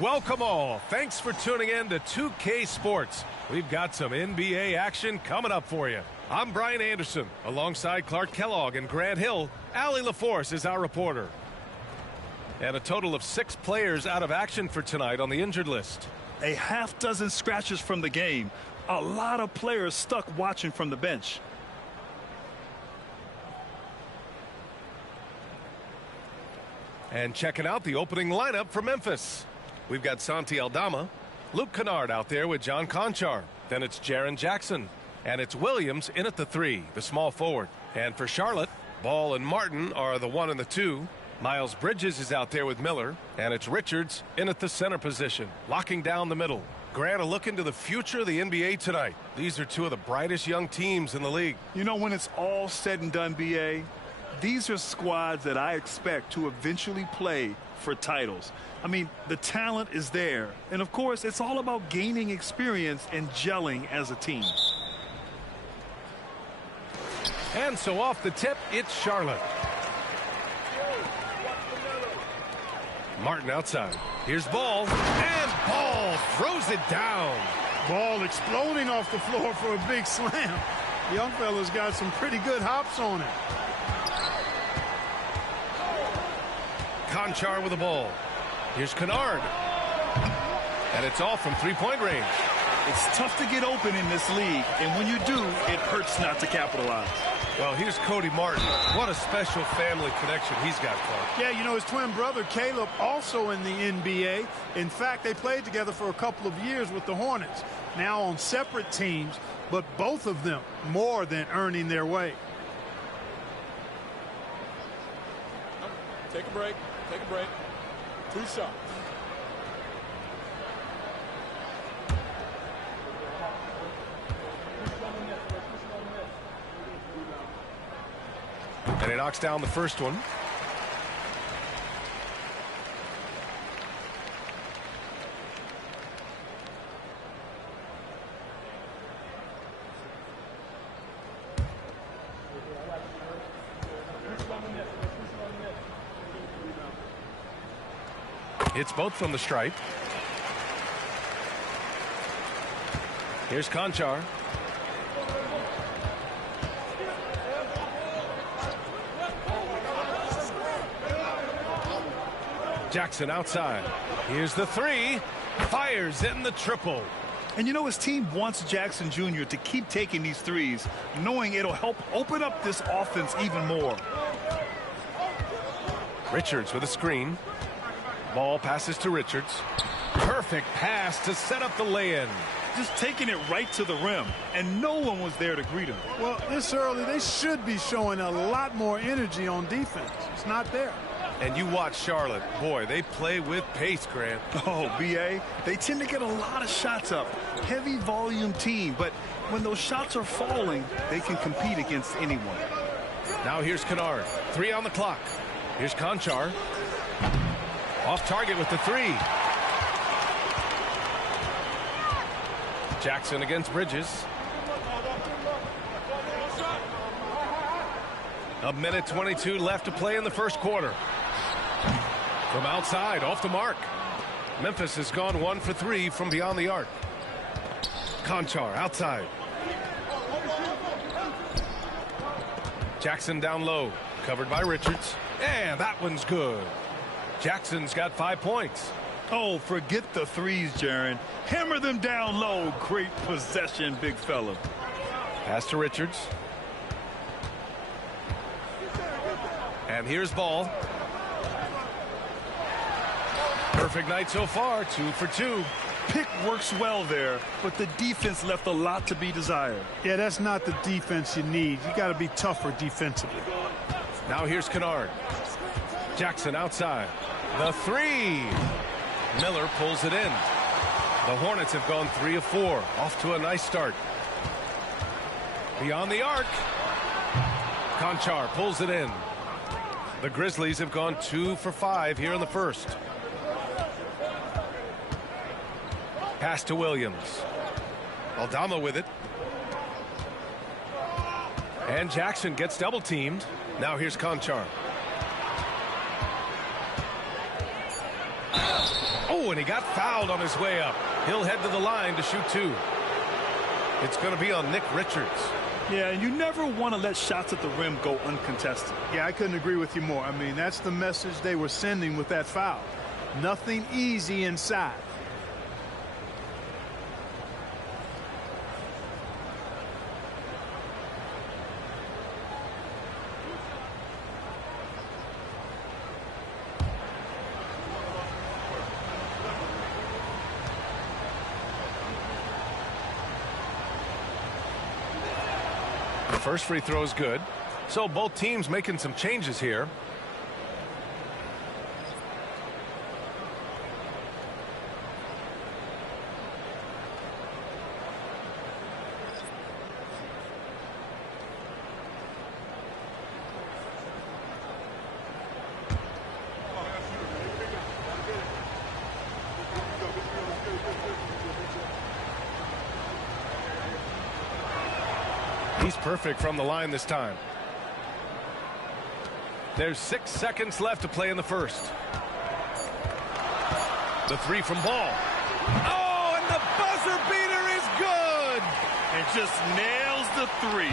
Welcome all. Thanks for tuning in to 2K Sports. We've got some NBA action coming up for you. I'm Brian Anderson. Alongside Clark Kellogg and Grant Hill, Allie LaForce is our reporter. And a total of 6 players out of action for tonight on the injured list. A half dozen scratches from the game. A lot of players stuck watching from the bench. And checking out the opening lineup for Memphis. We've got Santi Aldama, Luke Kennard out there with John Conchar. Then it's Jaren Jackson. And it's Williams in at the 3, the small forward. And for Charlotte, Ball and Martin are the 1 and the 2. Miles Bridges is out there with Miller. And it's Richards in at the center position, locking down the middle. Grant, a look into the future of the NBA tonight. These are 2 of the brightest young teams in the league. You know, when it's all said and done, B.A., these are squads that I expect to eventually play for titles. I mean, the talent is there. And, of course, it's all about gaining experience and gelling as a team. And so off the tip, it's Charlotte. Martin outside. Here's Ball. And Ball throws it down. Ball exploding off the floor for a big slam. Young fella's got some pretty good hops on it. Conchar with the ball. Here's Kennard. And it's all from three-point range. It's tough to get open in this league, and when you do, it hurts not to capitalize. Well, here's Cody Martin. What a special family connection he's got, Clark. Yeah, you know, his twin brother Caleb also in the NBA. In fact, they played together for a couple of years with the Hornets. Now on separate teams, but both of them more than earning their way. Take a break. Take a break. 2 shots. And he knocks down the first one. It's both from the stripe. Here's Conchar. Jackson outside. Here's the 3. Fires in the triple. And you know, his team wants Jackson Jr. to keep taking these threes, knowing it'll help open up this offense even more. Richards with a screen. Ball passes to Richards. Perfect pass to set up the lay-in. Just taking it right to the rim, and no one was there to greet him. Well, this early, they should be showing a lot more energy on defense. It's not there. And you watch Charlotte. Boy, they play with pace, Grant. Oh, B.A., they tend to get a lot of shots up. Heavy volume team, but when those shots are falling, they can compete against anyone. Now here's Kennard. 3 on the clock. Here's Conchar. Off target with the 3. Jackson against Bridges. A minute 22 left to play in the first quarter. From outside, off the mark. Memphis has gone 1 for 3 from beyond the arc. Conchar outside. Jackson down low, covered by Richards. And that one's good. Jackson's got 5 points. Oh, forget the threes, Jaren. Hammer them down low. Great possession, big fella. Pass to Richards. And here's Ball. Perfect night so far, 2 for 2. Pick works well there, but the defense left a lot to be desired. Yeah, that's not the defense you need. You got to be tougher defensively. Now here's Kennard. Jackson outside. The 3. Miller pulls it in. The Hornets have gone 3 of 4. Off to a nice start. Beyond the arc. Conchar pulls it in. The Grizzlies have gone 2 for 5 here in the first. Pass to Williams. Aldama with it. And Jackson gets double teamed. Now here's Conchar. Oh, Oh, and he got fouled on his way up. He'll head to the line to shoot 2. It's going to be on Nick Richards. Yeah, and you never want to let shots at the rim go uncontested. Yeah, I couldn't agree with you more. I mean, that's the message they were sending with that foul. Nothing easy inside. The first free throw is good. So both teams making some changes here. He's perfect from the line this time. There's 6 seconds left to play in the first. The 3 from Ball. Oh, and the buzzer beater is good. And just nails the 3.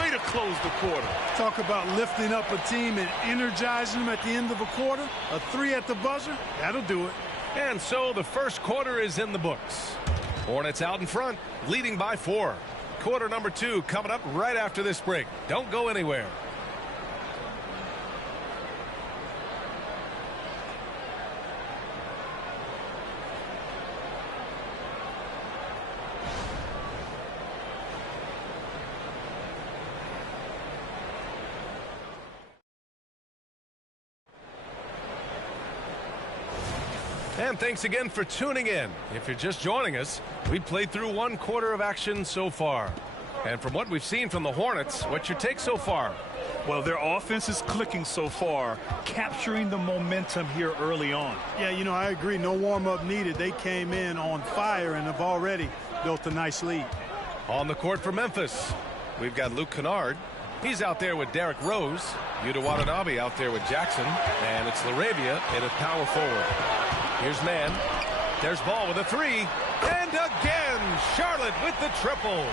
Way to close the quarter. Talk about lifting up a team and energizing them at the end of a quarter. A 3 at the buzzer, that'll do it. And so the first quarter is in the books. Hornets out in front, leading by 4. Quarter number 2 coming up right after this break. Don't go anywhere. And thanks again for tuning in. If you're just joining us, we played through 1 quarter of action so far. And from what we've seen from the Hornets, what's your take so far? Well, their offense is clicking so far, capturing the momentum here early on. Yeah, you know, I agree. No warm-up needed. They came in on fire and have already built a nice lead. On the court for Memphis, we've got Luke Kennard. He's out there with Derrick Rose. Yuta Watanabe out there with Jackson. And it's LaRavia in at power forward. Here's Mann. There's Ball with a 3. And again, Charlotte with the triple.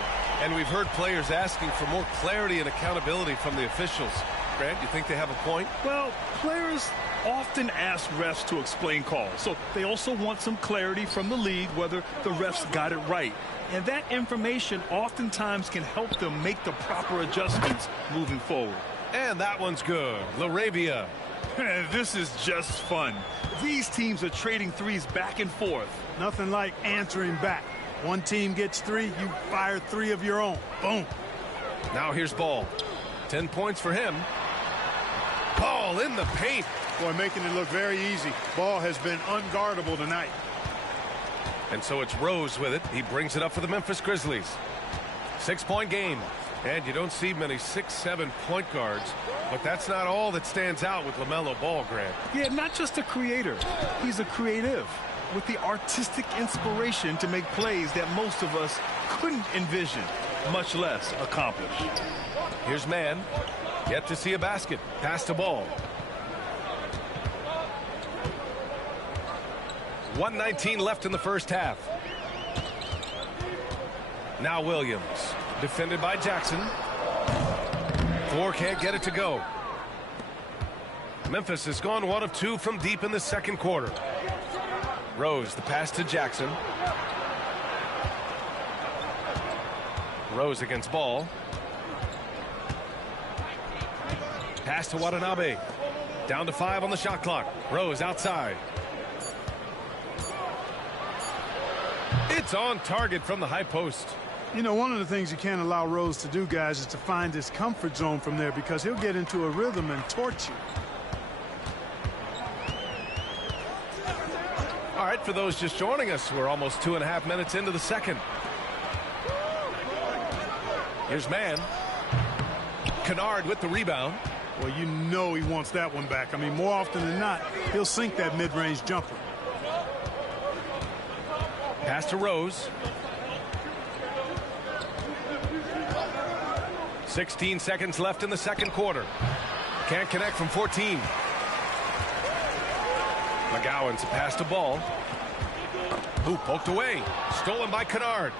And we've heard players asking for more clarity and accountability from the officials. Grant, you think they have a point? Well, players often ask refs to explain calls. So they also want some clarity from the league whether the refs got it right. And that information oftentimes can help them make the proper adjustments moving forward. And that one's good. LaRavia. This is just fun. These teams are trading threes back and forth. Nothing like answering back. One team gets 3, you fire 3 of your own. Boom. Now here's Ball. 10 points for him. Ball in the paint. Boy, making it look very easy. Ball has been unguardable tonight. And so it's Rose with it. He brings it up for the Memphis Grizzlies. 6-point game. And you don't see many 6-7 point guards. But that's not all that stands out with LaMelo Ball, Grant. Yeah, not just a creator. He's a creative with the artistic inspiration to make plays that most of us couldn't envision, much less accomplish. Here's Mann. Yet to see a basket. Pass to Ball. 1:19 left in the first half. Now Williams. Defended by Jackson. 4 can't get it to go. Memphis has gone 1 of 2 from deep in the second quarter. Rose, the pass to Jackson. Rose against Ball. Pass to Watanabe. Down to 5 on the shot clock. Rose outside. It's on target from the high post. You know, one of the things you can't allow Rose to do, guys, is to find his comfort zone from there because he'll get into a rhythm and torch you. All right, for those just joining us, we're almost 2.5 minutes into the second. Here's Mann. Kennard with the rebound. Well, you know he wants that one back. I mean, more often than not, he'll sink that mid-range jumper. Pass to Rose. 16 seconds left in the second quarter. Can't connect from 14. McGowan to pass the ball. Who poked away. Stolen by Kennard.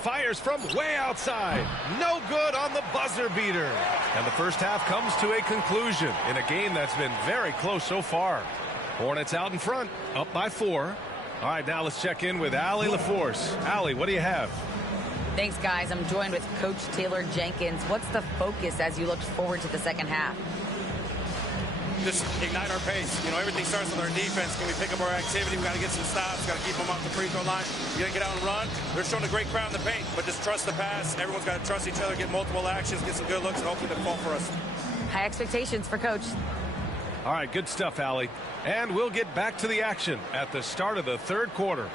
Fires from way outside. No good on the buzzer beater. And the first half comes to a conclusion in a game that's been very close so far. Hornets out in front, up by 4. All right, now let's check in with Allie LaForce. Allie, what do you have? Thanks, guys. I'm joined with Coach Taylor Jenkins. What's the focus as you look forward to the second half? Just ignite our pace. You know, everything starts with our defense. Can we pick up our activity? We got to get some stops. Got to keep them off the free throw line. You got to get out and run. They're showing a great crowd in the paint, but just trust the pass. Everyone's got to trust each other, get multiple actions, get some good looks, and hopefully they fall for us. High expectations for Coach. All right, good stuff, Allie. And we'll get back to the action at the start of the third quarter.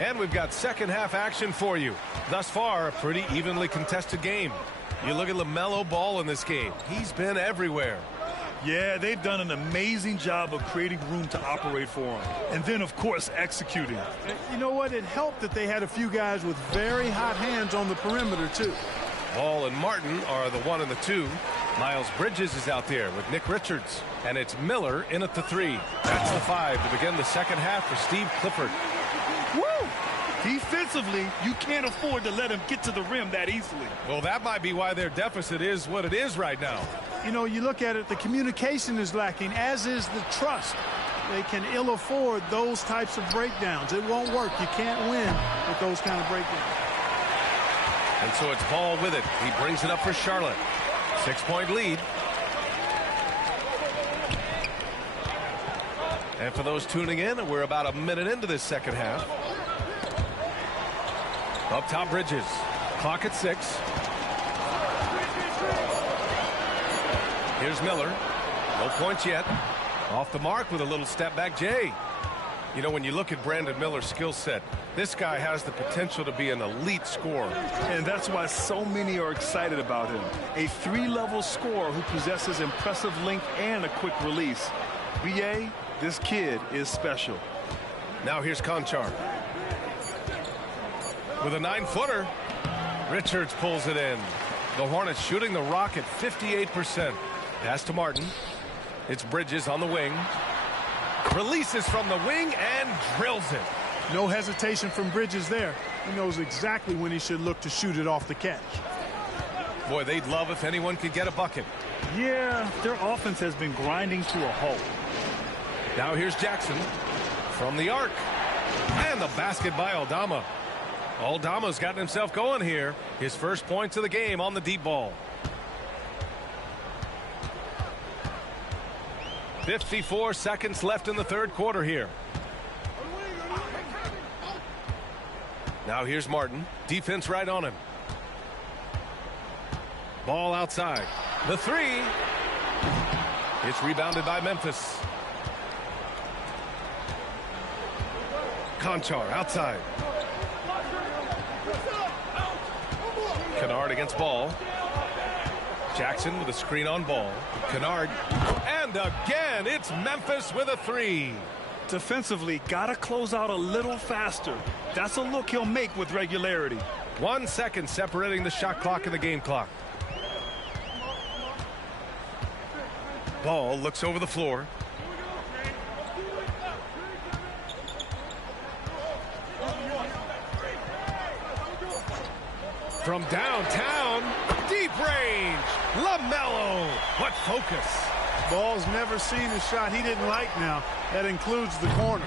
And we've got second half action for you. Thus far, a pretty evenly contested game. You look at LaMelo Ball in this game. He's been everywhere. Yeah, they've done an amazing job of creating room to operate for him. And then, of course, executing. You know what? It helped that they had a few guys with very hot hands on the perimeter, too. Ball and Martin are the 1 and the 2. Miles Bridges is out there with Nick Richards. And it's Miller in at the 3. That's the 5 to begin the second half for Steve Clifford. Woo! Defensively, you can't afford to let him get to the rim that easily. Well, that might be why their deficit is what it is right now. You know, you look at it, the communication is lacking, as is the trust. They can ill afford those types of breakdowns. It won't work. You can't win with those kind of breakdowns. And so it's Ball with it. He brings it up for Charlotte. 6-point lead. And for those tuning in, we're about a minute into this second half. Up top, Bridges. Clock at 6. Here's Miller. No points yet. Off the mark with a little step back, Jay. You know, when you look at Brandon Miller's skill set, this guy has the potential to be an elite scorer. And that's why so many are excited about him. A 3-level scorer who possesses impressive length and a quick release. BA, this kid is special. Now here's Conchar. With a 9-footer, Richards pulls it in. The Hornets shooting the rock at 58%. Pass to Martin. It's Bridges on the wing. Releases from the wing and drills it. No hesitation from Bridges there. He knows exactly when he should look to shoot it off the catch. Boy, they'd love if anyone could get a bucket. Yeah, their offense has been grinding to a halt. Now here's Jackson from the arc. And the basket by Aldama. Aldama's gotten himself going here. His first points of the game on the deep ball. 54 seconds left in the third quarter here. Now here's Martin. Defense right on him. Ball outside. The three. It's rebounded by Memphis. Conchar outside. Kennard against Ball. Jackson with a screen on Ball. Kennard. And again, it's Memphis with a three. Defensively, got to close out a little faster. That's a look he'll make with regularity. 1 second separating the shot clock and the game clock. Ball looks over the floor. From downtown, deep range, LaMelo. What focus. Ball's never seen a shot he didn't like now. That includes the corner.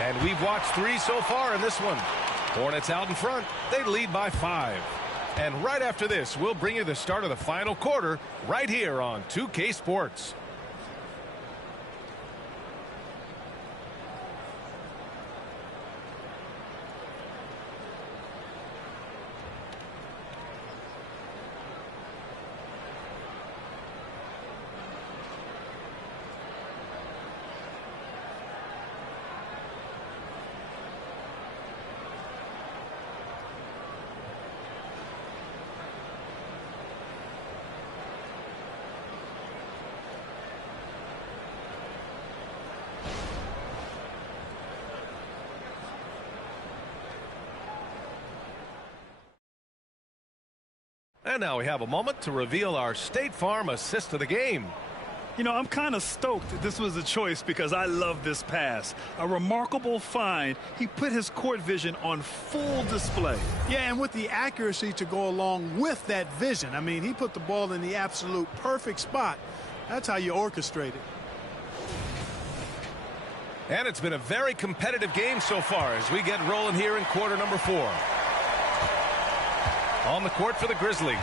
And we've watched 3 so far in this one. Hornets out in front. They lead by 5. And right after this, we'll bring you the start of the final quarter right here on 2K Sports. And now we have a moment to reveal our State Farm assist of the game. You know, I'm kind of stoked that this was a choice because I love this pass. A remarkable find. He put his court vision on full display. Yeah, and with the accuracy to go along with that vision. I mean, he put the ball in the absolute perfect spot. That's how you orchestrate it. And it's been a very competitive game so far as we get rolling here in quarter number 4. On the court for the Grizzlies.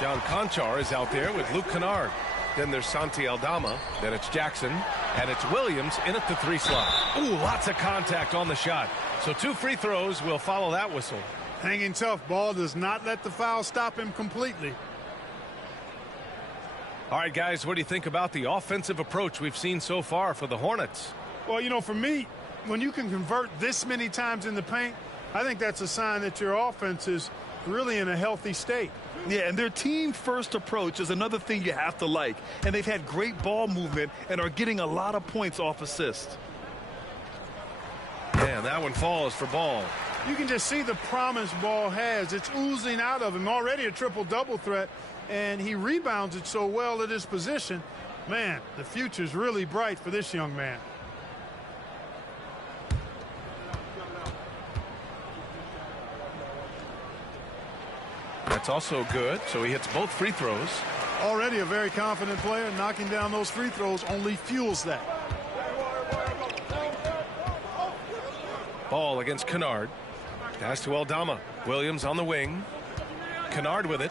John Conchar is out there with Luke Kennard. Then there's Santi Aldama. Then it's Jackson. And it's Williams in at the 3 slot. Ooh, lots of contact on the shot. So 2 free throws will follow that whistle. Hanging tough. Ball does not let the foul stop him completely. All right, guys, what do you think about the offensive approach we've seen so far for the Hornets? Well, you know, for me, when you can convert this many times in the paint, I think that's a sign that your offense is really in a healthy state. Yeah, and their team-first approach is another thing you have to like. And they've had great ball movement and are getting a lot of points off assists. And that one falls for Ball. You can just see the promise Ball has. It's oozing out of him. Already a triple-double threat, and he rebounds it so well at his position. Man, the future's really bright for this young man. That's also good, so he hits both free throws. Already a very confident player. Knocking down those free throws only fuels that. Ball against Kennard. Pass to Aldama. Williams on the wing. Kennard with it.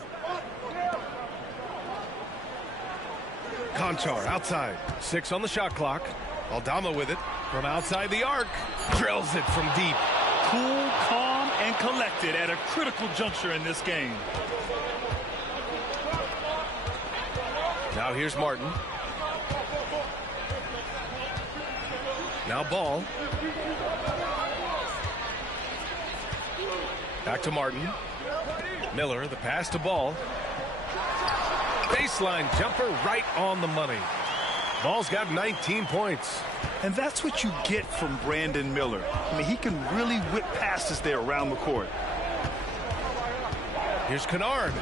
Conchar outside. 6 on the shot clock. Aldama with it from outside the arc. Drills it from deep. Cool, calm, and collected at a critical juncture in this game. Now here's Martin. Now Ball. Back to Martin. Miller, the pass to Ball. Baseline jumper right on the money. Ball's got 19 points. And that's what you get from Brandon Miller. I mean, he can really whip passes there around the court. Here's Kennard.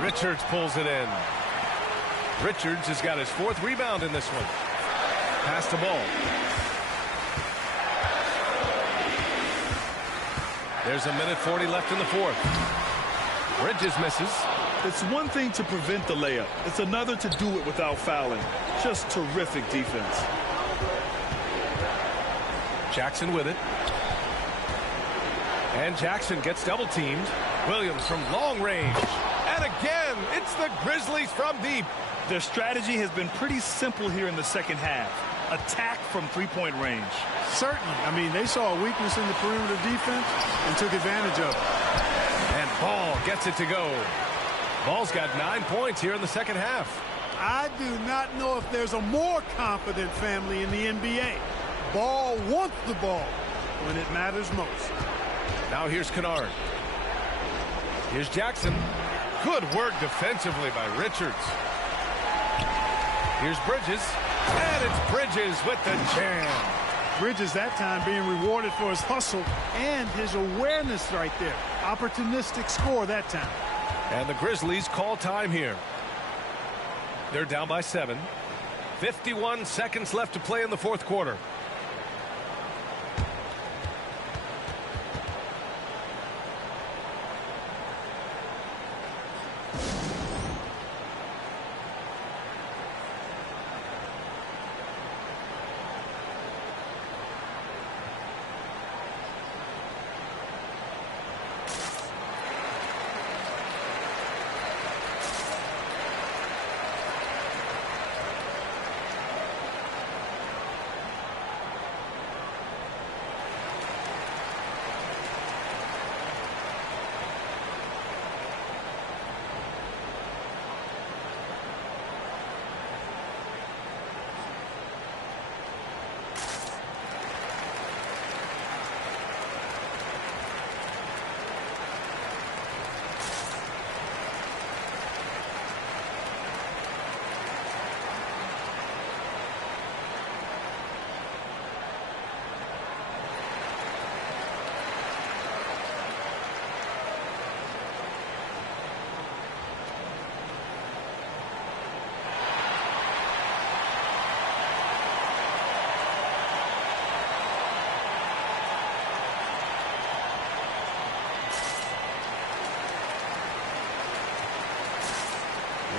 Richards pulls it in. Richards has got his 4th rebound in this one. Pass the ball. There's a minute 40 left in the 4th. Bridges misses. It's one thing to prevent the layup. It's another to do it without fouling. Just terrific defense. Jackson with it. And Jackson gets double teamed. Williams from long range. And again, it's the Grizzlies from deep. Their strategy has been pretty simple here in the second half. Attack from three-point range. Certainly. I mean, they saw a weakness in the perimeter defense and took advantage of it. And Ball gets it to go. Ball's got 9 points here in the second half. I do not know if there's a more confident family in the NBA. Ball wants the ball when it matters most. Now here's Kennard. Here's Jackson. Good work defensively by Richards. Here's Bridges. And it's Bridges with the jam. Bridges that time being rewarded for his hustle and his awareness right there. Opportunistic score that time. And the Grizzlies call time here. They're down by 7. 51 seconds left to play in the 4th quarter.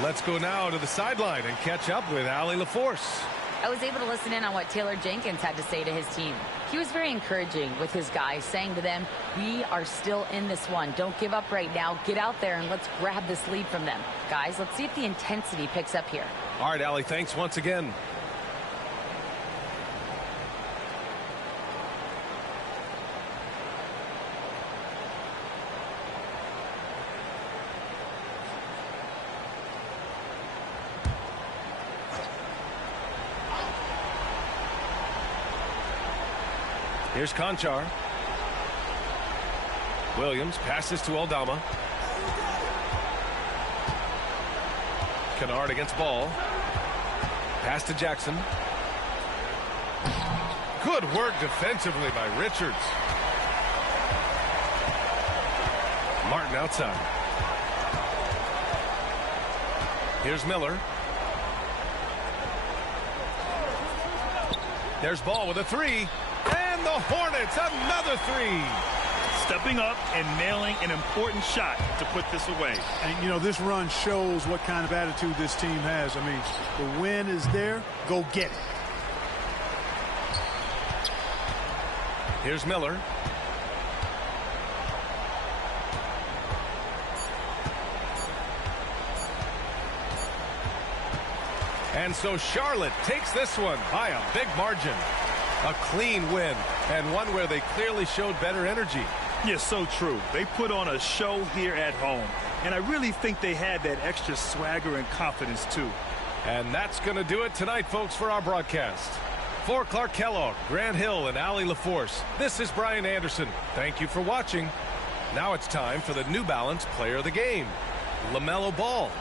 Let's go now to the sideline and catch up with Allie LaForce. I was able to listen in on what Taylor Jenkins had to say to his team. He was very encouraging with his guys, saying to them, we are still in this one. Don't give up right now. Get out there and let's grab this lead from them. Guys, let's see if the intensity picks up here. All right, Allie, thanks once again. Here's Conchar. Williams passes to Aldama. Kennard against Ball. Pass to Jackson. Good work defensively by Richards. Martin outside. Here's Miller. There's Ball with a 3. And the Hornets, another 3. Stepping up and nailing an important shot to put this away. And, you know, this run shows what kind of attitude this team has. I mean, the win is there. Go get it. Here's Miller. And so Charlotte takes this one by a big margin. A clean win, and one where they clearly showed better energy. Yes, so true. They put on a show here at home, and I really think they had that extra swagger and confidence, too. And that's going to do it tonight, folks, for our broadcast. For Clark Kellogg, Grant Hill, and Allie LaForce, this is Brian Anderson. Thank you for watching. Now it's time for the New Balance Player of the Game, LaMelo Ball.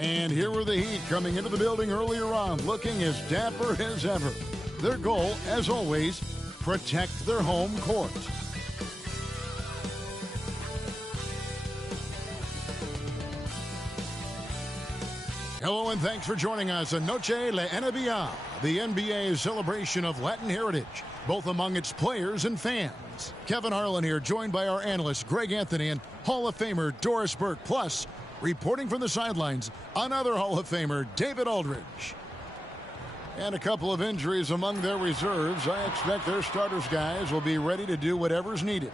And here were the Heat coming into the building earlier on, looking as dapper as ever. Their goal, as always, protect their home court. Hello and thanks for joining us on Noche La NBA, the NBA's celebration of Latin heritage, both among its players and fans. Kevin Harlan here, joined by our analyst Greg Anthony and Hall of Famer Doris Burke. Plus, reporting from the sidelines, another Hall of Famer, David Aldridge. And a couple of injuries among their reserves. I expect their starters guys will be ready to do whatever's needed.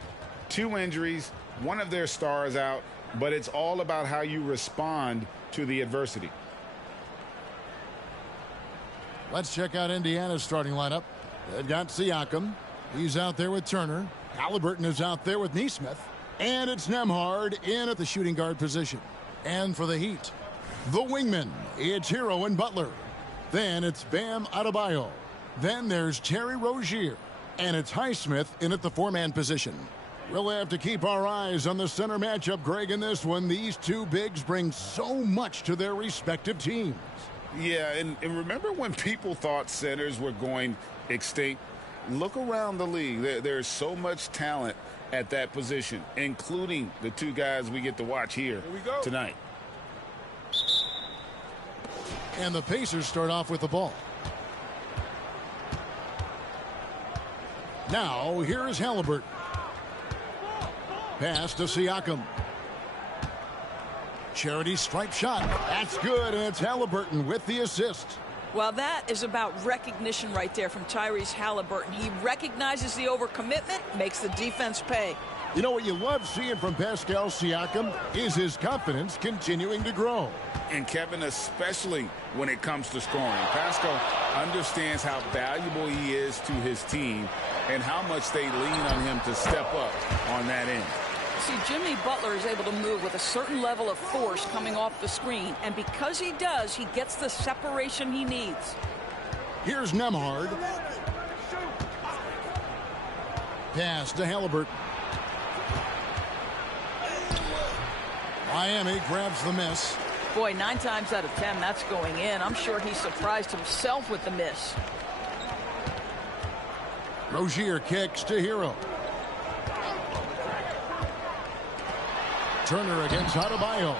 2 injuries, one of their stars out, but it's all about how you respond to the adversity. Let's check out Indiana's starting lineup. They've got Siakam. He's out there with Turner. Halliburton is out there with Nesmith. And it's Nembhard in at the shooting guard position. And for the Heat, the wingman, it's Hero and Butler. Then it's Bam Adebayo. Then there's Terry Rozier. And it's Highsmith in at the 4-man position. We'll have to keep our eyes on the center matchup, Greg, in this one. These two bigs bring so much to their respective teams. Yeah, and remember when people thought centers were going extinct? Look around the league. There's so much talent at that position, including the 2 guys we get to watch here tonight. And the Pacers start off with the ball. Now, here is Halliburton. Pass to Siakam. Charity stripe shot. That's good, and it's Halliburton with the assist. Well, that is about recognition right there from Tyrese Halliburton. He recognizes the overcommitment, makes the defense pay. You know what you love seeing from Pascal Siakam is his confidence continuing to grow. And Kevin, especially when it comes to scoring. Pascal understands how valuable he is to his team and how much they lean on him to step up on that end. See, Jimmy Butler is able to move with a certain level of force coming off the screen, and because he does, he gets the separation he needs. Here's Nembhard. Pass to Halliburton. Miami grabs the miss. Boy, 9 times out of 10, that's going in. I'm sure he surprised himself with the miss. Rozier kicks to Hero. Turner against Adebayo.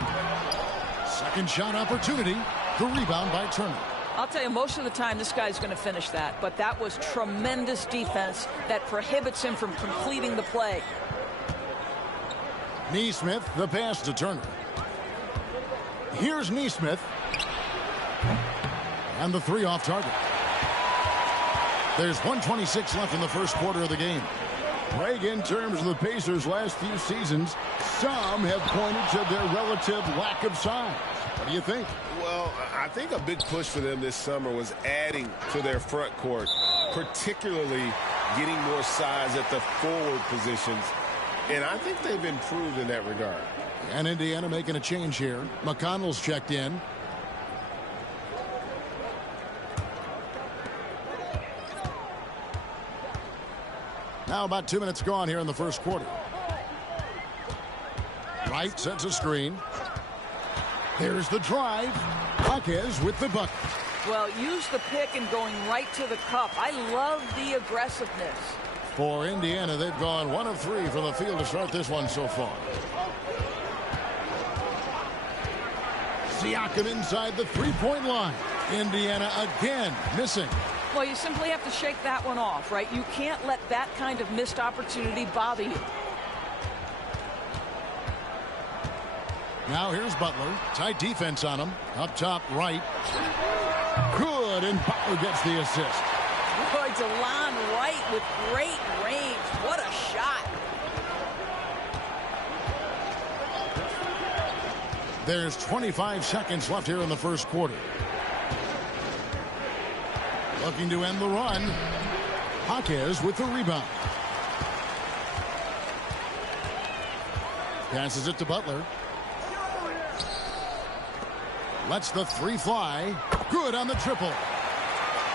Second shot opportunity. The rebound by Turner. I'll tell you, most of the time this guy's going to finish that, but that was tremendous defense that prohibits him from completing the play. Nesmith, the pass to Turner. Here's Nesmith. And the 3 off target. There's 1:26 left in the first quarter of the game. Greg, in terms of the Pacers' last few seasons, some have pointed to their relative lack of size. What do you think? Well, I think a big push for them this summer was adding to their front court, particularly getting more size at the forward positions. And I think they've improved in that regard. And Indiana making a change here. McConnell's checked in. Now about 2 minutes gone here in the first quarter. Wright sets a screen. There's the drive. Jaquez with the bucket. Well, use the pick and going right to the cup. I love the aggressiveness. For Indiana, they've gone 1 of 3 from the field to start this one so far. Siakam inside the 3-point line. Indiana again missing. Well, you simply have to shake that one off, right? You can't let that kind of missed opportunity bother you. Now here's Butler. Tight defense on him. Up top right. Good, and Butler gets the assist. Boy, DeLon Wright with great range. What a shot. There's 25 seconds left here in the first quarter. Looking to end the run. Jaquez with the rebound. Passes it to Butler. Lets the 3 fly. Good on the triple.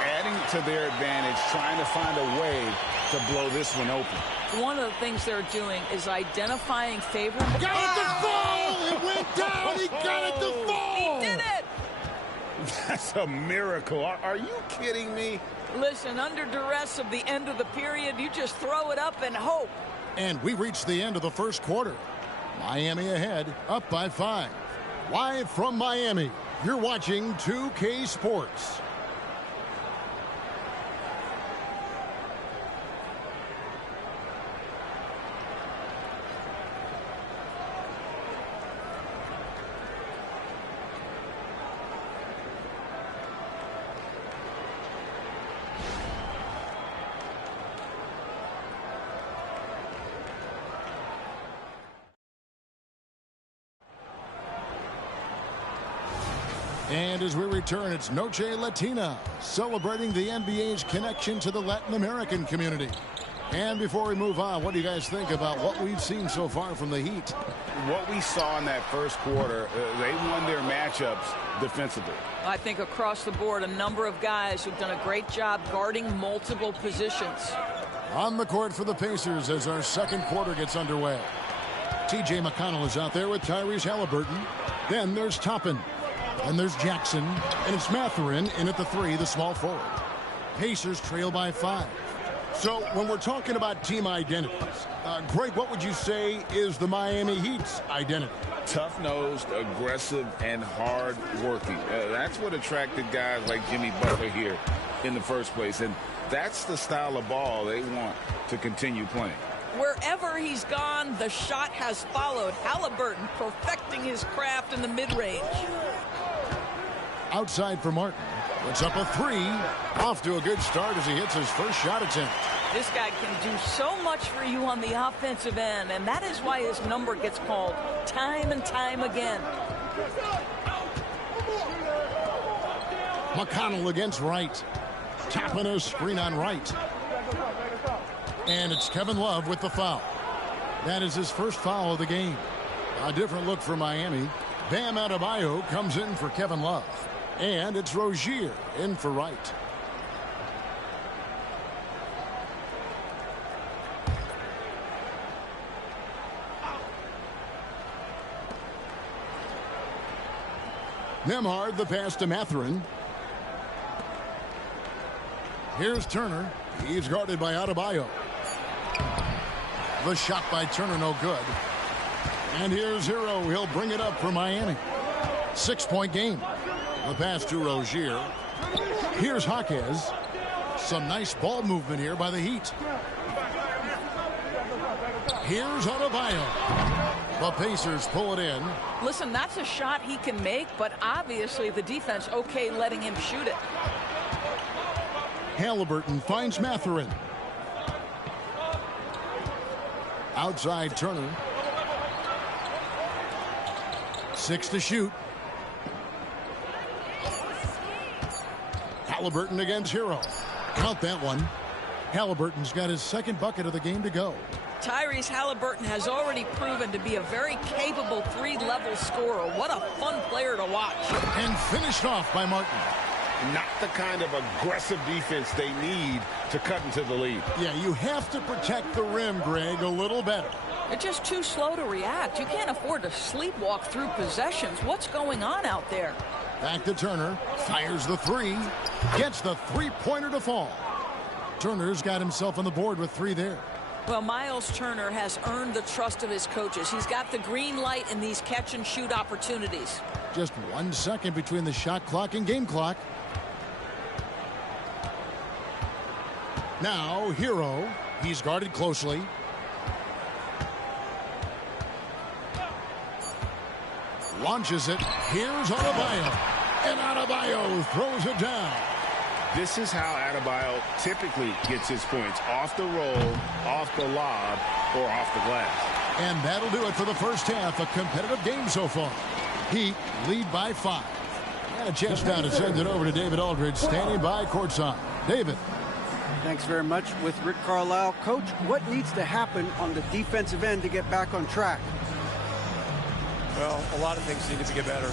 Adding to their advantage, trying to find a way to blow this one open. One of the things they're doing is identifying favorable. Got it to fall! It went down! He got it to fall! He did it! That's a miracle. Are you kidding me? Listen, under duress of the end of the period, you just throw it up and hope. And we reached the end of the first quarter. Miami ahead, up by 5. Live from Miami, you're watching 2K Sports. And as we return, it's Noche Latina, celebrating the NBA's connection to the Latin American community. And before we move on, what do you guys think about what we've seen so far from the Heat? What we saw in that first quarter, they won their matchups defensively. I think across the board, a number of guys who've done a great job guarding multiple positions. On the court for the Pacers as our second quarter gets underway. T.J. McConnell is out there with Tyrese Halliburton. Then there's Toppin. And there's Jackson, and it's Mathurin in at the 3, the small forward. Pacers trail by 5. So when we're talking about team identities, Greg, what would you say is the Miami Heat's identity? Tough-nosed, aggressive, and hard-working. That's what attracted guys like Jimmy Butler here in the first place, and that's the style of ball they want to continue playing. Wherever he's gone, the shot has followed. Halliburton perfecting his craft in the mid-range. Outside for Martin. Puts up a 3. Off to a good start as he hits his first shot attempt. This guy can do so much for you on the offensive end, and that is why his number gets called time and time again. McConnell against Wright. Tapping a screen on Wright. And it's Kevin Love with the foul. That is his first foul of the game. A different look for Miami. Bam Adebayo comes in for Kevin Love. And it's Rozier in for Wright. Nembhard the pass to Mathurin. Here's Turner. He's guarded by Adebayo. The shot by Turner no good. And here's Hero. He'll bring it up for Miami. 6-point game. The pass to Rozier. Here's Jaquez. Some nice ball movement here by the Heat. Here's Adebayo. The Pacers pull it in. Listen, that's a shot he can make, but obviously the defense okay letting him shoot it. Halliburton finds Mathurin. Outside Turner. 6 to shoot. Halliburton against Hero. Count that one. Halliburton's got his second bucket of the game to go. Tyrese Halliburton has already proven to be a very capable 3-level scorer. What a fun player to watch. And finished off by Martin. Not the kind of aggressive defense they need to cut into the lead. Yeah, you have to protect the rim, Greg, a little better. They're just too slow to react. You can't afford to sleepwalk through possessions. What's going on out there? Back to Turner. Fires the 3. Gets the 3-pointer to fall. Turner's got himself on the board with 3 there. Well, Miles Turner has earned the trust of his coaches. He's got the green light in these catch-and-shoot opportunities. Just 1 second between the shot clock and game clock. Now, Hero. He's guarded closely. Launches it. Here's Adebayo. And Adebayo throws it down. This is how Adebayo typically gets his points. Off the roll, off the lob, or off the glass. And that'll do it for the first half. A competitive game so far. Heat lead by 5. And a chance now to send it over to David Aldridge, standing by courtside. David. Thanks very much with Rick Carlisle. Coach, what needs to happen on the defensive end to get back on track? Well, a lot of things need to get better.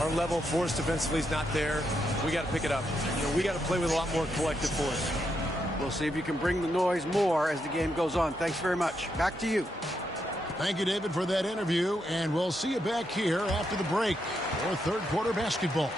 Our level of force defensively is not there. We got to pick it up. We got to play with a lot more collective force. We'll see if you can bring the noise more as the game goes on. Thanks very much. Back to you. Thank you, David, for that interview, and we'll see you back here after the break for third quarter basketball.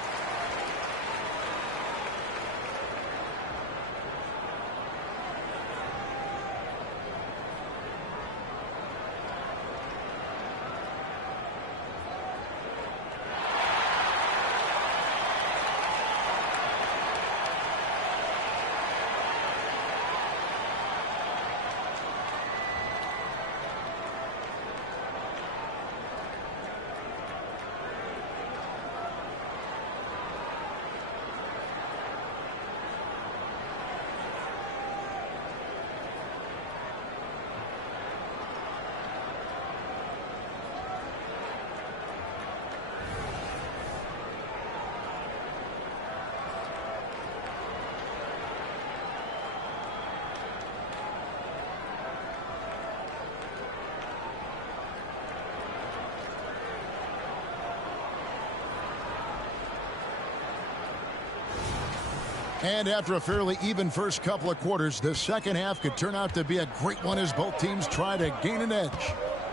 And after a fairly even first couple of quarters, the second half could turn out to be a great one as both teams try to gain an edge.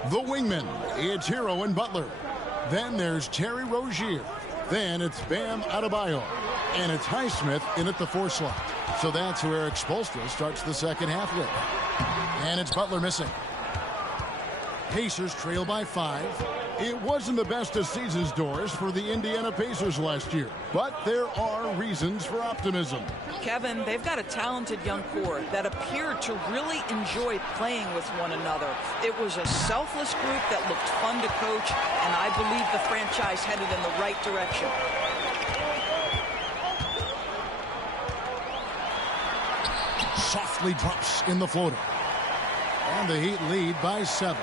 The wingmen, it's Hero and Butler. Then there's Terry Rozier. Then it's Bam Adebayo. And it's Highsmith in at the 4 slot. So that's who Eric Spoelstra starts the second half with. And it's Butler missing. Pacers trail by 5. It wasn't the best of season's doors for the Indiana Pacers last year, but there are reasons for optimism. Kevin, they've got a talented young core that appeared to really enjoy playing with one another. It was a selfless group that looked fun to coach, and I believe the franchise headed in the right direction. Softly drops in the floater. And the Heat lead by 7.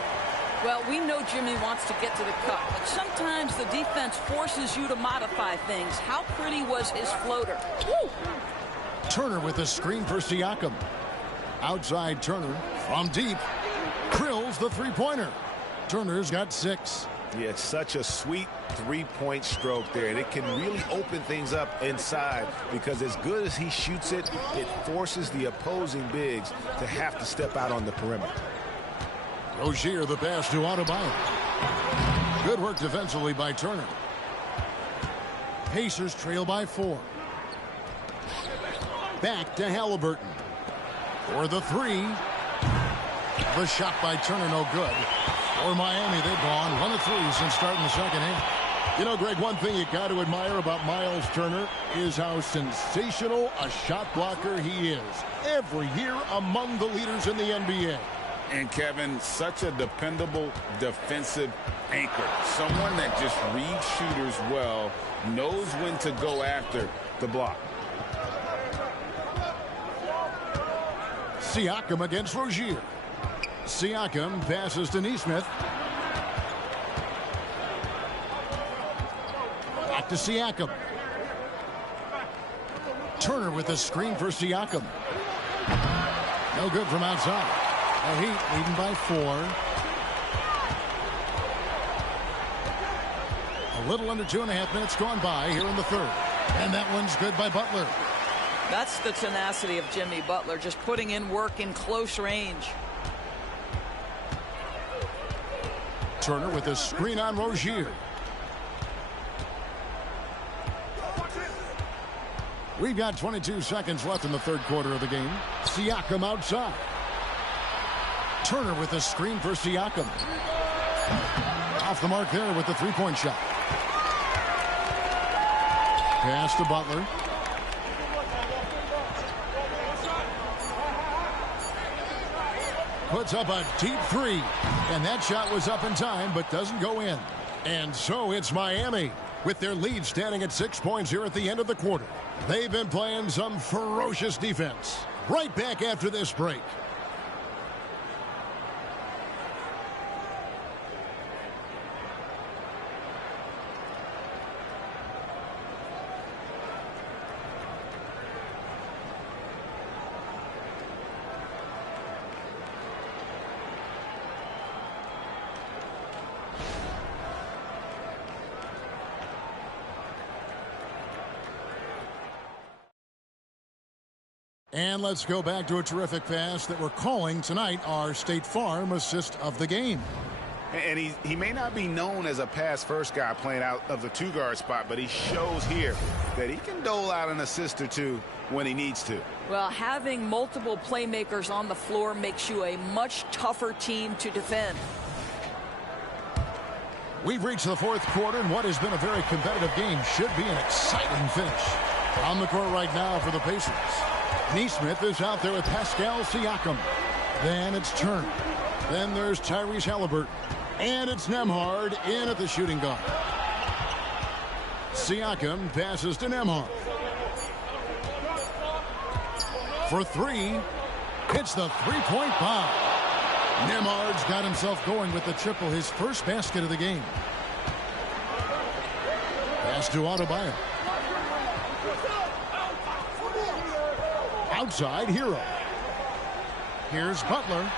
Well, we know Jimmy wants to get to the cup, but sometimes the defense forces you to modify things. How pretty was his floater? Woo! Turner with a screen for Siakam. Outside Turner from deep. Drills the three-pointer. Turner's got 6. Yeah, it's such a sweet three-point stroke there, and it can really open things up inside because as good as he shoots it, it forces the opposing bigs to have to step out on the perimeter. Rozier the pass to Adebayo. Good work defensively by Turner. Pacers trail by 4. Back to Halliburton. For the 3. The shot by Turner no good. For Miami, they've gone 1 of 3 since starting the second half. You know, Greg, one thing you got to admire about Miles Turner is how sensational a shot blocker he is. Every year among the leaders in the NBA. And Kevin, such a dependable defensive anchor. Someone that just reads shooters well, knows when to go after the block. Siakam against Rozier. Siakam passes to Nesmith. Back to Siakam. Turner with a screen for Siakam. No good from outside. The Heat leading by 4. A little under 2.5 minutes gone by here in the third. And that one's good by Butler. That's the tenacity of Jimmy Butler, just putting in work in close range. Turner with a screen on Rozier. We've got 22 seconds left in the third quarter of the game. Siakam outside. Turner with a screen for Siakam. Off the mark there with the three-point shot. Pass to Butler. Puts up a deep 3. And that shot was up in time, but doesn't go in. And so it's Miami with their lead standing at 6 points here at the end of the quarter. They've been playing some ferocious defense. Right back after this break. And let's go back to a terrific pass that we're calling tonight our State Farm assist of the game. And he may not be known as a pass-first guy playing out of the two-guard spot, but he shows here that he can dole out an assist or two when he needs to. Well, having multiple playmakers on the floor makes you a much tougher team to defend. We've reached the fourth quarter, and what has been a very competitive game should be an exciting finish. On the court right now for the Pacers. Nesmith is out there with Pascal Siakam. Then it's Turner. Then there's Tyrese Halliburton. And it's Nembhard in at the shooting guard. Siakam passes to Nembhard. For 3. Hits the three-point bomb. Nembhard's got himself going with the triple, his first basket of the game. Pass to Adebayo. Outside, Hero. Here's Butler.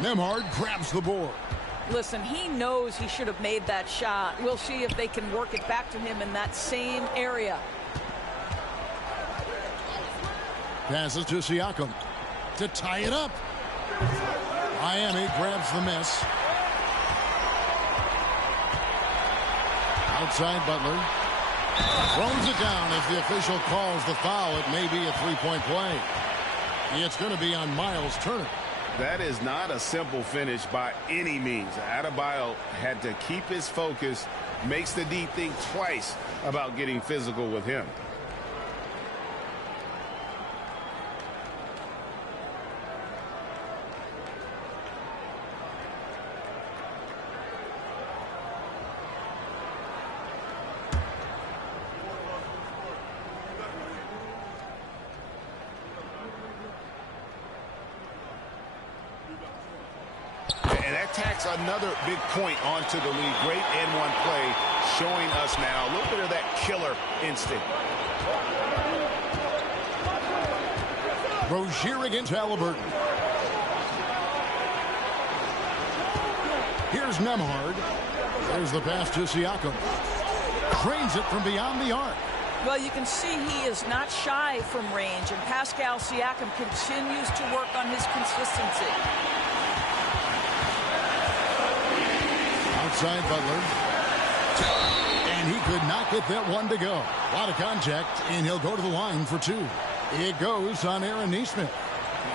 Nembhard grabs the board. Listen, he knows he should have made that shot. We'll see if they can work it back to him in that same area. Passes to Siakam to tie it up. Miami grabs the miss. Outside Butler. Throws it down as the official calls the foul. It may be a three-point play. It's going to be on Miles Turner. That is not a simple finish by any means. Adebayo had to keep his focus, makes the D think twice about getting physical with him. Tacks another big point onto the lead. Great N1 play, showing us now a little bit of that killer instinct. Rozier against Halliburton. Here's Nembhard. There's the pass to Siakam. Trains it from beyond the arc. Well, you can see he is not shy from range, and Pascal Siakam continues to work on his consistency. Outside Butler. And he could not get that one to go. A lot of contact, and he'll go to the line for two. It goes on Aaron Nesmith.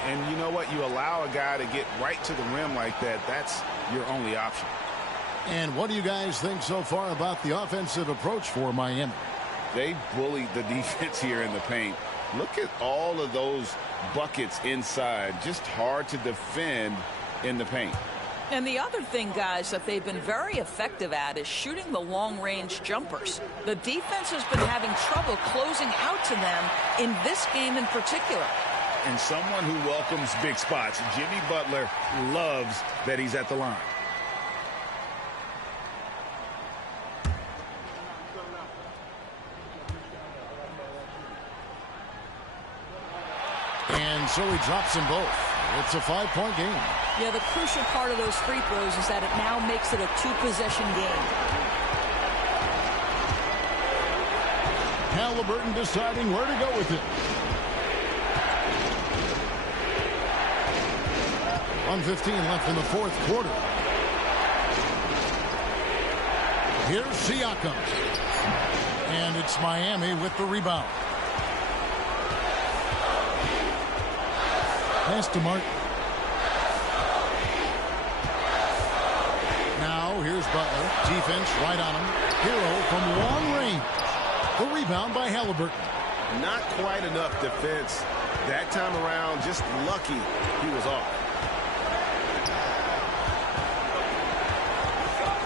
And you know what? You allow a guy to get right to the rim like that. That's your only option. And what do you guys think so far about the offensive approach for Miami? They bullied the defense here in the paint. Look at all of those buckets inside. Just hard to defend in the paint. And the other thing, guys, that they've been very effective at is shooting the long-range jumpers. The defense has been having trouble closing out to them in this game in particular. And someone who welcomes big spots, Jimmy Butler loves that he's at the line. And so he drops them both. It's a 5-point game. Yeah, the crucial part of those free throws is that it now makes it a two-possession game. Halliburton deciding where to go with it. 1:15 left in the fourth quarter. Here's Siakam. And it's Miami with the rebound. Pass to Martin. Now here's Butler. Defense right on him. Hero from long range. The rebound by Halliburton. Not quite enough defense that time around. Just lucky he was off.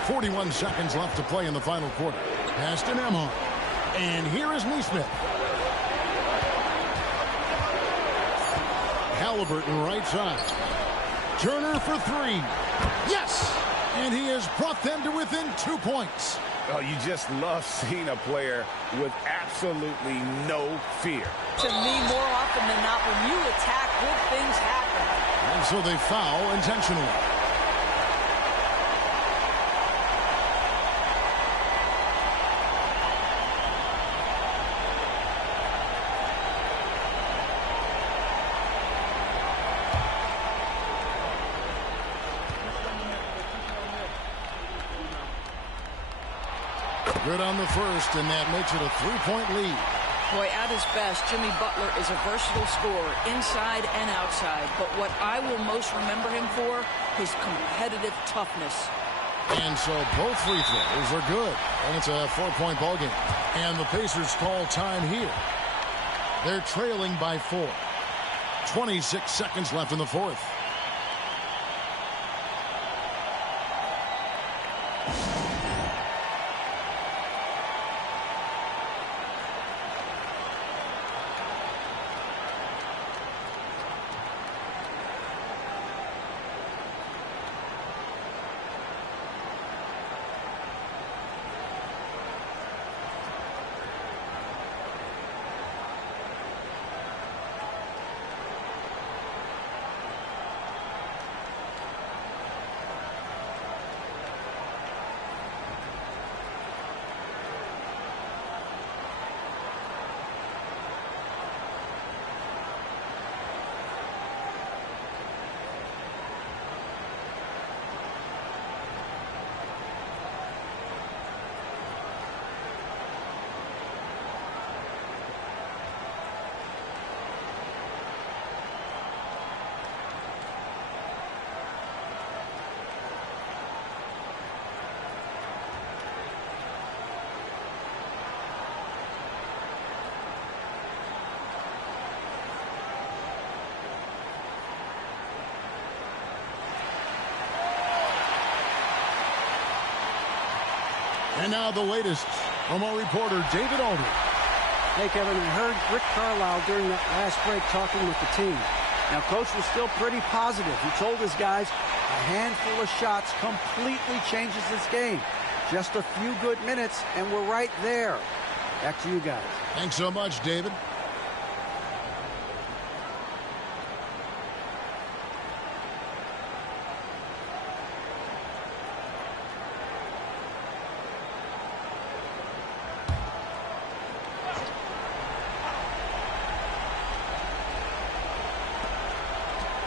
41 seconds left to play in the final quarter. Pass to Nembhard. And here is Nesmith. Halliburton right side. Turner for three. Yes! And he has brought them to within 2 points. Oh, you just love seeing a player with absolutely no fear. To me, more often than not, when you attack, good things happen. And so they foul intentionally. Good on the first, and that makes it a 3-point lead. Boy, at his best, Jimmy Butler is a versatile scorer, inside and outside. But what I will most remember him for, his competitive toughness. And so both free throws are good, and it's a 4-point ball game. And the Pacers call time here. They're trailing by 4. 26 seconds left in the fourth. now the latest from our reporter, David Aldridge. Hey, Kevin, I heard Rick Carlisle during that last break talking with the team. Now, Coach was still pretty positive. He told his guys a handful of shots completely changes this game. Just a few good minutes, and we're right there. Back to you guys. Thanks so much, David.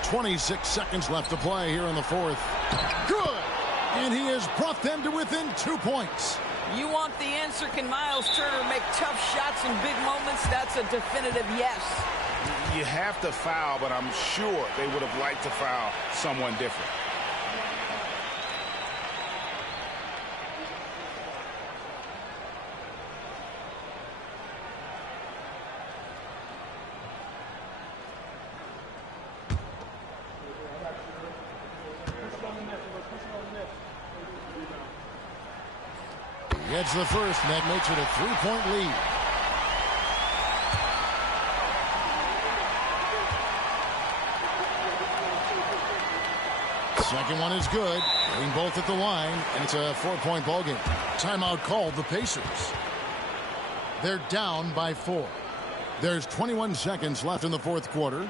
.26 seconds left to play here in the fourth. Good! And he has brought them to within 2 points. You want the answer? Can Miles Turner make tough shots in big moments? That's a definitive yes. You have to foul, but I'm sure they would have liked to foul someone different. Gets the first, and that makes it a 3-point lead. Second one is good. Getting both at the line, and it's a 4-point ball game. Timeout called the Pacers. They're down by 4. There's 21 seconds left in the fourth quarter.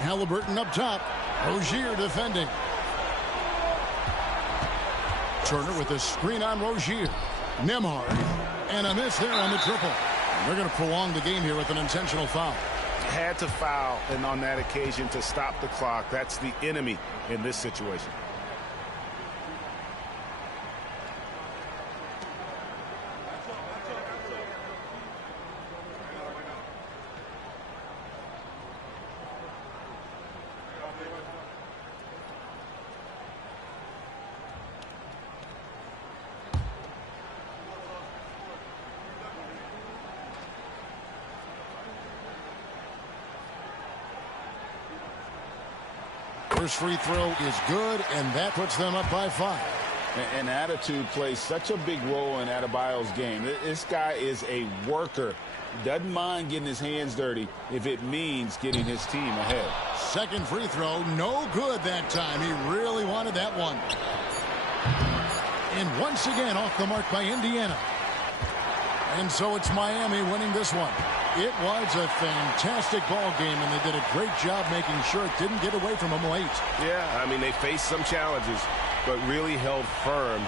Halliburton up top. Rozier defending. Turner with a screen on Rozier. Nembhard. And a miss there on the triple. And they're going to prolong the game here with an intentional foul. Had to foul, and on that occasion to stop the clock. That's the enemy in this situation. First free throw is good, and that puts them up by 5. And attitude plays such a big role in Adebayo's game. This guy is a worker. Doesn't mind getting his hands dirty if it means getting his team ahead. Second free throw, no good that time. He really wanted that one. And once again off the mark by Indiana. And so it's Miami winning this one. It was a fantastic ball game, and they did a great job making sure it didn't get away from them late. Yeah, I mean, they faced some challenges, but really held firm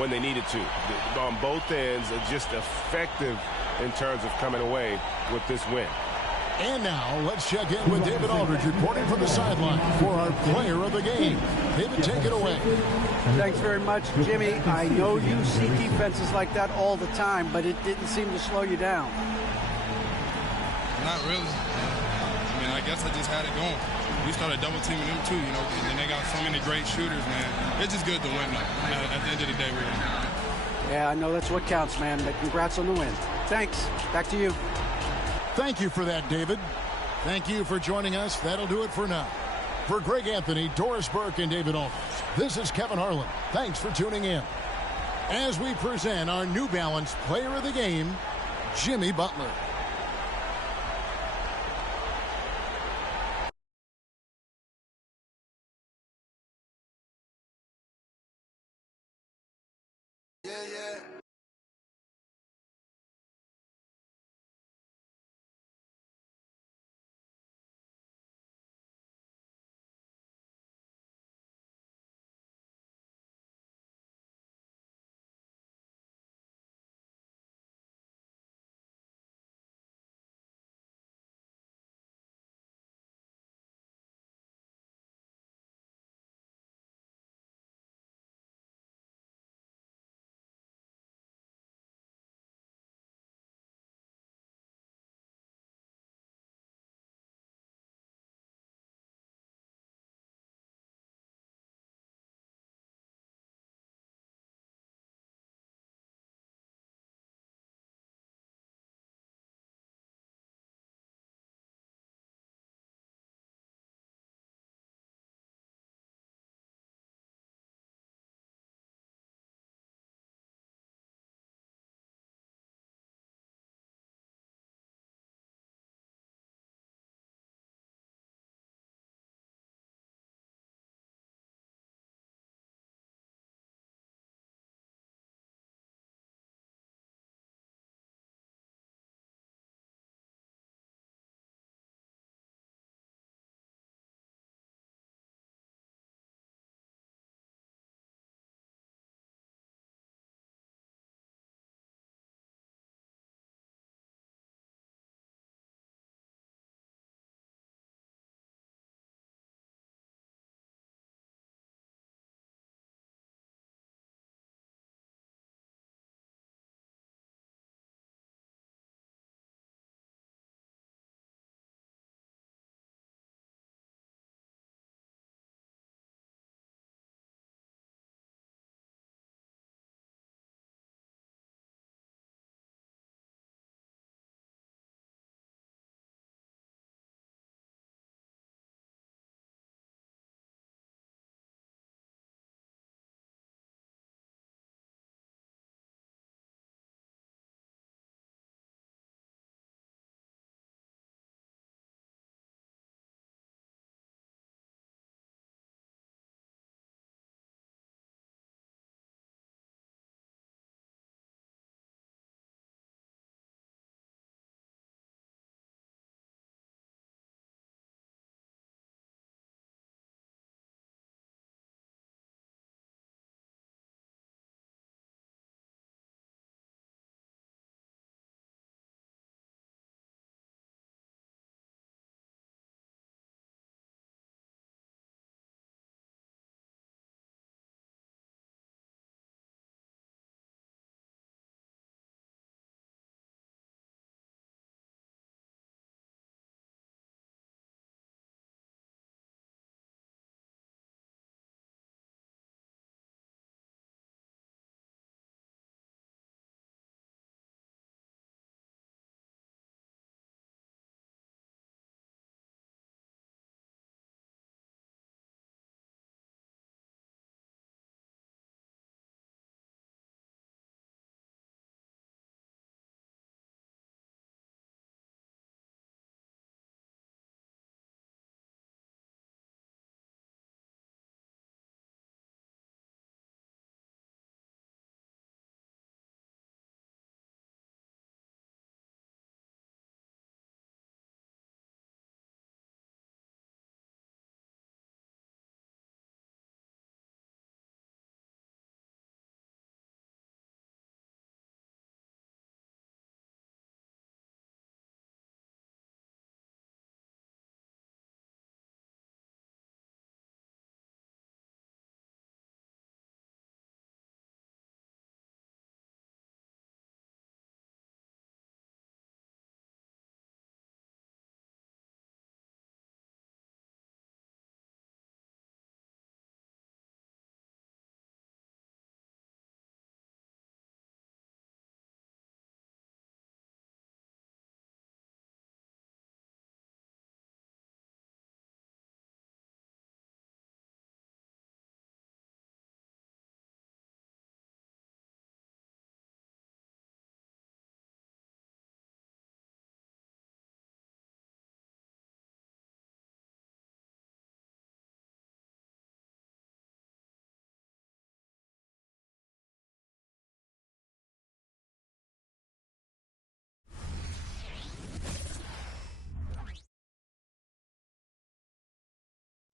when they needed to. On both ends, just effective in terms of coming away with this win. And now let's check in with David Aldridge reporting from the sideline for our player of the game. David, take it away. Thanks very much, Jimmy. I know you see defenses like that all the time, but it didn't seem to slow you down. Not really. I mean, I guess I just had it going. We started double teaming them too, you know, and they got so many great shooters, man. It's just good to win, though, at the end of the day, really. Yeah, I know that's what counts, man, but congrats on the win. Thanks. Back to you. Thank you for that, David. Thank you for joining us. That'll do it for now. For Greg Anthony, Doris Burke, and David Aldridge, this is Kevin Harlan. Thanks for tuning in. As we present our New Balance Player of the Game, Jimmy Butler.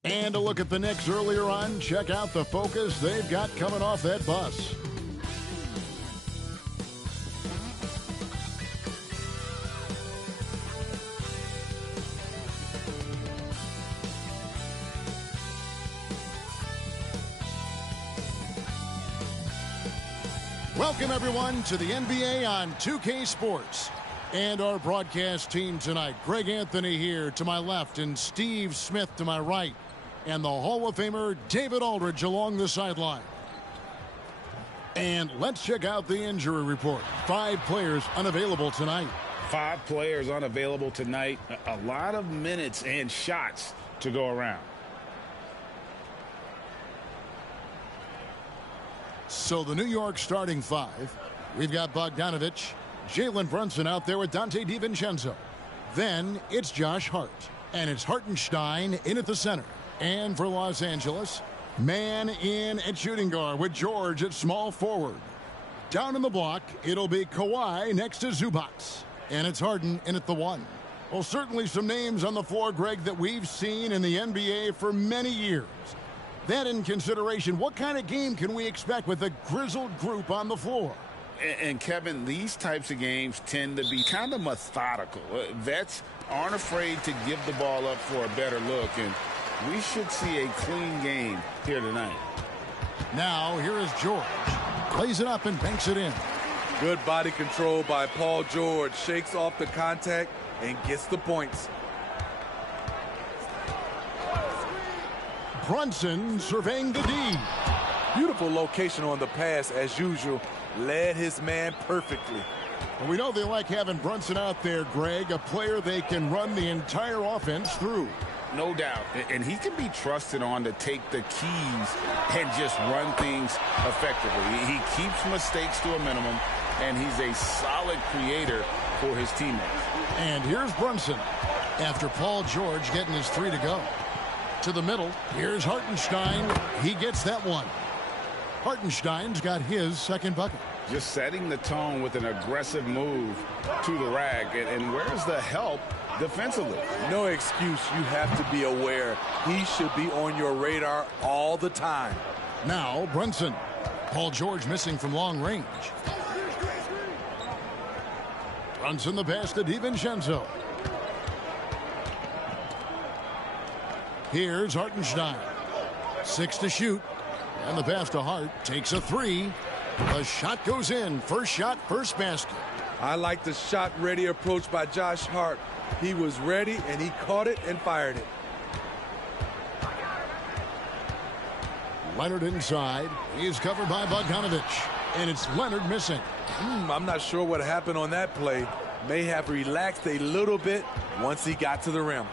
And a look at the Knicks earlier on. Check out the focus they've got coming off that bus. Welcome, everyone, to the NBA on 2K Sports. And our broadcast team tonight. Greg Anthony here to my left and Steve Smith to my right. And the Hall of Famer David Aldridge along the sideline. And let's check out the injury report. 5 players unavailable tonight. 5 players unavailable tonight. A lot of minutes and shots to go around. So the New York starting 5. We've got Bogdanovich, Jalen Brunson out there with Dante DiVincenzo. Then it's Josh Hart. And it's Hartenstein in at the center. And for Los Angeles, man in at shooting guard with George at small forward. Down in the block, it'll be Kawhi next to Zubac. And it's Harden in at the 1. Well, certainly some names on the floor, Greg, that we've seen in the NBA for many years. That in consideration, what kind of game can we expect with a grizzled group on the floor? And Kevin, these types of games tend to be kind of methodical. Vets aren't afraid to give the ball up for a better look, and we should see a clean game here tonight. Now, here is George. Plays it up and banks it in. Good body control by Paul George. Shakes off the contact and gets the points. Brunson surveying the D. Beautiful location on the pass as usual. Led his man perfectly. And we know they like having Brunson out there, Greg, a player they can run the entire offense through. No doubt. And he can be trusted on to take the keys and just run things effectively. He keeps mistakes to a minimum, and he's a solid creator for his teammates. And here's Brunson after Paul George getting his 3 to go. To the middle, here's Hartenstein. He gets that one. Hartenstein's got his second bucket. Just setting the tone with an aggressive move to the rack. And where's the help defensively? No excuse. You have to be aware. He should be on your radar all the time. Now Brunson. Paul George missing from long range. Brunson the pass to DiVincenzo. Here's Hartenstein. 6 to shoot. And the pass to Hart. Takes a 3. The shot goes in. First shot, first basket. I like the shot-ready approach by Josh Hart. He was ready, and he caught it and fired it. Leonard inside. He's covered by Bogdanovich. And it's Leonard missing. I'm not sure what happened on that play. May have relaxed a little bit once he got to the rim.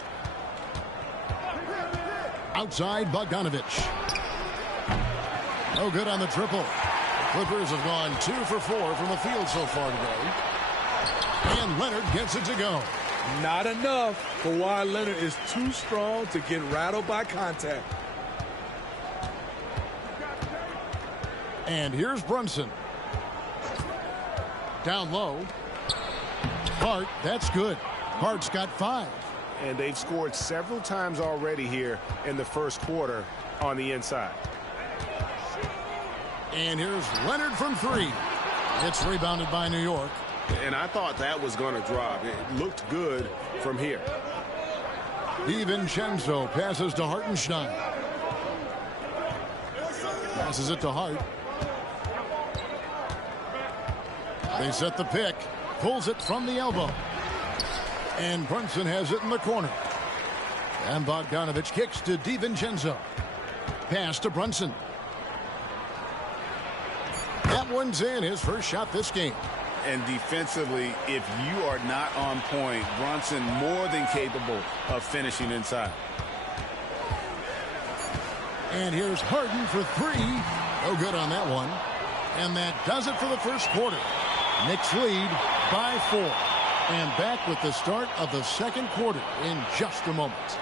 Outside Bogdanovich. No good on the triple. The Clippers have gone 2 for 4 from the field so far today. And Leonard gets it to go. Not enough. Kawhi Leonard is too strong to get rattled by contact. And here's Brunson. Down low. Hart, that's good. Hart's got 5. And they've scored several times already here in the first quarter on the inside. And here's Leonard from 3. It's rebounded by New York. And I thought that was going to drop. It looked good from here. DiVincenzo passes to Hartenstein. Passes it to Hart. They set the pick. Pulls it from the elbow. And Brunson has it in the corner. And Bogdanovich kicks to DiVincenzo. Pass to Brunson. That one's in, his first shot this game. And defensively, if you are not on point, Brunson more than capable of finishing inside. And here's Harden for 3. No good on that one. And that does it for the first quarter. Knicks lead by 4. And back with the start of the second quarter in just a moment.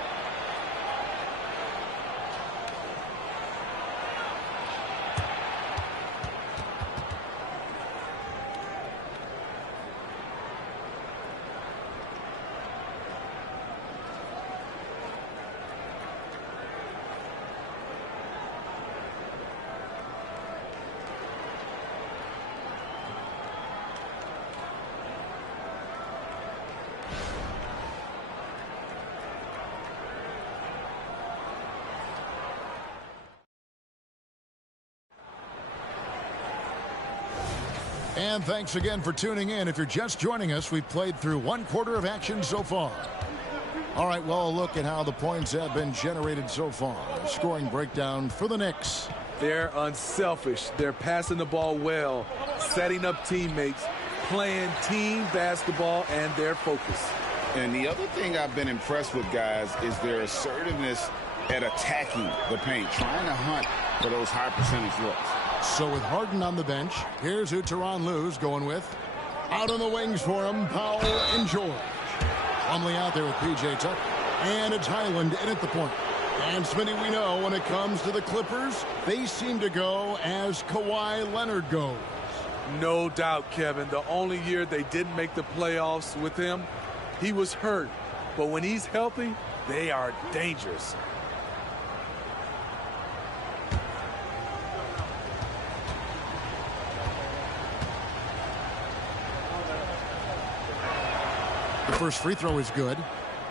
And thanks again for tuning in. If you're just joining us, we've played through 1/4 of action so far. All right, well, a look at how the points have been generated so far. Scoring breakdown for the Knicks. They're unselfish. They're passing the ball well, setting up teammates, playing team basketball, and their focus. And the other thing I've been impressed with, guys, is their assertiveness at attacking the paint, trying to hunt for those high percentage looks. So with Harden on the bench, here's who Tyronn Lue's going with. Out on the wings for him, Powell and George. Plumlee out there with P.J. Tucker. And it's Highland in at the point. And Smitty, we know when it comes to the Clippers, they seem to go as Kawhi Leonard goes. No doubt, Kevin. The only year they didn't make the playoffs with him, he was hurt. But when he's healthy, they are dangerous. The first free throw is good.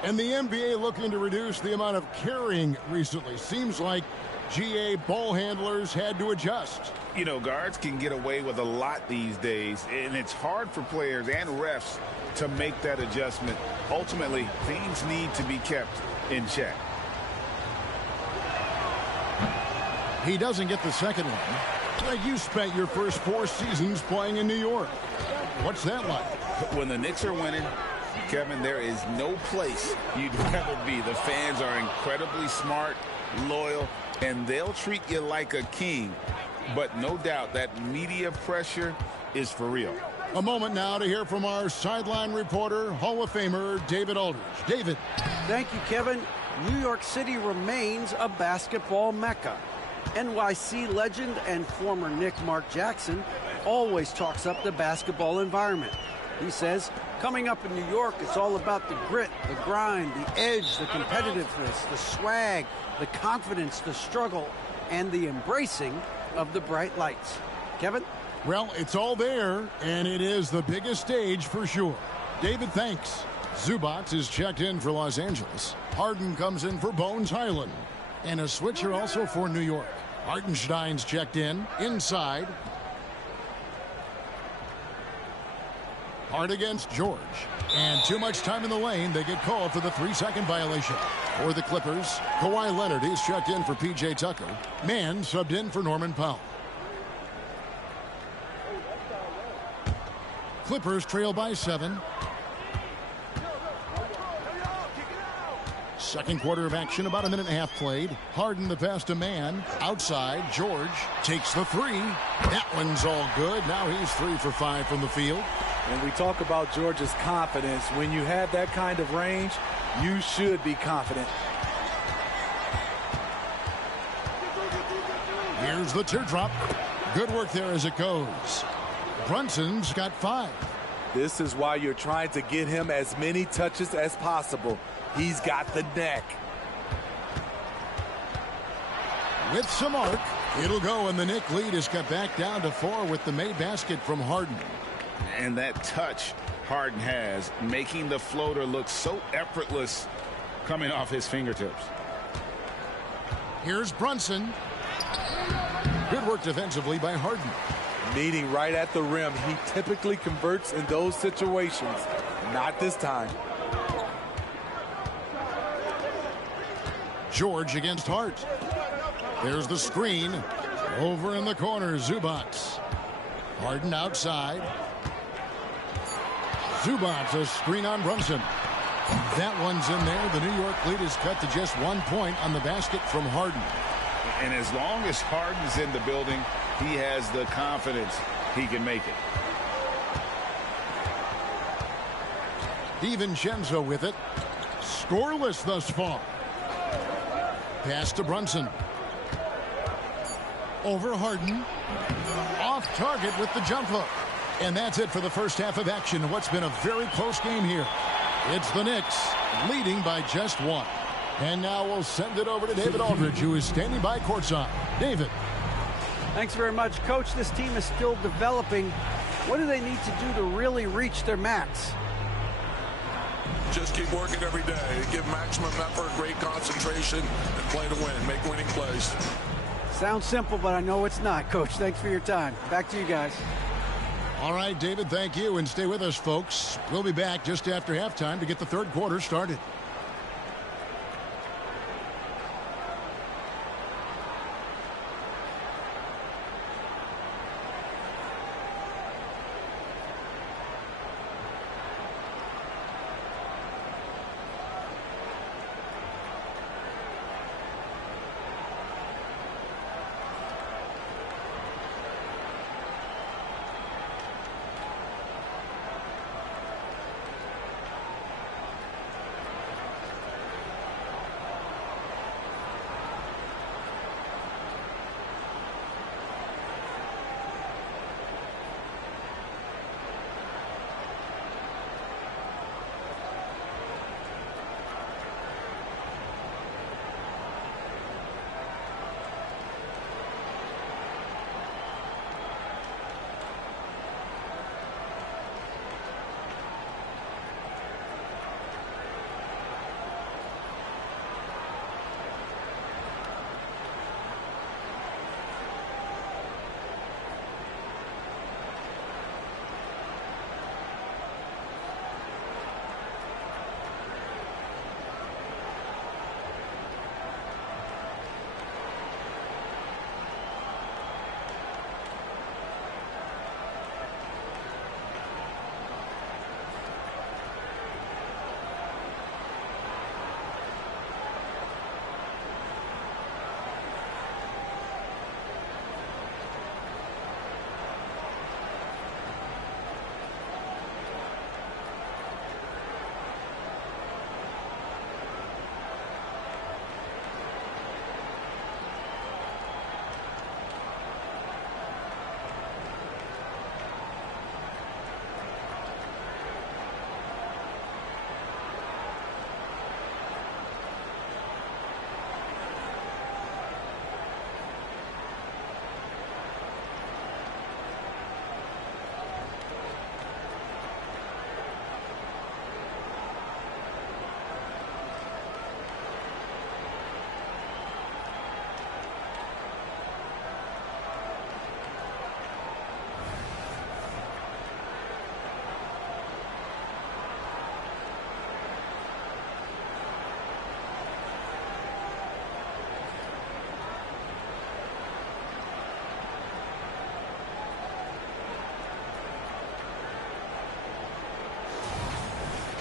And the NBA looking to reduce the amount of carrying recently. Seems like GA ball handlers had to adjust. You know, guards can get away with a lot these days, and it's hard for players and refs to make that adjustment. Ultimately, things need to be kept in check. He doesn't get the second one. You spent your first 4 seasons playing in New York. What's that like? When the Knicks are winning, Kevin, there is no place you'd rather be. The fans are incredibly smart, loyal, and they'll treat you like a king. But no doubt that media pressure is for real. A moment now to hear from our sideline reporter, Hall of Famer David Aldridge. David. Thank you, Kevin. New York City remains a basketball mecca. NYC legend and former Knick Mark Jackson always talks up the basketball environment. He says, coming up in New York, it's all about the grit, the grind, the edge, the competitiveness, the swag, the confidence, the struggle, and the embracing of the bright lights. Kevin? Well, it's all there, and it is the biggest stage for sure. David, thanks. Zubac is checked in for Los Angeles. Harden comes in for Bones Highland. And a switcher also for New York. Hartenstein's checked in, inside. Hard against George. And too much time in the lane. They get called for the 3-second violation. For the Clippers, Kawhi Leonard is checked in for P.J. Tucker. Mann subbed in for Norman Powell. Clippers trail by 7. Second quarter of action, about a minute and a half played. Harden the pass to Mann. Outside, George takes the 3. That one's all good. Now he's 3 for 5 from the field. And we talk about George's confidence. When you have that kind of range, you should be confident. Here's the teardrop. Good work there as it goes. Brunson's got 5. This is why you're trying to get him as many touches as possible. He's got the neck. With some arc, it'll go, and the Knick lead is cut back down to 4 with the made basket from Harden. And that touch Harden has, making the floater look so effortless coming off his fingertips. Here's Brunson. Good work defensively by Harden. Meeting right at the rim. He typically converts in those situations. Not this time. George against Hart. There's the screen. Over in the corner, Zubac. Harden outside. Zubac, a screen on Brunson. That one's in there. The New York lead is cut to just 1 point on the basket from Harden. And as long as Harden's in the building, he has the confidence he can make it. DiVincenzo with it. Scoreless thus far. Pass to Brunson. Over Harden. Off target with the jump hook. And that's it for the first half of action. What's been a very close game here. It's the Knicks leading by just 1. And now we'll send it over to David Aldridge, who is standing by courtside. David. Thanks very much, Coach. This team is still developing. What do they need to do to really reach their max? Just keep working every day. Give maximum effort, great concentration, and play to win. Make winning plays. Sounds simple, but I know it's not, Coach. Thanks for your time. Back to you guys. All right, David, thank you. And stay with us, folks. We'll be back just after halftime to get the third quarter started.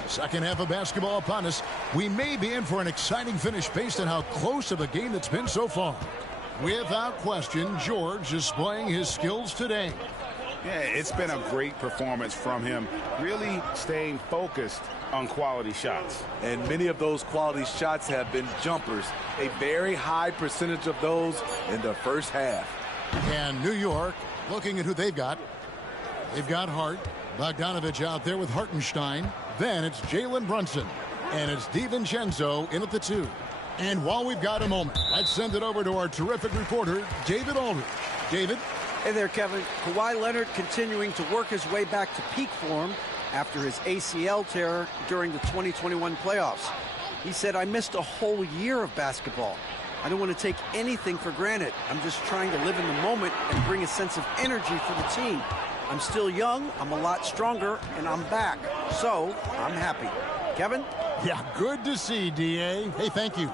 Second half of basketball upon us. We may be in for an exciting finish based on how close of a game it's been so far. Without question, George is displaying his skills today. Yeah, it's been a great performance from him, really staying focused on quality shots. And many of those quality shots have been jumpers. A very high percentage of those in the first half. And New York, looking at who they've got. They've got Hart, Bogdanovich out there with Hartenstein. Then it's Jalen Brunson. And it's DiVincenzo in at the 2. And while we've got a moment, let's send it over to our terrific reporter, David Aldridge. David? Hey there, Kevin. Kawhi Leonard continuing to work his way back to peak form after his ACL tear during the 2021 playoffs. He said, "I missed a whole year of basketball. I don't want to take anything for granted. I'm just trying to live in the moment and bring a sense of energy for the team. I'm still young, I'm a lot stronger, and I'm back. So, I'm happy." Kevin? Yeah, good to see, D.A. Hey, thank you.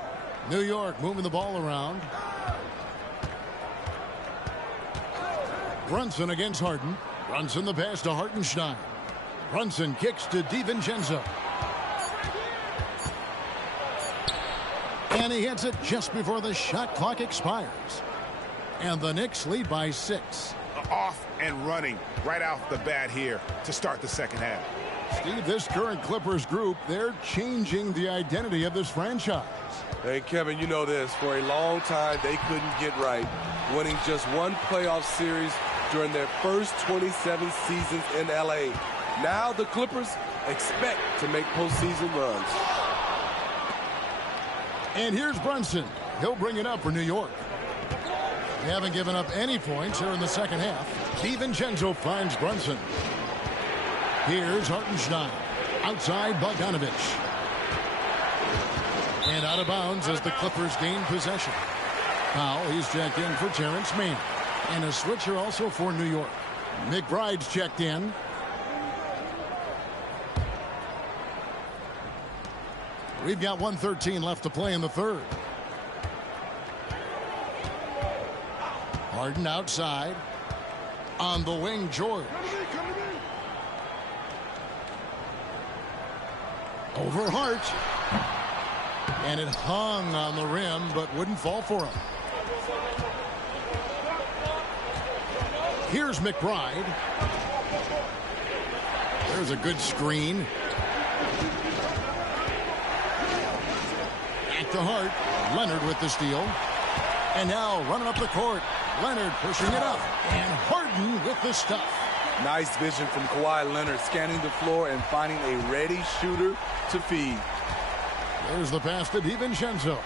New York moving the ball around. Brunson against Harden. Brunson the pass to Hartenstein. Brunson kicks to DiVincenzo. And he hits it just before the shot clock expires. And the Knicks lead by 6. Off and running right off the bat here to start the second half. Steve, this current Clippers group, they're changing the identity of this franchise. Hey, Kevin, you know this. For a long time, they couldn't get right, winning just one playoff series during their first 27 seasons in L.A. Now the Clippers expect to make postseason runs. And here's Brunson. He'll bring it up for New York. They haven't given up any points here in the second half. DiVincenzo finds Brunson. Here's Hartenstein. Outside Bogdanovich. And out of bounds as the Clippers gain possession. Powell, he's checked in for Terrence Mann. And a switcher also for New York. McBride's checked in. We've got 1:13 left to play in the third. Harden outside. On the wing, George. Over Hart. And it hung on the rim, but wouldn't fall for him. Here's McBride. There's a good screen. Back to Hart. Leonard with the steal. And now running up the court. Leonard pushing it up. And Harden with the stuff. Nice vision from Kawhi Leonard, scanning the floor and finding a ready shooter to feed. There's the pass to DiVincenzo.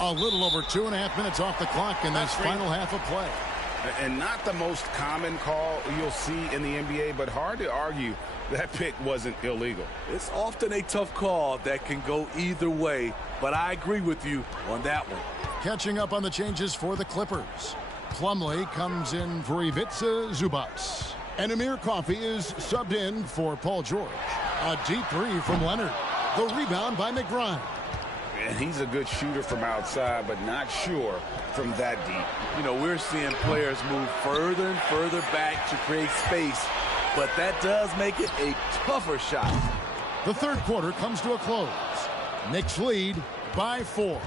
A little over 2.5 minutes off the clock in this final half of play. And not the most common call you'll see in the NBA, but hard to argue that pick wasn't illegal. It's often a tough call that can go either way, but I agree with you on that one. Catching up on the changes for the Clippers. Plumlee comes in for Ivica Zubac. And Amir Coffey is subbed in for Paul George. A deep three from Leonard. The rebound by McBride. And he's a good shooter from outside, but not sure from that deep. You know, we're seeing players move further and further back to create space, but that does make it a tougher shot. The third quarter comes to a close. Knicks lead by 4.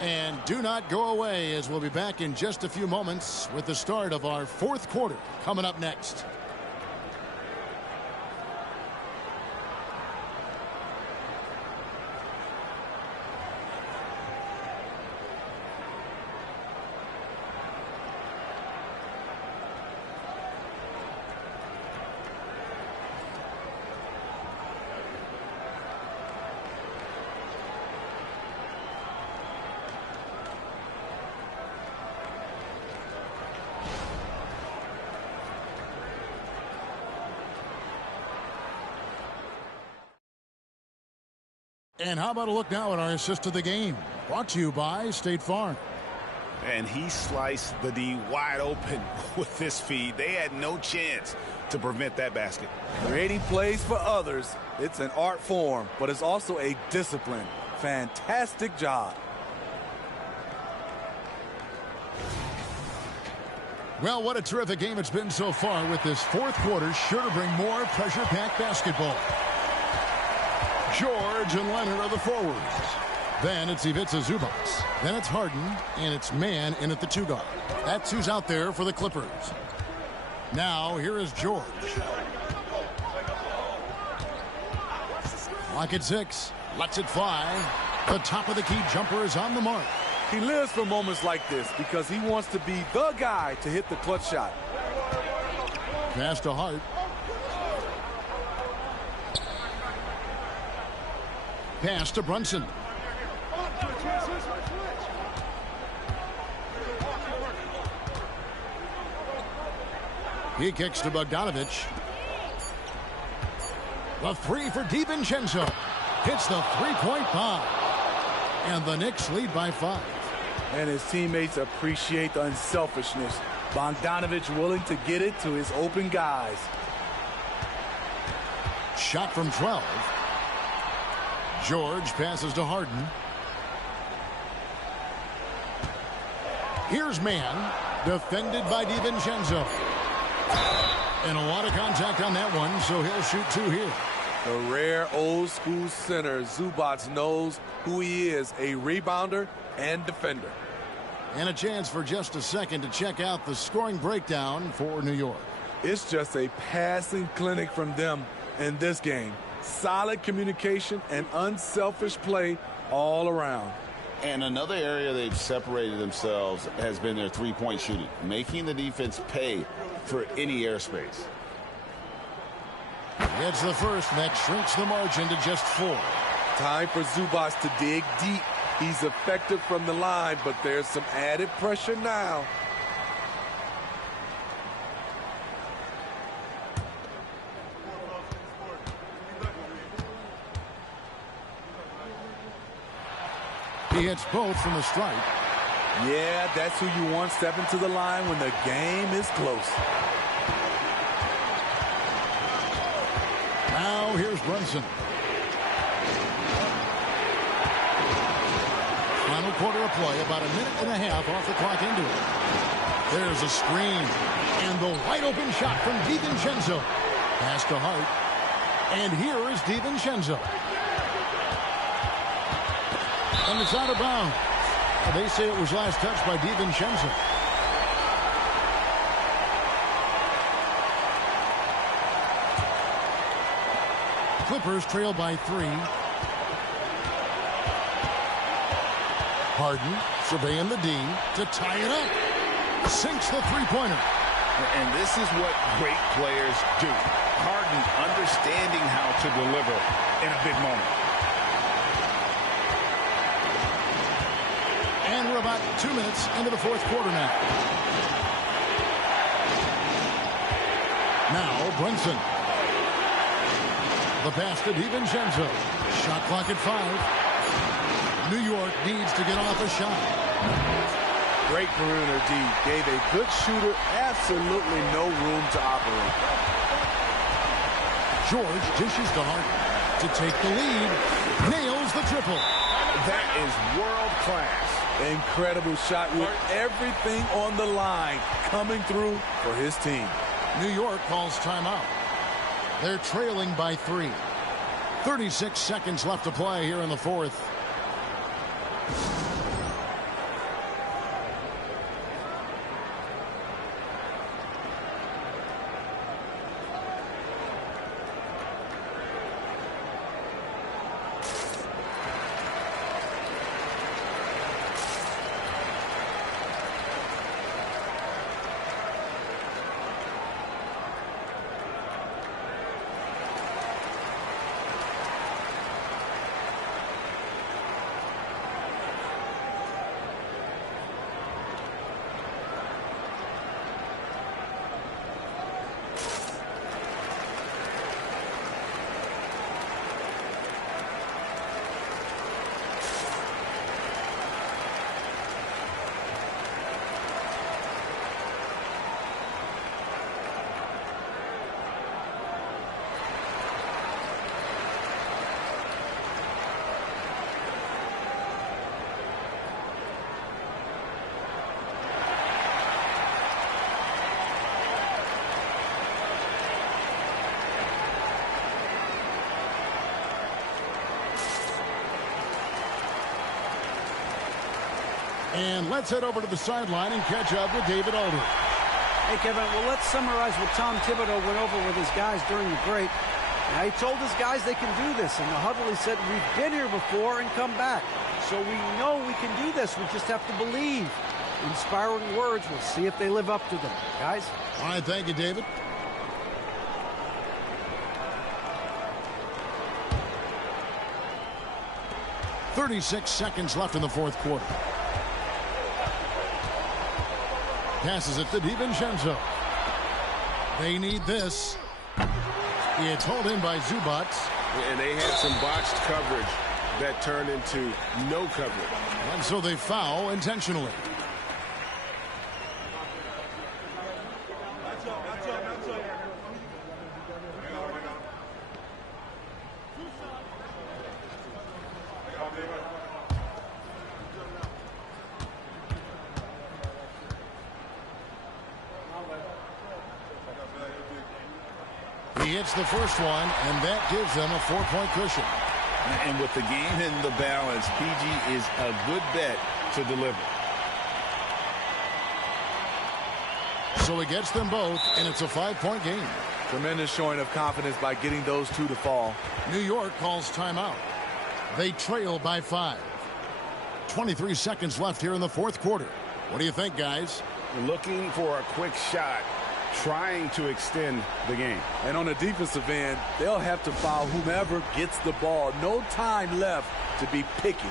And do not go away, as we'll be back in just a few moments with the start of our fourth quarter coming up next. And how about a look now at our assist of the game? Brought to you by State Farm. And he sliced the D wide open with this feed. They had no chance to prevent that basket. Creating plays for others, it's an art form, but it's also a discipline. Fantastic job. Well, what a terrific game it's been so far, with this fourth quarter sure to bring more pressure-packed basketball. George and Leonard are the forwards. Then it's Ivica Zubac. Then it's Harden, and it's Mann in at the 2 guard. That's who's out there for the Clippers. Now, here is George. Clock at 6. Lets it fly. The top of the key jumper is on the mark. He lives for moments like this because he wants to be the guy to hit the clutch shot. Pass to Hart. Pass to Brunson. He kicks to Bogdanovich. The 3 for DiVincenzo. Hits the three-point bomb. And the Knicks lead by 5. And his teammates appreciate the unselfishness. Bogdanovich willing to get it to his open guys. Shot from 12. George passes to Harden. Here's Mann, defended by DiVincenzo. And a lot of contact on that one, so he'll shoot 2 here. The rare old school center, Zubac, knows who he is, a rebounder and defender. And a chance for just a second to check out the scoring breakdown for New York. It's just a passing clinic from them in this game. Solid communication and unselfish play all around. And another area they've separated themselves has been their three-point shooting, making the defense pay for any airspace. It's the first, and that shrinks the margin to just 4. Time for Zubac to dig deep. He's effective from the line, but there's some added pressure now. He hits both from the stripe. Yeah, that's who you want stepping to the line when the game is close. Now here's Brunson. Final quarter of play, about a minute and a half off the clock into it. There's a screen, and the wide-open shot from DiVincenzo. Pass to Hart, and here is DiVincenzo. And it's out of bounds. They say it was last touched by DiVincenzo. Clippers trail by 3. Harden surveying the D to tie it up. Sinks the three-pointer. And this is what great players do. Harden understanding how to deliver in a big moment. And we're about 2 minutes into the fourth quarter now. Now Brunson. The pass to DiVincenzo. Shot clock at 5. New York needs to get off a shot. Great perimeter D. Gave a good shooter absolutely no room to operate. George dishes to Harden to take the lead. Nails the triple. That is world class. Incredible shot with everything on the line coming through for his team. New York calls timeout. They're trailing by 3. 36 seconds left to play here in the fourth. And let's head over to the sideline and catch up with David Aldridge. Hey, Kevin, well, let's summarize what Tom Thibodeau went over with his guys during the break. Now, he told his guys they can do this. In the huddle, he said, we've been here before and come back. So we know we can do this. We just have to believe. Inspiring words. We'll see if they live up to them. Guys? All right, thank you, David. .36 seconds left in the fourth quarter. Passes it to DiVincenzo. They need this. It's hauled in by Zubac. And they had some botched coverage that turned into no coverage. And so they foul intentionally. He hits the first one, and that gives them a 4-point cushion. And with the game in the balance, PG is a good bet to deliver. So he gets them both, and it's a 5-point game. Tremendous showing of confidence by getting those two to fall. New York calls timeout. They trail by 5. 23 seconds left here in the fourth quarter. What do you think, guys? Looking for a quick shot, trying to extend the game. And on the defensive end, they'll have to foul whomever gets the ball. No time left to be picky.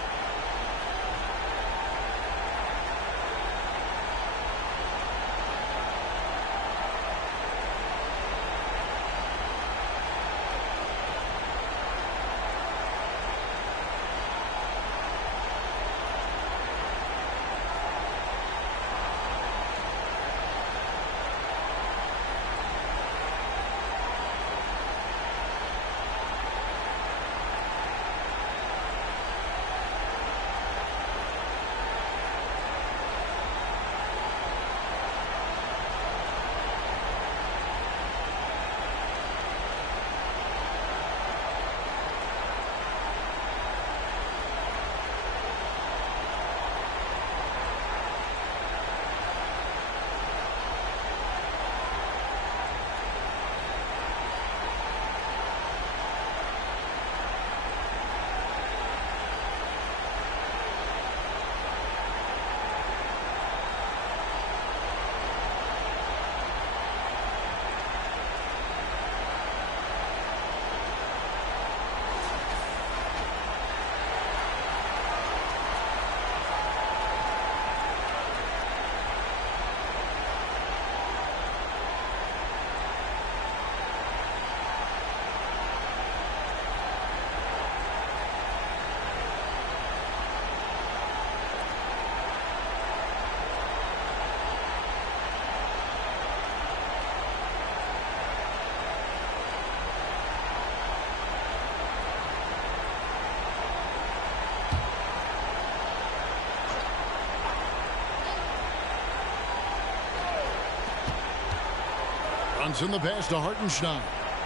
Brunson the pass to Hartenstein.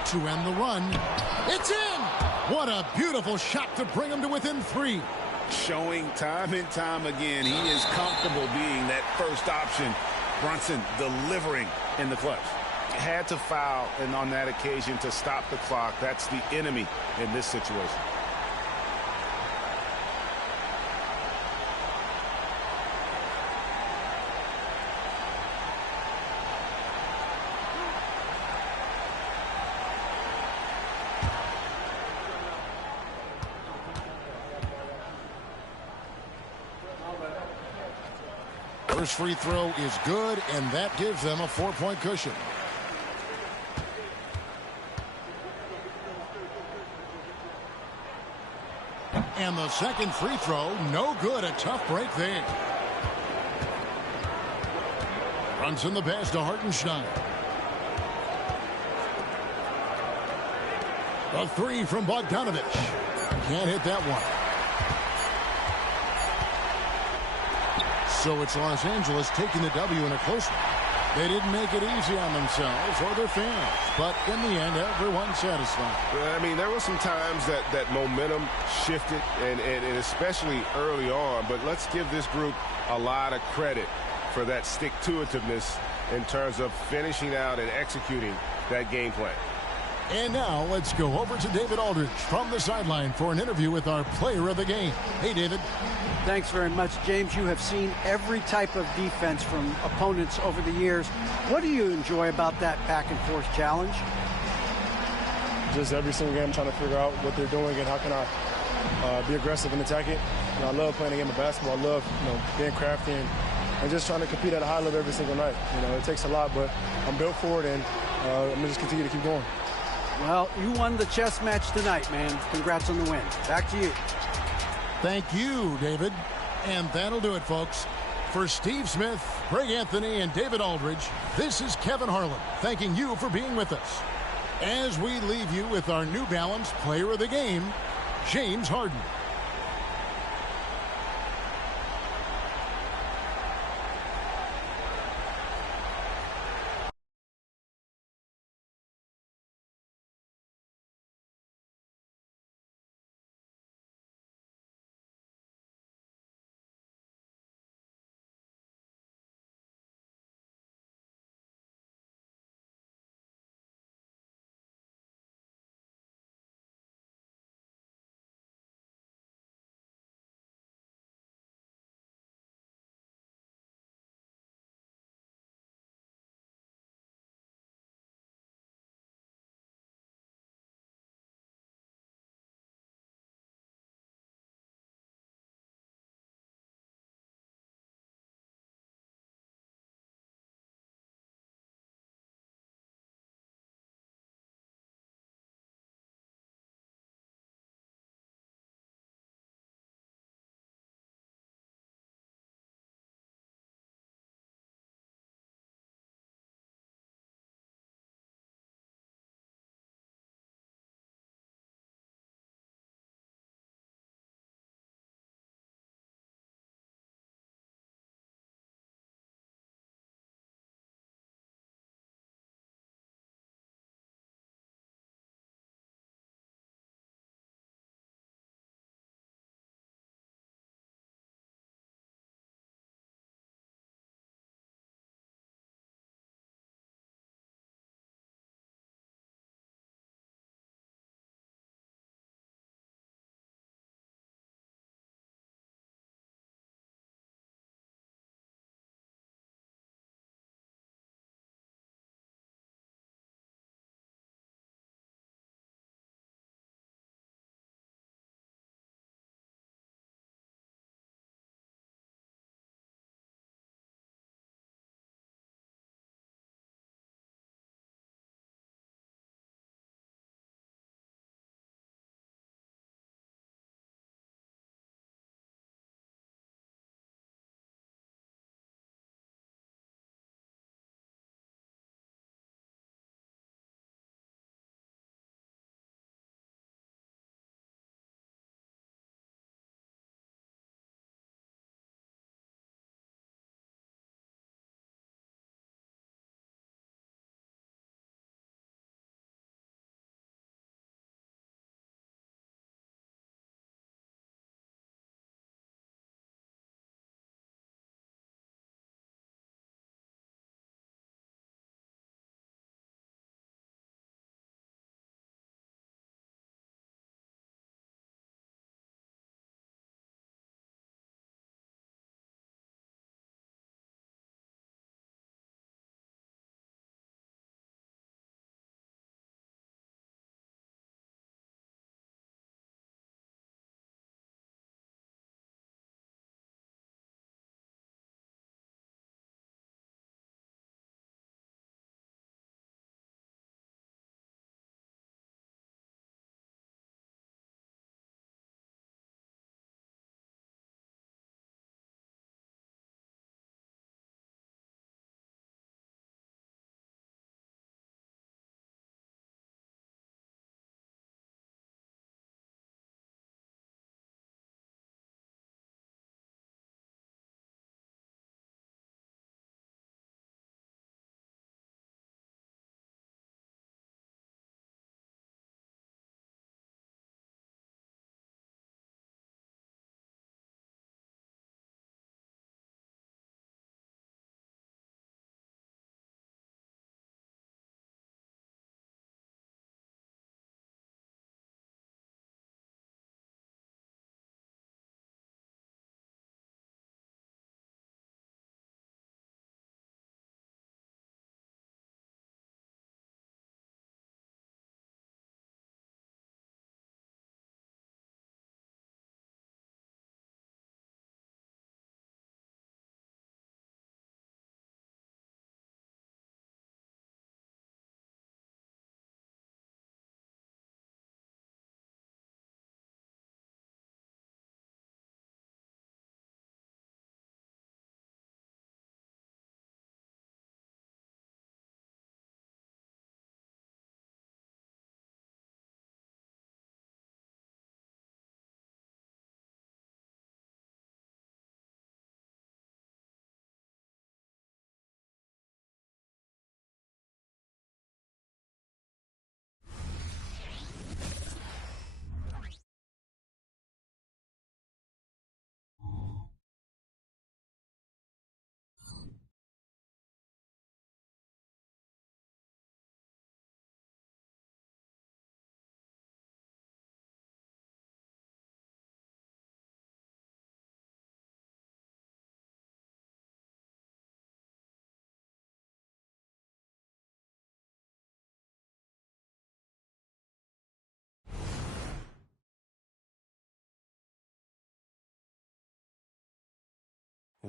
To end the run. It's in! What a beautiful shot to bring him to within 3. Showing time and time again he is comfortable being that first option. Brunson delivering in the clutch. Had to foul, and on that occasion to stop the clock. That's the enemy in this situation. First free throw is good, and that gives them a 4-point cushion. And the second free throw, no good. A tough break there. Brunson the pass to Hartenstein. A 3 from Bogdanovich. Can't hit that one. So it's Los Angeles taking the W in a close one. They didn't make it easy on themselves or their fans, but in the end, everyone's satisfied. I mean, there were some times that momentum shifted, and especially early on, but let's give this group a lot of credit for that stick-to-itiveness in terms of finishing out and executing that game plan. And now let's go over to David Aldridge from the sideline for an interview with our player of the game. Hey, David. Thanks very much, James. You have seen every type of defense from opponents over the years. What do you enjoy about that back-and-forth challenge? Just every single game trying to figure out what they're doing and how can I be aggressive and attack it. You know, I love playing the game of basketball. I love being crafty and just trying to compete at a high level every single night. You know, it takes a lot, but I'm built for it, and I'm going to just continue to keep going. Well, you won the chess match tonight, man. Congrats on the win. Back to you. Thank you, David. And that'll do it, folks. For Steve Smith, Greg Anthony, and David Aldridge, this is Kevin Harlan thanking you for being with us. As we leave you with our New Balance Player of the Game, James Harden.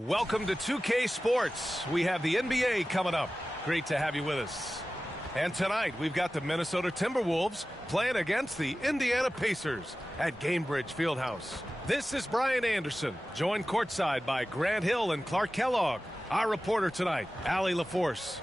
Welcome to 2K Sports. We have the NBA coming up. Great to have you with us. And tonight, we've got the Minnesota Timberwolves playing against the Indiana Pacers at Gainbridge Fieldhouse. This is Brian Anderson, joined courtside by Grant Hill and Clark Kellogg. Our reporter tonight, Allie LaForce.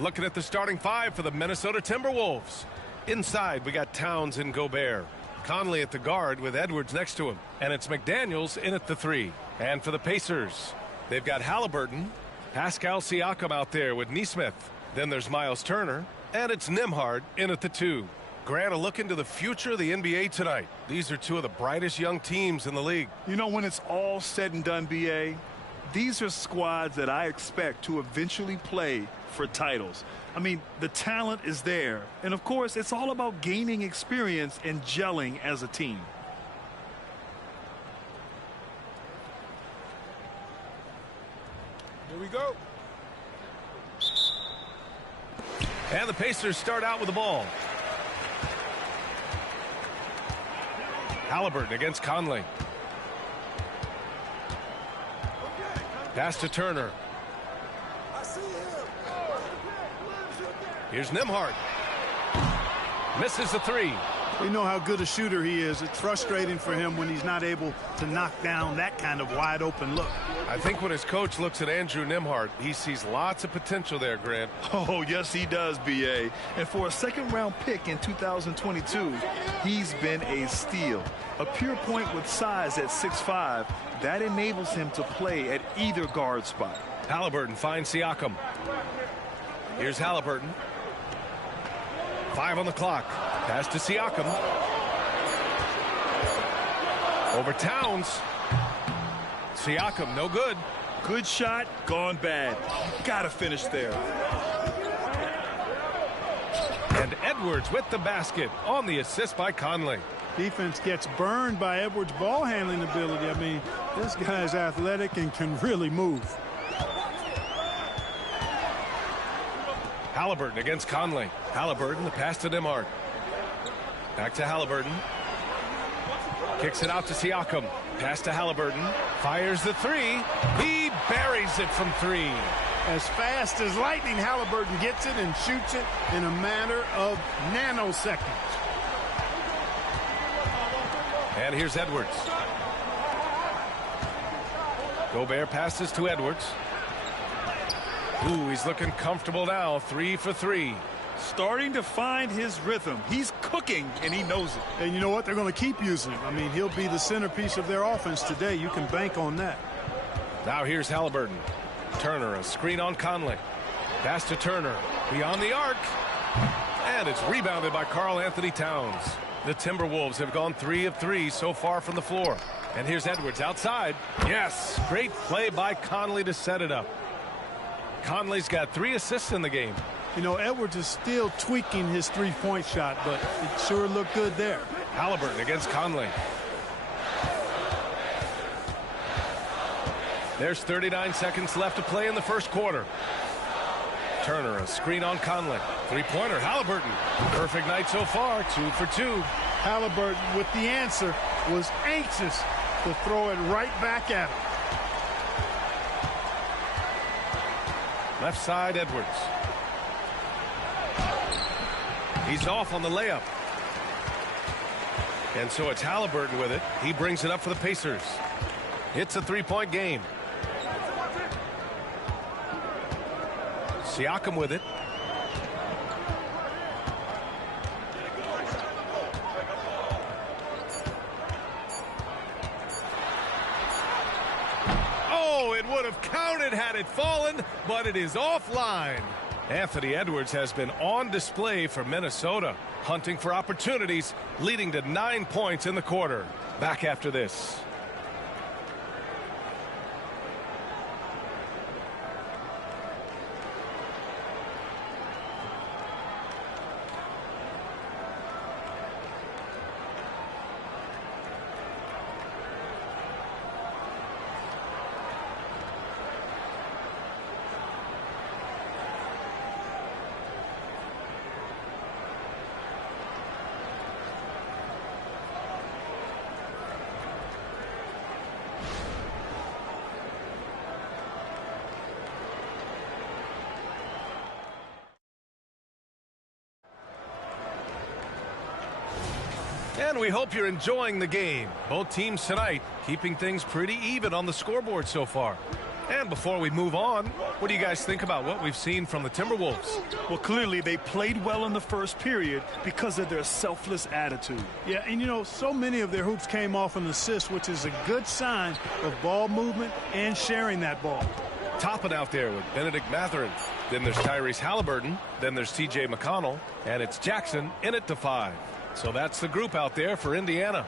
Looking at the starting five for the Minnesota Timberwolves. Inside, we got Towns and Gobert. Conley at the guard with Edwards next to him. And it's McDaniels in at the 3. And for the Pacers, they've got Halliburton, Pascal Siakam out there with Nesmith. Then there's Miles Turner, and it's Nembhard in at the 2. Grant, a look into the future of the NBA tonight. These are two of the brightest young teams in the league. You know, when it's all said and done, BA, these are squads that I expect to eventually play for titles. I mean, the talent is there. And, of course, it's all about gaining experience and gelling as a team. Here we go. And the Pacers start out with the ball. Halliburton against Conley. Pass to Turner. Here's Nembhard. Misses the 3. We know how good a shooter he is. It's frustrating for him when he's not able to knock down that kind of wide open look. I think when his coach looks at Andrew Nembhard, he sees lots of potential there, Grant. Oh, yes, he does, B.A. And for a second-round pick in 2022, he's been a steal. A pure point with size at 6'5", that enables him to play at either guard spot. Halliburton finds Siakam. Here's Halliburton. 5 on the clock. Pass to Siakam. Over Towns. Siakam, no good. Good shot, gone bad. Gotta finish there. And Edwards with the basket on the assist by Conley. Defense gets burned by Edwards' ball handling ability. I mean, this guy's athletic and can really move. Halliburton against Conley. Halliburton, the pass to Nembhard. Back to Halliburton. Kicks it out to Siakam. Pass to Halliburton. Fires the 3. He buries it from 3. As fast as lightning, Halliburton gets it and shoots it in a matter of nanoseconds. And here's Edwards. Gobert passes to Edwards. Ooh, he's looking comfortable now. 3 for 3. Starting to find his rhythm. He's cooking, and he knows it. And you know what? They're going to keep using him. I mean, he'll be the centerpiece of their offense today. You can bank on that. Now here's Halliburton. Turner, a screen on Conley. Pass to Turner. Beyond the arc. And it's rebounded by Karl Anthony Towns. The Timberwolves have gone 3 of 3 so far from the floor. And here's Edwards outside. Yes, great play by Conley to set it up. Conley's got 3 assists in the game. You know, Edwards is still tweaking his three-point shot, but it sure looked good there. Halliburton against Conley. There's 39 seconds left to play in the first quarter. Turner, a screen on Conley. Three-pointer, Halliburton. Perfect night so far, 2 for 2. Halliburton, with the answer, was anxious to throw it right back at him. Left side, Edwards. He's off on the layup. And so it's Halliburton with it. He brings it up for the Pacers. It's a 3-point game. Siakam with it. Oh, it would have counted had it fallen, but it is offline. Anthony Edwards has been on display for Minnesota, hunting for opportunities, leading to 9 points in the quarter. Back after this. And we hope you're enjoying the game. Both teams tonight keeping things pretty even on the scoreboard so far. And before we move on, what do you guys think about what we've seen from the Timberwolves? Well, clearly they played well in the first period because of their selfless attitude. Yeah, and you know, so many of their hoops came off an assist, which is a good sign of ball movement and sharing that ball. Topping out there with Benedict Mathurin. Then there's Tyrese Halliburton. Then there's T.J. McConnell. And it's Jackson in at the 5. So that's the group out there for Indiana.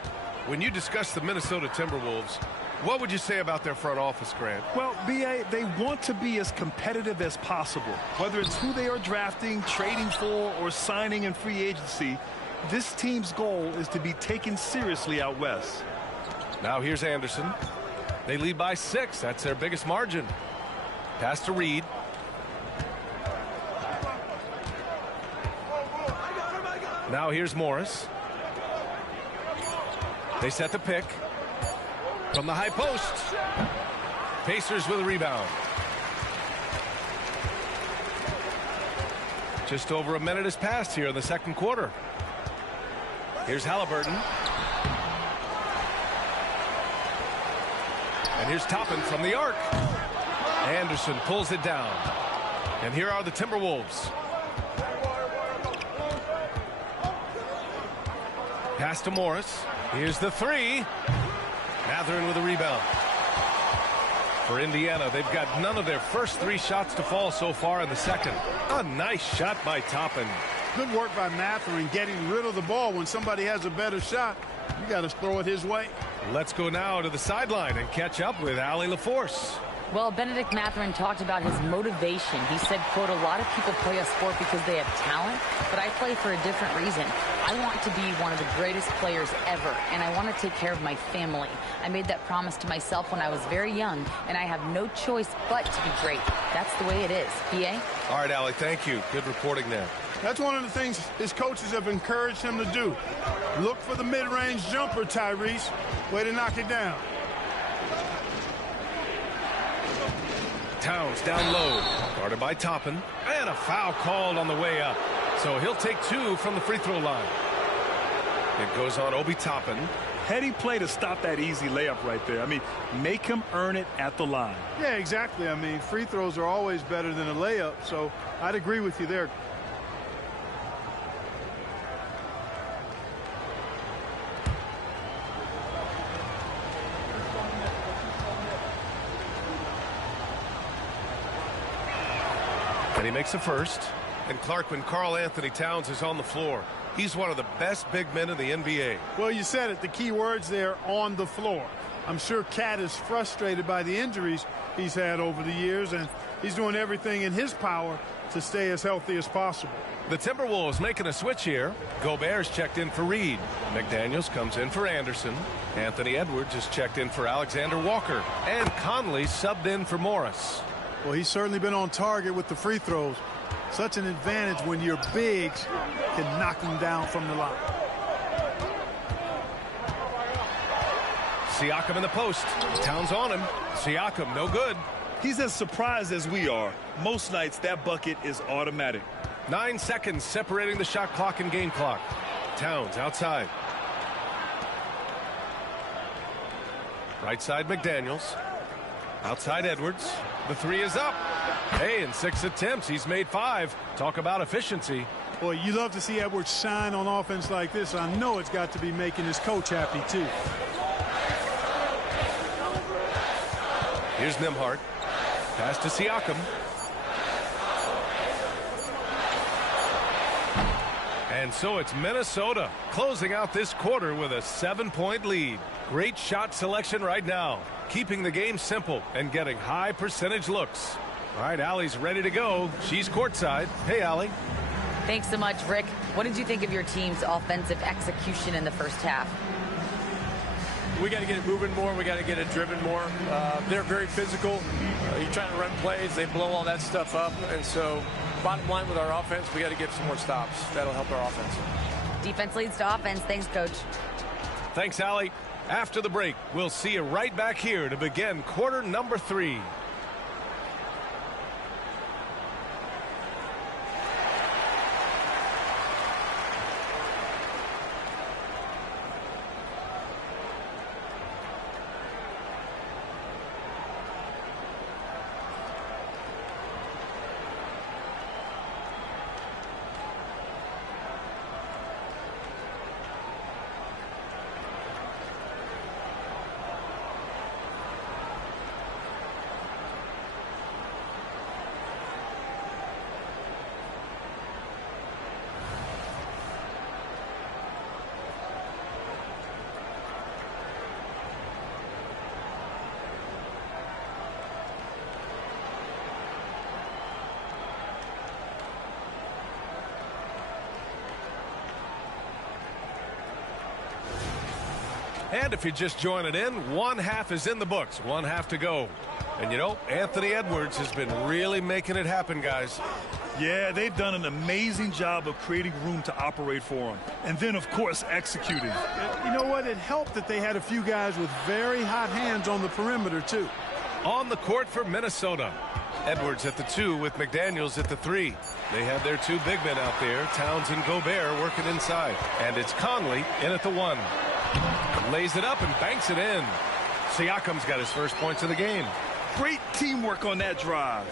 When you discuss the Minnesota Timberwolves, what would you say about their front office, Grant? Well, B.A., they want to be as competitive as possible. Whether it's who they are drafting, trading for, or signing in free agency, this team's goal is to be taken seriously out west. Now here's Anderson. They lead by 6. That's their biggest margin. Pass to Reed. Now here's Morris. They set the pick. From the high post. Pacers with a rebound. Just over a minute has passed here in the second quarter. Here's Halliburton. And here's Toppin from the arc. Anderson pulls it down. And here are the Timberwolves. Pass to Morris. Here's the 3. Mathurin with a rebound. For Indiana, they've got none of their first 3 shots to fall so far in the second. A nice shot by Toppin. Good work by Mathurin getting rid of the ball. When somebody has a better shot, you got to throw it his way. Let's go now to the sideline and catch up with Allie LaForce. Well, Benedict Mathurin talked about his motivation. He said, quote, a lot of people play a sport because they have talent, but I play for a different reason. I want to be one of the greatest players ever, and I want to take care of my family. I made that promise to myself when I was very young, and I have no choice but to be great. That's the way it is. B.A.? All right, Allie, thank you. Good reporting there. That's one of the things his coaches have encouraged him to do. Look for the mid-range jumper, Tyrese. Way to knock it down. Towns down low, guarded by Toppin, and a foul called on the way up. So he'll take 2 from the free throw line. It goes on Obi Toppin. Heady play to stop that easy layup right there. I mean, make him earn it at the line. Yeah, exactly. I mean, free throws are always better than a layup, so I'd agree with you there. And he makes the first. And Clark, when Karl Anthony Towns is on the floor, he's one of the best big men in the NBA. Well, you said it. The key words there, on the floor. I'm sure Cat is frustrated by the injuries he's had over the years, and he's doing everything in his power to stay as healthy as possible. The Timberwolves making a switch here. Gobert's checked in for Reed. McDaniels comes in for Anderson. Anthony Edwards is checked in for Alexander Walker. And Conley subbed in for Morris. Well, he's certainly been on target with the free throws. Such an advantage when your bigs can knock them down from the line. Siakam in the post. Towns on him. Siakam, no good. He's as surprised as we are. Most nights, that bucket is automatic. 9 seconds separating the shot clock and game clock. Towns outside. Right side, McDaniels. Outside, Edwards. The 3 is up. Hey, in 6 attempts, he's made 5. Talk about efficiency. Boy, you love to see Edwards shine on offense like this. I know it's got to be making his coach happy, too. Here's Nembhard. Pass to Siakam. And so it's Minnesota closing out this quarter with a 7-point lead. Great shot selection right now, keeping the game simple and getting high percentage looks. All right, Allie's ready to go. She's courtside. Hey, Allie. Thanks so much, Rick. What did you think of your team's offensive execution in the first half? We got to get it moving more. We got to get it driven more. They're very physical. You're trying to run plays. They blow all that stuff up. And so bottom line with our offense, we got to get some more stops. That'll help our offense. Defense leads to offense. Thanks, Coach. Thanks, Allie. After the break, we'll see you right back here to begin quarter number 3. And if you're just joining in, one half is in the books. One half to go. And, you know, Anthony Edwards has been really making it happen, guys. Yeah, they've done an amazing job of creating room to operate for him. And then, of course, executing. You know what? It helped that they had a few guys with very hot hands on the perimeter, too. On the court for Minnesota. Edwards at the 2 with McDaniels at the 3. They have their 2 big men out there, Towns and Gobert, working inside. And it's Conley in at the 1. Lays it up and banks it in. Siakam's got his first points of the game. Great teamwork on that drive,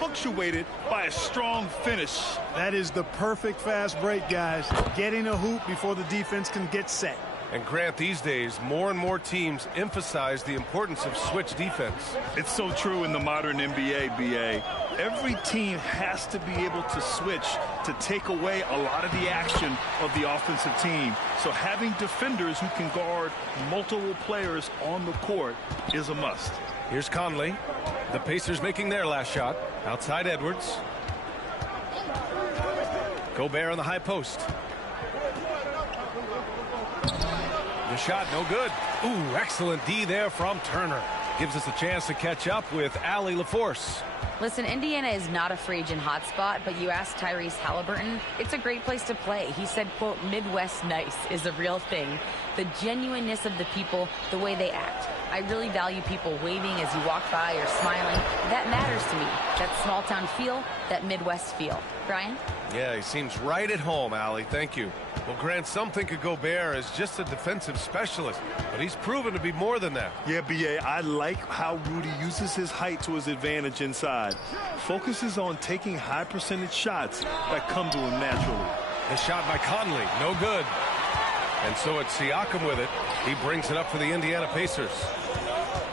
punctuated by a strong finish. That is the perfect fast break, guys. Getting a hoop before the defense can get set. And Grant, these days, more and more teams emphasize the importance of switch defense. It's so true in the modern NBA, BA. Every team has to be able to switch to take away a lot of the action of the offensive team. So having defenders who can guard multiple players on the court is a must. Here's Conley. The Pacers making their last shot. Outside Edwards. Gobert on the high post. The shot no good. Ooh, excellent D there from Turner. Gives us a chance to catch up with Allie LaForce. Listen, Indiana is not a free agent hotspot, but you ask Tyrese Halliburton, it's a great place to play. He said, quote, Midwest nice is a real thing. The genuineness of the people, the way they act. I really value people waving as you walk by or smiling. That matters to me. That small town feel, that Midwest feel. Brian? Yeah, he seems right at home, Allie. Thank you. Well, Grant, some think of Gobert as just a defensive specialist, but he's proven to be more than that. Yeah, B.A., I like how Rudy uses his height to his advantage inside. Focuses on taking high percentage shots that come to him naturally. The shot by Conley, no good. And so it's Siakam with it. He brings it up for the Indiana Pacers.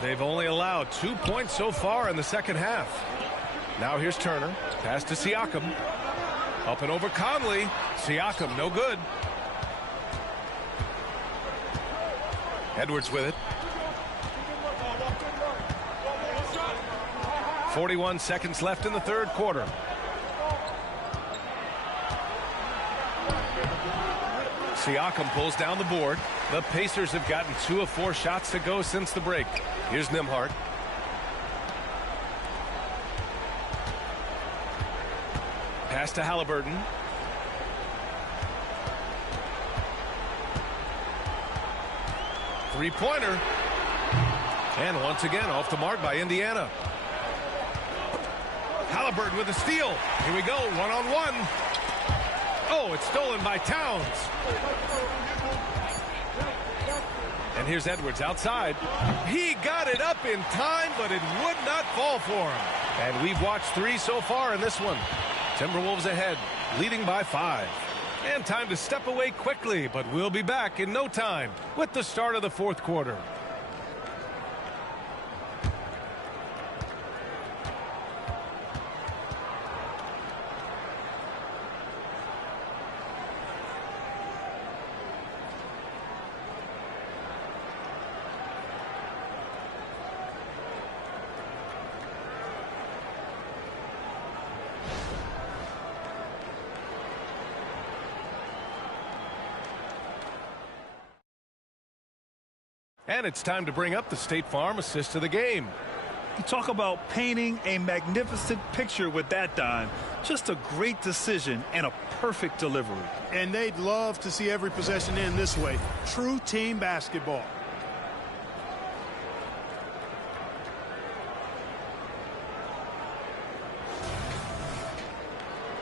They've only allowed 2 points so far in the second half. Now here's Turner. Pass to Siakam. Up and over Conley. Siakam, no good. Edwards with it. 41 seconds left in the third quarter. Siakam pulls down the board. The Pacers have gotten 2 of 4 shots to go since the break. Here's Nembhard. Pass to Halliburton. Three-pointer. And once again, off the mark by Indiana. Halliburton with a steal. Here we go, one-on-one. Oh, it's stolen by Towns. And here's Edwards outside. He got it up in time, but it would not fall for him. And we've watched 3 so far in this one. Timberwolves ahead, leading by 5. And time to step away quickly, but we'll be back in no time with the start of the fourth quarter. And it's time to bring up the State Farm assist of the game. You talk about painting a magnificent picture with that dime. Just a great decision and a perfect delivery. And they'd love to see every possession end this way. True team basketball.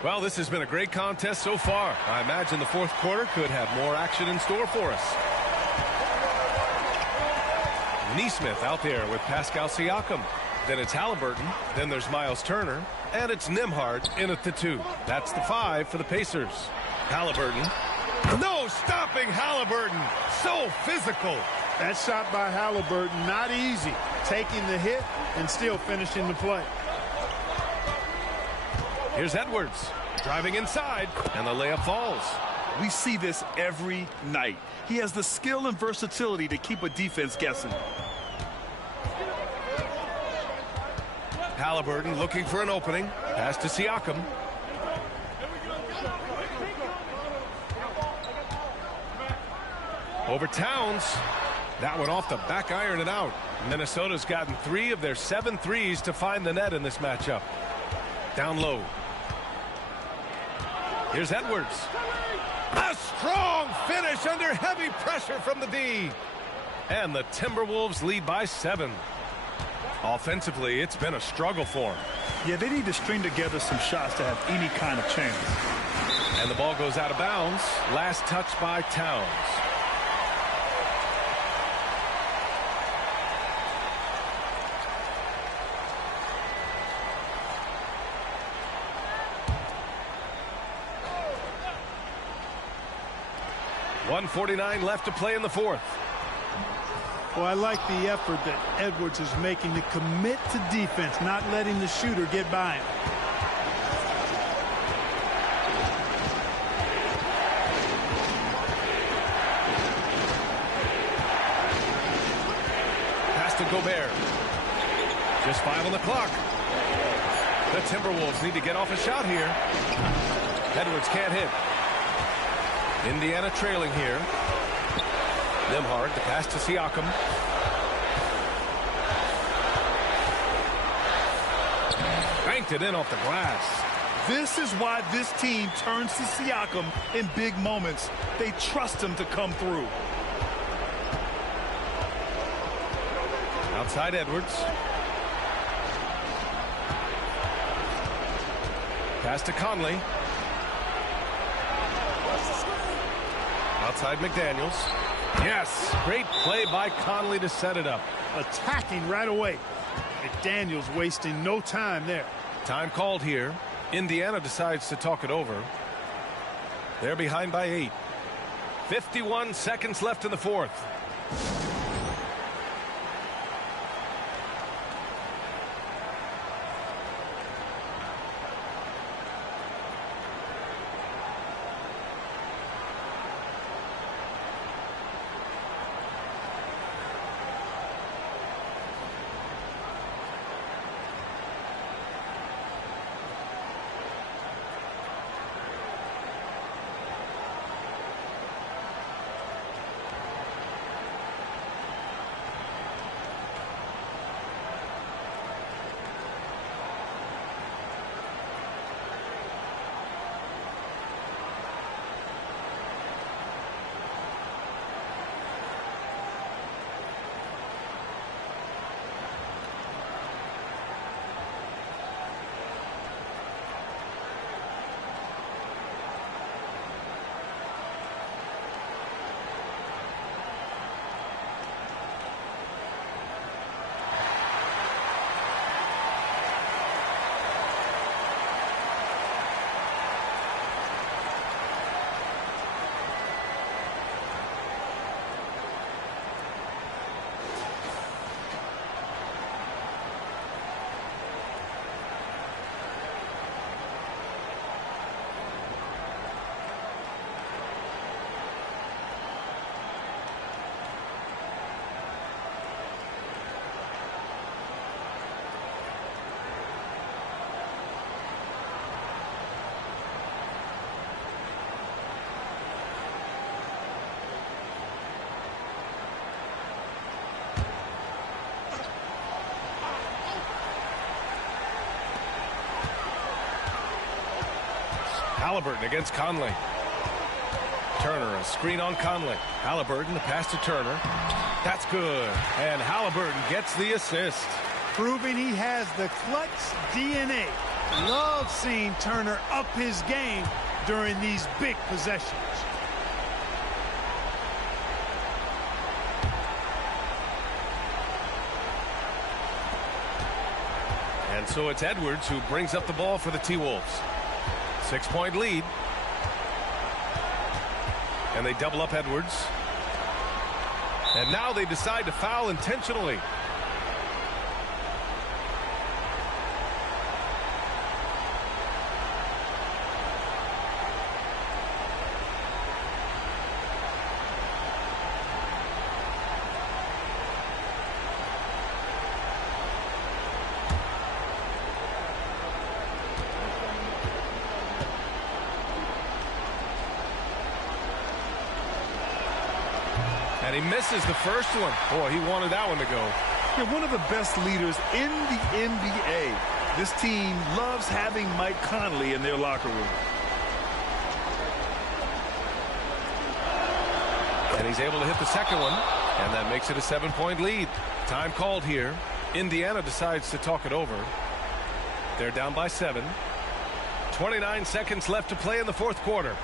Well, this has been a great contest so far. I imagine the fourth quarter could have more action in store for us. Nesmith out there with Pascal Siakam. Then it's Halliburton. Then there's Miles Turner. And it's Nembhard in at the 2. That's the 5 for the Pacers. Halliburton. No stopping Halliburton. So physical. That shot by Halliburton, not easy. Taking the hit and still finishing the play. Here's Edwards. Driving inside. And the layup falls. We see this every night. He has the skill and versatility to keep a defense guessing. Halliburton looking for an opening. Pass to Siakam. Over Towns. That one off the back iron and out. Minnesota's gotten 3 of their 7 threes to find the net in this matchup. Down low. Here's Edwards. A strong finish under heavy pressure from the D. And the Timberwolves lead by 7. Offensively, it's been a struggle for them. Yeah, they need to string together some shots to have any kind of chance. And the ball goes out of bounds. Last touch by Towns. .149 left to play in the fourth. Well, I like the effort that Edwards is making to commit to defense, not letting the shooter get by him. Pass to Gobert. Just 5 on the clock. The Timberwolves need to get off a shot here. Edwards can't hit. Indiana trailing here. Nembhard, the pass to Siakam. Banked it in off the glass. This is why this team turns to Siakam in big moments. They trust him to come through. Outside Edwards. Pass to Conley. Outside McDaniels. Yes, great play by Conley to set it up. Attacking right away. McDaniels wasting no time there. Time called here. Indiana decides to talk it over. They're behind by 8. 51 seconds left in the fourth. Halliburton against Conley. Turner, a screen on Conley. Halliburton, the pass to Turner. That's good. And Halliburton gets the assist. Proving he has the clutch DNA. Love seeing Turner up his game during these big possessions. And so it's Edwards who brings up the ball for the T-Wolves. 6-point lead. And they double up Edwards. And now they decide to foul intentionally. And he misses the first one. Boy, he wanted that one to go. Yeah, one of the best leaders in the NBA. This team loves having Mike Conley in their locker room. And he's able to hit the second one, and that makes it a 7-point lead. Time called here. Indiana decides to talk it over. They're down by 7. 29 seconds left to play in the fourth quarter.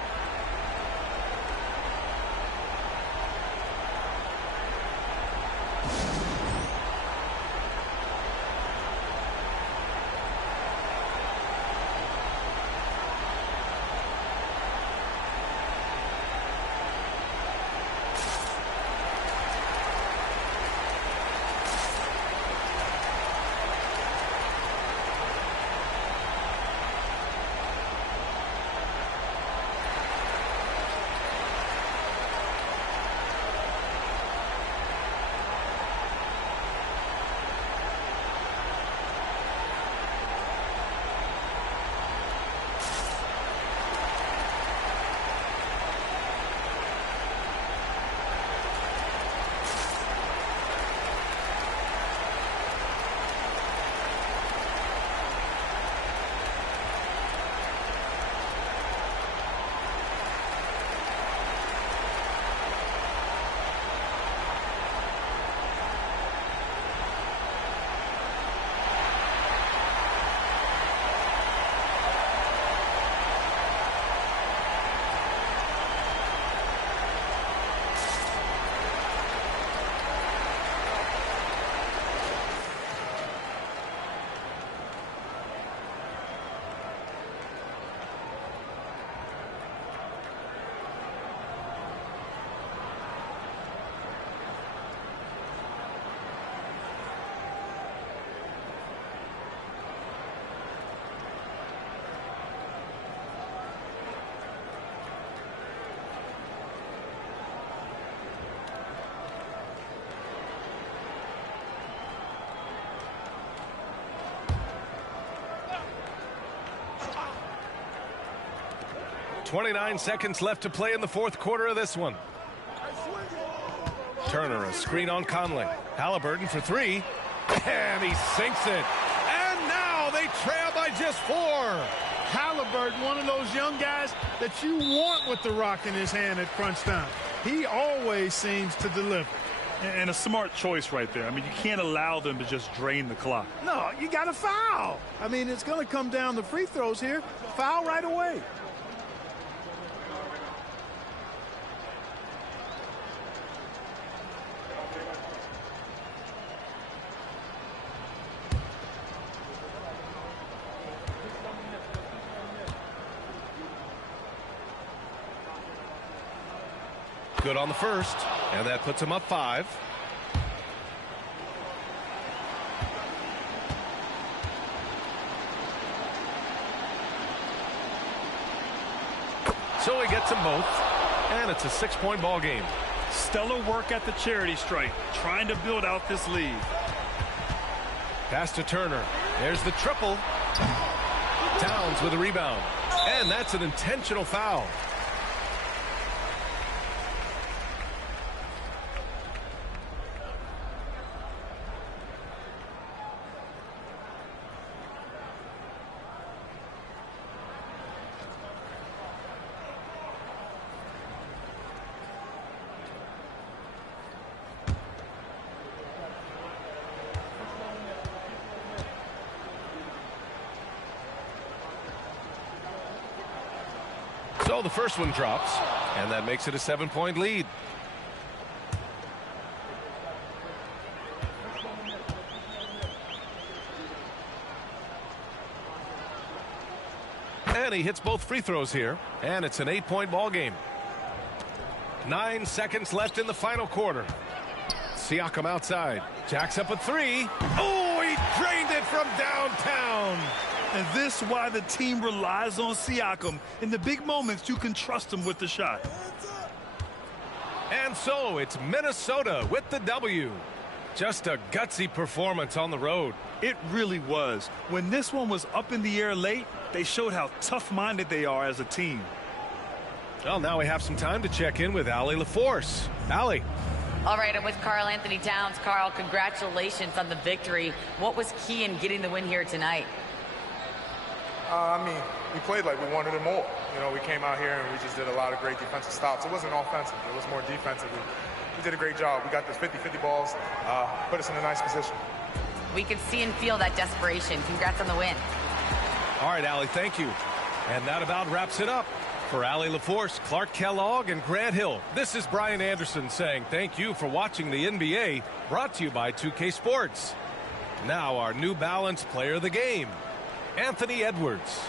.29 seconds left to play in the fourth quarter of this one. Turner, a screen on Conley. Halliburton for 3. And he sinks it. And now they trail by just 4. Halliburton, one of those young guys that you want with the rock in his hand at crunch time. He always seems to deliver. And a smart choice right there. I mean, you can't allow them to just drain the clock. No, you got to foul. I mean, it's going to come down to free throws here. Foul right away. Good on the first, and that puts him up 5. So he gets them both, and it's a 6-point ball game. Stellar work at the charity stripe, trying to build out this lead. Pass to Turner. There's the triple. Towns with a rebound, and that's an intentional foul. So the first one drops, and that makes it a 7-point lead. And he hits both free throws here, and it's an 8-point ball game. 9 seconds left in the final quarter. Siakam outside. Jacks up a 3. Oh, he drained it from downtown. And this is why the team relies on Siakam. In the big moments, you can trust him with the shot. And so it's Minnesota with the W. Just a gutsy performance on the road. It really was. When this one was up in the air late, they showed how tough-minded they are as a team. Well, now we have some time to check in with Allie LaForce. Allie. All right, I'm with Karl-Anthony Towns. Karl, congratulations on the victory. What was key in getting the win here tonight? I mean, we played like we wanted it more. You know, we came out here and we just did a lot of great defensive stops. It wasn't offensive. It was more defensive. We did a great job. We got those 50-50 balls, put us in a nice position. We could see and feel that desperation. Congrats on the win. All right, Allie, thank you. And that about wraps it up. For Allie LaForce, Clark Kellogg, and Grant Hill, this is Brian Anderson saying thank you for watching the NBA, brought to you by 2K Sports. Now our New Balance Player of the Game, Anthony Edwards.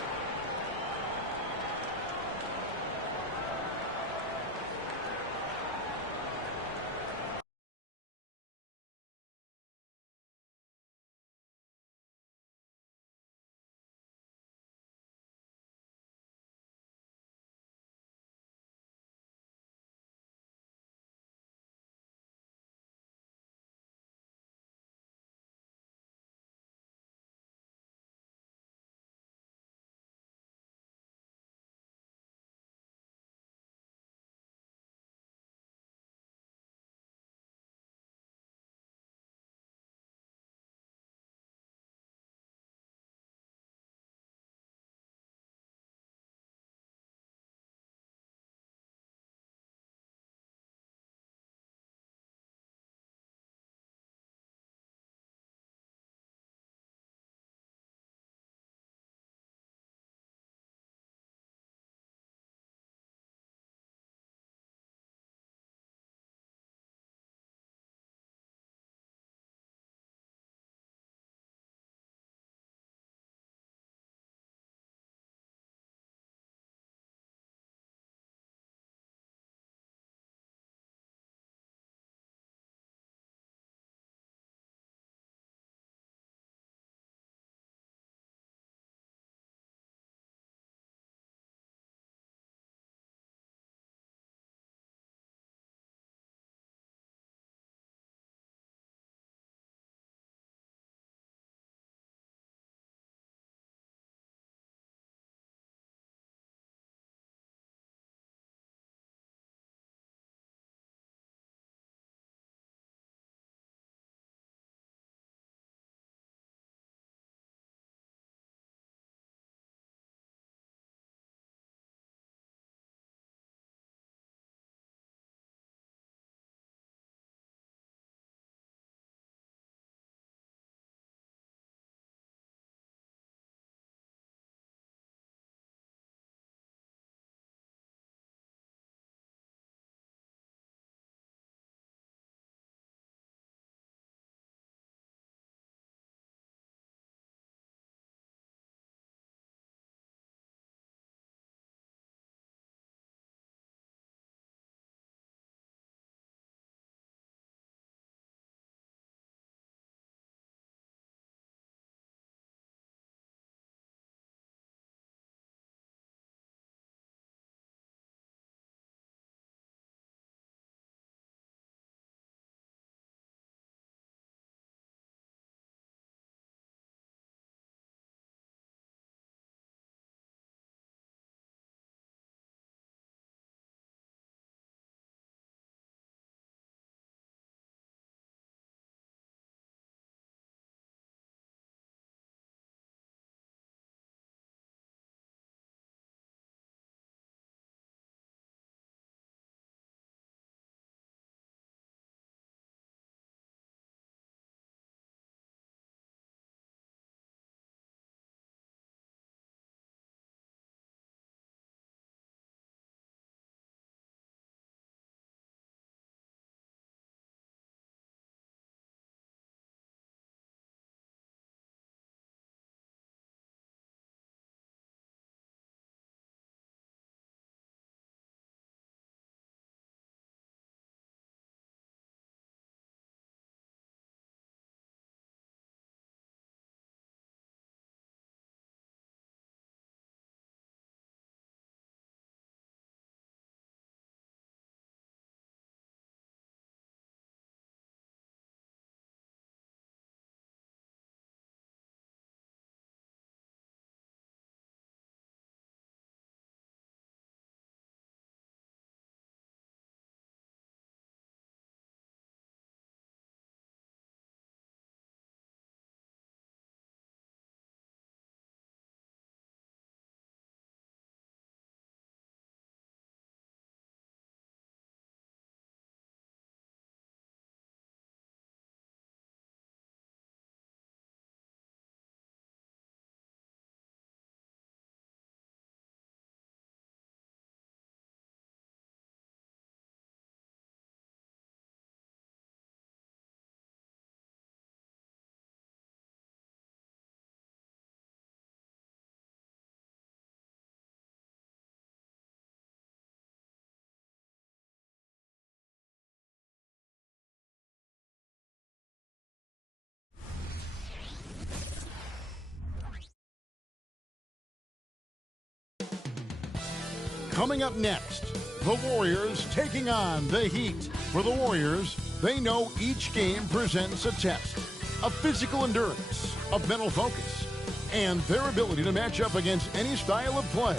Coming up next, the Warriors taking on the Heat. For the Warriors, they know each game presents a test of physical endurance, of mental focus, and their ability to match up against any style of play.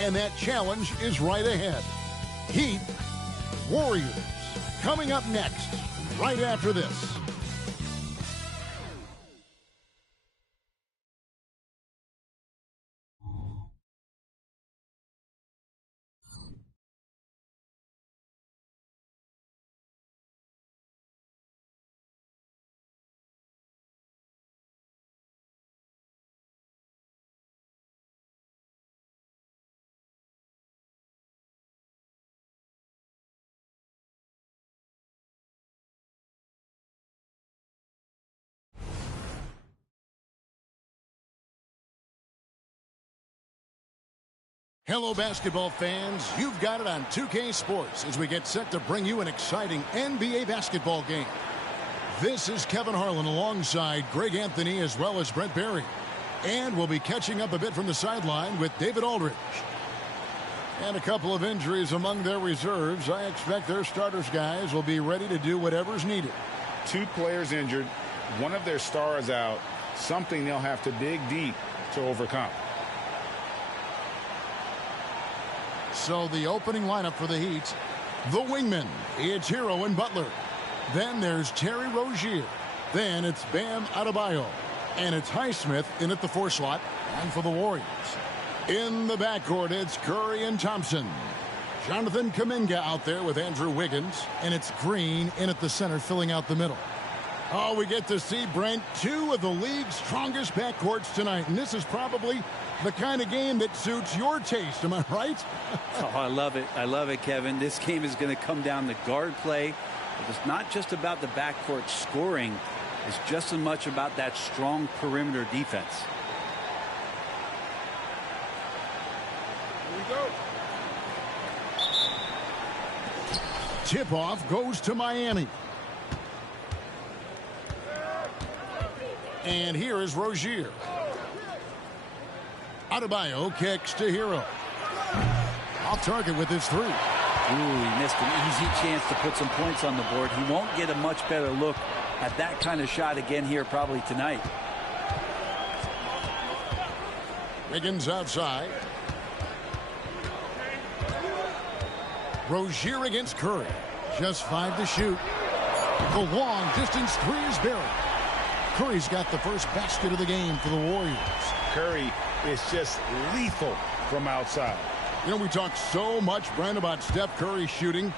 And that challenge is right ahead. Heat, Warriors, coming up next, right after this. Hello, basketball fans. You've got it on 2K Sports as we get set to bring you an exciting NBA basketball game. This is Kevin Harlan alongside Greg Anthony as well as Brent Barry. And we'll be catching up a bit from the sideline with David Aldridge. And a couple of injuries among their reserves. I expect their starters guys will be ready to do whatever's needed. 2 players injured, one of their stars out, something they'll have to dig deep to overcome. So the opening lineup for the Heat, the wingmen, it's Hero and Butler. Then there's Terry Rozier. Then it's Bam Adebayo. And it's Highsmith in at the 4 slot. And for the Warriors, in the backcourt, it's Curry and Thompson. Jonathan Kuminga out there with Andrew Wiggins. And it's Green in at the center filling out the middle. Oh, we get to see, Brent, 2 of the league's strongest backcourts tonight. And this is probably the kind of game that suits your taste. Am I right? Oh, I love it. I love it, Kevin. This game is going to come down to guard play. It's not just about the backcourt scoring. It's just as much about that strong perimeter defense. Here we go. Tip-off goes to Miami. And here is Rozier. Adebayo kicks to Hero. Off target with his 3. Ooh, he missed an easy chance to put some points on the board. He won't get a much better look at that kind of shot again here probably tonight. Wiggins outside. Rozier against Curry. Just 5 to shoot. The long distance 3 is buried. Curry's got the first basket of the game for the Warriors. Curry is just lethal from outside. You know, we talk so much, Brent, about Steph Curry shooting.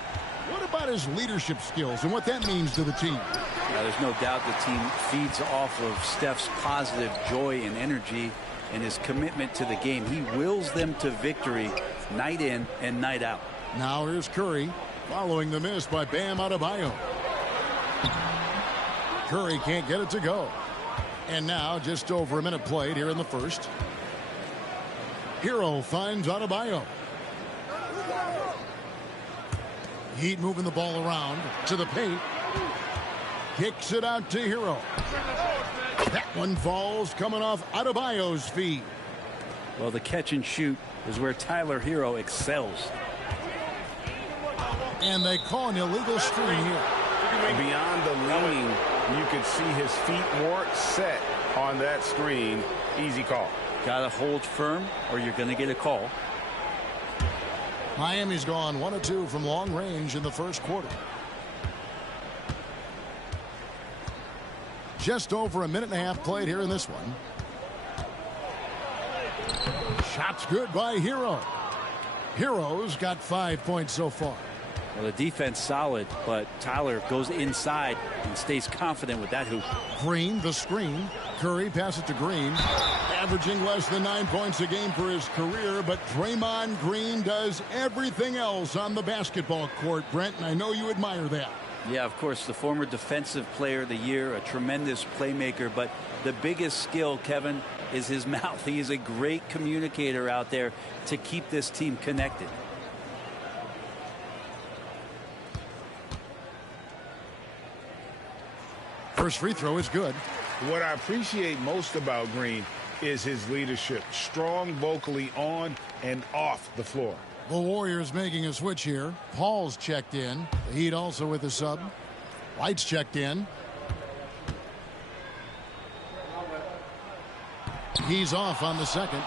What about his leadership skills and what that means to the team? Yeah, there's no doubt the team feeds off of Steph's positive joy and energy and his commitment to the game. He wills them to victory night in and night out. Now here's Curry following the miss by Bam Adebayo. Curry can't get it to go. And now just over a minute played here in the first. Hero finds Adebayo. Heat moving the ball around to the paint. Kicks it out to Hero. That one falls coming off Adebayo's feet. Well, the catch and shoot is where Tyler Hero excels. And they call an illegal screen here. Beyond the leaning, you could see his feet more set on that screen. Easy call. Got to hold firm or you're going to get a call. Miami's gone 1 of 2 from long range in the first quarter. Just over a minute and a half played here in this one. Shots good by Hero. Hero's got 5 points so far. Well, the defense solid, but Tyler goes inside and stays confident with that hoop. Green, the screen. Curry pass it to Green. Averaging less than 9 points a game for his career, but Draymond Green does everything else on the basketball court, Brent, and I know you admire that. Yeah, of course, the former defensive player of the year, a tremendous playmaker, but the biggest skill, Kevin, is his mouth. He is a great communicator out there to keep this team connected. First free throw is good. What I appreciate most about Green is his leadership. Strong vocally on and off the floor. The Warriors making a switch here. Paul's checked in. The Heat also with a sub. White's checked in. He's off on the second.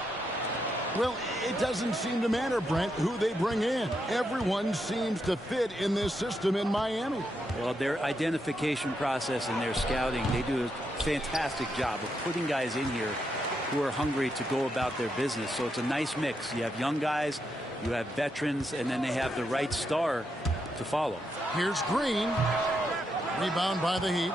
Well, it doesn't seem to matter, Brent, who they bring in. Everyone seems to fit in this system in Miami. Well, their identification process and their scouting, they do a fantastic job of putting guys in here who are hungry to go about their business. So it's a nice mix. You have young guys, you have veterans, and then they have the right star to follow. Here's Green. Rebound by the Heat.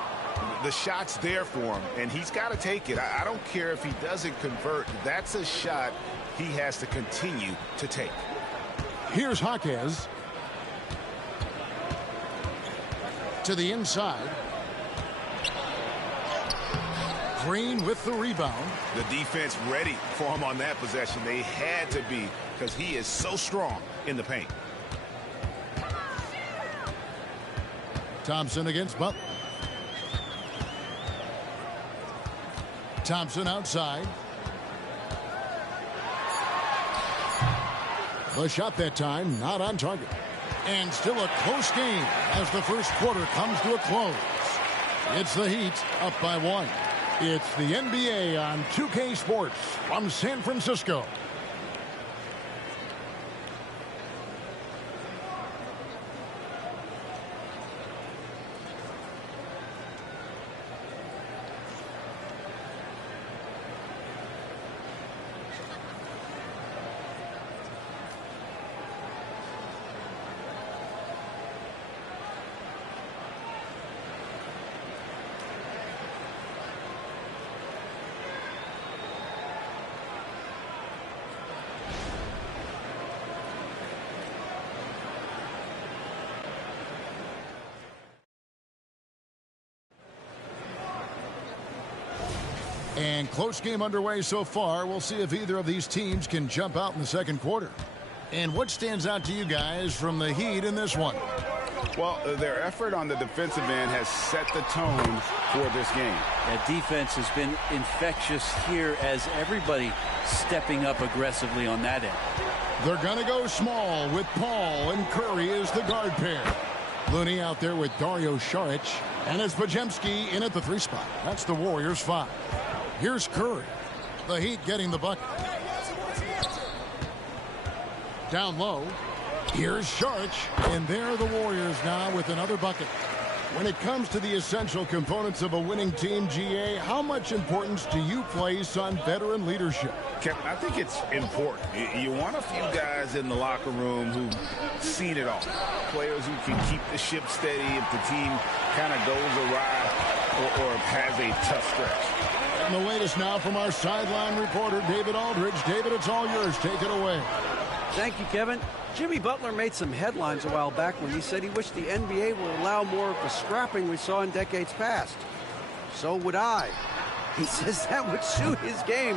The shot's there for him, and he's got to take it. I don't care if he doesn't convert. That's a shot he has to continue to take. Here's Jaquez. To the inside. Green with the rebound. The defense ready for him on that possession. They had to be, because he is so strong in the paint. Thompson against Butler. Thompson outside. The shot that time not on target. And still a close game as the first quarter comes to a close. It's the Heat up by 1. It's the NBA on 2K Sports from San Francisco. And close game underway so far. We'll see if either of these teams can jump out in the second quarter. And what stands out to you guys from the Heat in this one? Well, their effort on the defensive end has set the tone for this game. That defense has been infectious here as everybody stepping up aggressively on that end. They're going to go small with Paul and Curry as the guard pair. Looney out there with Dario Saric. And it's Podziemski in at the 3 spot. That's the Warriors 5. Here's Curry. The Heat getting the bucket. Down low. Here's Saric. And there are the Warriors now with another bucket. When it comes to the essential components of a winning team, GA, how much importance do you place on veteran leadership? Kevin, I think it's important. You want a few guys in the locker room who've seen it all. Players who can keep the ship steady if the team kind of goes awry or has a tough stretch. And the latest now from our sideline reporter, David Aldridge. David, it's all yours. Take it away. Thank you, Kevin. Jimmy Butler made some headlines a while back when he said he wished the NBA would allow more of the scrapping we saw in decades past. So would I. He says that would suit his game.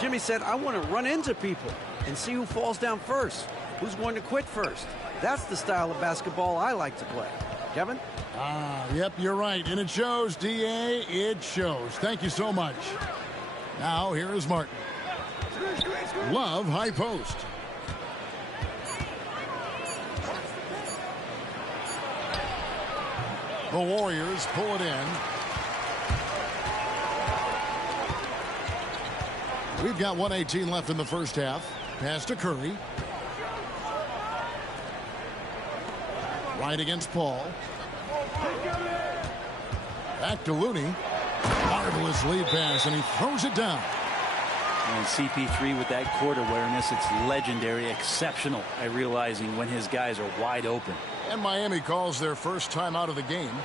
Jimmy said, I want to run into people and see who falls down first, who's going to quit first. That's the style of basketball I like to play. Kevin? Yep, you're right. And it shows, DA. It shows. Thank you so much. Now, here is Martin. Love high post. The Warriors pull it in. We've got 1:18 left in the first half. Pass to Curry. Right against Paul. Back to Looney. Marvelous lead pass, and he throws it down. And CP3 with that court awareness, it's legendary, exceptional at realizing when his guys are wide open. And Miami calls their first time out of the game.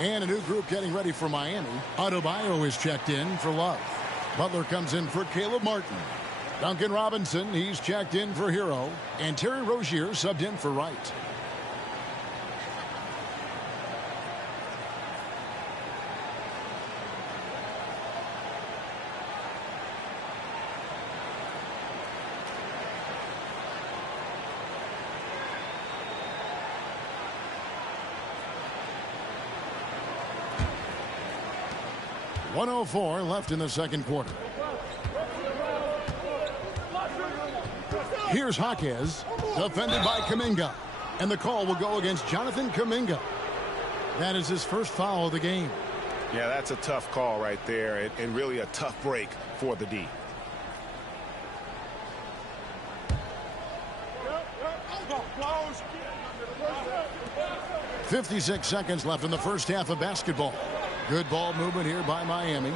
And a new group getting ready for Miami. Adebayo is checked in for Love. Butler comes in for Caleb Martin. Duncan Robinson, he's checked in for Hero. And Terry Rozier subbed in for Wright. .104 left in the second quarter. Here's Jaquez, defended by Kuminga. And the call will go against Jonathan Kuminga. That is his first foul of the game. Yeah, that's a tough call right there, and really a tough break for the D. .56 seconds left in the first half of basketball. Good ball movement here by Miami.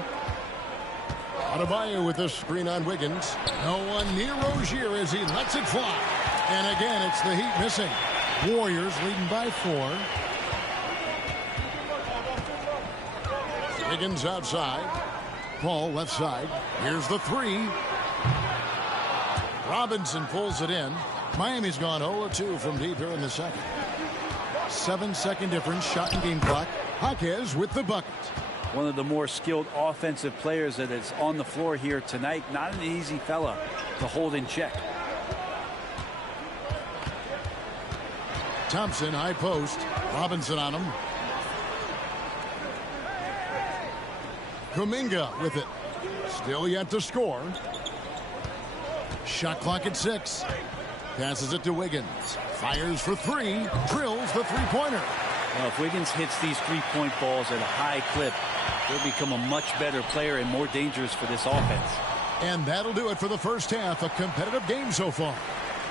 Adebayo with the screen on Wiggins. No one near Rozier as he lets it fly. And again, it's the Heat missing. Warriors leading by 4. Wiggins outside. Paul left side. Here's the 3. Robinson pulls it in. Miami's gone 0-2 from deep here in the second. 7-second difference, shot and game clock. Jaquez with the bucket. One of the more skilled offensive players that is on the floor here tonight. Not an easy fella to hold in check. Thompson, high post. Robinson on him. Kuminga with it. Still yet to score. Shot clock at 6. Passes it to Wiggins. Fires for 3. Drills the three-pointer. Well, if Wiggins hits these three-point balls at a high clip, he'll become a much better player and more dangerous for this offense. And that'll do it for the first half. A competitive game so far.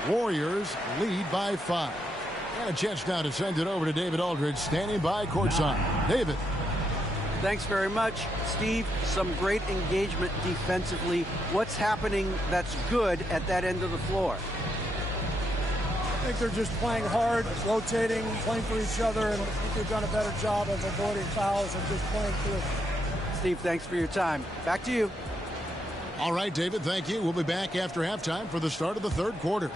Warriors lead by 5. And a chance now to send it over to David Aldridge, standing by courtside. David. Thanks very much, Steve. Some great engagement defensively. What's happening that's good at that end of the floor? I think they're just playing hard, rotating, playing for each other, and I think they've done a better job of avoiding fouls and just playing through. Steve, thanks for your time. Back to you. All right, David, thank you. We'll be back after halftime for the start of the third quarter.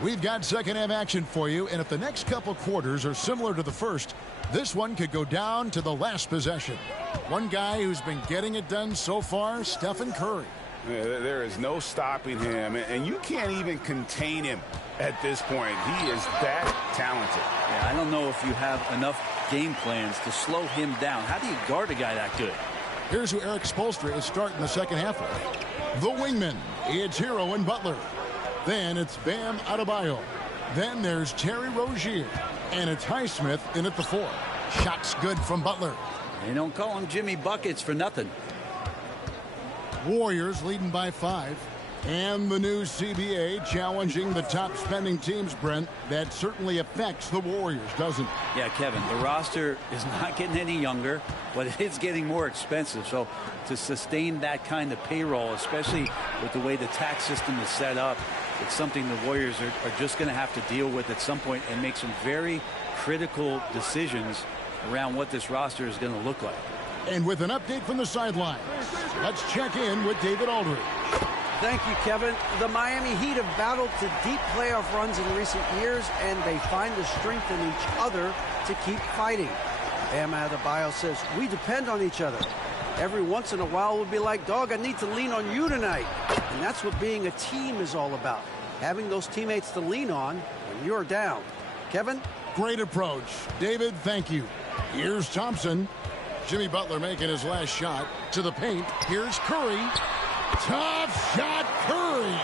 We've got second half action for you, and if the next couple quarters are similar to the first, this one could go down to the last possession. One guy who's been getting it done so far, Stephen Curry. Yeah, there is no stopping him, and you can't even contain him at this point. He is that talented. Yeah, I don't know if you have enough game plans to slow him down. How do you guard a guy that good? Here's who Eric Spoelstra is starting the second half with. The wingman, it's Hero and Butler. Then it's Bam Adebayo. Then there's Terry Rozier. And it's Highsmith in at the 4. Shots good from Butler. They don't call him Jimmy Buckets for nothing. Warriors leading by 5. And the new CBA challenging the top spending teams, Brent. That certainly affects the Warriors, doesn't it? Yeah, Kevin, the roster is not getting any younger, but it's getting more expensive. So to sustain that kind of payroll, especially with the way the tax system is set up, it's something the Warriors are just going to have to deal with at some point and make some very critical decisions around what this roster is going to look like. And with an update from the sideline, let's check in with David Aldridge. Thank you, Kevin. The Miami Heat have battled to deep playoff runs in recent years, and they find the strength in each other to keep fighting. Bam Adebayo says, we depend on each other. Every once in a while, we'll be like, dog, I need to lean on you tonight. And that's what being a team is all about. Having those teammates to lean on when you're down. Kevin? Great approach. David, thank you. Here's Thompson. Jimmy Butler making his last shot to the paint. Here's Curry. Tough shot, Curry.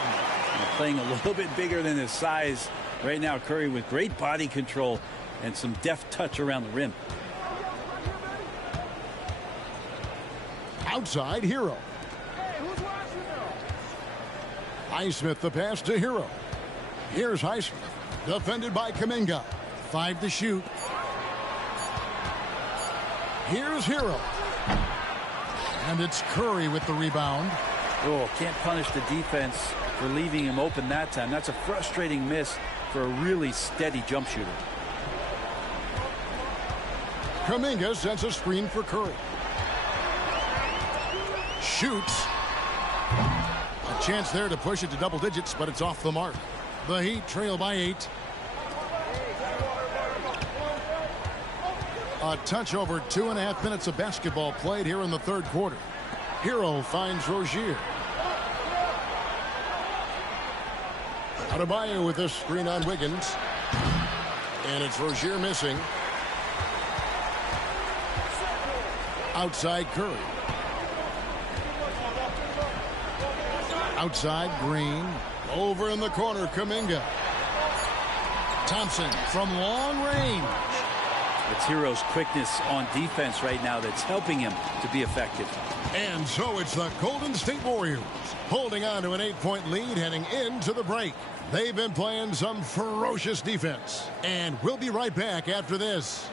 Playing a little bit bigger than his size right now. Curry with great body control and some deft touch around the rim. Outside, Hero. Highsmith the pass to Hero. Here's Highsmith. Defended by Kuminga. 5 to shoot. Here's Hero. And it's Curry with the rebound. Oh, can't punish the defense for leaving him open that time. That's a frustrating miss for a really steady jump shooter. Kuminga sets a screen for Curry. Shoots. A chance there to push it to double digits, but it's off the mark. The Heat trail by 8. A touch over 2.5 minutes of basketball played here in the third quarter. Hero finds Rozier. Adebayo with this screen on Wiggins. And it's Rozier missing. Outside Curry. Outside Green. Over in the corner, Kuminga. Thompson from long range. It's Hero's quickness on defense right now that's helping him to be effective. And so it's the Golden State Warriors holding on to an 8-point lead heading into the break. They've been playing some ferocious defense. And we'll be right back after this.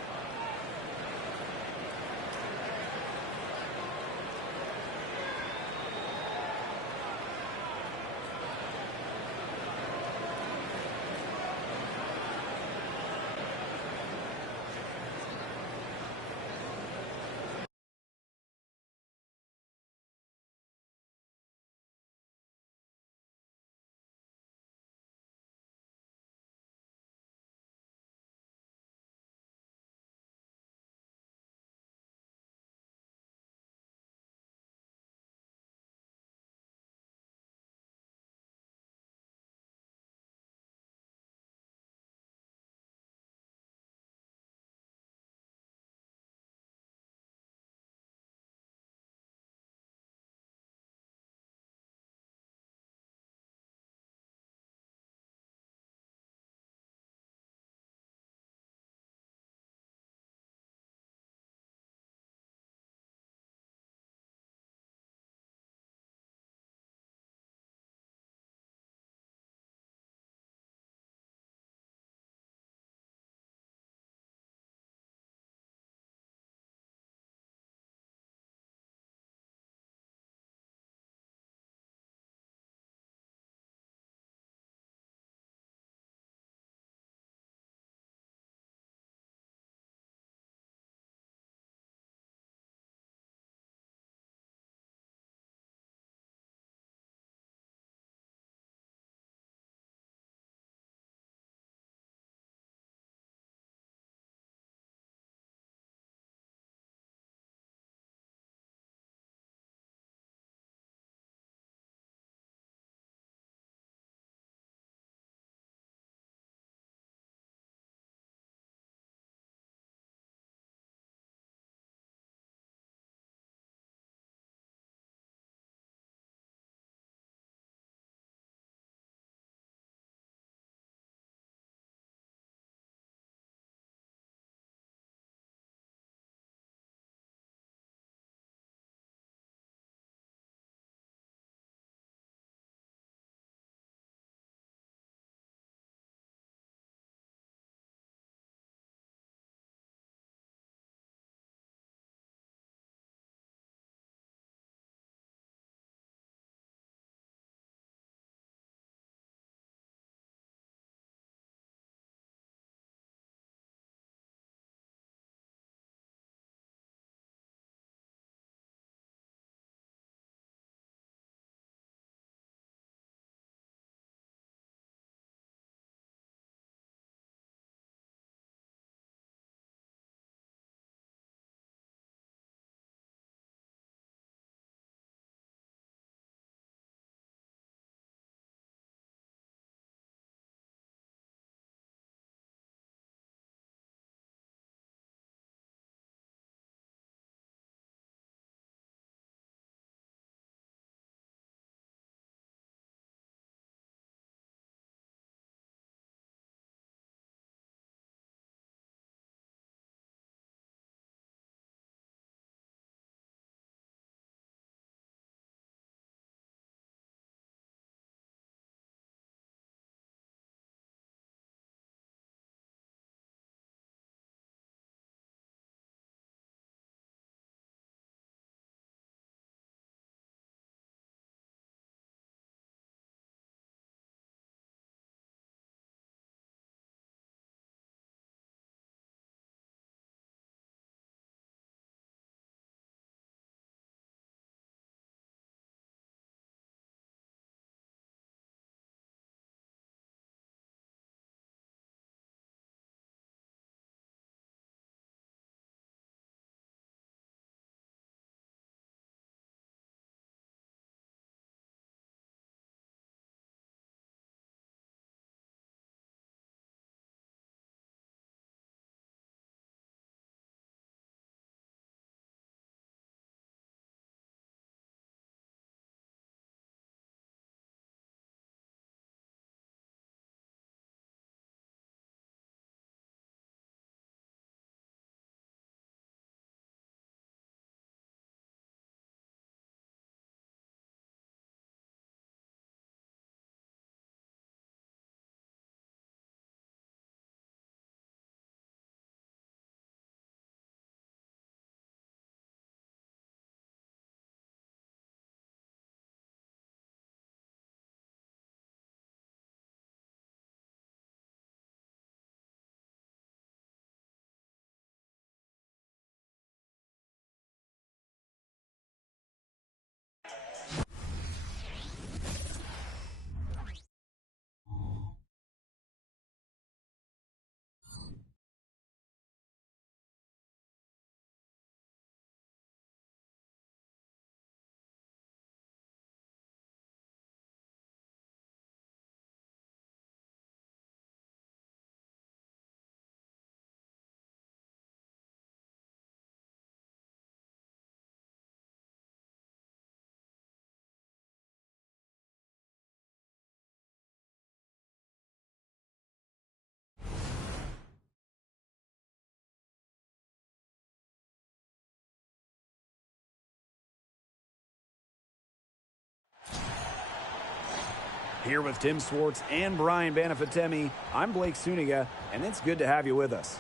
Here with Tim Swartz and Brian Banafitemi, I'm Blake Suniga, and it's good to have you with us.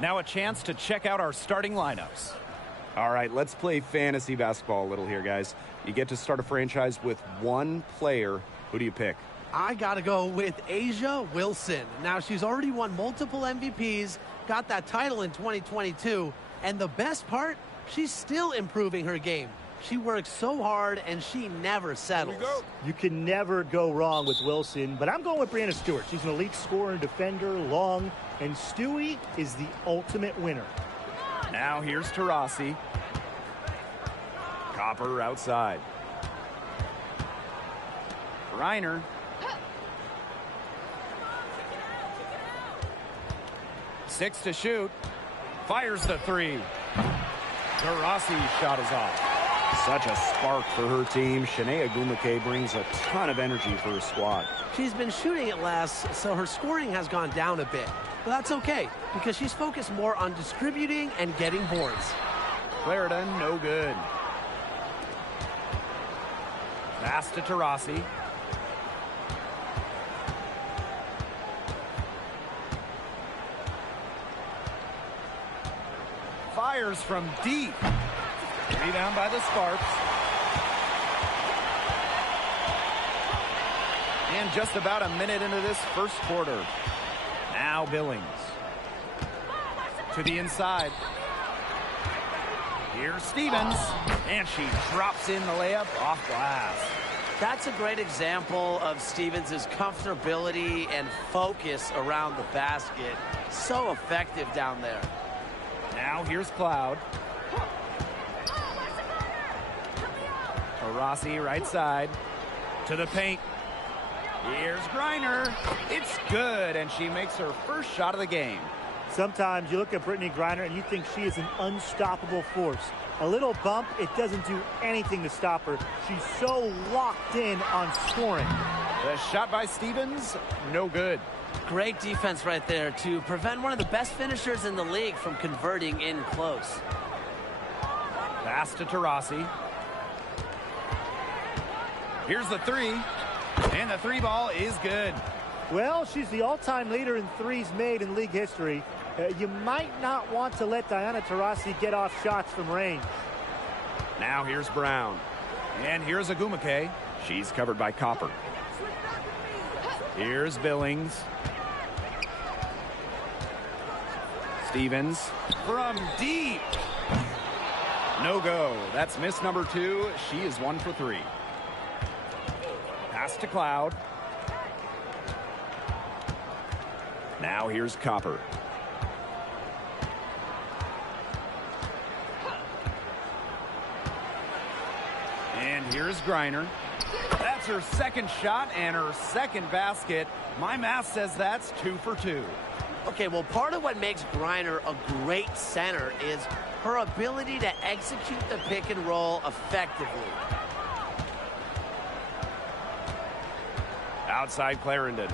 Now a chance to check out our starting lineups. All right, let's play fantasy basketball a little here, guys. You get to start a franchise with one player. Who do you pick? I got to go with A'ja Wilson. Now, she's already won multiple MVPs, got that title in 2022, and the best part, she's still improving her game. She works so hard, and she never settles. You can never go wrong with Wilson, but I'm going with Brianna Stewart. She's an elite scorer and defender, long, and Stewie is the ultimate winner. Now here's Taurasi. Copper outside. Griner. Six to shoot. Fires the three. Taurasi's shot is off. Such a spark for her team. Chiney Ogwumike brings a ton of energy for her squad. She's been shooting it less, so her scoring has gone down a bit. But that's okay, because she's focused more on distributing and getting boards. Clarendon, no good. Pass to Taurasi. Fires from deep. Rebound by the Sparks. And just about a minute into this first quarter. Now Billings. To the inside. Here's Stevens. And she drops in the layup off glass. That's a great example of Stevens' comfortability and focus around the basket. So effective down there. Now here's Cloud. Taurasi right side to the paint. Here's Griner. It's good, and she makes her first shot of the game. Sometimes you look at Brittney Griner and you think she is an unstoppable force. A little bump, it doesn't do anything to stop her. She's so locked in on scoring. The shot by Stevens, no good. Great defense right there to prevent one of the best finishers in the league from converting in close. Pass to Taurasi. Here's the three, and the three ball is good. Well, she's the all-time leader in threes made in league history. You might not want to let Diana Taurasi get off shots from range. Now here's Brown. And here's Ogwumike. She's covered by Copper. Here's Billings. Stevens from deep. No go. That's miss number 2. She is 1 for 3. Pass to Cloud. Now here's Copper. And here's Griner. That's her second shot and her second basket. My math says that's 2 for 2. Okay, well, part of what makes Griner a great center is her ability to execute the pick and roll effectively. Outside Clarendon.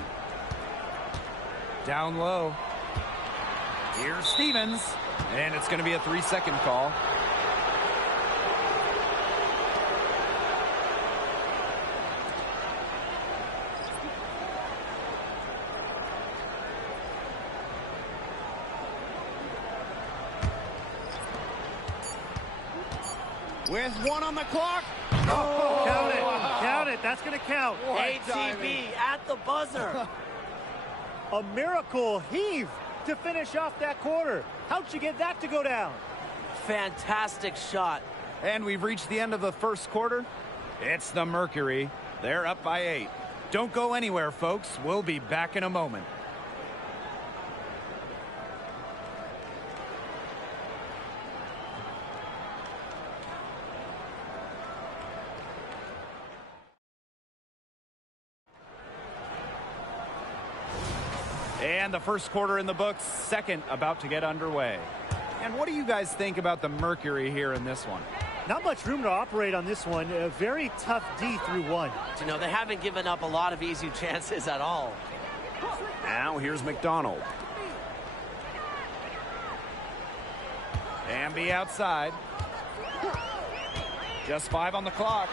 Down low. Here's Stevens. And it's going to be a 3-second call. With 1 on the clock. Oh, count it. Count it. That's going to count. ATB at the buzzer. A miracle heave to finish off that quarter. How'd you get that to go down? Fantastic shot. And we've reached the end of the first quarter. It's the Mercury. They're up by 8. Don't go anywhere, folks. We'll be back in a moment. And the first quarter in the books, second about to get underway. And what do you guys think about the Mercury here in this one? Not much room to operate on this one. A very tough D through 1. You know, they haven't given up a lot of easy chances at all. Now here's McDonald. Hamby outside. Just 5 on the clock.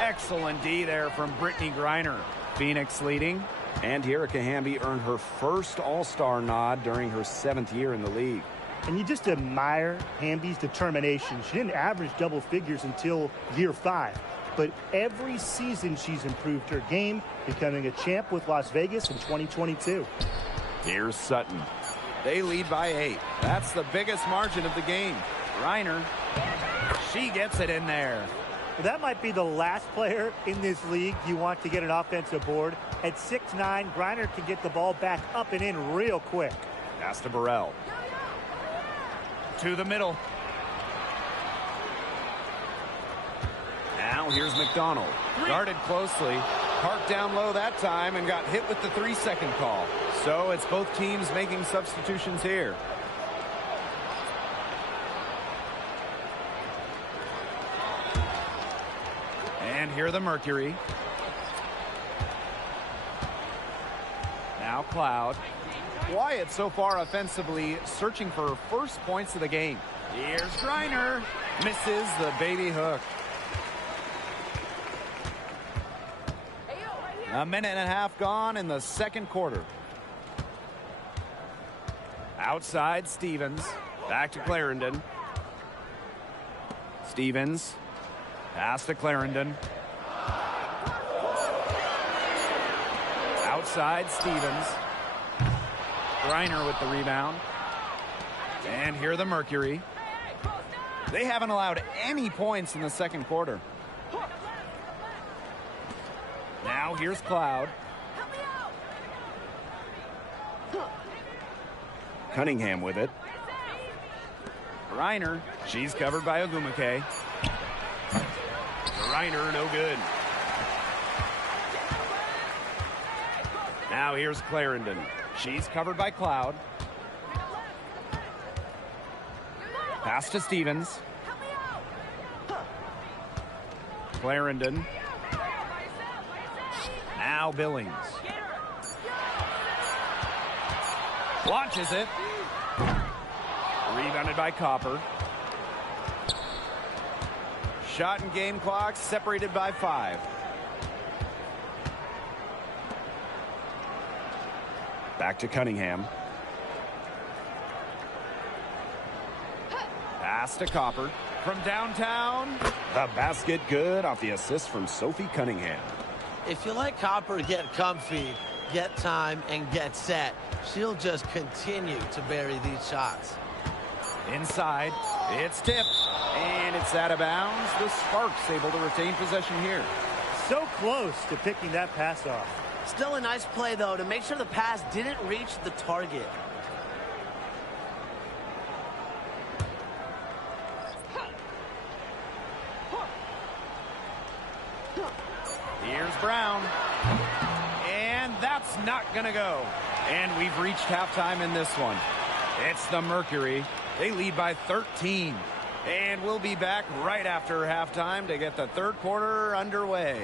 Excellent D there from Brittany Griner. Phoenix leading. And Erica Hamby earned her first All-Star nod during her 7th year in the league. And you just admire Hamby's determination. She didn't average double figures until year 5. But every season she's improved her game, becoming a champ with Las Vegas in 2022. Here's Sutton. They lead by 8. That's the biggest margin of the game. Griner, she gets it in there. Well, that might be the last player in this league you want to get an offensive board. At 6'9", Griner can get the ball back up and in real quick. Pass to Burrell. To the middle. Now here's McDonald. Guarded closely. Parked down low that time and got hit with the 3-second call. So it's both teams making substitutions here. And here the Mercury. Now Cloud. Wyatt so far offensively searching for first points of the game. Here's Griner. Misses the baby hook. A minute and a half gone in the second quarter. Outside Stevens. Back to Clarendon. Stevens. Pass to Clarendon. Outside Stevens. Griner with the rebound. And here the Mercury. They haven't allowed any points in the second quarter. Now here's Cloud. Cunningham with it. Griner. She's covered by Ogumake. Griner, no good. Now here's Clarendon. She's covered by Cloud. Pass to Stevens. Clarendon. Now Billings. Launches it. Rebounded by Copper. Shot and game clock separated by 5. Back to Cunningham. Pass to Copper. From downtown. The basket good off the assist from Sophie Cunningham. If you let Copper get comfy, get time, and get set, she'll just continue to bury these shots. Inside, it's tipped, and it's out of bounds. The Sparks able to retain possession here. So close to picking that pass off. Still a nice play, though, to make sure the pass didn't reach the target. Here's Brown. And that's not going to go. And we've reached halftime in this one. It's the Mercury. They lead by 13. And we'll be back right after halftime to get the third quarter underway.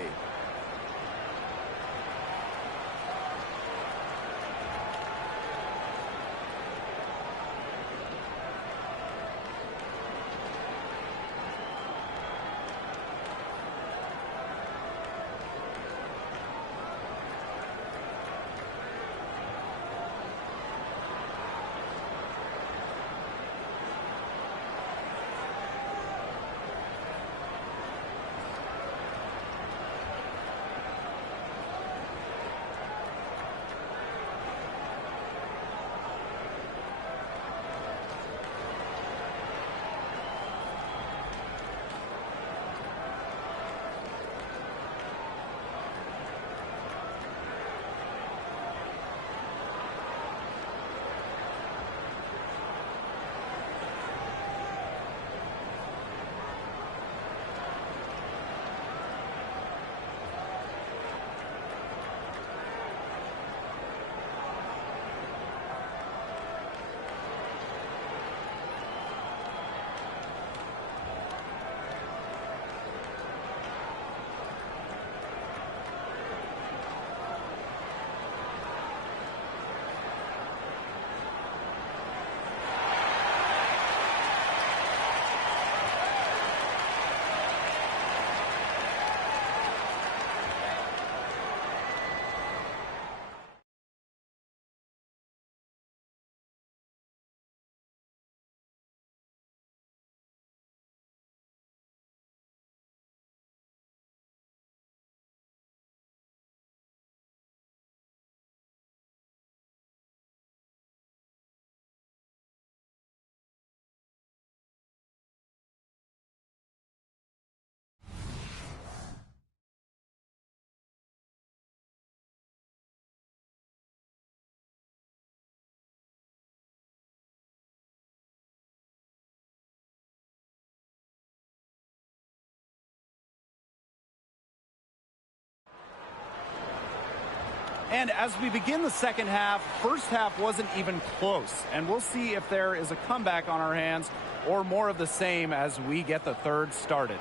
And as we begin the second half, first half wasn't even close. And we'll see if there is a comeback on our hands or more of the same as we get the third started.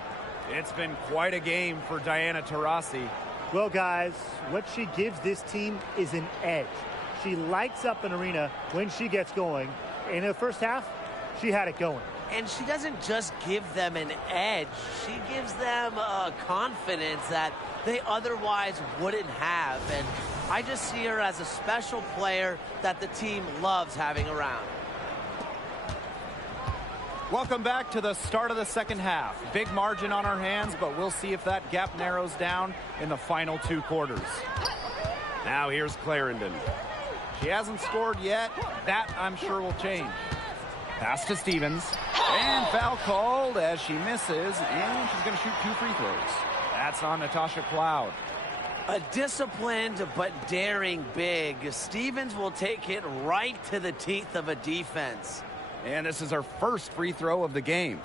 It's been quite a game for Diana Taurasi. Well, guys, what she gives this team is an edge. She lights up an arena when she gets going. In the first half, she had it going. And she doesn't just give them an edge. She gives them a confidence that they otherwise wouldn't have. And I just see her as a special player that the team loves having around. Welcome back to the start of the second half. Big margin on our hands, but we'll see if that gap narrows down in the final 2 quarters. Now here's Clarendon. She hasn't scored yet. That, I'm sure, will change. Pass to Stevens. And foul called as she misses, and she's going to shoot 2 free throws. That's on Natasha Cloud. A disciplined but daring big. Stevens will take it right to the teeth of a defense. And this is her first free throw of the game.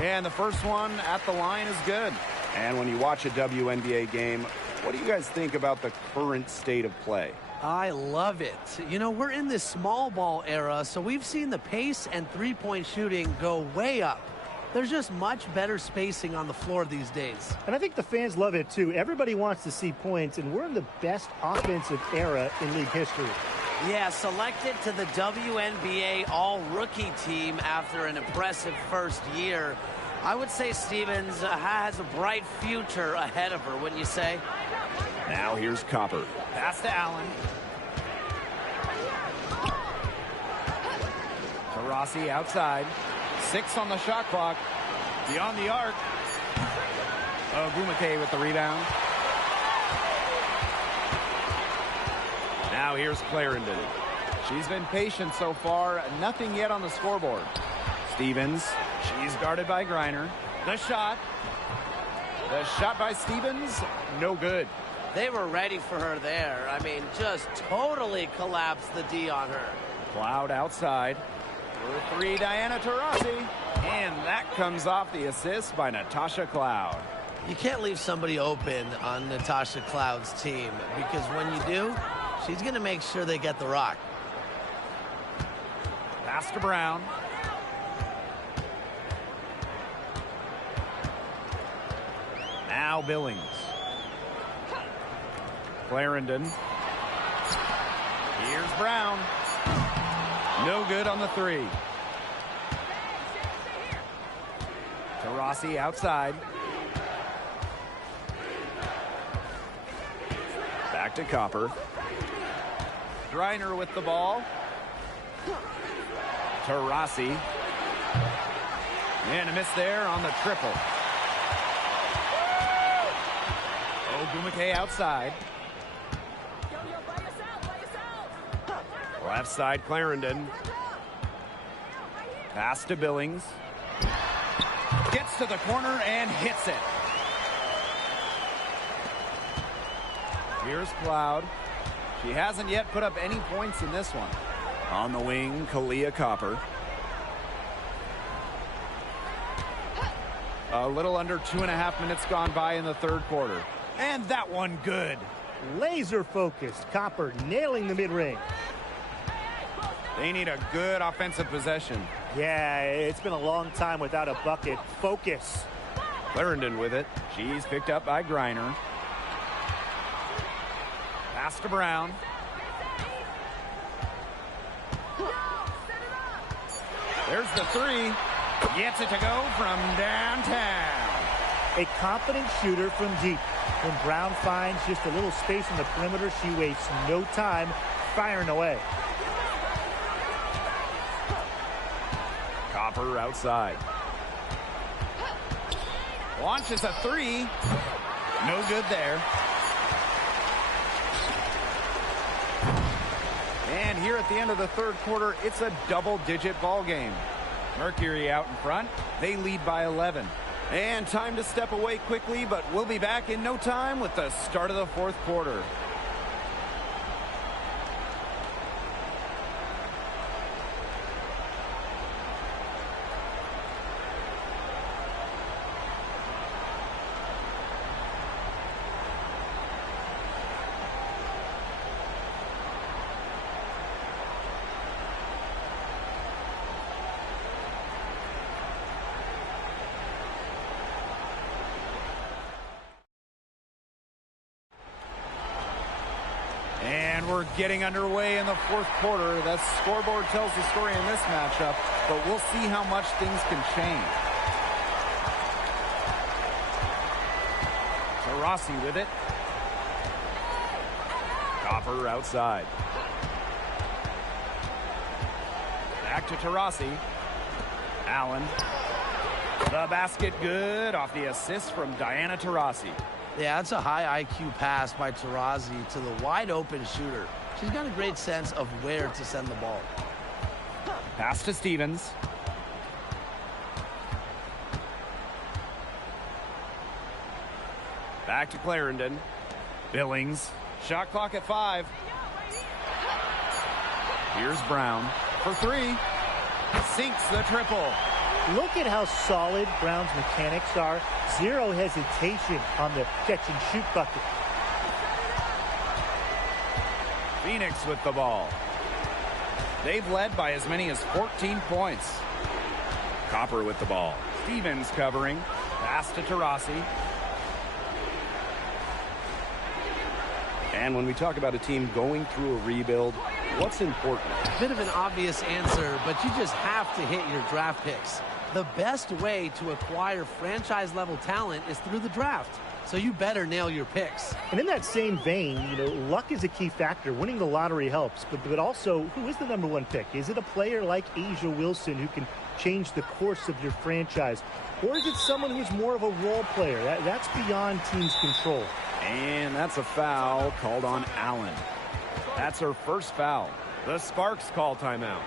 And the first one at the line is good. And when you watch a WNBA game, what do you guys think about the current state of play? I love it. You know, we're in this small ball era, so we've seen the pace and three-point shooting go way up. There's just much better spacing on the floor these days. And I think the fans love it, too. Everybody wants to see points, and we're in the best offensive era in league history. Yeah, selected to the WNBA All-Rookie team after an impressive first year. I would say Stevens has a bright future ahead of her, wouldn't you say? Now here's Copper. Pass to Allen. Taurasi outside. 6 on the shot clock. Beyond the arc. Ogumake with the rebound. Now here's Clarendon. She's been patient so far. Nothing yet on the scoreboard. Stevens. She's guarded by Griner. The shot. The shot by Stevens. No good. They were ready for her there. I mean, just totally collapsed the D on her. Cloud outside. For 3, Diana Taurasi. And that comes off the assist by Natasha Cloud. You can't leave somebody open on Natasha Cloud's team, because when you do, she's going to make sure they get the rock. Pass to Brown. Now Billings. Clarendon. Here's Brown. No good on the 3. Taurasi outside. Back to Copper. Griner with the ball. Taurasi. And a miss there on the triple. Ogumake outside. Left side, Clarendon. Pass to Billings. Gets to the corner and hits it. Here's Cloud. She hasn't yet put up any points in this one. On the wing, Kalia Copper. A little under 2.5 minutes gone by in the third quarter. And that one good. Laser focused. Copper nailing the mid-range. They need a good offensive possession. Yeah, it's been a long time without a bucket. Focus. Clarendon with it. She's picked up by Griner. Pass to Brown. There's the 3. Gets it to go from downtown. A confident shooter from deep. When Brown finds just a little space on the perimeter, she wastes no time firing away. Copper outside. Launches a 3. No good there. And here at the end of the third quarter, it's a double-digit ball game. Mercury out in front. They lead by 11. And time to step away quickly, but we'll be back in no time with the start of the fourth quarter. And we're getting underway in the fourth quarter. The scoreboard tells the story in this matchup, but we'll see how much things can change. Taurasi with it. Copper outside. Back to Taurasi. Allen. The basket good off the assist from Diana Taurasi. Yeah, that's a high IQ pass by Taurasi to the wide-open shooter. She's got a great sense of where to send the ball. Pass to Stevens. Back to Clarendon. Billings. Shot clock at 5. Here's Brown for 3. Sinks the triple. Look at how solid Brown's mechanics are. Zero hesitation on the catch-and-shoot bucket. Phoenix with the ball. They've led by as many as 14 points. Copper with the ball. Stevens covering. Pass to Taurasi. And when we talk about a team going through a rebuild, what's important? A bit of an obvious answer, but you just have to hit your draft picks. The best way to acquire franchise-level talent is through the draft. So you better nail your picks. And in that same vein, luck is a key factor. Winning the lottery helps, but also, who is the number 1 pick? Is it a player like A'ja Wilson who can change the course of your franchise? Or is it someone who's more of a role player? That's beyond team's control. And that's a foul called on Allen. That's her first foul. The Sparks call timeout.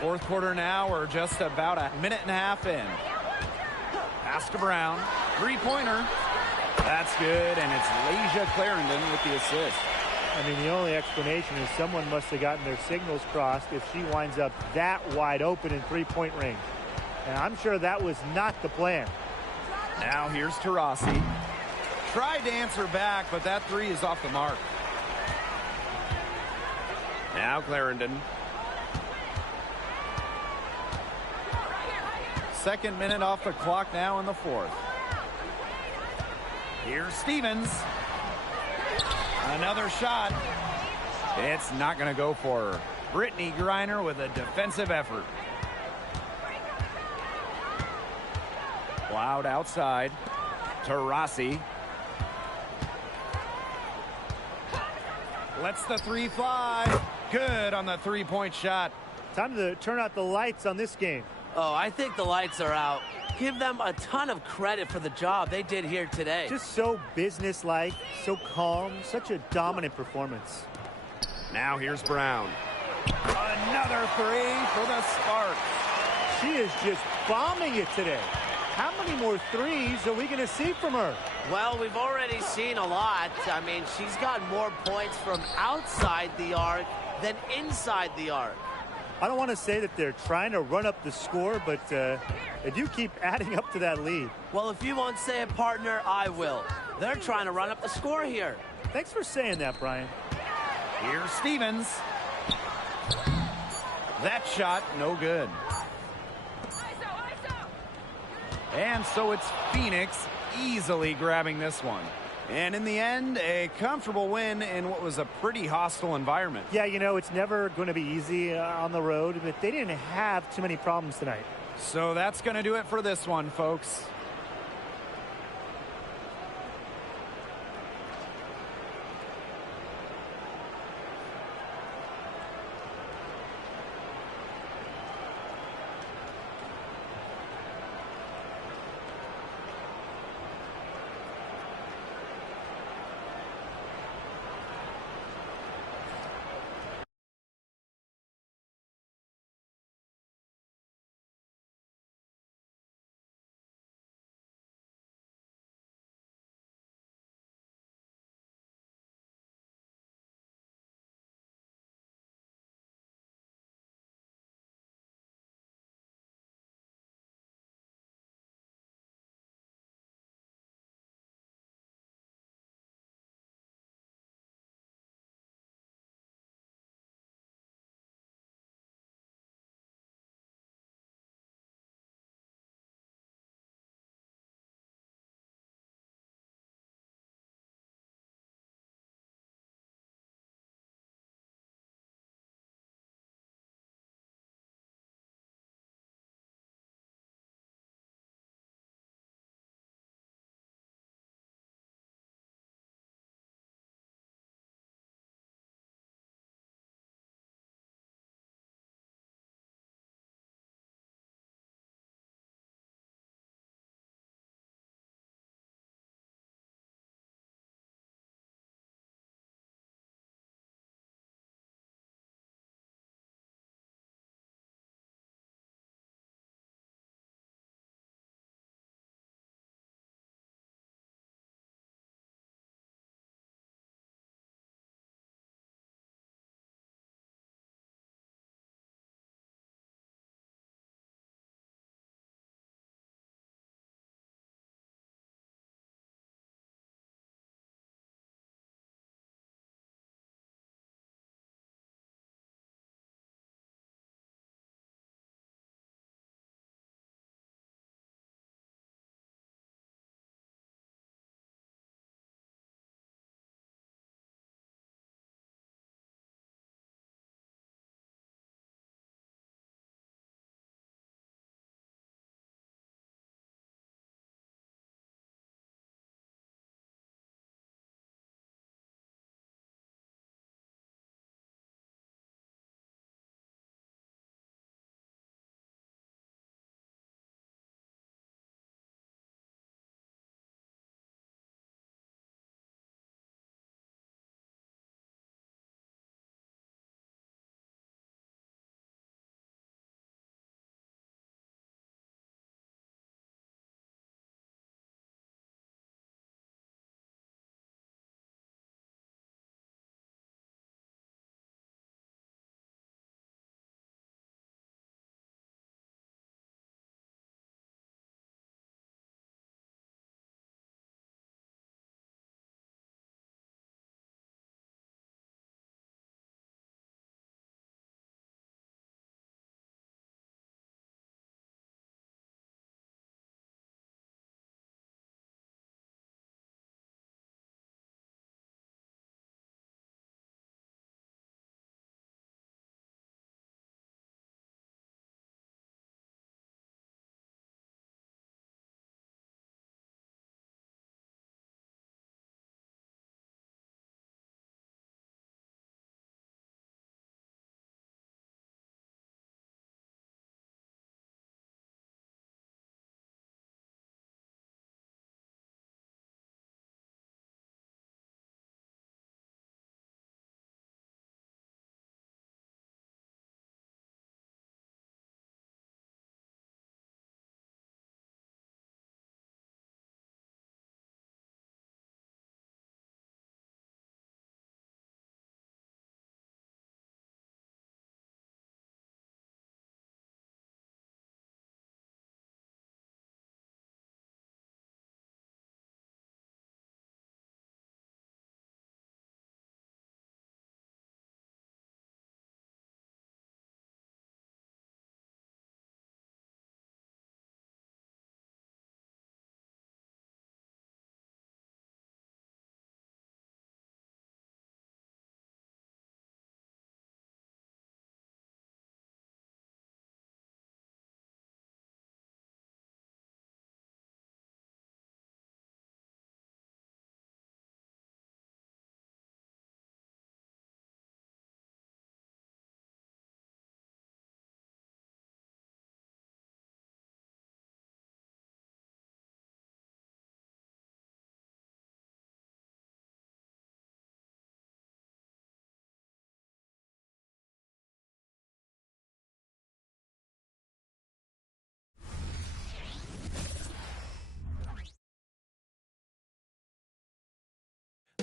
Fourth quarter now. We're just about a minute and a half in. Pass to Brown. Three-pointer. That's good, and it's A'ja Clarendon with the assist. I mean, the only explanation is someone must have gotten their signals crossed if she winds up that wide open in three-point range. And I'm sure that was not the plan. Now here's Taurasi. Tried to answer back, but that three is off the mark. Now Clarendon. Second minute off the clock now in the fourth. Here's Stevens. Another shot. It's not going to go for her. Brittany Griner with a defensive effort. Loud outside. Taurasi. Lets the three fly. Good on the three-point shot. Time to turn out the lights on this game. Oh, I think the lights are out. Give them a ton of credit for the job they did here today. Just so businesslike, so calm, such a dominant performance. Now here's Brown. Another three for the Sparks. She is just bombing it today. How many more threes are we going to see from her? Well, we've already seen a lot. I mean, she's got more points from outside the arc than inside the arc. I don't want to say that they're trying to run up the score, but they do keep adding up to that lead. Well, if you won't say it, partner, I will. They're trying to run up the score here. Thanks for saying that, Brian. Here's Stevens. That shot, no good. And so it's Phoenix easily grabbing this one. And in the end, a comfortable win in what was a pretty hostile environment. Yeah, you know, it's never going to be easy on the road, but they didn't have too many problems tonight. So that's going to do it for this one, folks.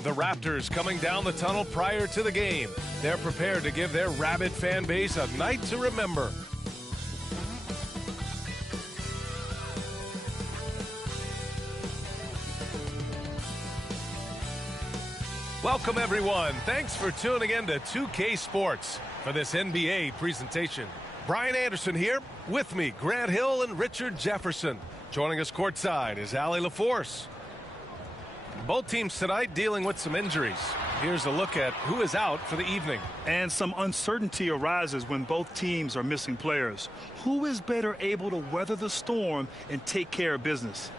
The Raptors coming down the tunnel prior to the game. They're prepared to give their rabid fan base a night to remember. Welcome, everyone. Thanks for tuning in to 2K Sports for this NBA presentation. Brian Anderson here. With me, Grant Hill and Richard Jefferson. Joining us courtside is Allie LaForce. Both teams tonight dealing with some injuries. Here's a look at who is out for the evening. And some uncertainty arises when both teams are missing players. Who is better able to weather the storm and take care of business?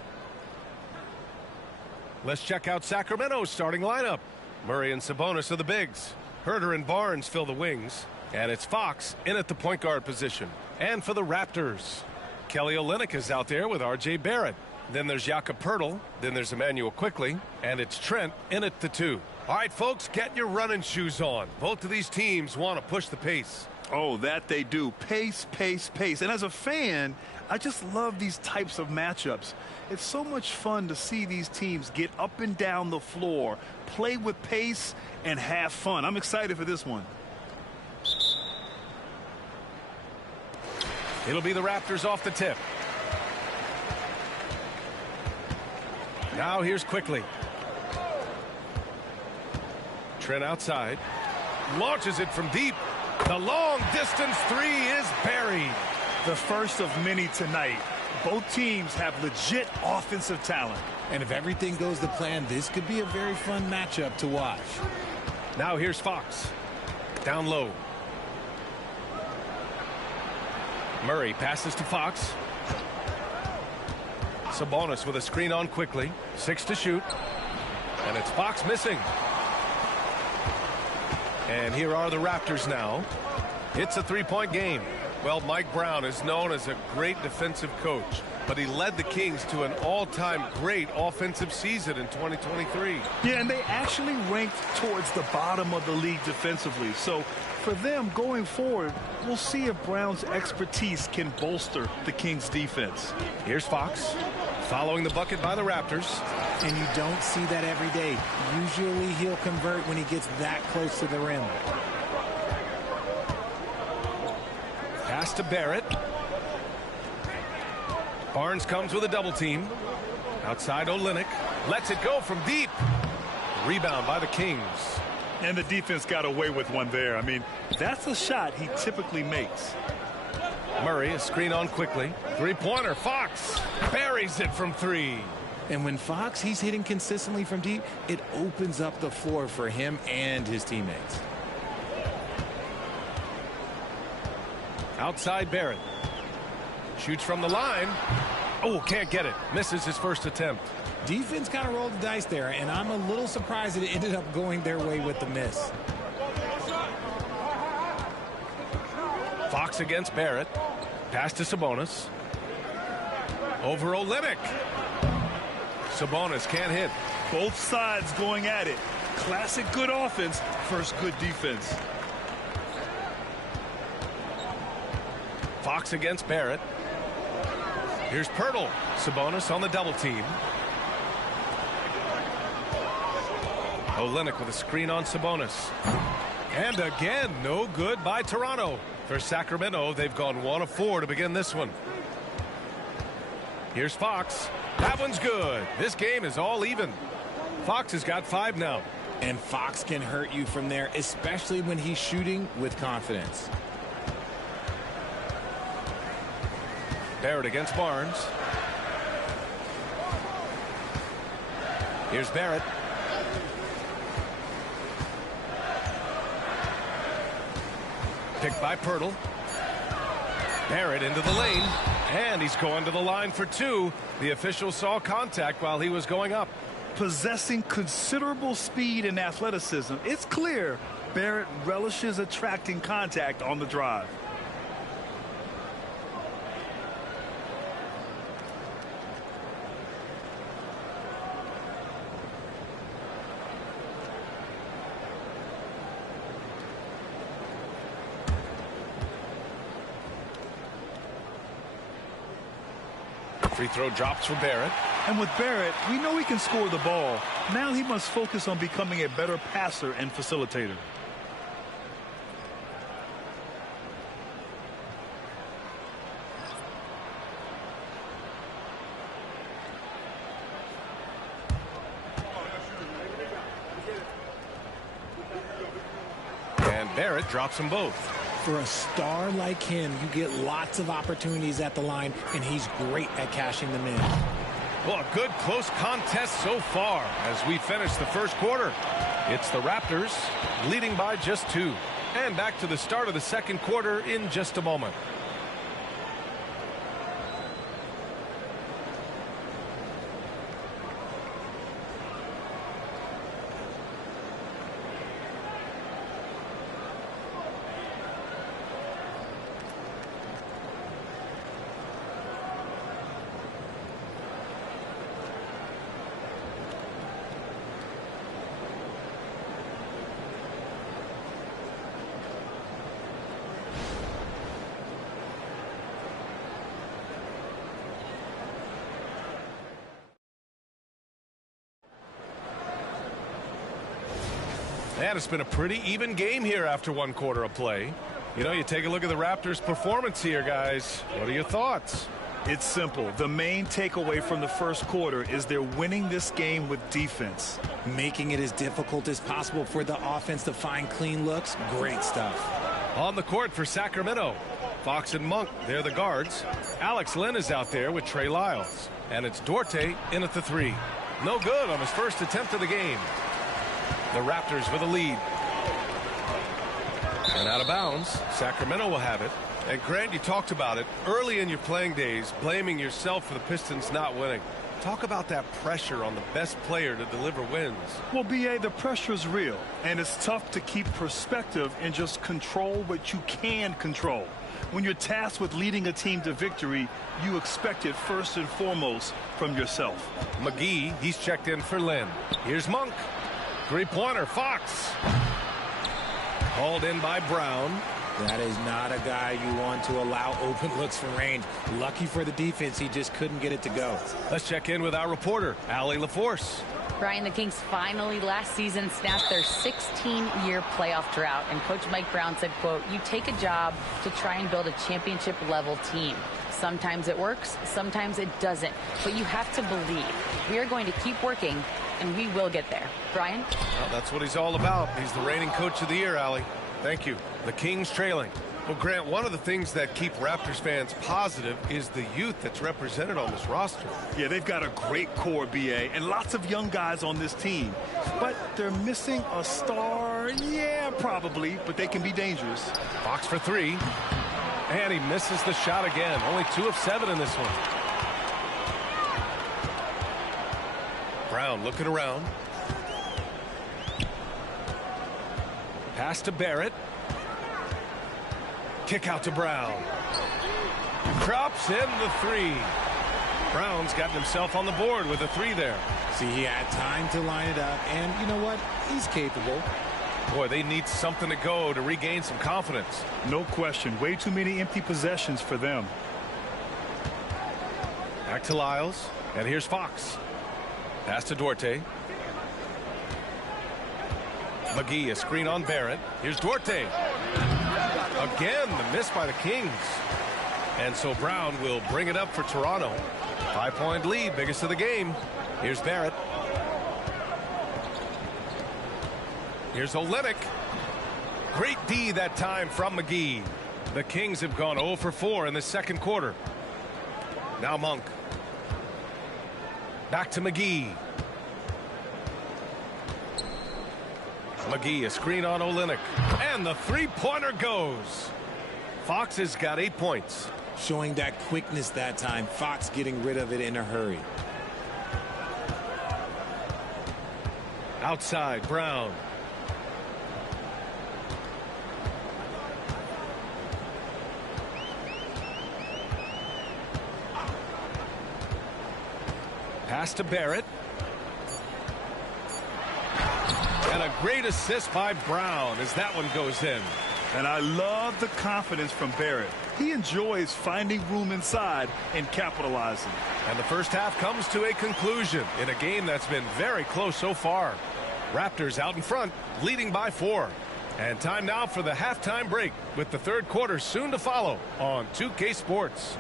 Let's check out Sacramento's starting lineup. Murray and Sabonis are the bigs. Herter and Barnes fill the wings. And it's Fox in at the point guard position. And for the Raptors, Kelly Olynyk is out there with R.J. Barrett. Then there's Jakob Poeltl. Then there's Emmanuel Quickley. And it's Trent in at the 2. All right, folks, get your running shoes on. Both of these teams want to push the pace. Oh, that they do. Pace, pace, pace. And as a fan, I just love these types of matchups. It's so much fun to see these teams get up and down the floor, play with pace, and have fun. I'm excited for this one. It'll be the Raptors off the tip. Now here's Quickley. Trent outside. Launches it from deep. The long distance three is buried. The first of many tonight. Both teams have legit offensive talent. And if everything goes to plan, this could be a very fun matchup to watch. Now here's Fox. Down low. Murray passes to Fox. Sabonis with a screen on Quickley. 6 to shoot. And it's Fox missing. And here are the Raptors now. It's a three-point game. Well, Mike Brown is known as a great defensive coach, but he led the Kings to an all-time great offensive season in 2023. Yeah, and they actually ranked towards the bottom of the league defensively. So for them going forward, we'll see if Brown's expertise can bolster the Kings defense. Here's Fox following the bucket by the Raptors. And you don't see that every day. Usually he'll convert when he gets that close to the rim. Pass to Barrett. Barnes comes with a double team. Outside Olynyk. Lets it go from deep. Rebound by the Kings. And the defense got away with one there. I mean, that's a shot he typically makes. Murray, a screen on Quickley. Three-pointer. Fox buries it from 3. And when Fox, he's hitting consistently from deep, it opens up the floor for him and his teammates. Outside Barrett. Shoots from the line. Oh, can't get it. Misses his first attempt. Defense kind of rolled the dice there, and I'm a little surprised that it ended up going their way with the miss. Fox against Barrett. Pass to Sabonis. Over Olynyk. Sabonis can't hit. Both sides going at it. Classic good offense versus good defense. Fox against Barrett. Here's Poeltl. Sabonis on the double team. Olynyk with a screen on Sabonis. And again, no good by Toronto. For Sacramento, they've gone 1 of 4 to begin this one. Here's Fox. That one's good. This game is all even. Fox has got 5 now. And Fox can hurt you from there, especially when he's shooting with confidence. Barrett against Barnes. Here's Barrett. Picked by Poeltl. Barrett into the lane. And he's going to the line for 2. The official saw contact while he was going up. Possessing considerable speed and athleticism, it's clear Barrett relishes attracting contact on the drive. Free throw drops for Barrett. And with Barrett, we know he can score the ball. Now he must focus on becoming a better passer and facilitator. And Barrett drops them both. For a star like him, you get lots of opportunities at the line, and he's great at cashing them in. Well, a good close contest so far as we finish the first quarter. It's the Raptors leading by just 2. And back to the start of the second quarter in just a moment. And it's been a pretty even game here after 1 quarter of play. You know, you take a look at the Raptors' performance here, guys. What are your thoughts? It's simple. The main takeaway from the first quarter is they're winning this game with defense. Making it as difficult as possible for the offense to find clean looks. Great stuff. On the court for Sacramento, Fox and Monk, they're the guards. Alex Len is out there with Trey Lyles. And it's Duarte in at the 3. No good on his first attempt of the game. The Raptors with a lead. And out of bounds, Sacramento will have it. And Grant, you talked about it early in your playing days, blaming yourself for the Pistons not winning. Talk about that pressure on the best player to deliver wins. Well, B.A., the pressure is real, and it's tough to keep perspective and just control what you can control. When you're tasked with leading a team to victory, you expect it first and foremost from yourself. McGee, he's checked in for Lynn. Here's Monk. Three-pointer, Fox. Hauled in by Brown. That is not a guy you want to allow open looks from range. Lucky for the defense, he just couldn't get it to go. Let's check in with our reporter, Allie LaForce. Brian, the Kings finally last season snapped their 16-year playoff drought, and Coach Mike Brown said, quote, "You take a job to try and build a championship-level team. Sometimes it works, sometimes it doesn't, but you have to believe. We are going to keep working, and we will get there." Brian? Well, that's what he's all about. He's the reigning coach of the year, Allie. Thank you. The Kings trailing. Well, Grant, one of the things that keep Raptors fans positive is the youth that's represented on this roster. Yeah, they've got a great core, B.A., and lots of young guys on this team. But they're missing a star. Yeah, probably, but they can be dangerous. Fox for 3. And he misses the shot again. Only 2 of 7 in this one. Brown looking around. Pass to Barrett. Kick out to Brown. Drops in the 3. Brown's gotten himself on the board with a 3 there. See, he had time to line it up, and you know what? He's capable. Boy, they need something to go to regain some confidence. No question. Way too many empty possessions for them. Back to Lyles. And here's Fox. Pass to Duarte. McGee, a screen on Barrett. Here's Duarte. Again, the miss by the Kings. And so Brown will bring it up for Toronto. 5-point lead, biggest of the game. Here's Barrett. Here's Olynyk. Great D that time from McGee. The Kings have gone 0 for 4 in the second quarter. Now Monk. Back to McGee. McGee, a screen on Olynyk. And the three-pointer goes. Fox has got 8 points. Showing that quickness that time. Fox getting rid of it in a hurry. Outside, Brown. Pass to Barrett. And a great assist by Brown as that one goes in. And I love the confidence from Barrett. He enjoys finding room inside and capitalizing. And the first half comes to a conclusion in a game that's been very close so far. Raptors out in front, leading by 4. And time now for the halftime break, with the third quarter soon to follow on 2K Sports.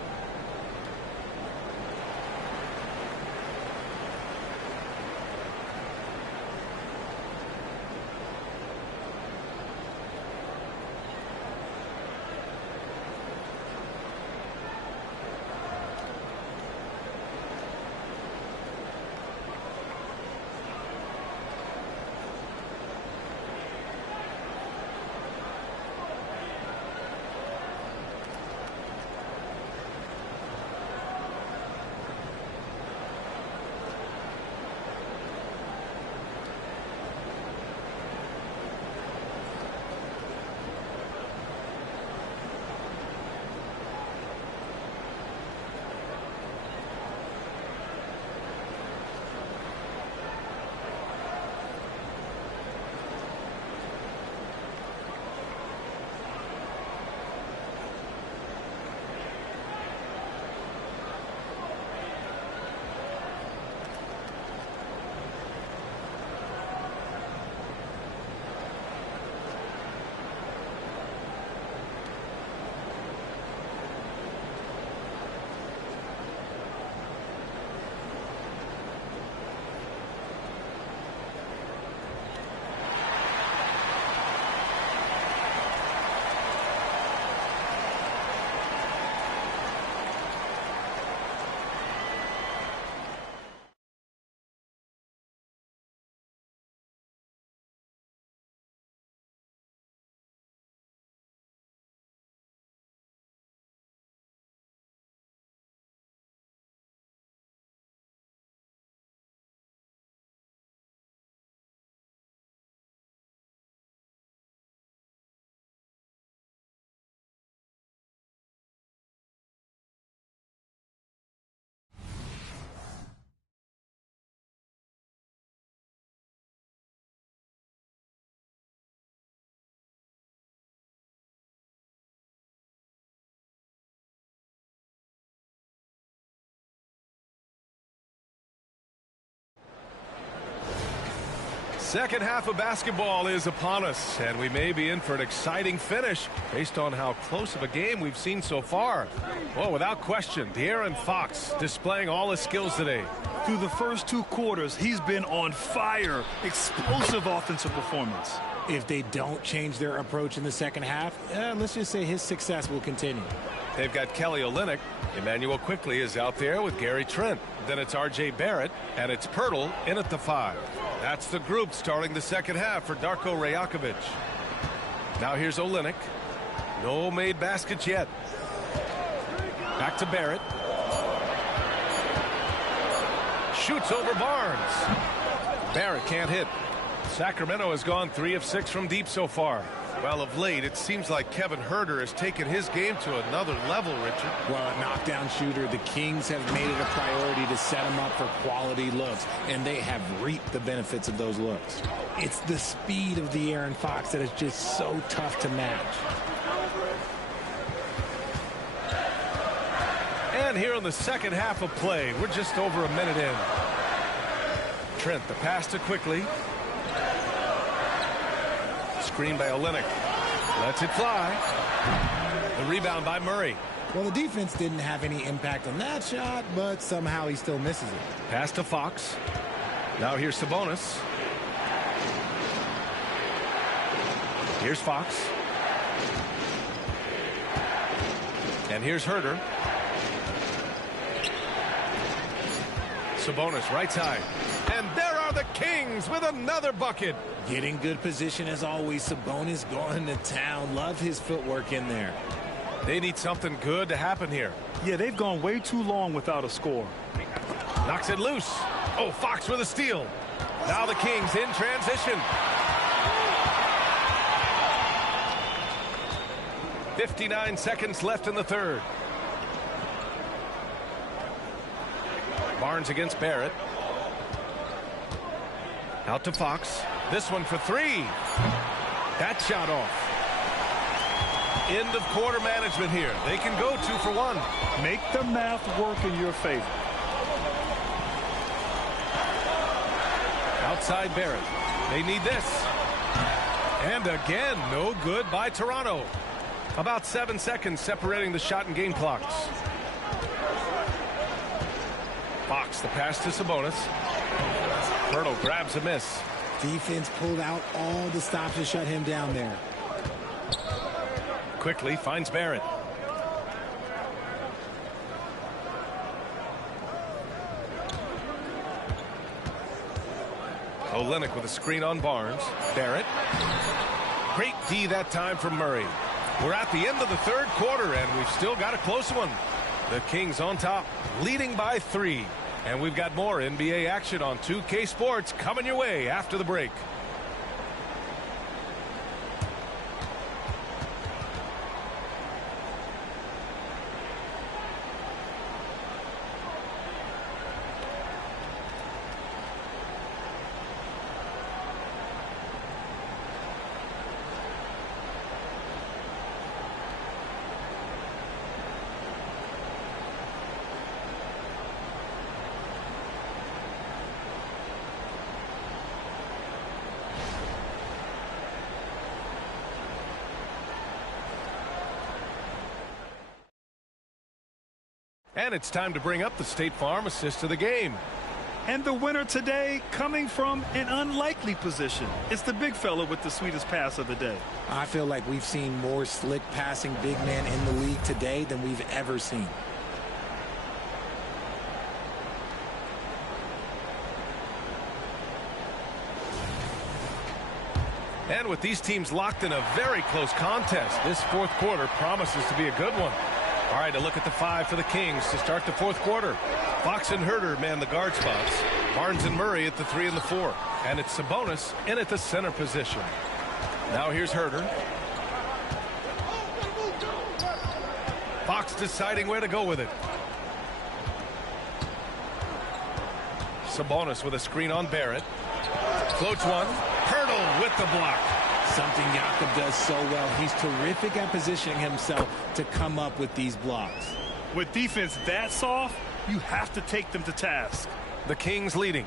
Second half of basketball is upon us, and we may be in for an exciting finish based on how close of a game we've seen so far. Well, without question, De'Aaron Fox displaying all his skills today. Through the first 2 quarters, he's been on fire. Explosive offensive performance. If they don't change their approach in the second half, let's just say his success will continue. They've got Kelly Olynyk. Emmanuel Quickley is out there with Gary Trent. Then it's R.J. Barrett, and it's Pirtle in at the 5. That's the group starting the second half for Darko Rajakovic. Now here's Olynyk. No made baskets yet. Back to Barrett. Shoots over Barnes. Barrett can't hit. Sacramento has gone 3 of 6 from deep so far. Well, of late, it seems like Kevin Huerter has taken his game to another level, Richard. Well, a knockdown shooter, the Kings have made it a priority to set him up for quality looks, and they have reaped the benefits of those looks. It's the speed of De'Aaron Fox that is just so tough to match. And here in the second half of play, we're just over a minute in. Trent, the pass to Quickley. Screen by Olynyk. Lets it fly. The rebound by Murray. Well, the defense didn't have any impact on that shot, but somehow he still misses it. Pass to Fox. Now here's Sabonis. Here's Fox. And here's Huerter. Sabonis right side. And there are the Kings with another bucket. Getting good position as always. Sabonis going to town. Love his footwork in there. They need something good to happen here. Yeah, they've gone way too long without a score. Knocks it loose. Oh, Fox with a steal. Now the Kings in transition. 59 seconds left in the third. Barnes against Barrett. Out to Fox. This one for 3. That shot off. end of quarter management here. They can go 2 for 1. Make the math work in your favor. Outside Barrett. They need this. And again, no good by Toronto. About 7 seconds separating the shot and game clocks. Fox, the pass to Sabonis. Hurdle grabs a miss. Defense pulled out all the stops to shut him down there. Quickly finds Barrett. Olynyk with a screen on Barnes. Barrett. Great D that time from Murray. We're at the end of the third quarter, and we've still got a close one. The Kings on top, leading by 3. And we've got more NBA action on 2K Sports coming your way after the break. And it's time to bring up the State Farm assist of the game. And the winner today coming from an unlikely position. It's the big fella with the sweetest pass of the day. I feel like we've seen more slick passing big men in the league today than we've ever seen. And with these teams locked in a very close contest, this fourth quarter promises to be a good one. All right, a look at the 5 for the Kings to start the fourth quarter. Fox and Herter man the guard spots. Barnes and Murray at the 3 and the 4. And it's Sabonis in at the center position. Now here's Herter. Fox deciding where to go with it. Sabonis with a screen on Barrett. Floats one. Herter with the block. Something Jakob does so well. He's terrific at positioning himself to come up with these blocks. With defense that soft, you have to take them to task. The Kings leading.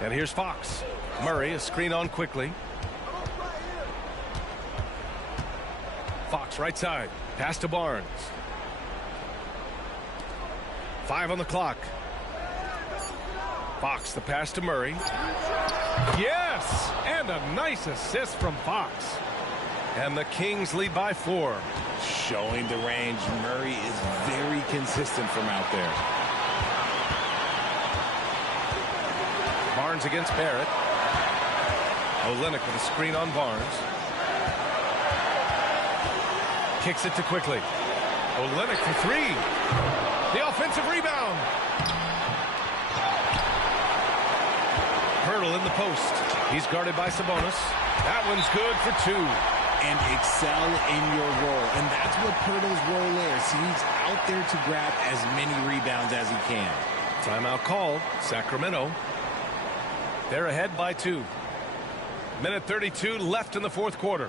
And here's Fox. Murray, a screen on quickly. Fox right side. Pass to Barnes. 5 on the clock. Fox, the pass to Murray. Yes! And a nice assist from Fox. And the Kings lead by 4. Showing the range. Murray is very consistent from out there. Barnes against Barrett. Olynyk with a screen on Barnes. Kicks it to Quickly. Olynyk for 3. The offensive rebound. Hurdle in the post. He's guarded by Sabonis. That one's good for 2. And excel in your role. And that's what Pirtle's role is. He's out there to grab as many rebounds as he can. Timeout called. Sacramento. They're ahead by 2. Minute 32 left in the fourth quarter.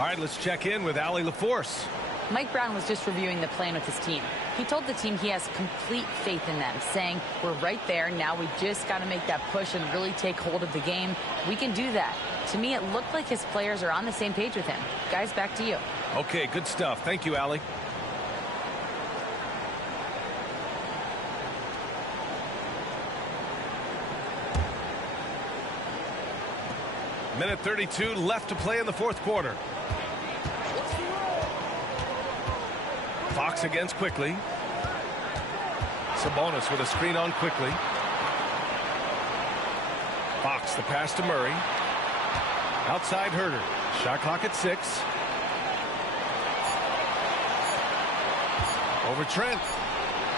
All right, let's check in with Allie LaForce. Mike Brown was just reviewing the plan with his team. He told the team he has complete faith in them, saying, we're right there. Now we just got to make that push and really take hold of the game. We can do that. To me, it looked like his players are on the same page with him. Guys, back to you. Okay, good stuff. Thank you, Allie. Minute 32 left to play in the fourth quarter. Fox against Quickly. Sabonis with a screen on Quickly. Fox the pass to Murray. Outside Herter. Shot clock at 6. Over Trent.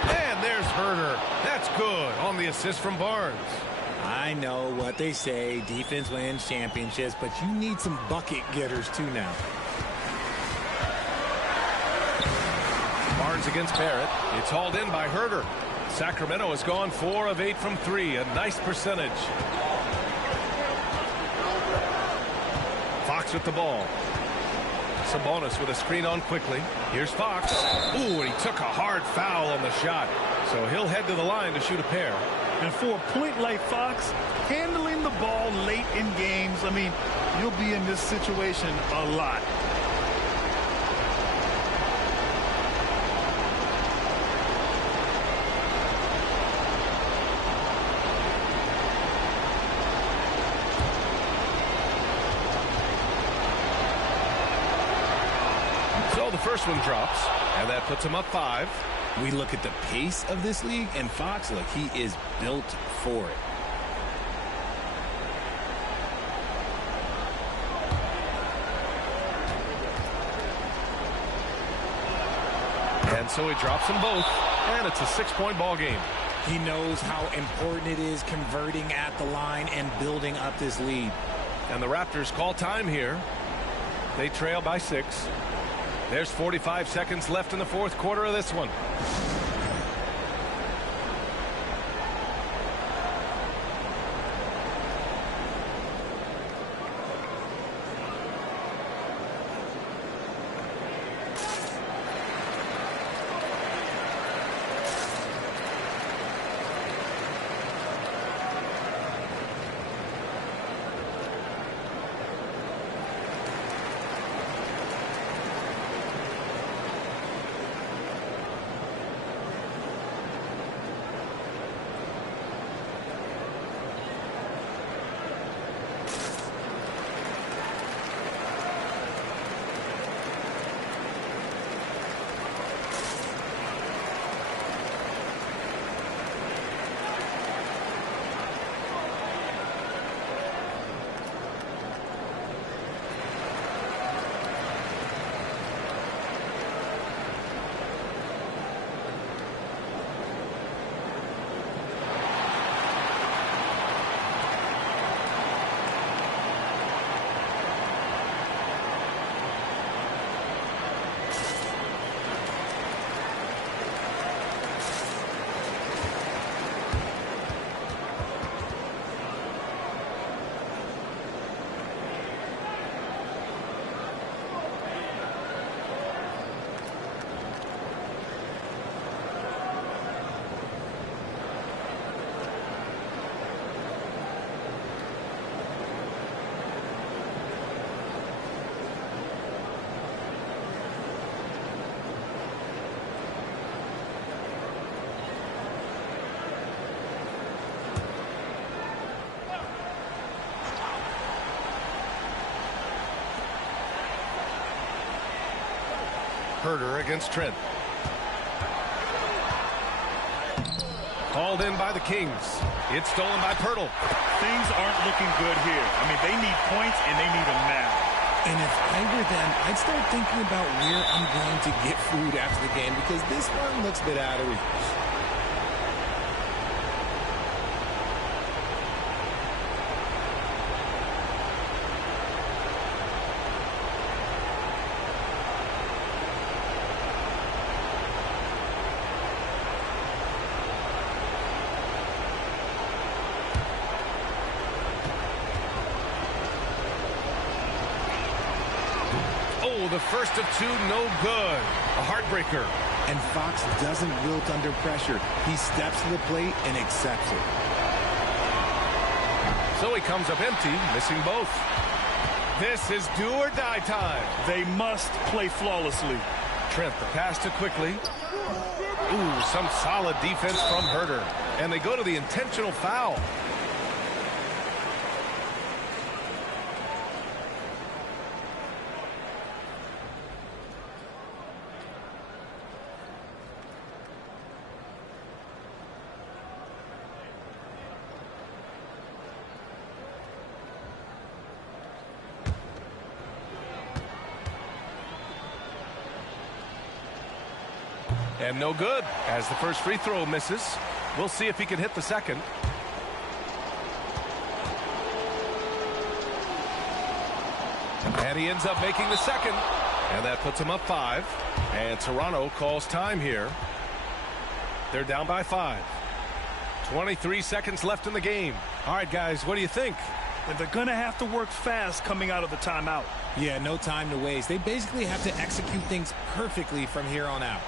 And there's Herter. That's good on the assist from Barnes. I know what they say, defense wins championships, but you need some bucket getters too now. Barnes against Barrett. It's hauled in by Herter. Sacramento has gone 4 of 8 from 3. A nice percentage. Fox with the ball. Sabonis with a screen on Quickly. Here's Fox. Ooh, and he took a hard foul on the shot. So he'll head to the line to shoot a pair. And for a point like Fox, handling the ball late in games, I mean, you'll be in this situation a lot. So the first one drops, and that puts him up 5. We look at the pace of this league, and Fox, look, he is built for it. And so he drops them both, and it's a 6-point ball game. He knows how important it is converting at the line and building up this lead. And the Raptors call time here. They trail by 6. There's 45 seconds left in the fourth quarter of this one. Herter against Trent. Called in by the Kings. It's stolen by Pirtle. Things aren't looking good here. I mean, they need points, and they need them now. And if I were them, I'd start thinking about where I'm going to get food after the game, because this one looks a bit out of reach. Oh, the first of two, no good. A heartbreaker. And Fox doesn't wilt under pressure. He steps to the plate and accepts it. So he comes up empty, missing both. This is do or die time. They must play flawlessly. Trent, the pass to quickly. Ooh, some solid defense from Herder. And they go to the intentional foul. And no good, as the first free throw misses. We'll see if he can hit the second. And he ends up making the second. And that puts him up 5. And Toronto calls time here. They're down by 5. 23 seconds left in the game. All right, guys, what do you think? And they're going to have to work fast coming out of the timeout. Yeah, no time to waste. They basically have to execute things perfectly from here on out.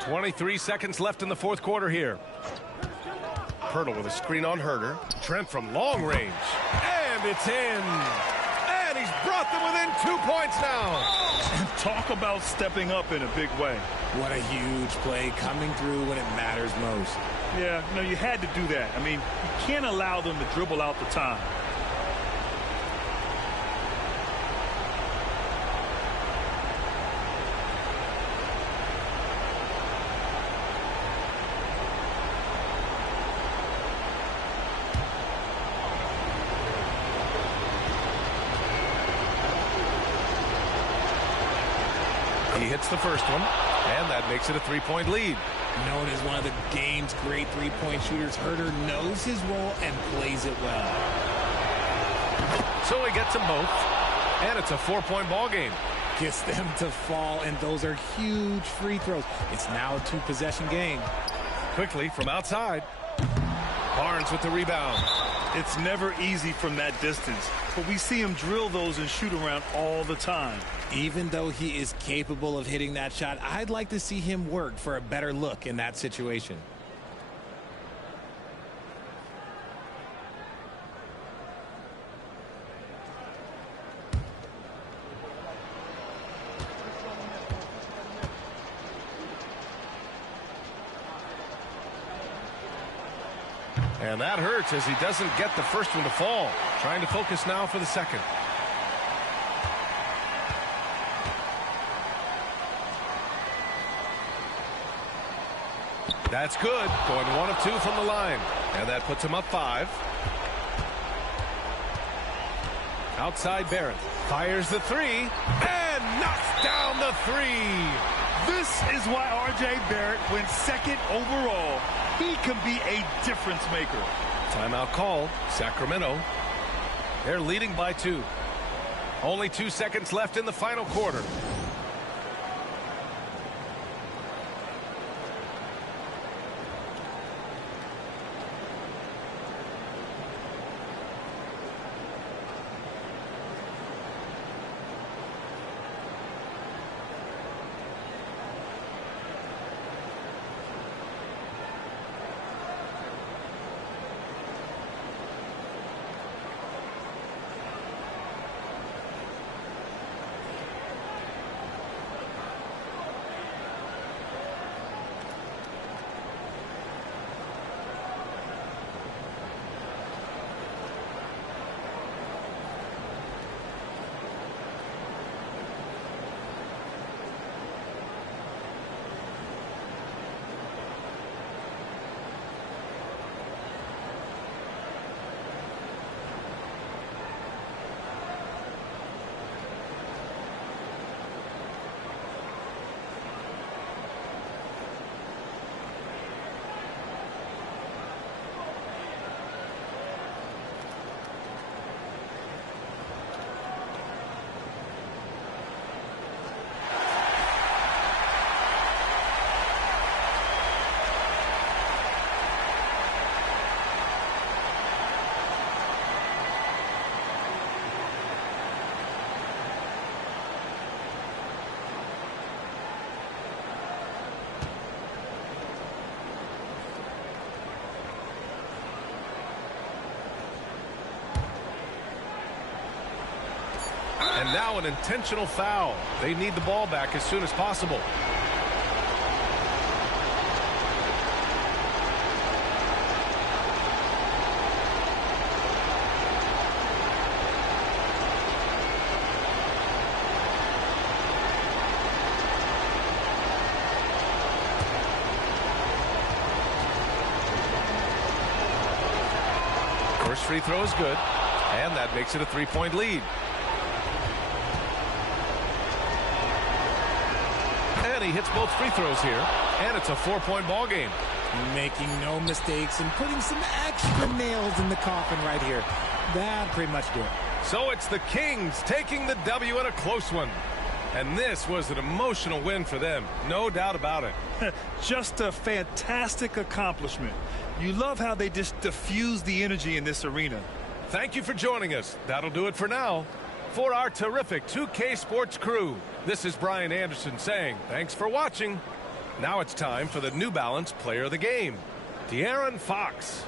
.23 seconds left in the fourth quarter here. Pirtle with a screen on Herder. Trent from long range. And it's in. And he's brought them within 2 points now. Talk about stepping up in a big way. What a huge play, coming through when it matters most. Yeah, no, you had to do that. I mean, you can't allow them to dribble out the time. He hits the first one, and that makes it a 3-point lead. Known as one of the game's great three-point shooters, Herder knows his role and plays it well. So he gets them both, and it's a 4-point ball game. Gets them to fall, and those are huge free throws. It's now a 2-possession game. Quickly from outside. Barnes with the rebound. It's never easy from that distance, but we see him drill those and shoot around all the time. Even though he is capable of hitting that shot, I'd like to see him work for a better look in that situation. And that hurts as he doesn't get the first one to fall. Trying to focus now for the second. That's good. Going 1 of 2 from the line. And that puts him up 5. Outside Barrett. Fires the three. And knocks down the three. This is why R.J. Barrett went second overall. He can be a difference maker. Timeout call. Sacramento. They're leading by 2. Only 2 seconds left in the final quarter. And now an intentional foul. They need the ball back as soon as possible. First free throw is good, and that makes it a 3-point lead. And he hits both free throws here, and it's a 4-point ball game. Making no mistakes and putting some extra nails in the coffin right here. That pretty much do it. So it's the Kings taking the W in a close one. And this was an emotional win for them, no doubt about it. Just a fantastic accomplishment. You love how they just diffuse the energy in this arena. Thank you for joining us. That'll do it for now. For our terrific 2K Sports crew, this is Brian Anderson saying thanks for watching. Now it's time for the New Balance Player of the Game, De'Aaron Fox.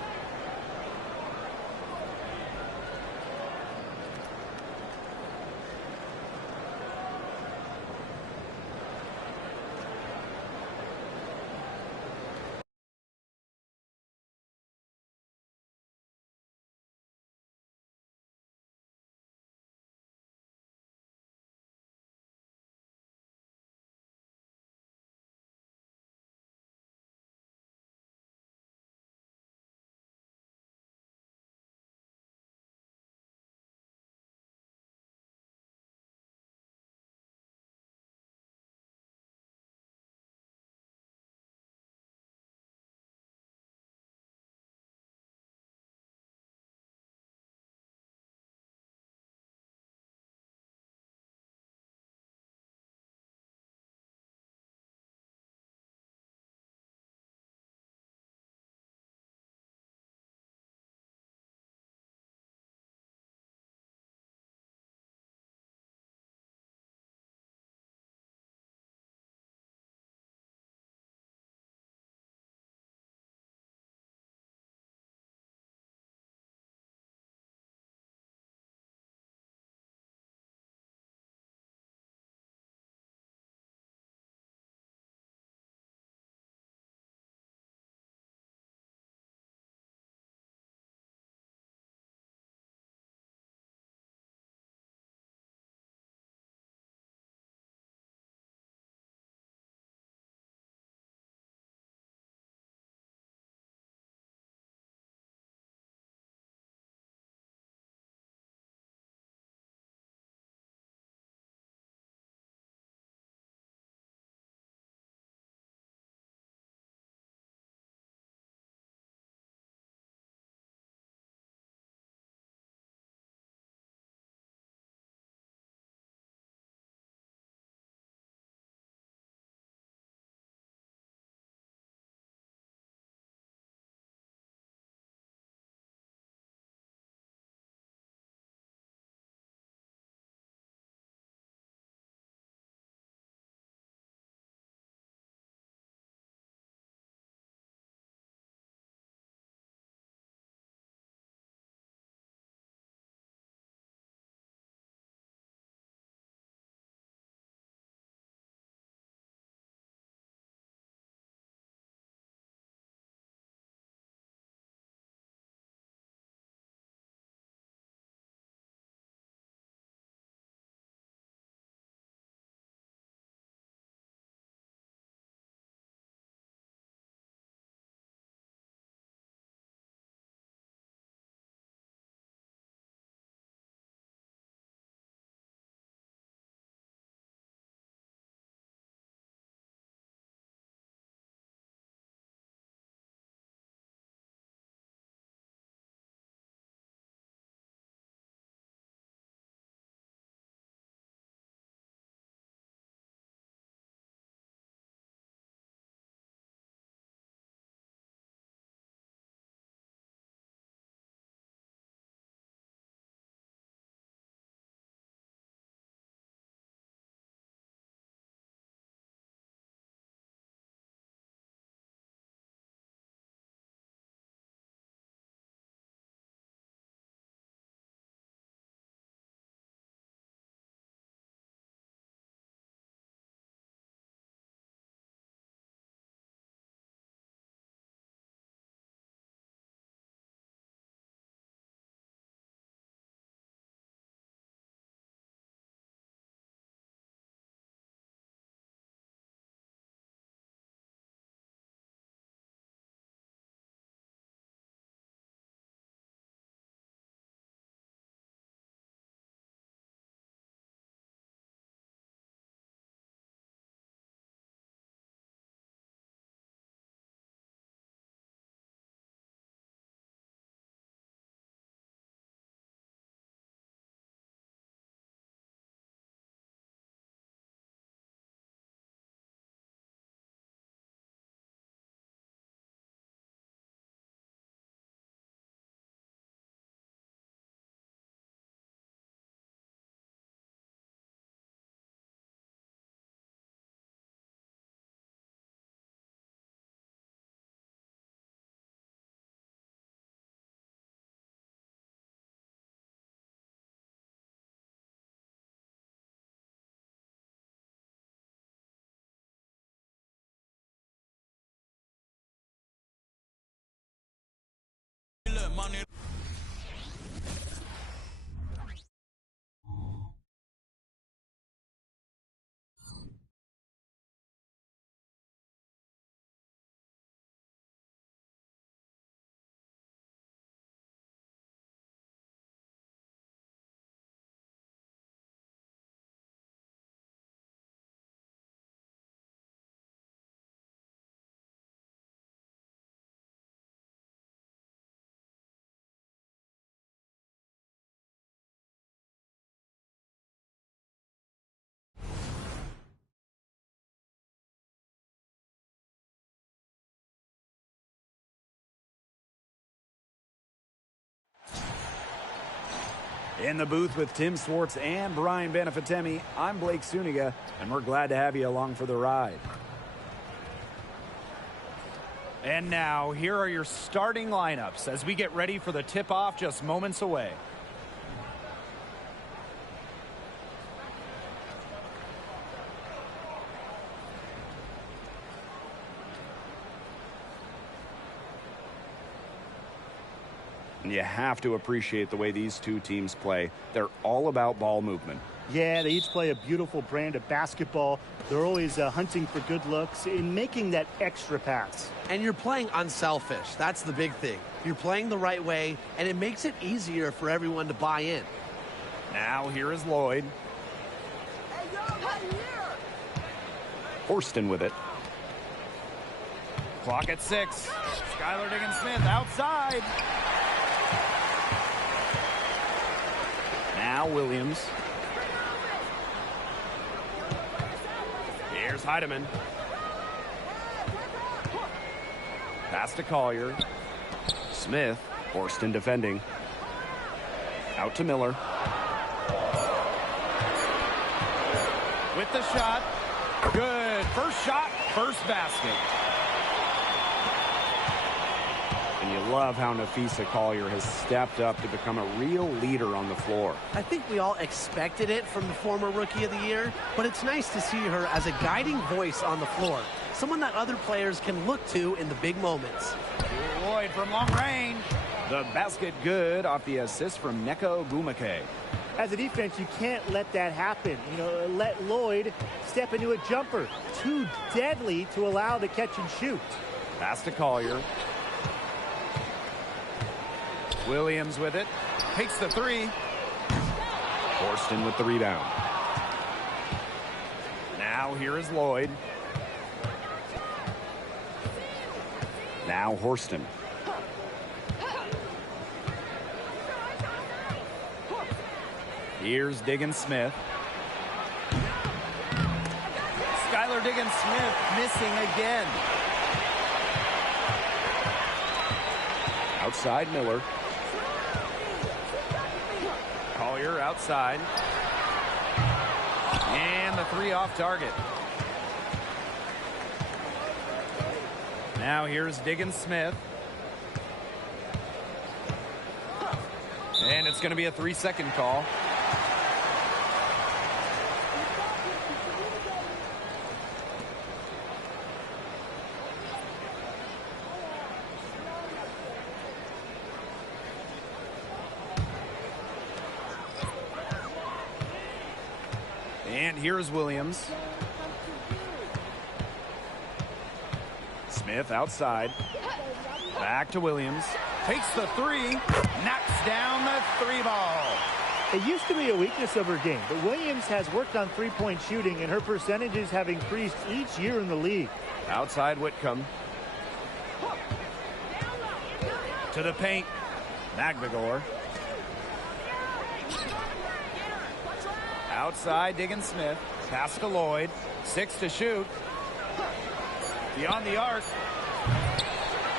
In the booth with Tim Swartz and Brian Benefitemi, I'm Blake Suniga, and we're glad to have you along for the ride. And now, here are your starting lineups as we get ready for the tip-off just moments away. And you have to appreciate the way these two teams play. They're all about ball movement. Yeah, they each play a beautiful brand of basketball. They're always hunting for good looks and making that extra pass. And you're playing unselfish. That's the big thing. You're playing the right way, and it makes it easier for everyone to buy in. Now, here is Lloyd. Horston with it. Clock at 6. Skylar Diggins-Smith outside. Now Williams. Here's Heidemann. Pass to Collier. Smith. Horston defending. Out to Miller. With the shot. Good. First shot, first basket. And you love how Napheesa Collier has stepped up to become a real leader on the floor. I think we all expected it from the former Rookie of the Year, but it's nice to see her as a guiding voice on the floor. Someone that other players can look to in the big moments. Lloyd from long range. The basket good off the assist from Neko Bumake. As a defense, you can't let that happen. You know, let Lloyd step into a jumper. Too deadly to allow the catch and shoot. Pass to Collier. Williams with it. Takes the 3. Horston with the rebound. Now here is Lloyd. Now Horston. Here's Diggins-Smith. Skylar Diggins-Smith missing again. Outside Miller. Collier outside. And the 3 off target. Now here's Diggins-Smith. And it's going to be a 3-second call. And here's Williams. Smith outside. Back to Williams. Takes the 3. Knocks down the 3 ball. It used to be a weakness of her game, but Williams has worked on three-point shooting, and her percentages have increased each year in the league. Outside Whitcomb. To the paint. Magbagor. Outside Diggins-Smith. Pass to Lloyd. 6 to shoot. Beyond the arc.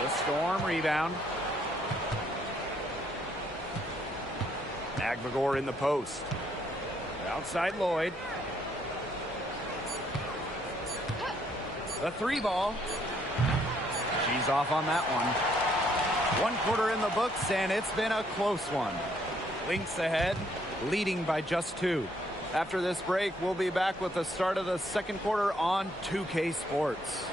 The Storm rebound. Magbagor in the post. Outside Lloyd. The 3 ball. She's off on that one. 1 quarter in the books, and it's been a close one. Lynx ahead, leading by just 2. After this break, we'll be back with the start of the second quarter on 2K Sports.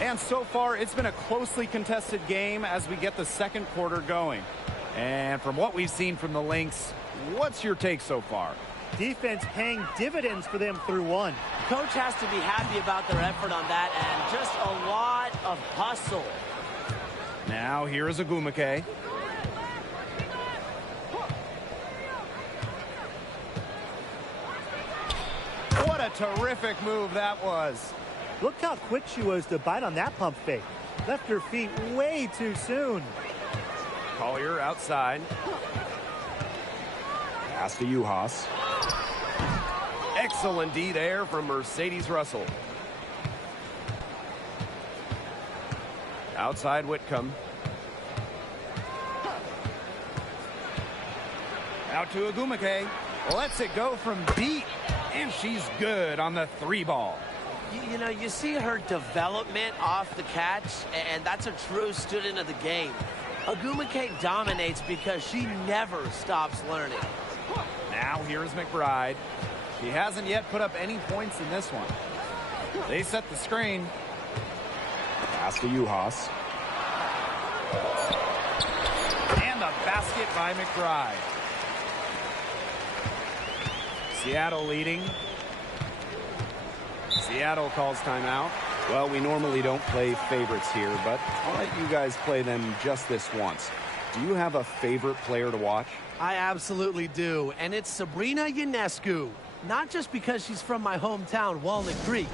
And so far, it's been a closely contested game as we get the second quarter going. And from what we've seen from the Lynx, what's your take so far? Defense paying dividends for them through one. Coach has to be happy about their effort on that, and just a lot of hustle. Now here is Ogwumike. What a terrific move that was. Look how quick she was to bite on that pump fake. Left her feet way too soon. Collier outside. Pass to Juhas. Excellent D there from Mercedes Russell. Outside Whitcomb. Out to Ogwumike. Lets it go from deep. And she's good on the 3 ball. You know, you see her development off the catch, and that's a true student of the game. Ogwumike dominates because she never stops learning. Now here's McBride. She hasn't yet put up any points in this one. They set the screen. Pass to Juhas. And the basket by McBride. Seattle leading. Seattle calls timeout. Well, we normally don't play favorites here, but I'll let you guys play them just this once. Do you have a favorite player to watch? I absolutely do, and it's Sabrina Ionescu. Not just because she's from my hometown, Walnut Creek.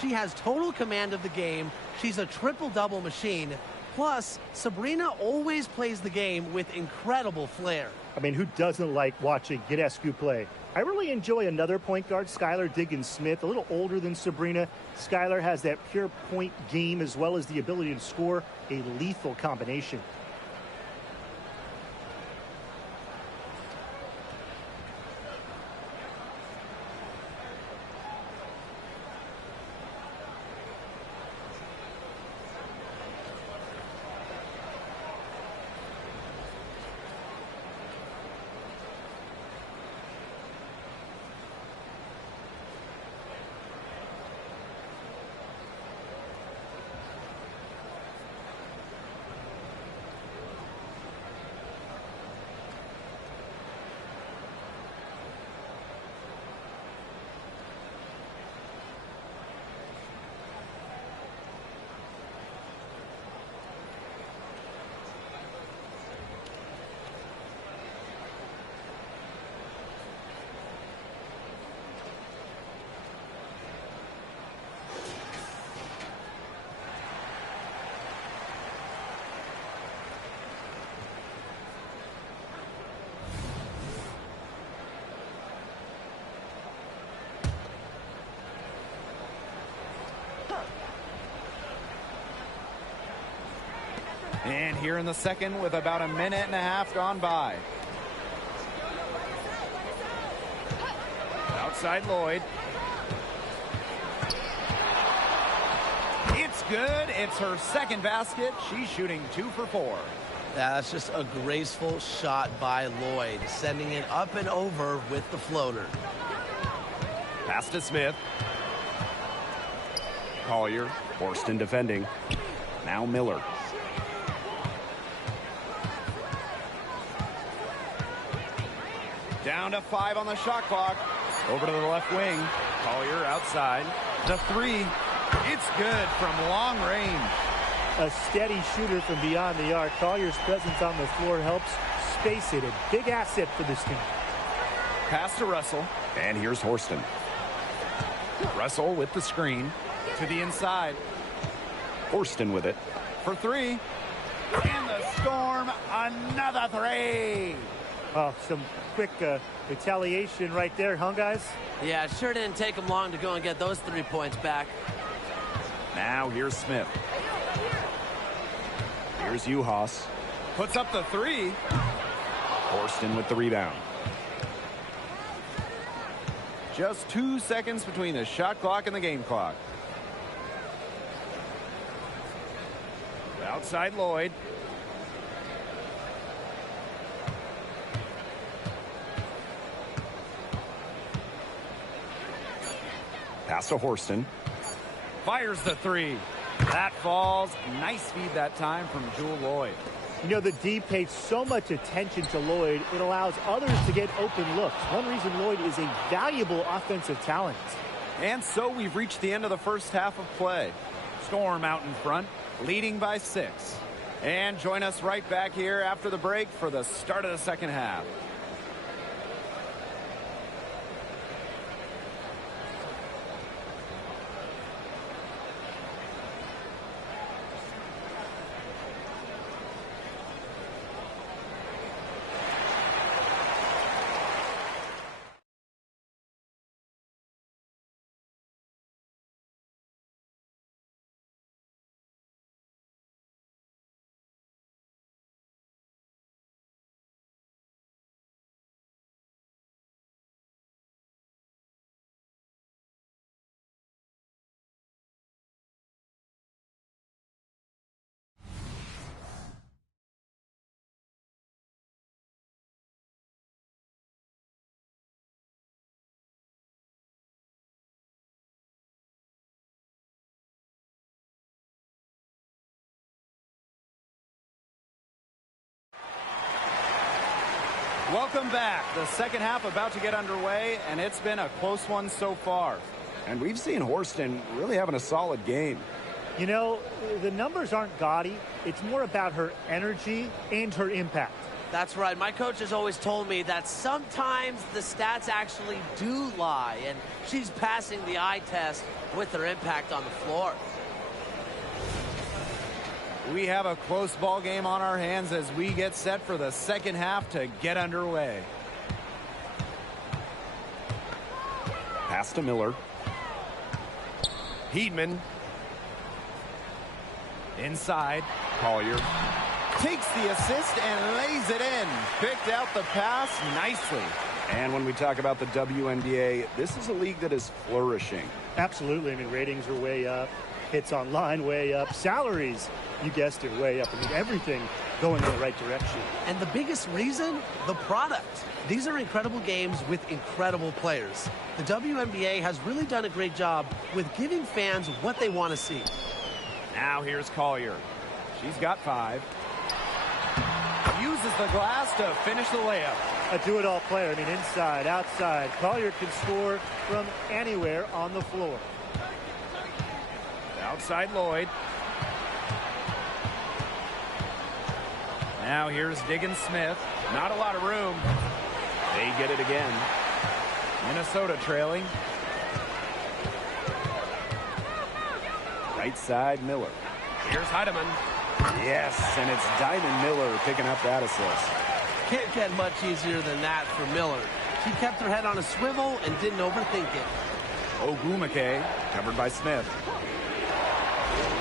She has total command of the game. She's a triple-double machine. Plus, Sabrina always plays the game with incredible flair. I mean, who doesn't like watching Ionescu play? I really enjoy another point guard, Skylar Diggins-Smith, a little older than Sabrina. Skylar has that pure point game as well as the ability to score, a lethal combination. And here in the second with about a minute and a half gone by. Outside Lloyd. It's good. It's her second basket. She's shooting 2 for 4. Yeah, that's just a graceful shot by Lloyd, sending it up and over with the floater. Pass to Smith. Collier, Horston defending. Now Miller. Down to 5 on the shot clock. Over to the left wing. Collier outside. The 3. It's good from long range. A steady shooter from beyond the arc. Collier's presence on the floor helps space it. A big asset for this team. Pass to Russell. And here's Horston. Russell with the screen. To the inside. Horston with it. For 3. And the Storm, another 3. Oh, some quick retaliation right there, huh, guys? Yeah, it sure didn't take them long to go and get those 3 points back. Now here's Smith. Here's Juhas. Puts up the 3. Horston with the rebound. Just 2 seconds between the shot clock and the game clock. Outside Lloyd. Pass to Horston. Fires the 3. That falls. Nice feed that time from Jewell Loyd. You know, the D pays so much attention to Loyd, it allows others to get open looks. One reason Loyd is a valuable offensive talent. And so we've reached the end of the first half of play. Storm out in front, leading by 6. And join us right back here after the break for the start of the second half. Welcome back. The second half about to get underway, and it's been a close one so far. And we've seen Horston really having a solid game. You know, the numbers aren't gaudy. It's more about her energy and her impact. That's right. My coach has always told me that sometimes the stats actually do lie, and she's passing the eye test with her impact on the floor. We have a close ball game on our hands as we get set for the second half to get underway. Pass to Miller. Heedman. Inside. Collier. Takes the assist and lays it in. Picked out the pass nicely. And when we talk about the WNBA, this is a league that is flourishing. Absolutely. I mean, ratings are way up. Hits online way up. Salaries, you guessed it, way up. I mean, everything going in the right direction. And the biggest reason? The product. These are incredible games with incredible players. The WNBA has really done a great job with giving fans what they want to see. Now here's Collier. She's got 5. Uses the glass to finish the layup. A do-it-all player. I mean, inside, outside. Collier can score from anywhere on the floor. Outside Loyd. Now here's Diggins Smith. Not a lot of room. They get it again. Minnesota trailing. Right side, Miller. Here's Heidemann. Yes, and it's Diamond Miller picking up that assist. Can't get much easier than that for Miller. She kept her head on a swivel and didn't overthink it. Ogwumike covered by Smith.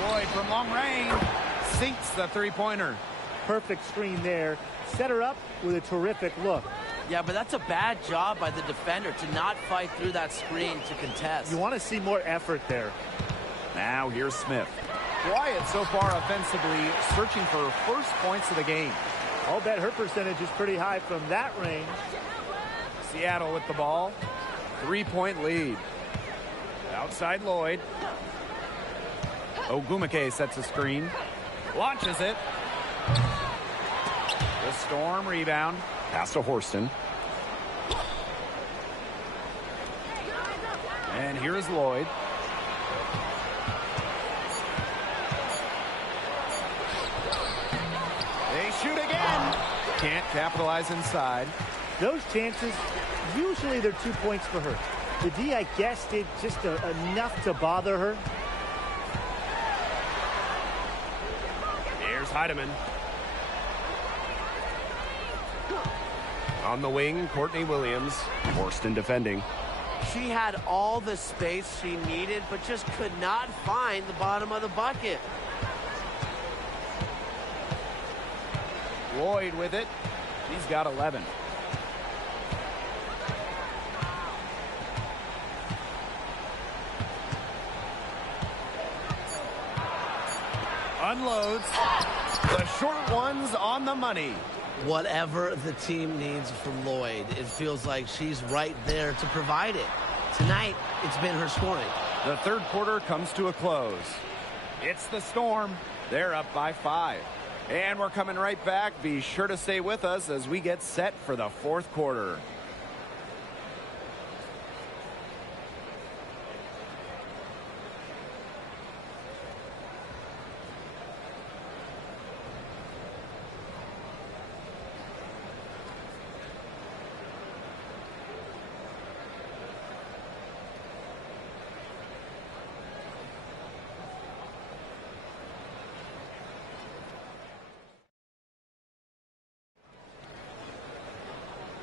Loyd from long range sinks the three-pointer. Perfect screen there. Set her up with a terrific look. Yeah, but that's a bad job by the defender to not fight through that screen to contest. You want to see more effort there. Now here's Smith. Quiet so far offensively, searching for her first points of the game. I'll bet her percentage is pretty high from that range. Seattle with the ball. 3-point lead. Outside Loyd. Ogwumike sets a screen. Launches it. The Storm rebound. Pass to Horston. And here's Loyd. They shoot again. Can't capitalize inside. Those chances, usually they're 2 points for her. The D, I guess, did just enough to bother her. Here's Heidemann. On the wing, Courtney Williams. Horston defending. She had all the space she needed, but just could not find the bottom of the bucket. Loyd with it. She's got 11. Unloads. The short one's on the money. Whatever the team needs from Loyd, it feels like she's right there to provide it. Tonight, it's been her scoring. The third quarter comes to a close. It's the Storm. They're up by 5. And we're coming right back. Be sure to stay with us as we get set for the fourth quarter.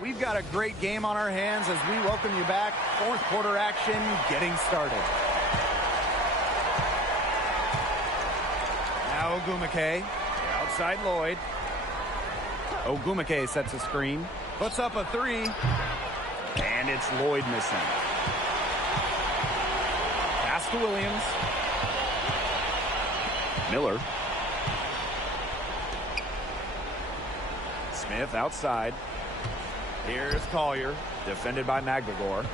We've got a great game on our hands as we welcome you back. Fourth quarter action getting started. Now Ogwumike, outside Lloyd. Ogwumike sets a screen, puts up a 3, and it's Lloyd missing. Pass to Williams. Miller. Smith outside. Here's Collier, defended by McGregor.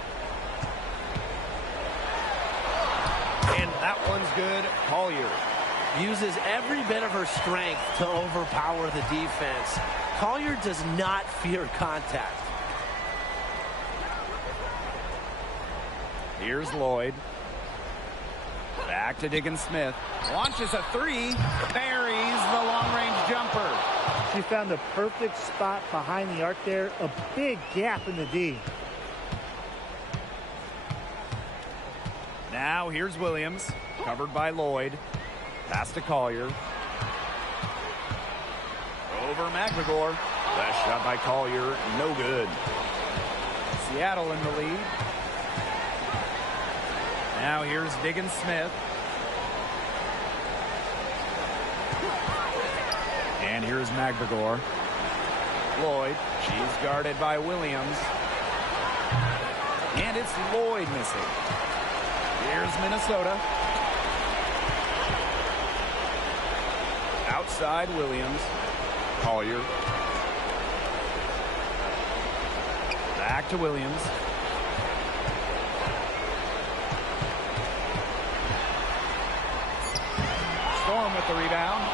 And that one's good. Collier uses every bit of her strength to overpower the defense. Collier does not fear contact. Here's Lloyd. Back to Diggins Smith. Launches a 3. Buries the long-range jumper. She found the perfect spot behind the arc there. A big gap in the D. Now here's Williams. Covered by Lloyd. Pass to Collier. Over McGregor. Last shot by Collier. No good. Seattle in the lead. Now here's Diggins Smith. And here's McGregor. Lloyd. She's guarded by Williams. And it's Lloyd missing. Here's Minnesota. Outside Williams. Collier. Back to Williams. Storm with the rebound.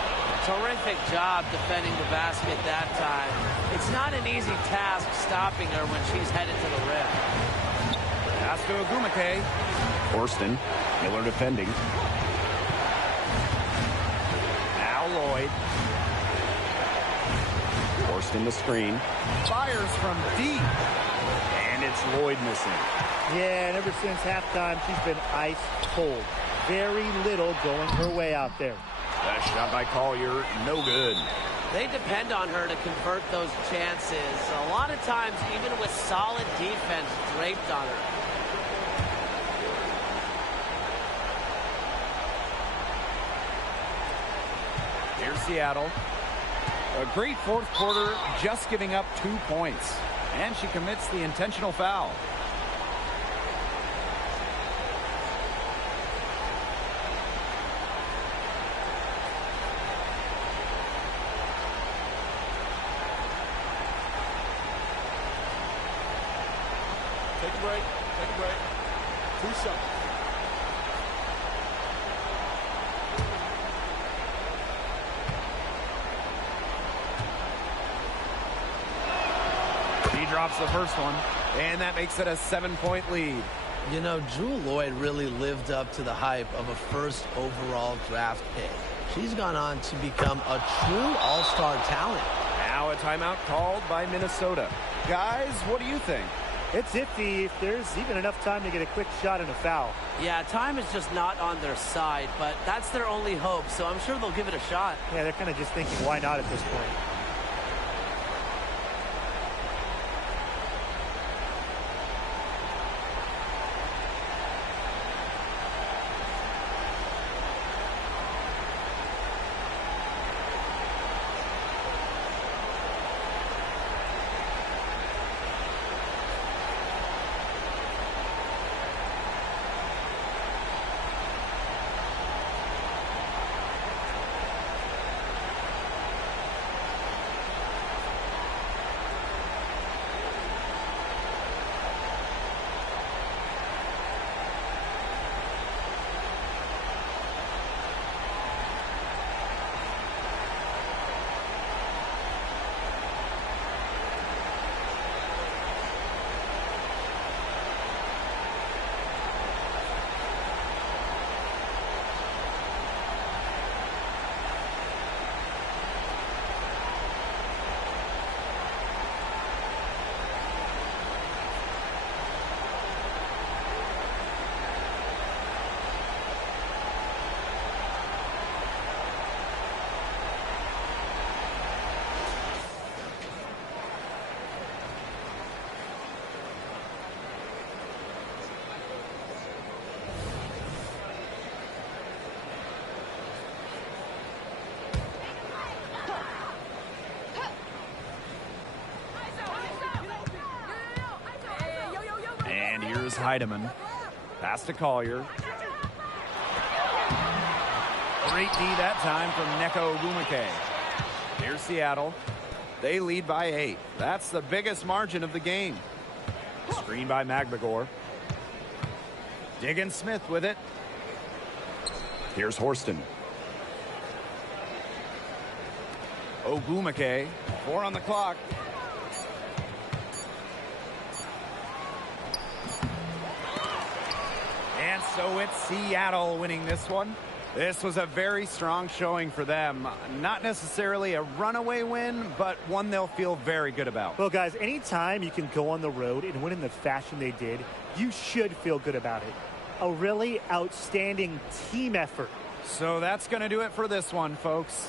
Terrific job defending the basket that time. It's not an easy task stopping her when she's headed to the rim. Pass to Ogwumike. Horston. Miller defending. Now Lloyd. Horston the screen. Fires from deep. And it's Lloyd missing. Yeah, and ever since halftime, she's been ice cold. Very little going her way out there. That shot by Collier, no good. They depend on her to convert those chances. A lot of times, even with solid defense draped on her. Here's Seattle. A great fourth quarter, just giving up 2 points. And she commits the intentional foul. Take a break. Take a break. 2 seconds. He drops the first one, and that makes it a 7-point lead. You know, Jewell Lloyd really lived up to the hype of a first overall draft pick. She's gone on to become a true all-star talent. Now a timeout called by Minnesota. Guys, what do you think? It's iffy if there's even enough time to get a quick shot and a foul. Yeah, time is just not on their side, but that's their only hope, so I'm sure they'll give it a shot. Yeah, they're kind of just thinking, why not at this point? Here's Heidemann. Pass to Collier. Great D that time from Neko Ogwumike. Here's Seattle. They lead by 8. That's the biggest margin of the game. Screen by Magbagor. Diggins Smith with it. Here's Horston. Ogwumike. 4 on the clock. And so it's Seattle winning this one. This was a very strong showing for them. Not necessarily a runaway win, but one they'll feel very good about. Well, guys, anytime you can go on the road and win in the fashion they did, you should feel good about it. A really outstanding team effort. So that's going to do it for this one, folks.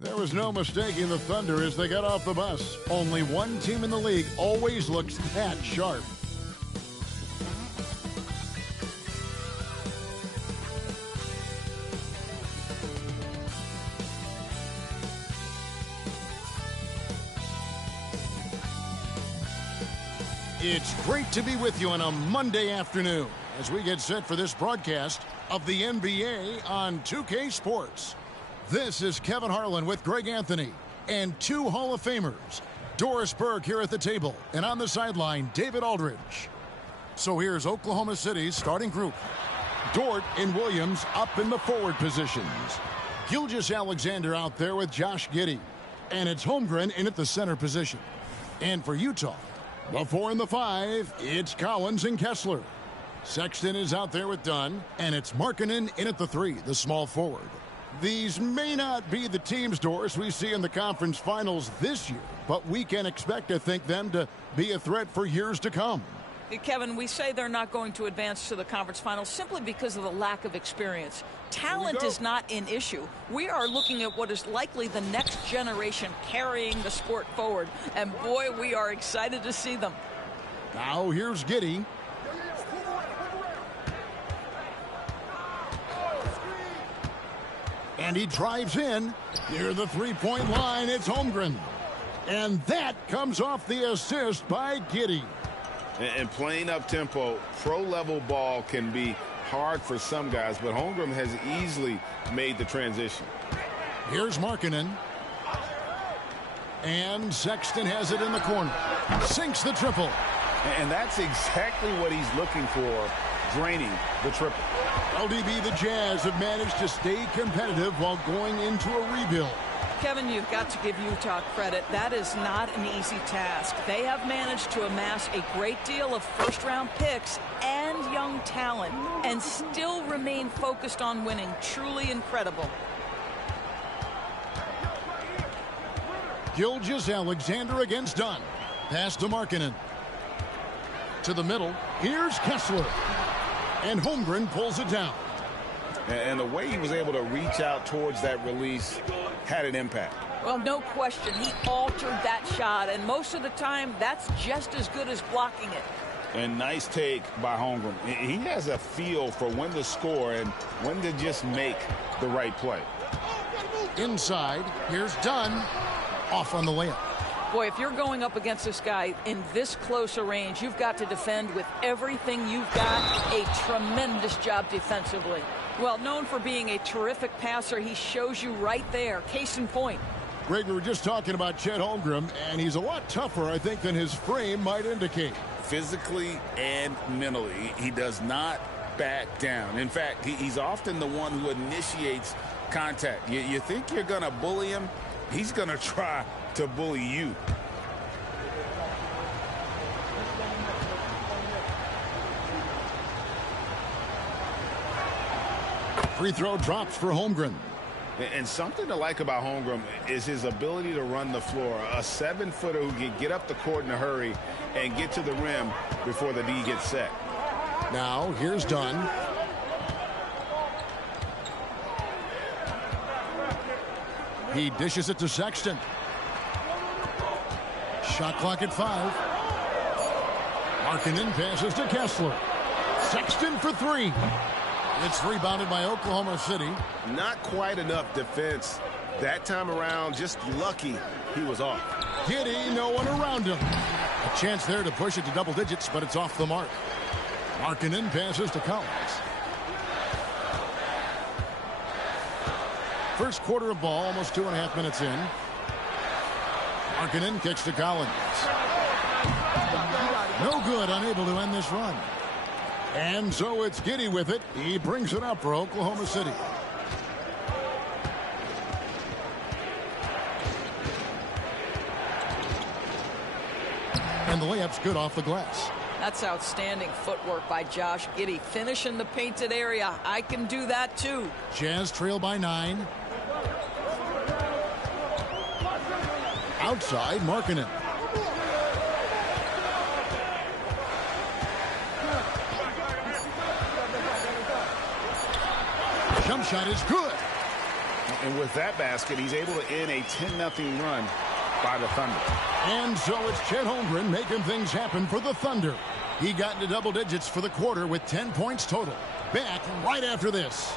There was no mistaking the Thunder as they got off the bus. Only one team in the league always looks that sharp. It's great to be with you on a Monday afternoon as we get set for this broadcast of the NBA on 2K Sports. This is Kevin Harlan with Greg Anthony and two Hall of Famers, Doris Burke here at the table, and on the sideline, David Aldridge. So here's Oklahoma City's starting group. Dort and Williams up in the forward positions. Gilgeous-Alexander out there with Josh Giddey. And it's Holmgren in at the center position. And for Utah, the 4 and the 5, it's Collins and Kessler. Sexton is out there with Dunn, and it's Markkanen in at the 3, the small forward. These may not be the teams, Doris, we see in the conference finals this year, but we can expect, I think, them to be a threat for years to come. Kevin, we say they're not going to advance to the conference finals simply because of the lack of experience. Talent is not an issue. We are looking at what is likely the next generation carrying the sport forward, and boy, we are excited to see them. Now here's Giddey. And he drives in near the three-point line. It's Holmgren. And that comes off the assist by Giddey. And playing up-tempo, pro-level ball can be hard for some guys, but Holmgren has easily made the transition. Here's Markkanen. And Sexton has it in the corner. Sinks the triple. And that's exactly what he's looking for, draining the triple. LDB, the Jazz have managed to stay competitive while going into a rebuild. Kevin, you've got to give Utah credit. That is not an easy task. They have managed to amass a great deal of first-round picks and young talent and still remain focused on winning. Truly incredible. Gilgeous-Alexander against Dunn. Pass to Markkanen. To the middle. Here's Kessler. And Holmgren pulls it down. And the way he was able to reach out towards that release had an impact. Well, no question. He altered that shot, and most of the time, that's just as good as blocking it. And nice take by Holmgren. He has a feel for when to score and when to just make the right play. Inside, here's Dunn. Off on the layup. Boy, if you're going up against this guy in this close a range, you've got to defend with everything you've got. A tremendous job defensively. Well, known for being a terrific passer, he shows you right there. Case in point. Greg, we were just talking about Chet Holmgren, and he's a lot tougher, I think, than his frame might indicate. Physically and mentally, he does not back down. In fact, he's often the one who initiates contact. You think you're going to bully him? He's going to try to bully you. Free throw drops for Holmgren. And something to like about Holmgren is his ability to run the floor. A 7-footer who can get up the court in a hurry and get to the rim before the D gets set. Now here's Dunn. He dishes it to Sexton. Shot clock at 5. Markkanen passes to Kessler. Sexton for 3. It's rebounded by Oklahoma City. Not quite enough defense that time around. Just lucky he was off. Giddey, no one around him. A chance there to push it to double digits, but it's off the mark. Markkanen passes to Collins. First quarter of ball, almost 2.5 minutes in. Markkanen kicks to Collins. No good, unable to end this run. And so it's Giddey with it. He brings it up for Oklahoma City. And the layup's good off the glass. That's outstanding footwork by Josh Giddey. Finishing the painted area. I can do that too. Jazz trail by 9. Outside, Markkanen. Jump shot is good. And with that basket, he's able to end a 10-0 run by the Thunder. And so it's Chet Holmgren making things happen for the Thunder. He got into double digits for the quarter with 10 points total. Back right after this.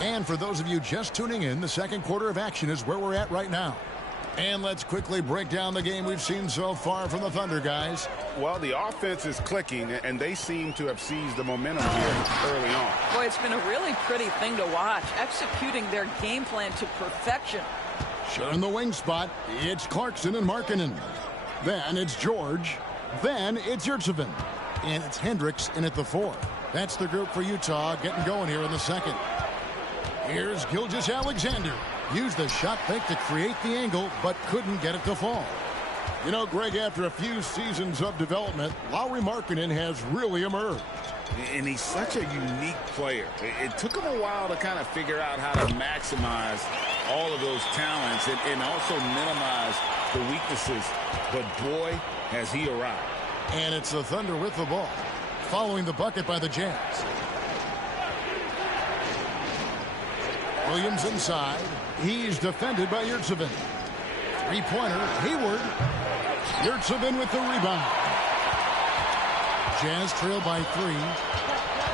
And for those of you just tuning in, the second quarter of action is where we're at right now. And let's quickly break down the game we've seen so far from the Thunder, guys. Well, the offense is clicking, and they seem to have seized the momentum here early on. Boy, it's been a really pretty thing to watch, executing their game plan to perfection. Sharing the wing spot, it's Clarkson and Markkanen. Then it's George. Then it's Yurtseven. And it's Hendricks in at the 4. That's the group for Utah getting going here in the second. Here's Gilgeous-Alexander. Used the shot fake to create the angle, but couldn't get it to fall. You know, Greg, after a few seasons of development, Lauri Markkanen has really emerged. And he's such a unique player. It took him a while to kind of figure out how to maximize all of those talents and also minimize the weaknesses. But boy, has he arrived. And it's the Thunder with the ball, following the bucket by the Jazz. Williams inside. He's defended by Yurtseven. Three-pointer, Hayward. Yurtseven with the rebound. Jazz trail by 3.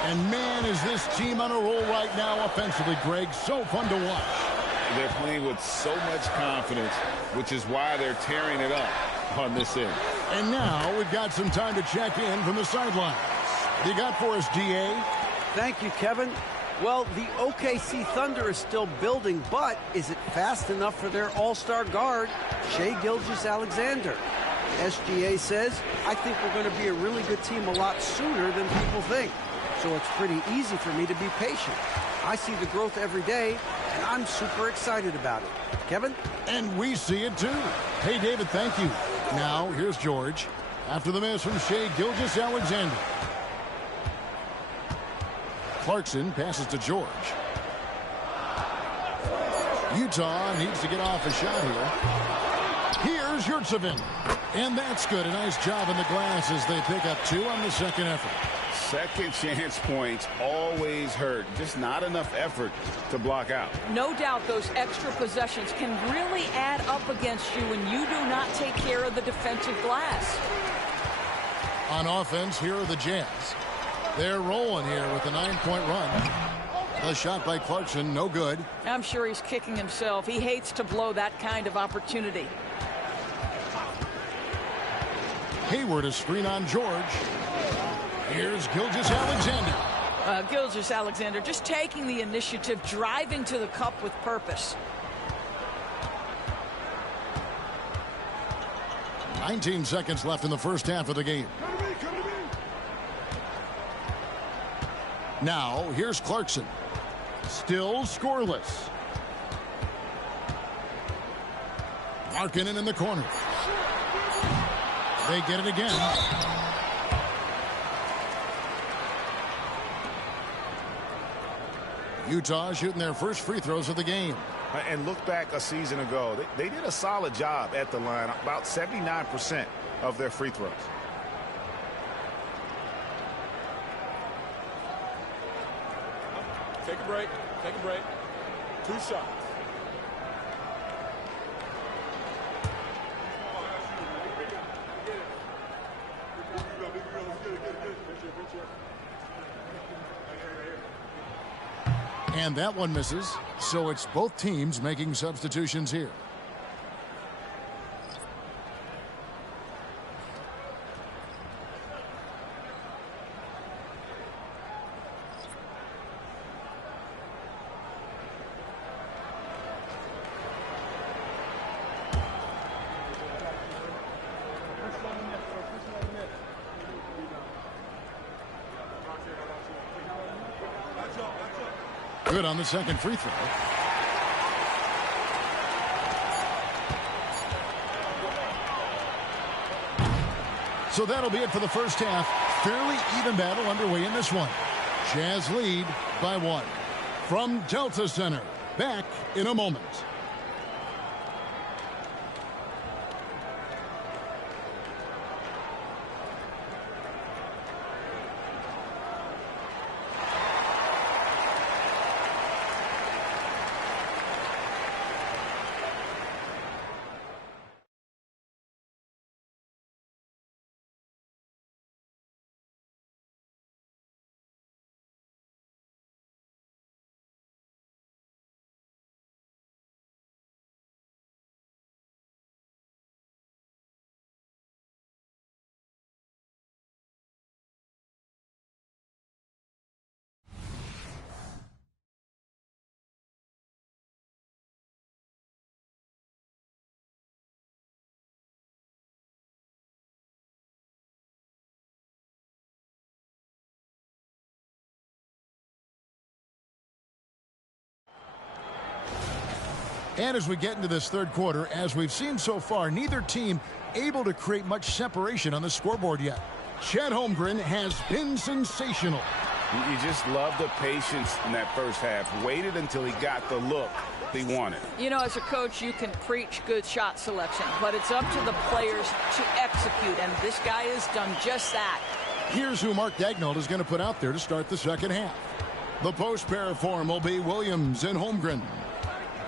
And man, is this team on a roll right now offensively, Greg. So fun to watch. They're playing with so much confidence, which is why they're tearing it up on this end. And now we've got some time to check in from the sidelines. What do you got for us, DA? Thank you, Kevin. Well, the OKC Thunder is still building, but is it fast enough for their all-star guard, Shai Gilgeous-Alexander? SGA says, I think we're going to be a really good team a lot sooner than people think. So it's pretty easy for me to be patient. I see the growth every day, and I'm super excited about it. Kevin? And we see it too. Hey, David, thank you. Now, here's George. After the miss from Shai Gilgeous-Alexander. Clarkson passes to George. Utah needs to get off a shot here. Here's Yurtseven. And that's good. A nice job in the glass as they pick up 2 on the second effort. Second chance points always hurt. Just not enough effort to block out. No doubt those extra possessions can really add up against you when you do not take care of the defensive glass. On offense, here are the Jazz. They're rolling here with a 9-point run. The shot by Clarkson, no good. I'm sure he's kicking himself. He hates to blow that kind of opportunity. Hayward a screen on George. Here's Gilgeous-Alexander. Gilgeous-Alexander just taking the initiative, driving to the cup with purpose. 19 seconds left in the first half of the game. Now, here's Clarkson. Still scoreless. Markkanen in the corner. They get it again. Utah shooting their first free throws of the game. And look back a season ago. They did a solid job at the line. About 79% of their free throws. Take a break. Take a break. 2 shots. And that one misses. So it's both teams making substitutions here. Good on the second free throw. So that'll be it for the first half. Fairly even battle underway in this one. Jazz lead by 1. From Delta Center, back in a moment. And as we get into this third quarter, as we've seen so far, neither team able to create much separation on the scoreboard yet. Chet Holmgren has been sensational. You just love the patience in that first half. Waited until he got the look he wanted. You know, as a coach, you can preach good shot selection, but it's up to the players to execute, and this guy has done just that. Here's who Mark Daigneault is going to put out there to start the second half. The post pair form will be Williams and Holmgren.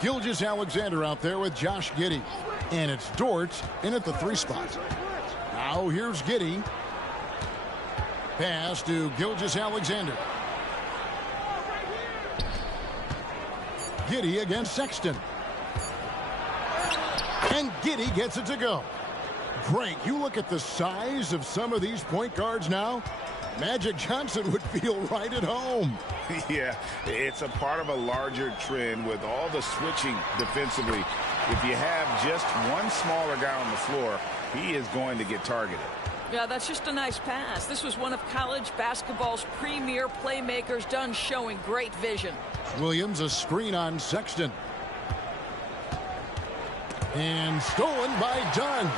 Gilgeous-Alexander out there with Josh Giddey. And it's Dort in at the 3 spot. Now here's Giddey. Pass to Gilgeous-Alexander. Giddey against Sexton. And Giddey gets it to go. Great. You look at the size of some of these point guards now. Magic Johnson would feel right at home. Yeah, it's a part of a larger trend with all the switching defensively. If you have just one smaller guy on the floor, he is going to get targeted. Yeah, that's just a nice pass. This was one of college basketball's premier playmakers done showing great vision. Williams a screen on Sexton. And stolen by Dunn.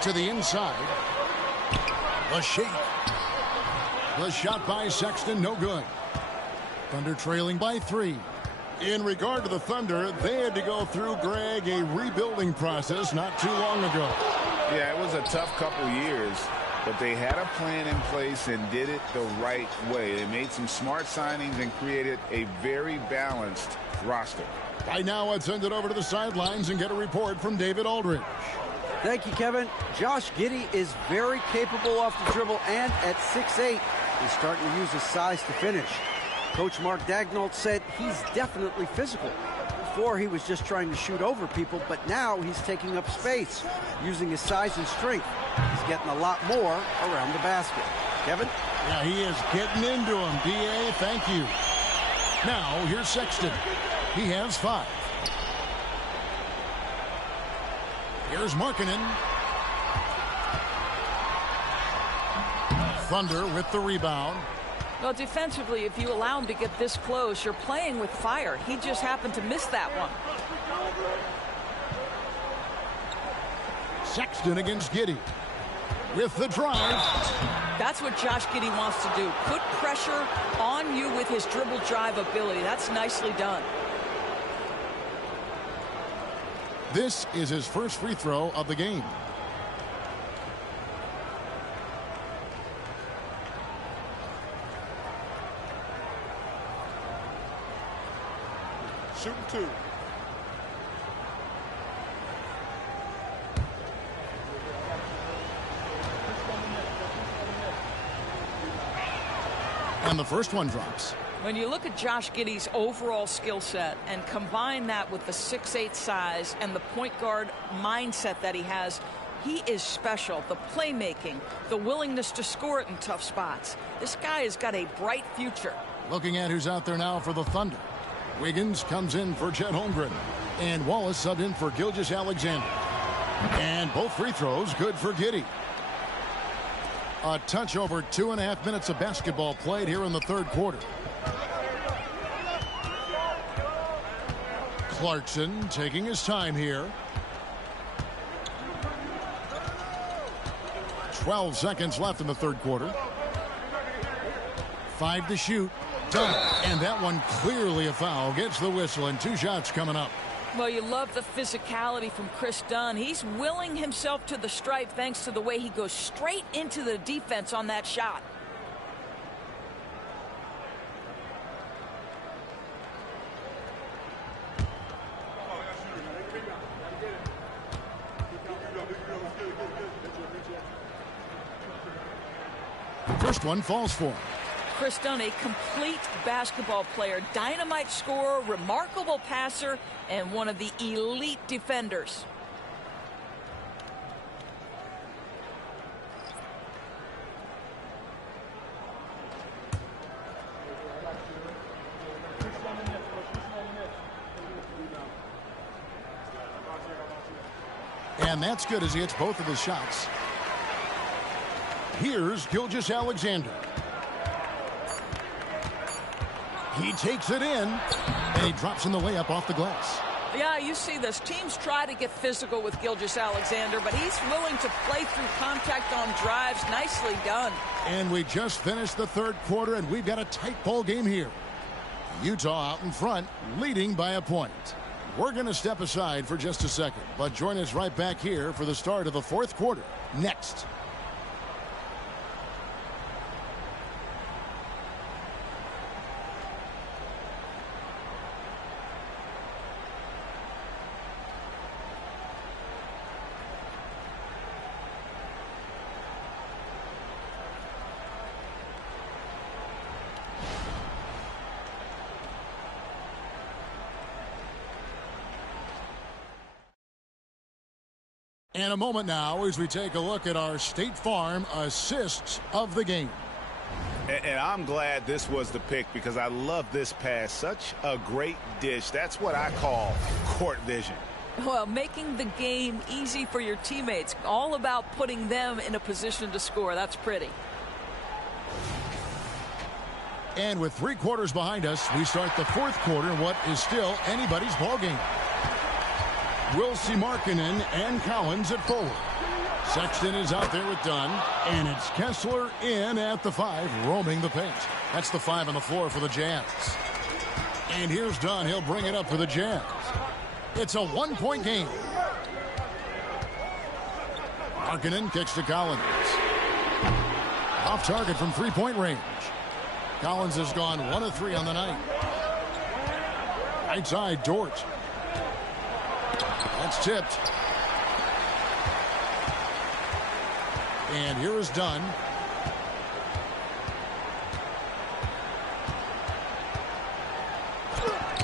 To the inside. A shake. The shot by Sexton, no good. Thunder trailing by 3. In regard to the Thunder, they had to go through, Greg, a rebuilding process not too long ago. Yeah, it was a tough couple years, but they had a plan in place and did it the right way. They made some smart signings and created a very balanced roster. Right now, let's send it over to the sidelines and get a report from David Aldridge. Thank you, Kevin. Josh Giddey is very capable off the dribble, and at 6'8", he's starting to use his size to finish. Coach Mark Daigneault said he's definitely physical. Before, he was just trying to shoot over people, but now he's taking up space, using his size and strength. He's getting a lot more around the basket. Kevin? Yeah, he is getting into him. D.A., thank you. Now, here's Sexton. He has 5. Here's Markkanen. Thunder with the rebound. Well, defensively, if you allow him to get this close, you're playing with fire. He just happened to miss that one. Sexton against Giddey. With the drive. That's what Josh Giddey wants to do. Put pressure on you with his dribble drive ability. That's nicely done. This is his first free throw of the game. Shooting 2. And the first one drops. When you look at Josh Giddey's overall skill set and combine that with the 6'8" size and the point guard mindset that he has, he is special. The playmaking, the willingness to score it in tough spots. This guy has got a bright future. Looking at who's out there now for the Thunder. Wiggins comes in for Chet Holmgren. And Wallace subbed in for Gilgeous-Alexander. And both free throws good for Giddey. A touch over 2.5 minutes of basketball played here in the third quarter. Clarkson taking his time here. 12 seconds left in the third quarter. 5 to shoot. Done. And that one clearly a foul. Gets the whistle and 2 shots coming up. Well, you love the physicality from Chris Dunn. He's willing himself to the stripe thanks to the way he goes straight into the defense on that shot. First one falls for him. Chris Dunn, a complete basketball player, dynamite scorer, remarkable passer, and one of the elite defenders. And that's good as he hits both of his shots. Here's Gilgeous-Alexander. He takes it in, and he drops in the layup off the glass. Yeah, you see this. Teams try to get physical with Gilgeous-Alexander, but he's willing to play through contact on drives. Nicely done. And we just finished the third quarter, and we've got a tight ball game here. Utah out in front, leading by a point. We're going to step aside for just a second, but join us right back here for the start of the fourth quarter. Next. And a moment now as we take a look at our State Farm assists of the game. And I'm glad this was the pick because I love this pass. Such a great dish. That's what I call court vision. Well, making the game easy for your teammates. All about putting them in a position to score. That's pretty. And with 3 quarters behind us, we start the fourth quarter in what is still anybody's ball game. Wilsey Markkanen and Collins at forward. Sexton is out there with Dunn, and it's Kessler in at the 5, roaming the paint. That's the 5 on the floor for the Jazz. And here's Dunn. He'll bring it up for the Jazz. It's a 1-point game. Markkanen kicks to Collins. Off target from 3-point range. Collins has gone 1 of 3 on the night. Right side, Dort. That's tipped. And here is Dunn.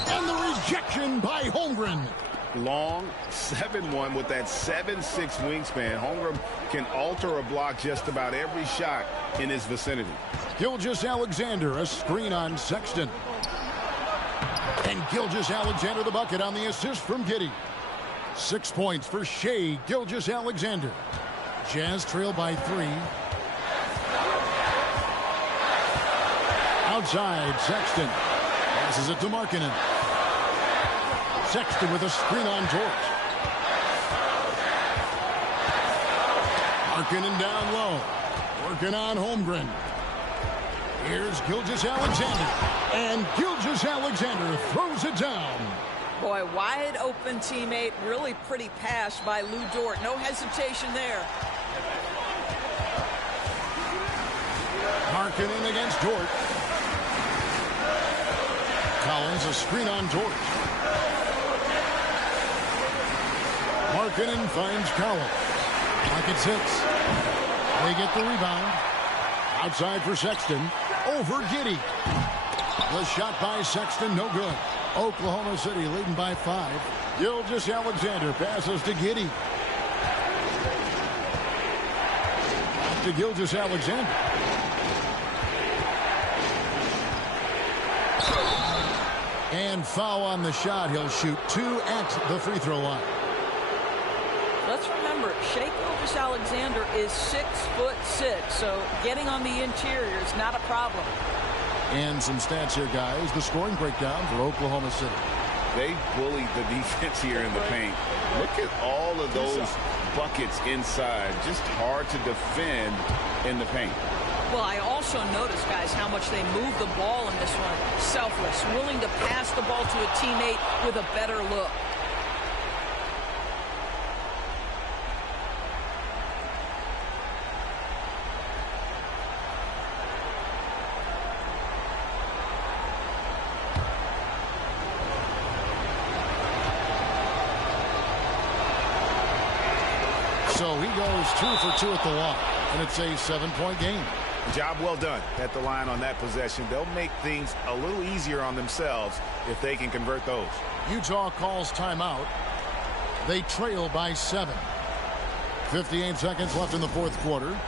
And the rejection by Holmgren. Long 7-1 with that 7'6" wingspan. Holmgren can alter a block just about every shot in his vicinity. Gilgeous-Alexander, a screen on Sexton. And Gilgeous-Alexander the bucket on the assist from Giddey. 6 points for Shai Gilgeous-Alexander. Jazz trail by 3. Outside, Sexton. Passes it to Markkanen. Sexton with a screen on Dort. Markkanen down low. Working on Holmgren. Here's Gilgeous-Alexander. And Gilgeous-Alexander throws it down. Boy, wide open teammate. Really pretty pass by Lou Dort. No hesitation there. Markkanen against Dort. Collins a screen on Dort. Markkanen finds Collins. Rockets hits. They get the rebound. Outside for Sexton. Over Giddey. The shot by Sexton, no good. Oklahoma City leading by 5. Gilgeous-Alexander passes to Giddey. Back to Gilgeous-Alexander. And foul on the shot. He'll shoot 2 at the free throw line. Let's remember, Shai Gilgeous-Alexander is 6'6", so getting on the interior is not a problem. And some stats here, guys. The scoring breakdown for Oklahoma City. They bullied the defense here in the paint. Look at all of those buckets inside. Just hard to defend in the paint. Well, I also noticed, guys, how much they move the ball in this one. Selfless, willing to pass the ball to a teammate with a better look. So he goes 2 for 2 at the line, and it's a 7-point game. Job well done at the line on that possession. They'll make things a little easier on themselves if they can convert those. Utah calls timeout. They trail by 7. 58 seconds left in the fourth quarter.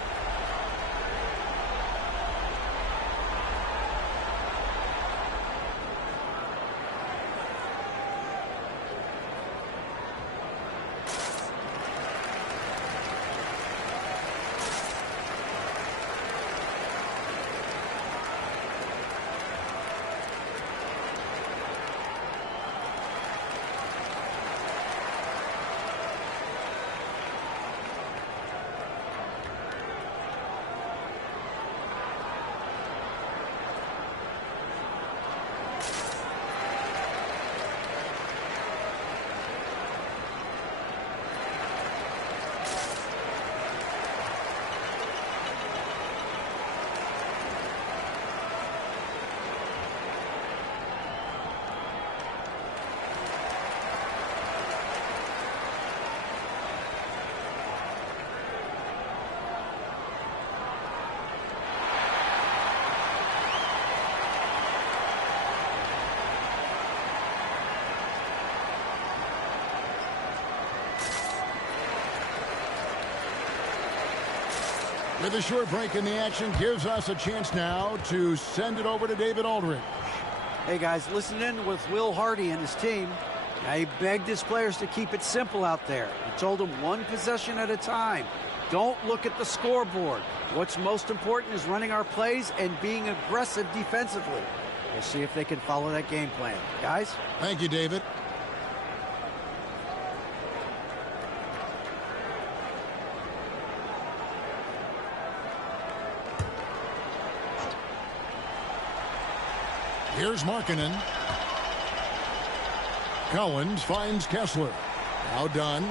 With a short break in the action, gives us a chance now to send it over to David Aldridge. Hey, guys, listen in with Will Hardy and his team. Now, he begged his players to keep it simple out there. He told them one possession at a time. Don't look at the scoreboard. What's most important is running our plays and being aggressive defensively. We'll see if they can follow that game plan. Guys? Thank you, David. Here's Markkanen. Collins finds Kessler. Now Dunn.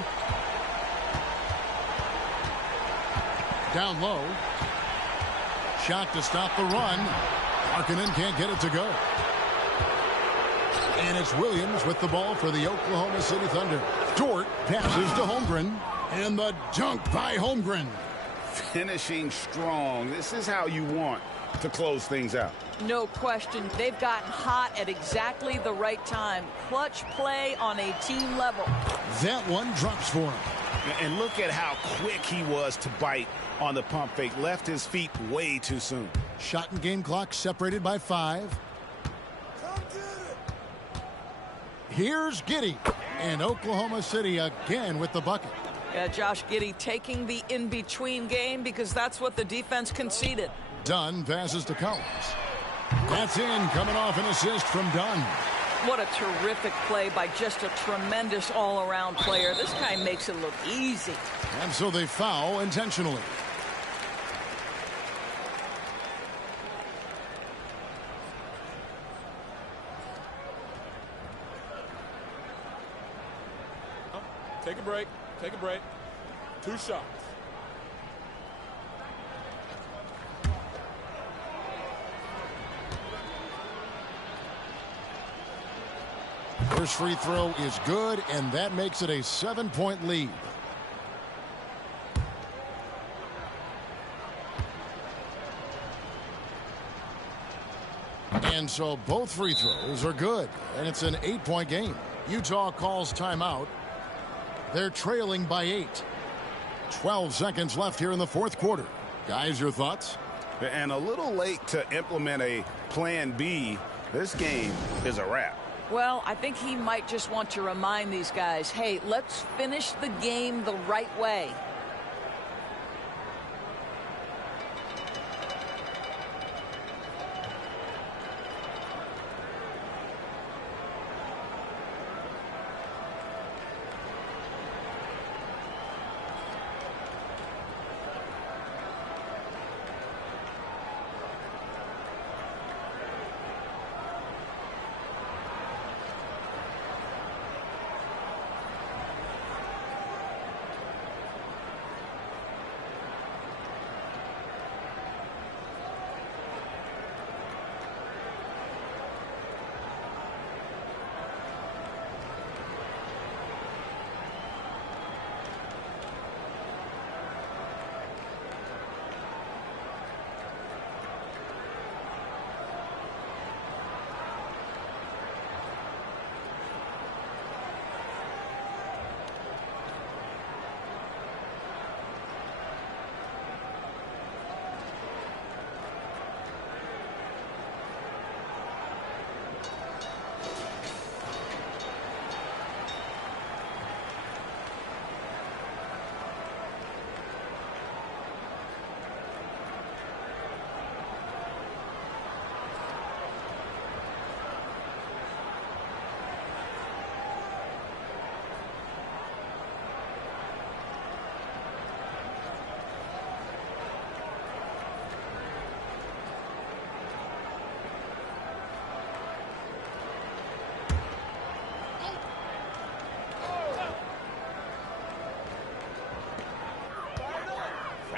Down low. Shot to stop the run. Markkanen can't get it to go. And it's Williams with the ball for the Oklahoma City Thunder. Dort passes to Holmgren. And the dunk by Holmgren. Finishing strong. This is how you want to close things out. No question. They've gotten hot at exactly the right time. Clutch play on a team level. That one drops for him. And look at how quick he was to bite on the pump fake. Left his feet way too soon. Shot and game clock separated by 5. Here's Giddey. And Oklahoma City again with the bucket. Yeah, Josh Giddey taking the in-between game because that's what the defense conceded. Dunn passes to Collins. That's in, coming off an assist from Dunn. What a terrific play by just a tremendous all-around player. This guy makes it look easy. And so they foul intentionally. Take a break. Take a break. 2 shots. First free throw is good, and that makes it a 7-point lead. And so both free throws are good, and it's an 8-point game. Utah calls timeout. They're trailing by 8. 12 seconds left here in the fourth quarter. Guys, your thoughts? And a little late to implement a plan B. This game is a wrap. Well, I think he might just want to remind these guys, hey, let's finish the game the right way.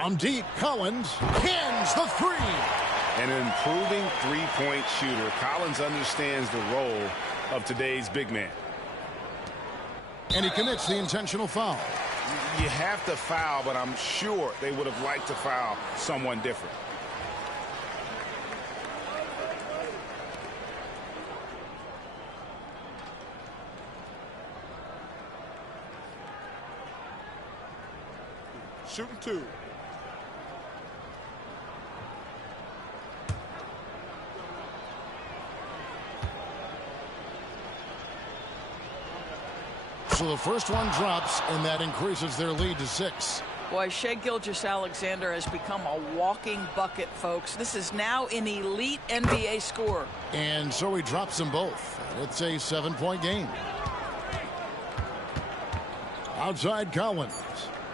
From deep, Collins cans the three. An improving three-point shooter. Collins understands the role of today's big man. And he commits the intentional foul. You have to foul, but I'm sure they would have liked to foul someone different. Shooting two. So the first one drops, and that increases their lead to 6. Boy, Shai Gilgeous-Alexander has become a walking bucket, folks. This is now an elite NBA scorer. And so he drops them both. It's a 7-point game. Outside Collins.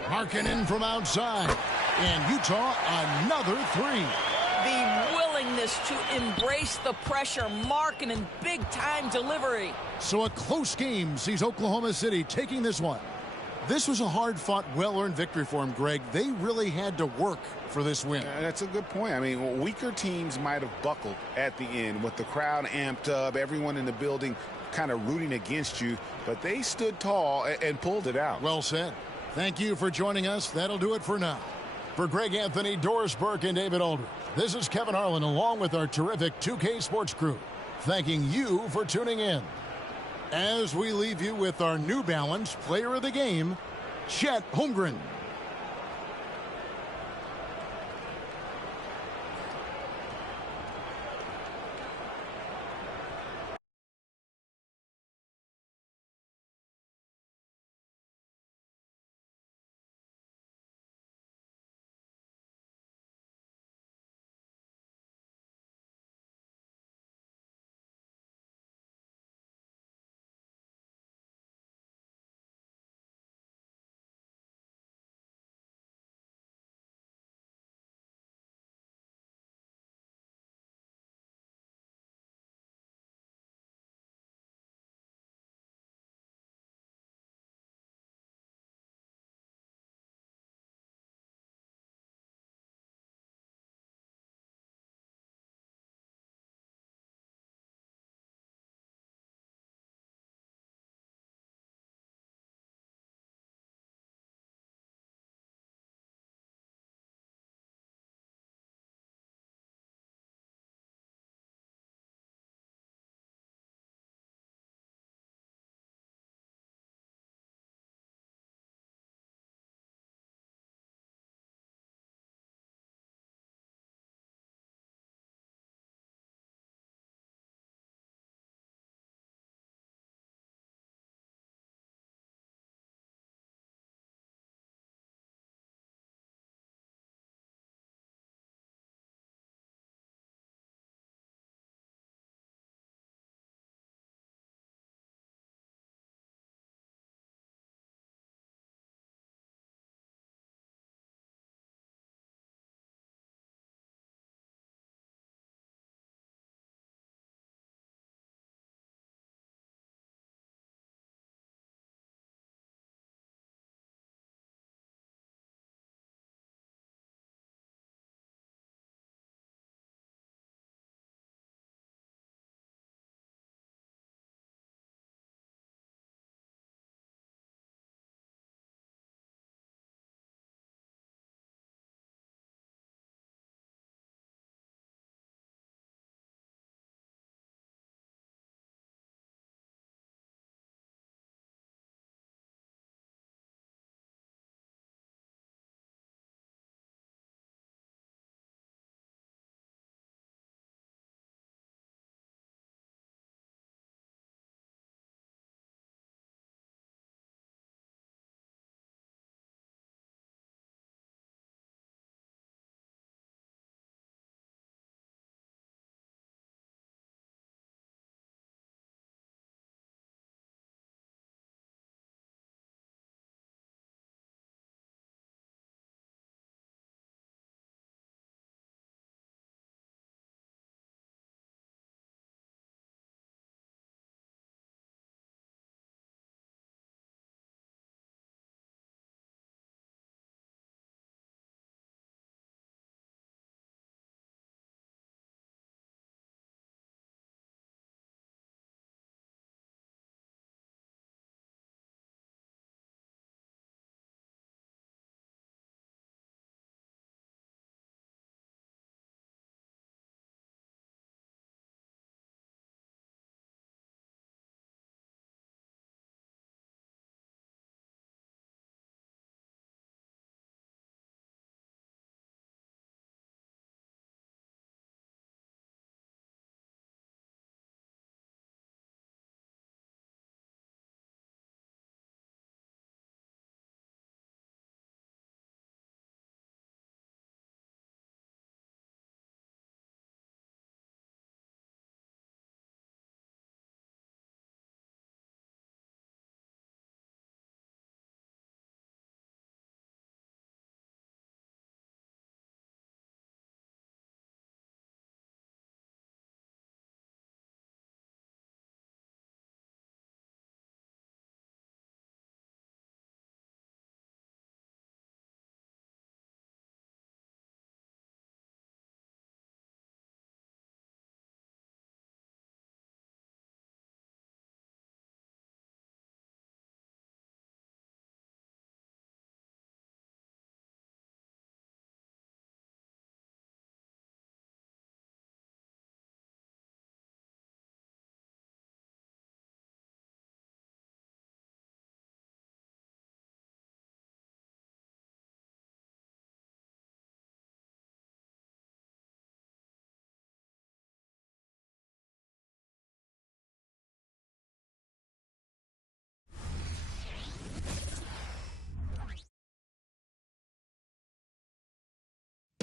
Markkanen from outside. And Utah, another three. The willingness to embrace the pressure, Markkanen, big-time delivery. So a close game sees Oklahoma City taking this one. This was a hard-fought, well-earned victory for him, Greg. They really had to work for this win. That's a good point. I mean, weaker teams might have buckled at the end with the crowd amped up, everyone in the building kind of rooting against you, but they stood tall and pulled it out. Well said. Thank you for joining us. That'll do it for now. For Greg Anthony, Doris Burke, and David Aldridge, this is Kevin Harlan along with our terrific 2K Sports crew, thanking you for tuning in. As we leave you with our New Balance Player of the Game, Chet Holmgren.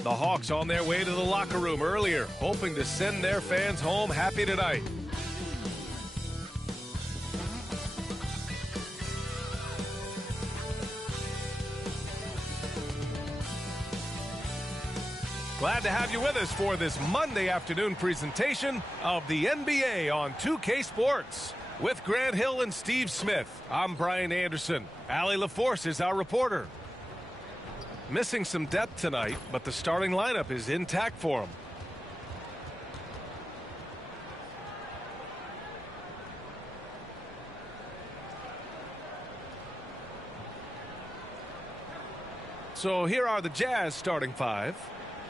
The Hawks on their way to the locker room earlier, hoping to send their fans home happy tonight. Glad to have you with us for this Monday afternoon presentation of the NBA on 2K Sports. With Grant Hill and Steve Smith, I'm Brian Anderson. Allie LaForce is our reporter. Missing some depth tonight, but the starting lineup is intact for him. So here are the Jazz starting five.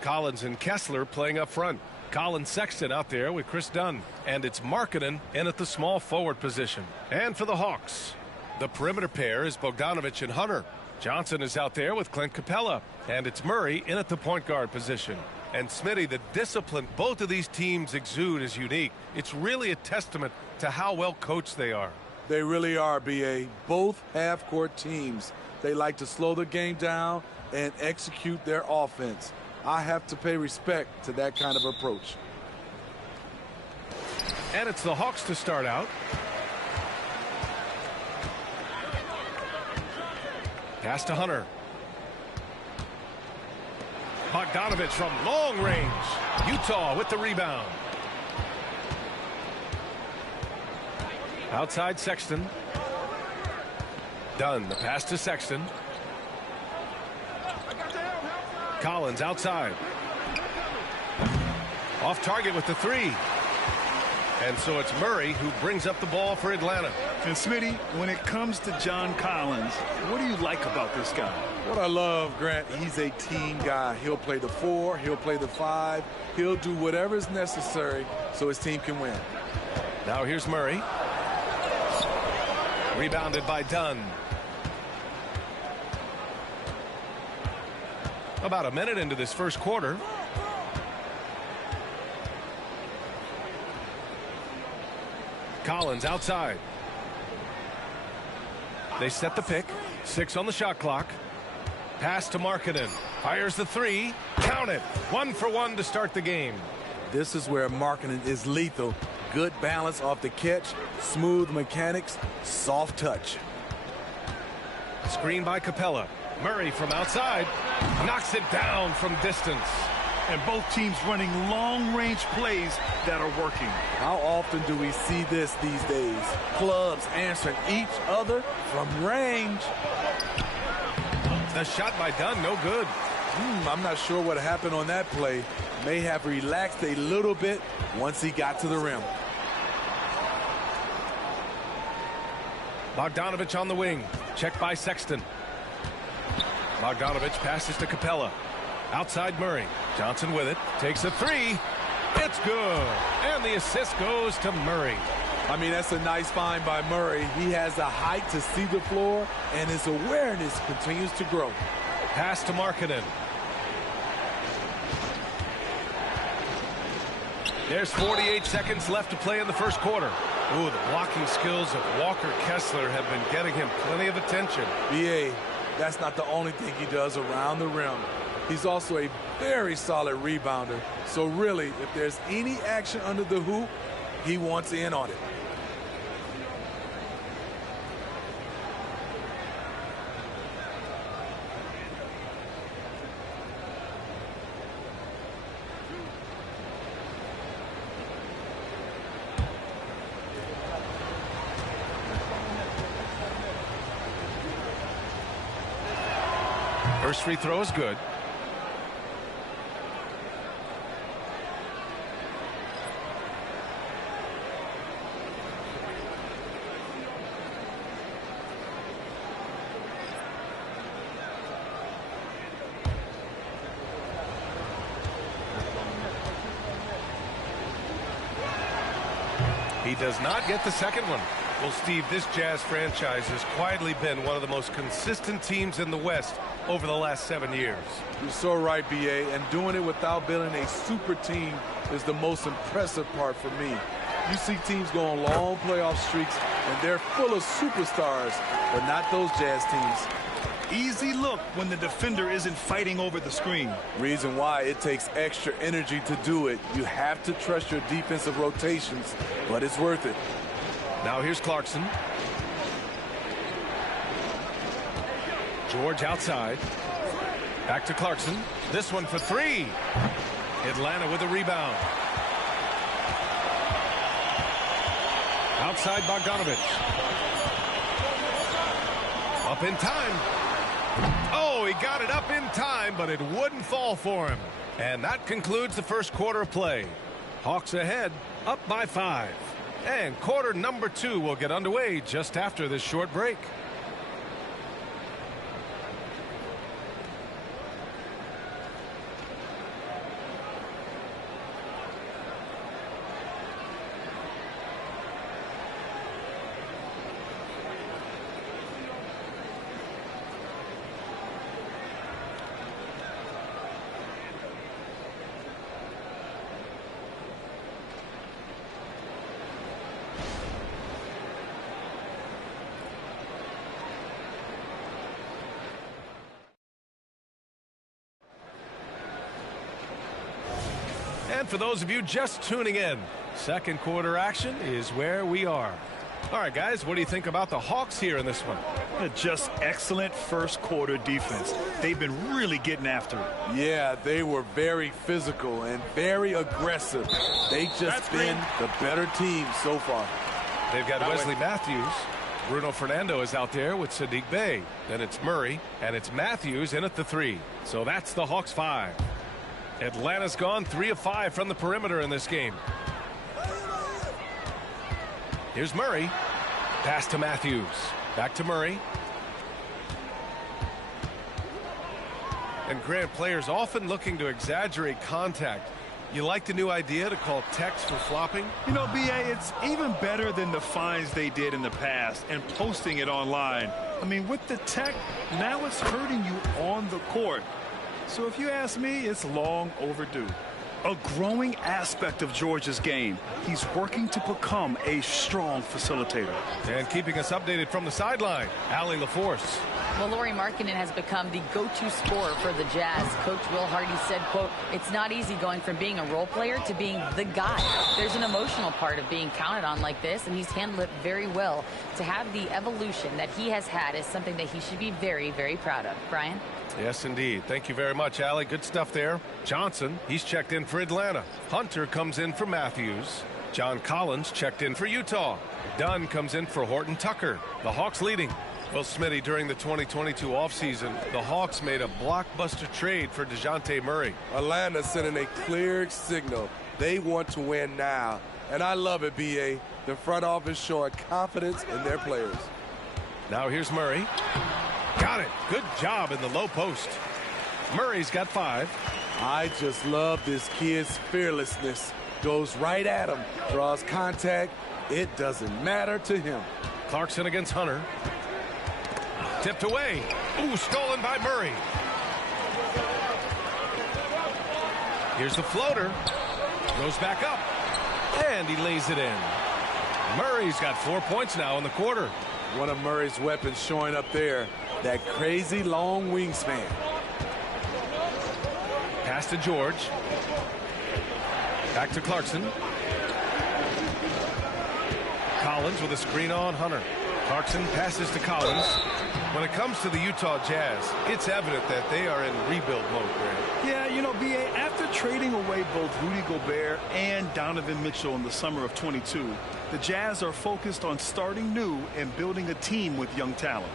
Collins and Kessler playing up front. Colin Sexton out there with Chris Dunn. And it's Markkanen in at the small forward position. And for the Hawks, the perimeter pair is Bogdanovic and Hunter. Johnson is out there with Clint Capella. And it's Murray in at the point guard position. And Smitty, the discipline both of these teams exude is unique. It's really a testament to how well coached they are. They really are, B.A. Both half-court teams. They like to slow the game down and execute their offense. I have to pay respect to that kind of approach. And it's the Hawks to start out. Pass to Hunter. Bogdanovic from long range. Utah with the rebound. Outside Sexton. Dunn, the pass to Sexton. Collins outside. Off target with the three. And so it's Murray who brings up the ball for Atlanta. And Smitty, when it comes to John Collins, what do you like about this guy? What I love, Grant, he's a team guy. He'll play the 4, he'll play the 5, he'll do whatever is necessary so his team can win. Now here's Murray. Rebounded by Dunn. About a minute into this first quarter. Collins outside. They set the pick. 6 on the shot clock. Pass to Markkanen. Fires the 3. Count it. 1 for 1 to start the game. This is where Markkanen is lethal. Good balance off the catch. Smooth mechanics. Soft touch. Screen by Capella. Murray from outside knocks it down from distance. And both teams running long-range plays that are working. How often do we see this these days? Clubs answering each other from range. The shot by Dunn, no good. I'm not sure what happened on that play. May have relaxed a little bit once he got to the rim. Bogdanovic on the wing. Check by Sexton. Bogdanovic passes to Capella. Outside Murray. Johnson with it. Takes a 3. It's good. And the assist goes to Murray. I mean, that's a nice find by Murray. He has the height to see the floor, and his awareness continues to grow. Pass to Markkanen. There's 48 seconds left to play in the first quarter. Ooh, the blocking skills of Walker Kessler have been getting him plenty of attention. B.A., that's not the only thing he does around the rim. He's also a very solid rebounder. So really, if there's any action under the hoop, he wants in on it. First free throw is good. He does not get the second one. Well, Steve, this Jazz franchise has quietly been one of the most consistent teams in the West over the last 7 years. You're so right, B.A., and doing it without building a super team is the most impressive part for me. You see teams go on long playoff streaks, and they're full of superstars, but not those Jazz teams. easy look when the defender isn't fighting over the screen. Reason why it takes extra energy to do it. You have to trust your defensive rotations, but it's worth it. Now here's Clarkson. George outside. Back to Clarkson. This one for three. Atlanta with a rebound. Outside Bogdanovich. Up in time. Oh, he got it up in time, but it wouldn't fall for him. And that concludes the first quarter of play. Hawks ahead, up by 5. And quarter number 2 will get underway just after this short break. And for those of you just tuning in, second quarter action is where we are. All right, guys, what do you think about the Hawks here in this one? Just excellent first quarter defense. They've been really getting after it. Yeah, they were very physical and very aggressive. They've just been the better team so far. They've got Wesley Matthews. Bruno Fernando is out there with Sadiq Bey. Then it's Murray, and it's Matthews in at the 3. So that's the Hawks 5. Atlanta's gone 3 of 5 from the perimeter in this game. Here's Murray. Pass to Matthews. Back to Murray. And Grant, players often looking to exaggerate contact. You like the new idea to call techs for flopping? You know, B.A., it's even better than the fines they did in the past and posting it online. I mean, with the tech, now it's hurting you on the court. So if you ask me, it's long overdue. A growing aspect of George's game. He's working to become a strong facilitator. And keeping us updated from the sideline, Allie LaForce. Well, Lauri Markkanen has become the go-to scorer for the Jazz. Coach Will Hardy said, quote, "It's not easy going from being a role player to being the guy. There's an emotional part of being counted on like this, and he's handled it very well. To have the evolution that he has had is something that he should be very, very proud of." Brian? Yes, indeed. Thank you very much, Allie. Good stuff there. Johnson, he's checked in for Atlanta. Hunter comes in for Matthews. John Collins checked in for Utah. Dunn comes in for Horton Tucker. The Hawks leading. Well, Smitty, during the 2022 offseason, the Hawks made a blockbuster trade for DeJounte Murray. Atlanta sending a clear signal. They want to win now. And I love it, B.A. The front office showing confidence in their players. Now here's Murray. Got it. Good job in the low post. Murray's got 5. I just love this kid's fearlessness. Goes right at him. Draws contact. It doesn't matter to him. Clarkson against Hunter. Tipped away. Ooh, stolen by Murray. Here's the floater. Goes back up. And he lays it in. Murray's got 4 points now in the quarter. One of Murray's weapons showing up there. That crazy long wingspan. Pass to George. Back to Clarkson. Collins with a screen on Hunter. Clarkson passes to Collins. When it comes to the Utah Jazz, it's evident that they are in rebuild mode, Grant. Yeah, you know, B.A., after trading away both Rudy Gobert and Donovan Mitchell in the summer of 22, the Jazz are focused on starting new and building a team with young talent.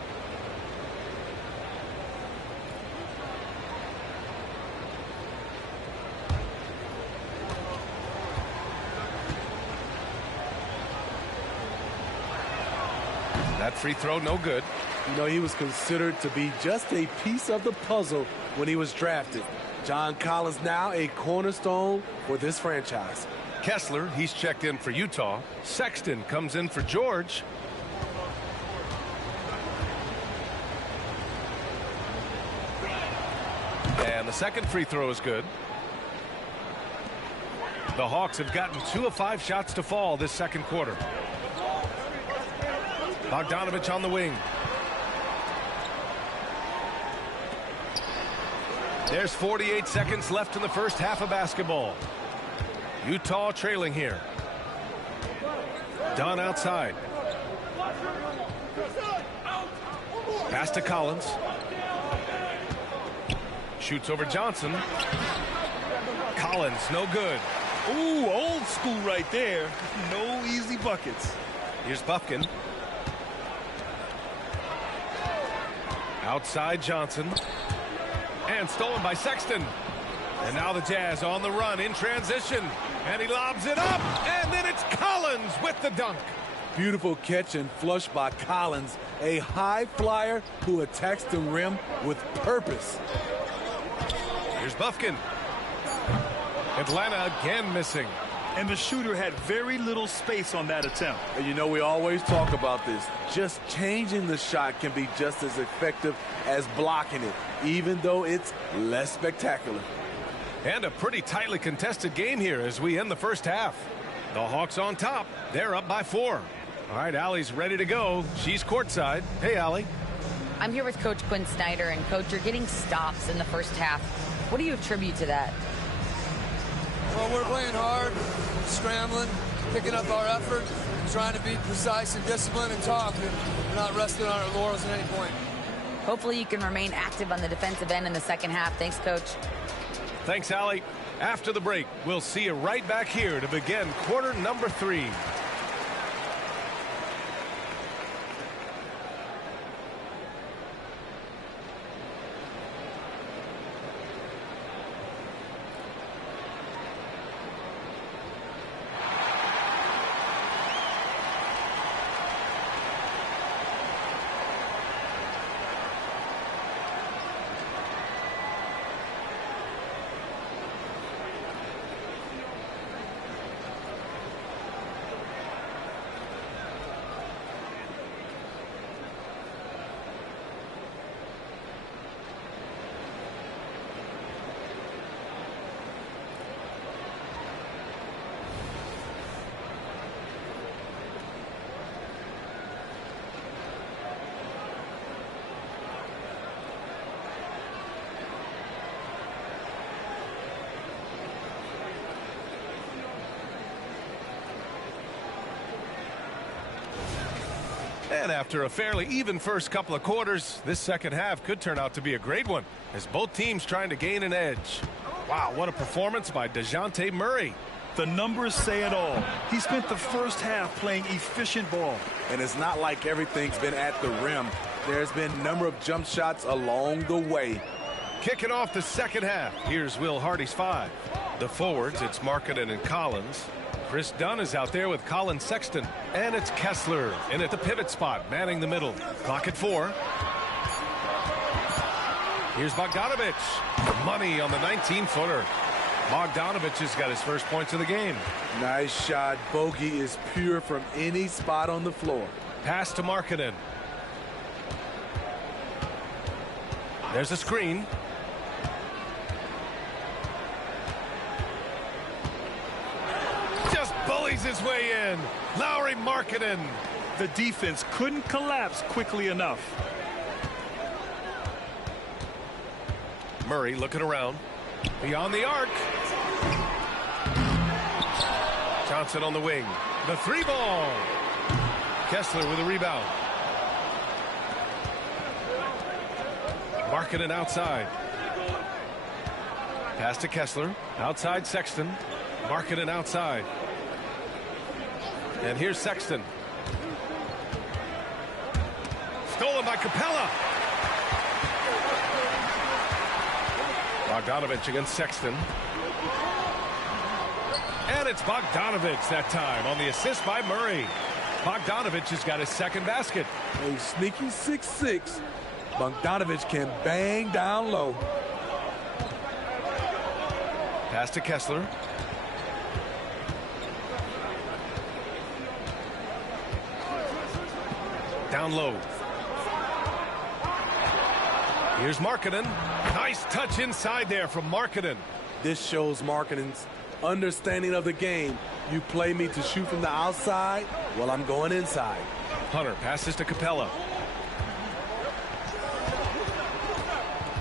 That free throw, no good. You know, he was considered to be just a piece of the puzzle when he was drafted. John Collins now a cornerstone for this franchise. Kessler, he's checked in for Utah. Sexton comes in for George. And the second free throw is good. The Hawks have gotten 2 of 5 shots to fall this second quarter. Bogdanovich on the wing. There's 48 seconds left in the first half of basketball. Utah trailing here. Dunn outside. Pass to Collins. Shoots over Johnson. Collins, no good. Ooh, old school right there. No easy buckets. Here's Bufkin. Outside Johnson. And stolen by Sexton. And now the Jazz on the run in transition. And he lobs it up. And then it's Collins with the dunk. Beautiful catch and flush by Collins. A high flyer who attacks the rim with purpose. Here's Bufkin. Atlanta again missing. And the shooter had very little space on that attempt. And you know, we always talk about this. Just changing the shot can be just as effective as blocking it, even though it's less spectacular. And a pretty tightly contested game here as we end the first half. The Hawks on top. They're up by 4. All right, Allie's ready to go. She's courtside. Hey, Allie. I'm here with Coach Quinn Snyder. And, Coach, you're getting stops in the first half. What do you attribute to that? Well, we're playing hard, scrambling, picking up our effort, and trying to be precise and disciplined and talk. And we're not resting on our laurels at any point. Hopefully you can remain active on the defensive end in the second half. Thanks, Coach. Thanks, Allie. After the break, we'll see you right back here to begin quarter number 3. And after a fairly even first couple of quarters, this second half could turn out to be a great one as both teams trying to gain an edge. Wow, what a performance by DeJounte Murray. The numbers say it all. He spent the first half playing efficient ball. And it's not like everything's been at the rim. There's been a number of jump shots along the way. Kicking off the second half, here's Will Hardy's 5. The forwards, it's Markkanen and Collins. Chris Dunn is out there with Colin Sexton. And it's Kessler in at the pivot spot, manning the middle. Clock at 4. Here's Bogdanovich. Money on the 19-footer. Bogdanovich has got his first points of the game. Nice shot. Bogey is pure from any spot on the floor. Pass to Markkanen. There's a screen. Just bullies his way in. Lauri Markkanen. The defense couldn't collapse quickly enough. Murray looking around. Beyond the arc. Johnson on the wing. The 3-ball. Kessler with a rebound. Markkanen outside. Pass to Kessler. Outside Sexton. Markkanen outside. And here's Sexton. Stolen by Capella. Bogdanovich against Sexton. And it's Bogdanovich that time on the assist by Murray. Bogdanovich has got his second basket. A sneaky 6'6". Bogdanovich can bang down low. Pass to Kessler. Down low. Here's Markkanen. Nice touch inside there from Markkanen. This shows Markkanen's understanding of the game. You play me to shoot from the outside, well, I'm going inside. Hunter passes to Capella.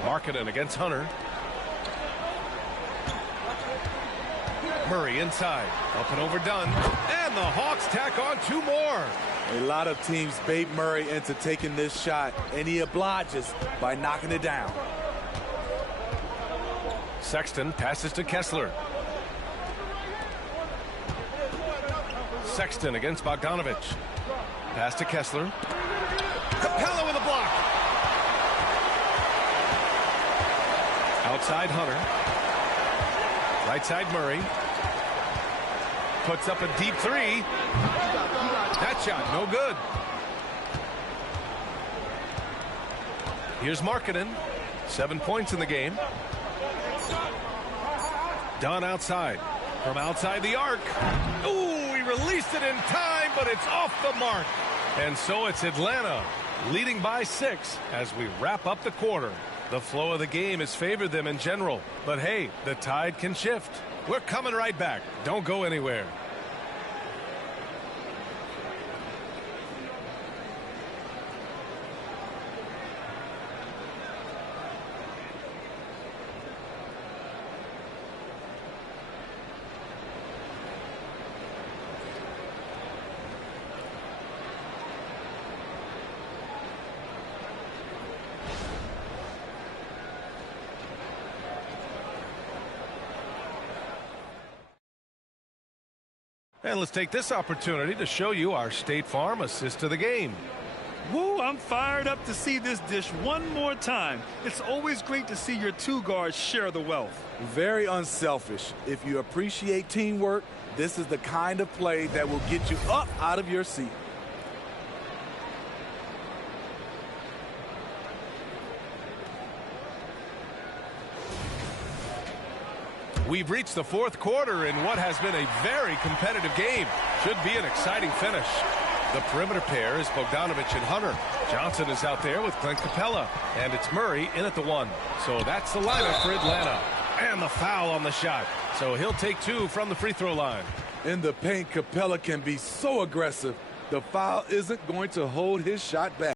Markkanen against Hunter. Murray inside. Up and overdone. And the Hawks tack on 2 more. A lot of teams bait Murray into taking this shot, and he obliges by knocking it down. Sexton passes to Kessler. Sexton against Bogdanovich. Pass to Kessler. Capella with a block. Outside Hunter. Right side Murray. Puts up a deep 3. That shot no good. Here's Markkanen. 7 points in the game. Dunn outside. From outside the arc. Ooh, he released it in time, but it's off the mark. And so it's Atlanta leading by 6 as we wrap up the quarter. The flow of the game has favored them in general. But hey, the tide can shift. We're coming right back. Don't go anywhere. And let's take this opportunity to show you our State Farm assist to the game. Woo, I'm fired up to see this dish one more time. It's always great to see your 2 guards share the wealth. Very unselfish. If you appreciate teamwork, this is the kind of play that will get you up out of your seat. We've reached the 4th quarter in what has been a very competitive game. Should be an exciting finish. The perimeter pair is Bogdanovich and Hunter. Johnson is out there with Clint Capella. And it's Murray in at the 1. So that's the lineup for Atlanta. And the foul on the shot. So he'll take 2 from the free throw line. In the paint, Capella can be so aggressive. The foul isn't going to hold his shot back.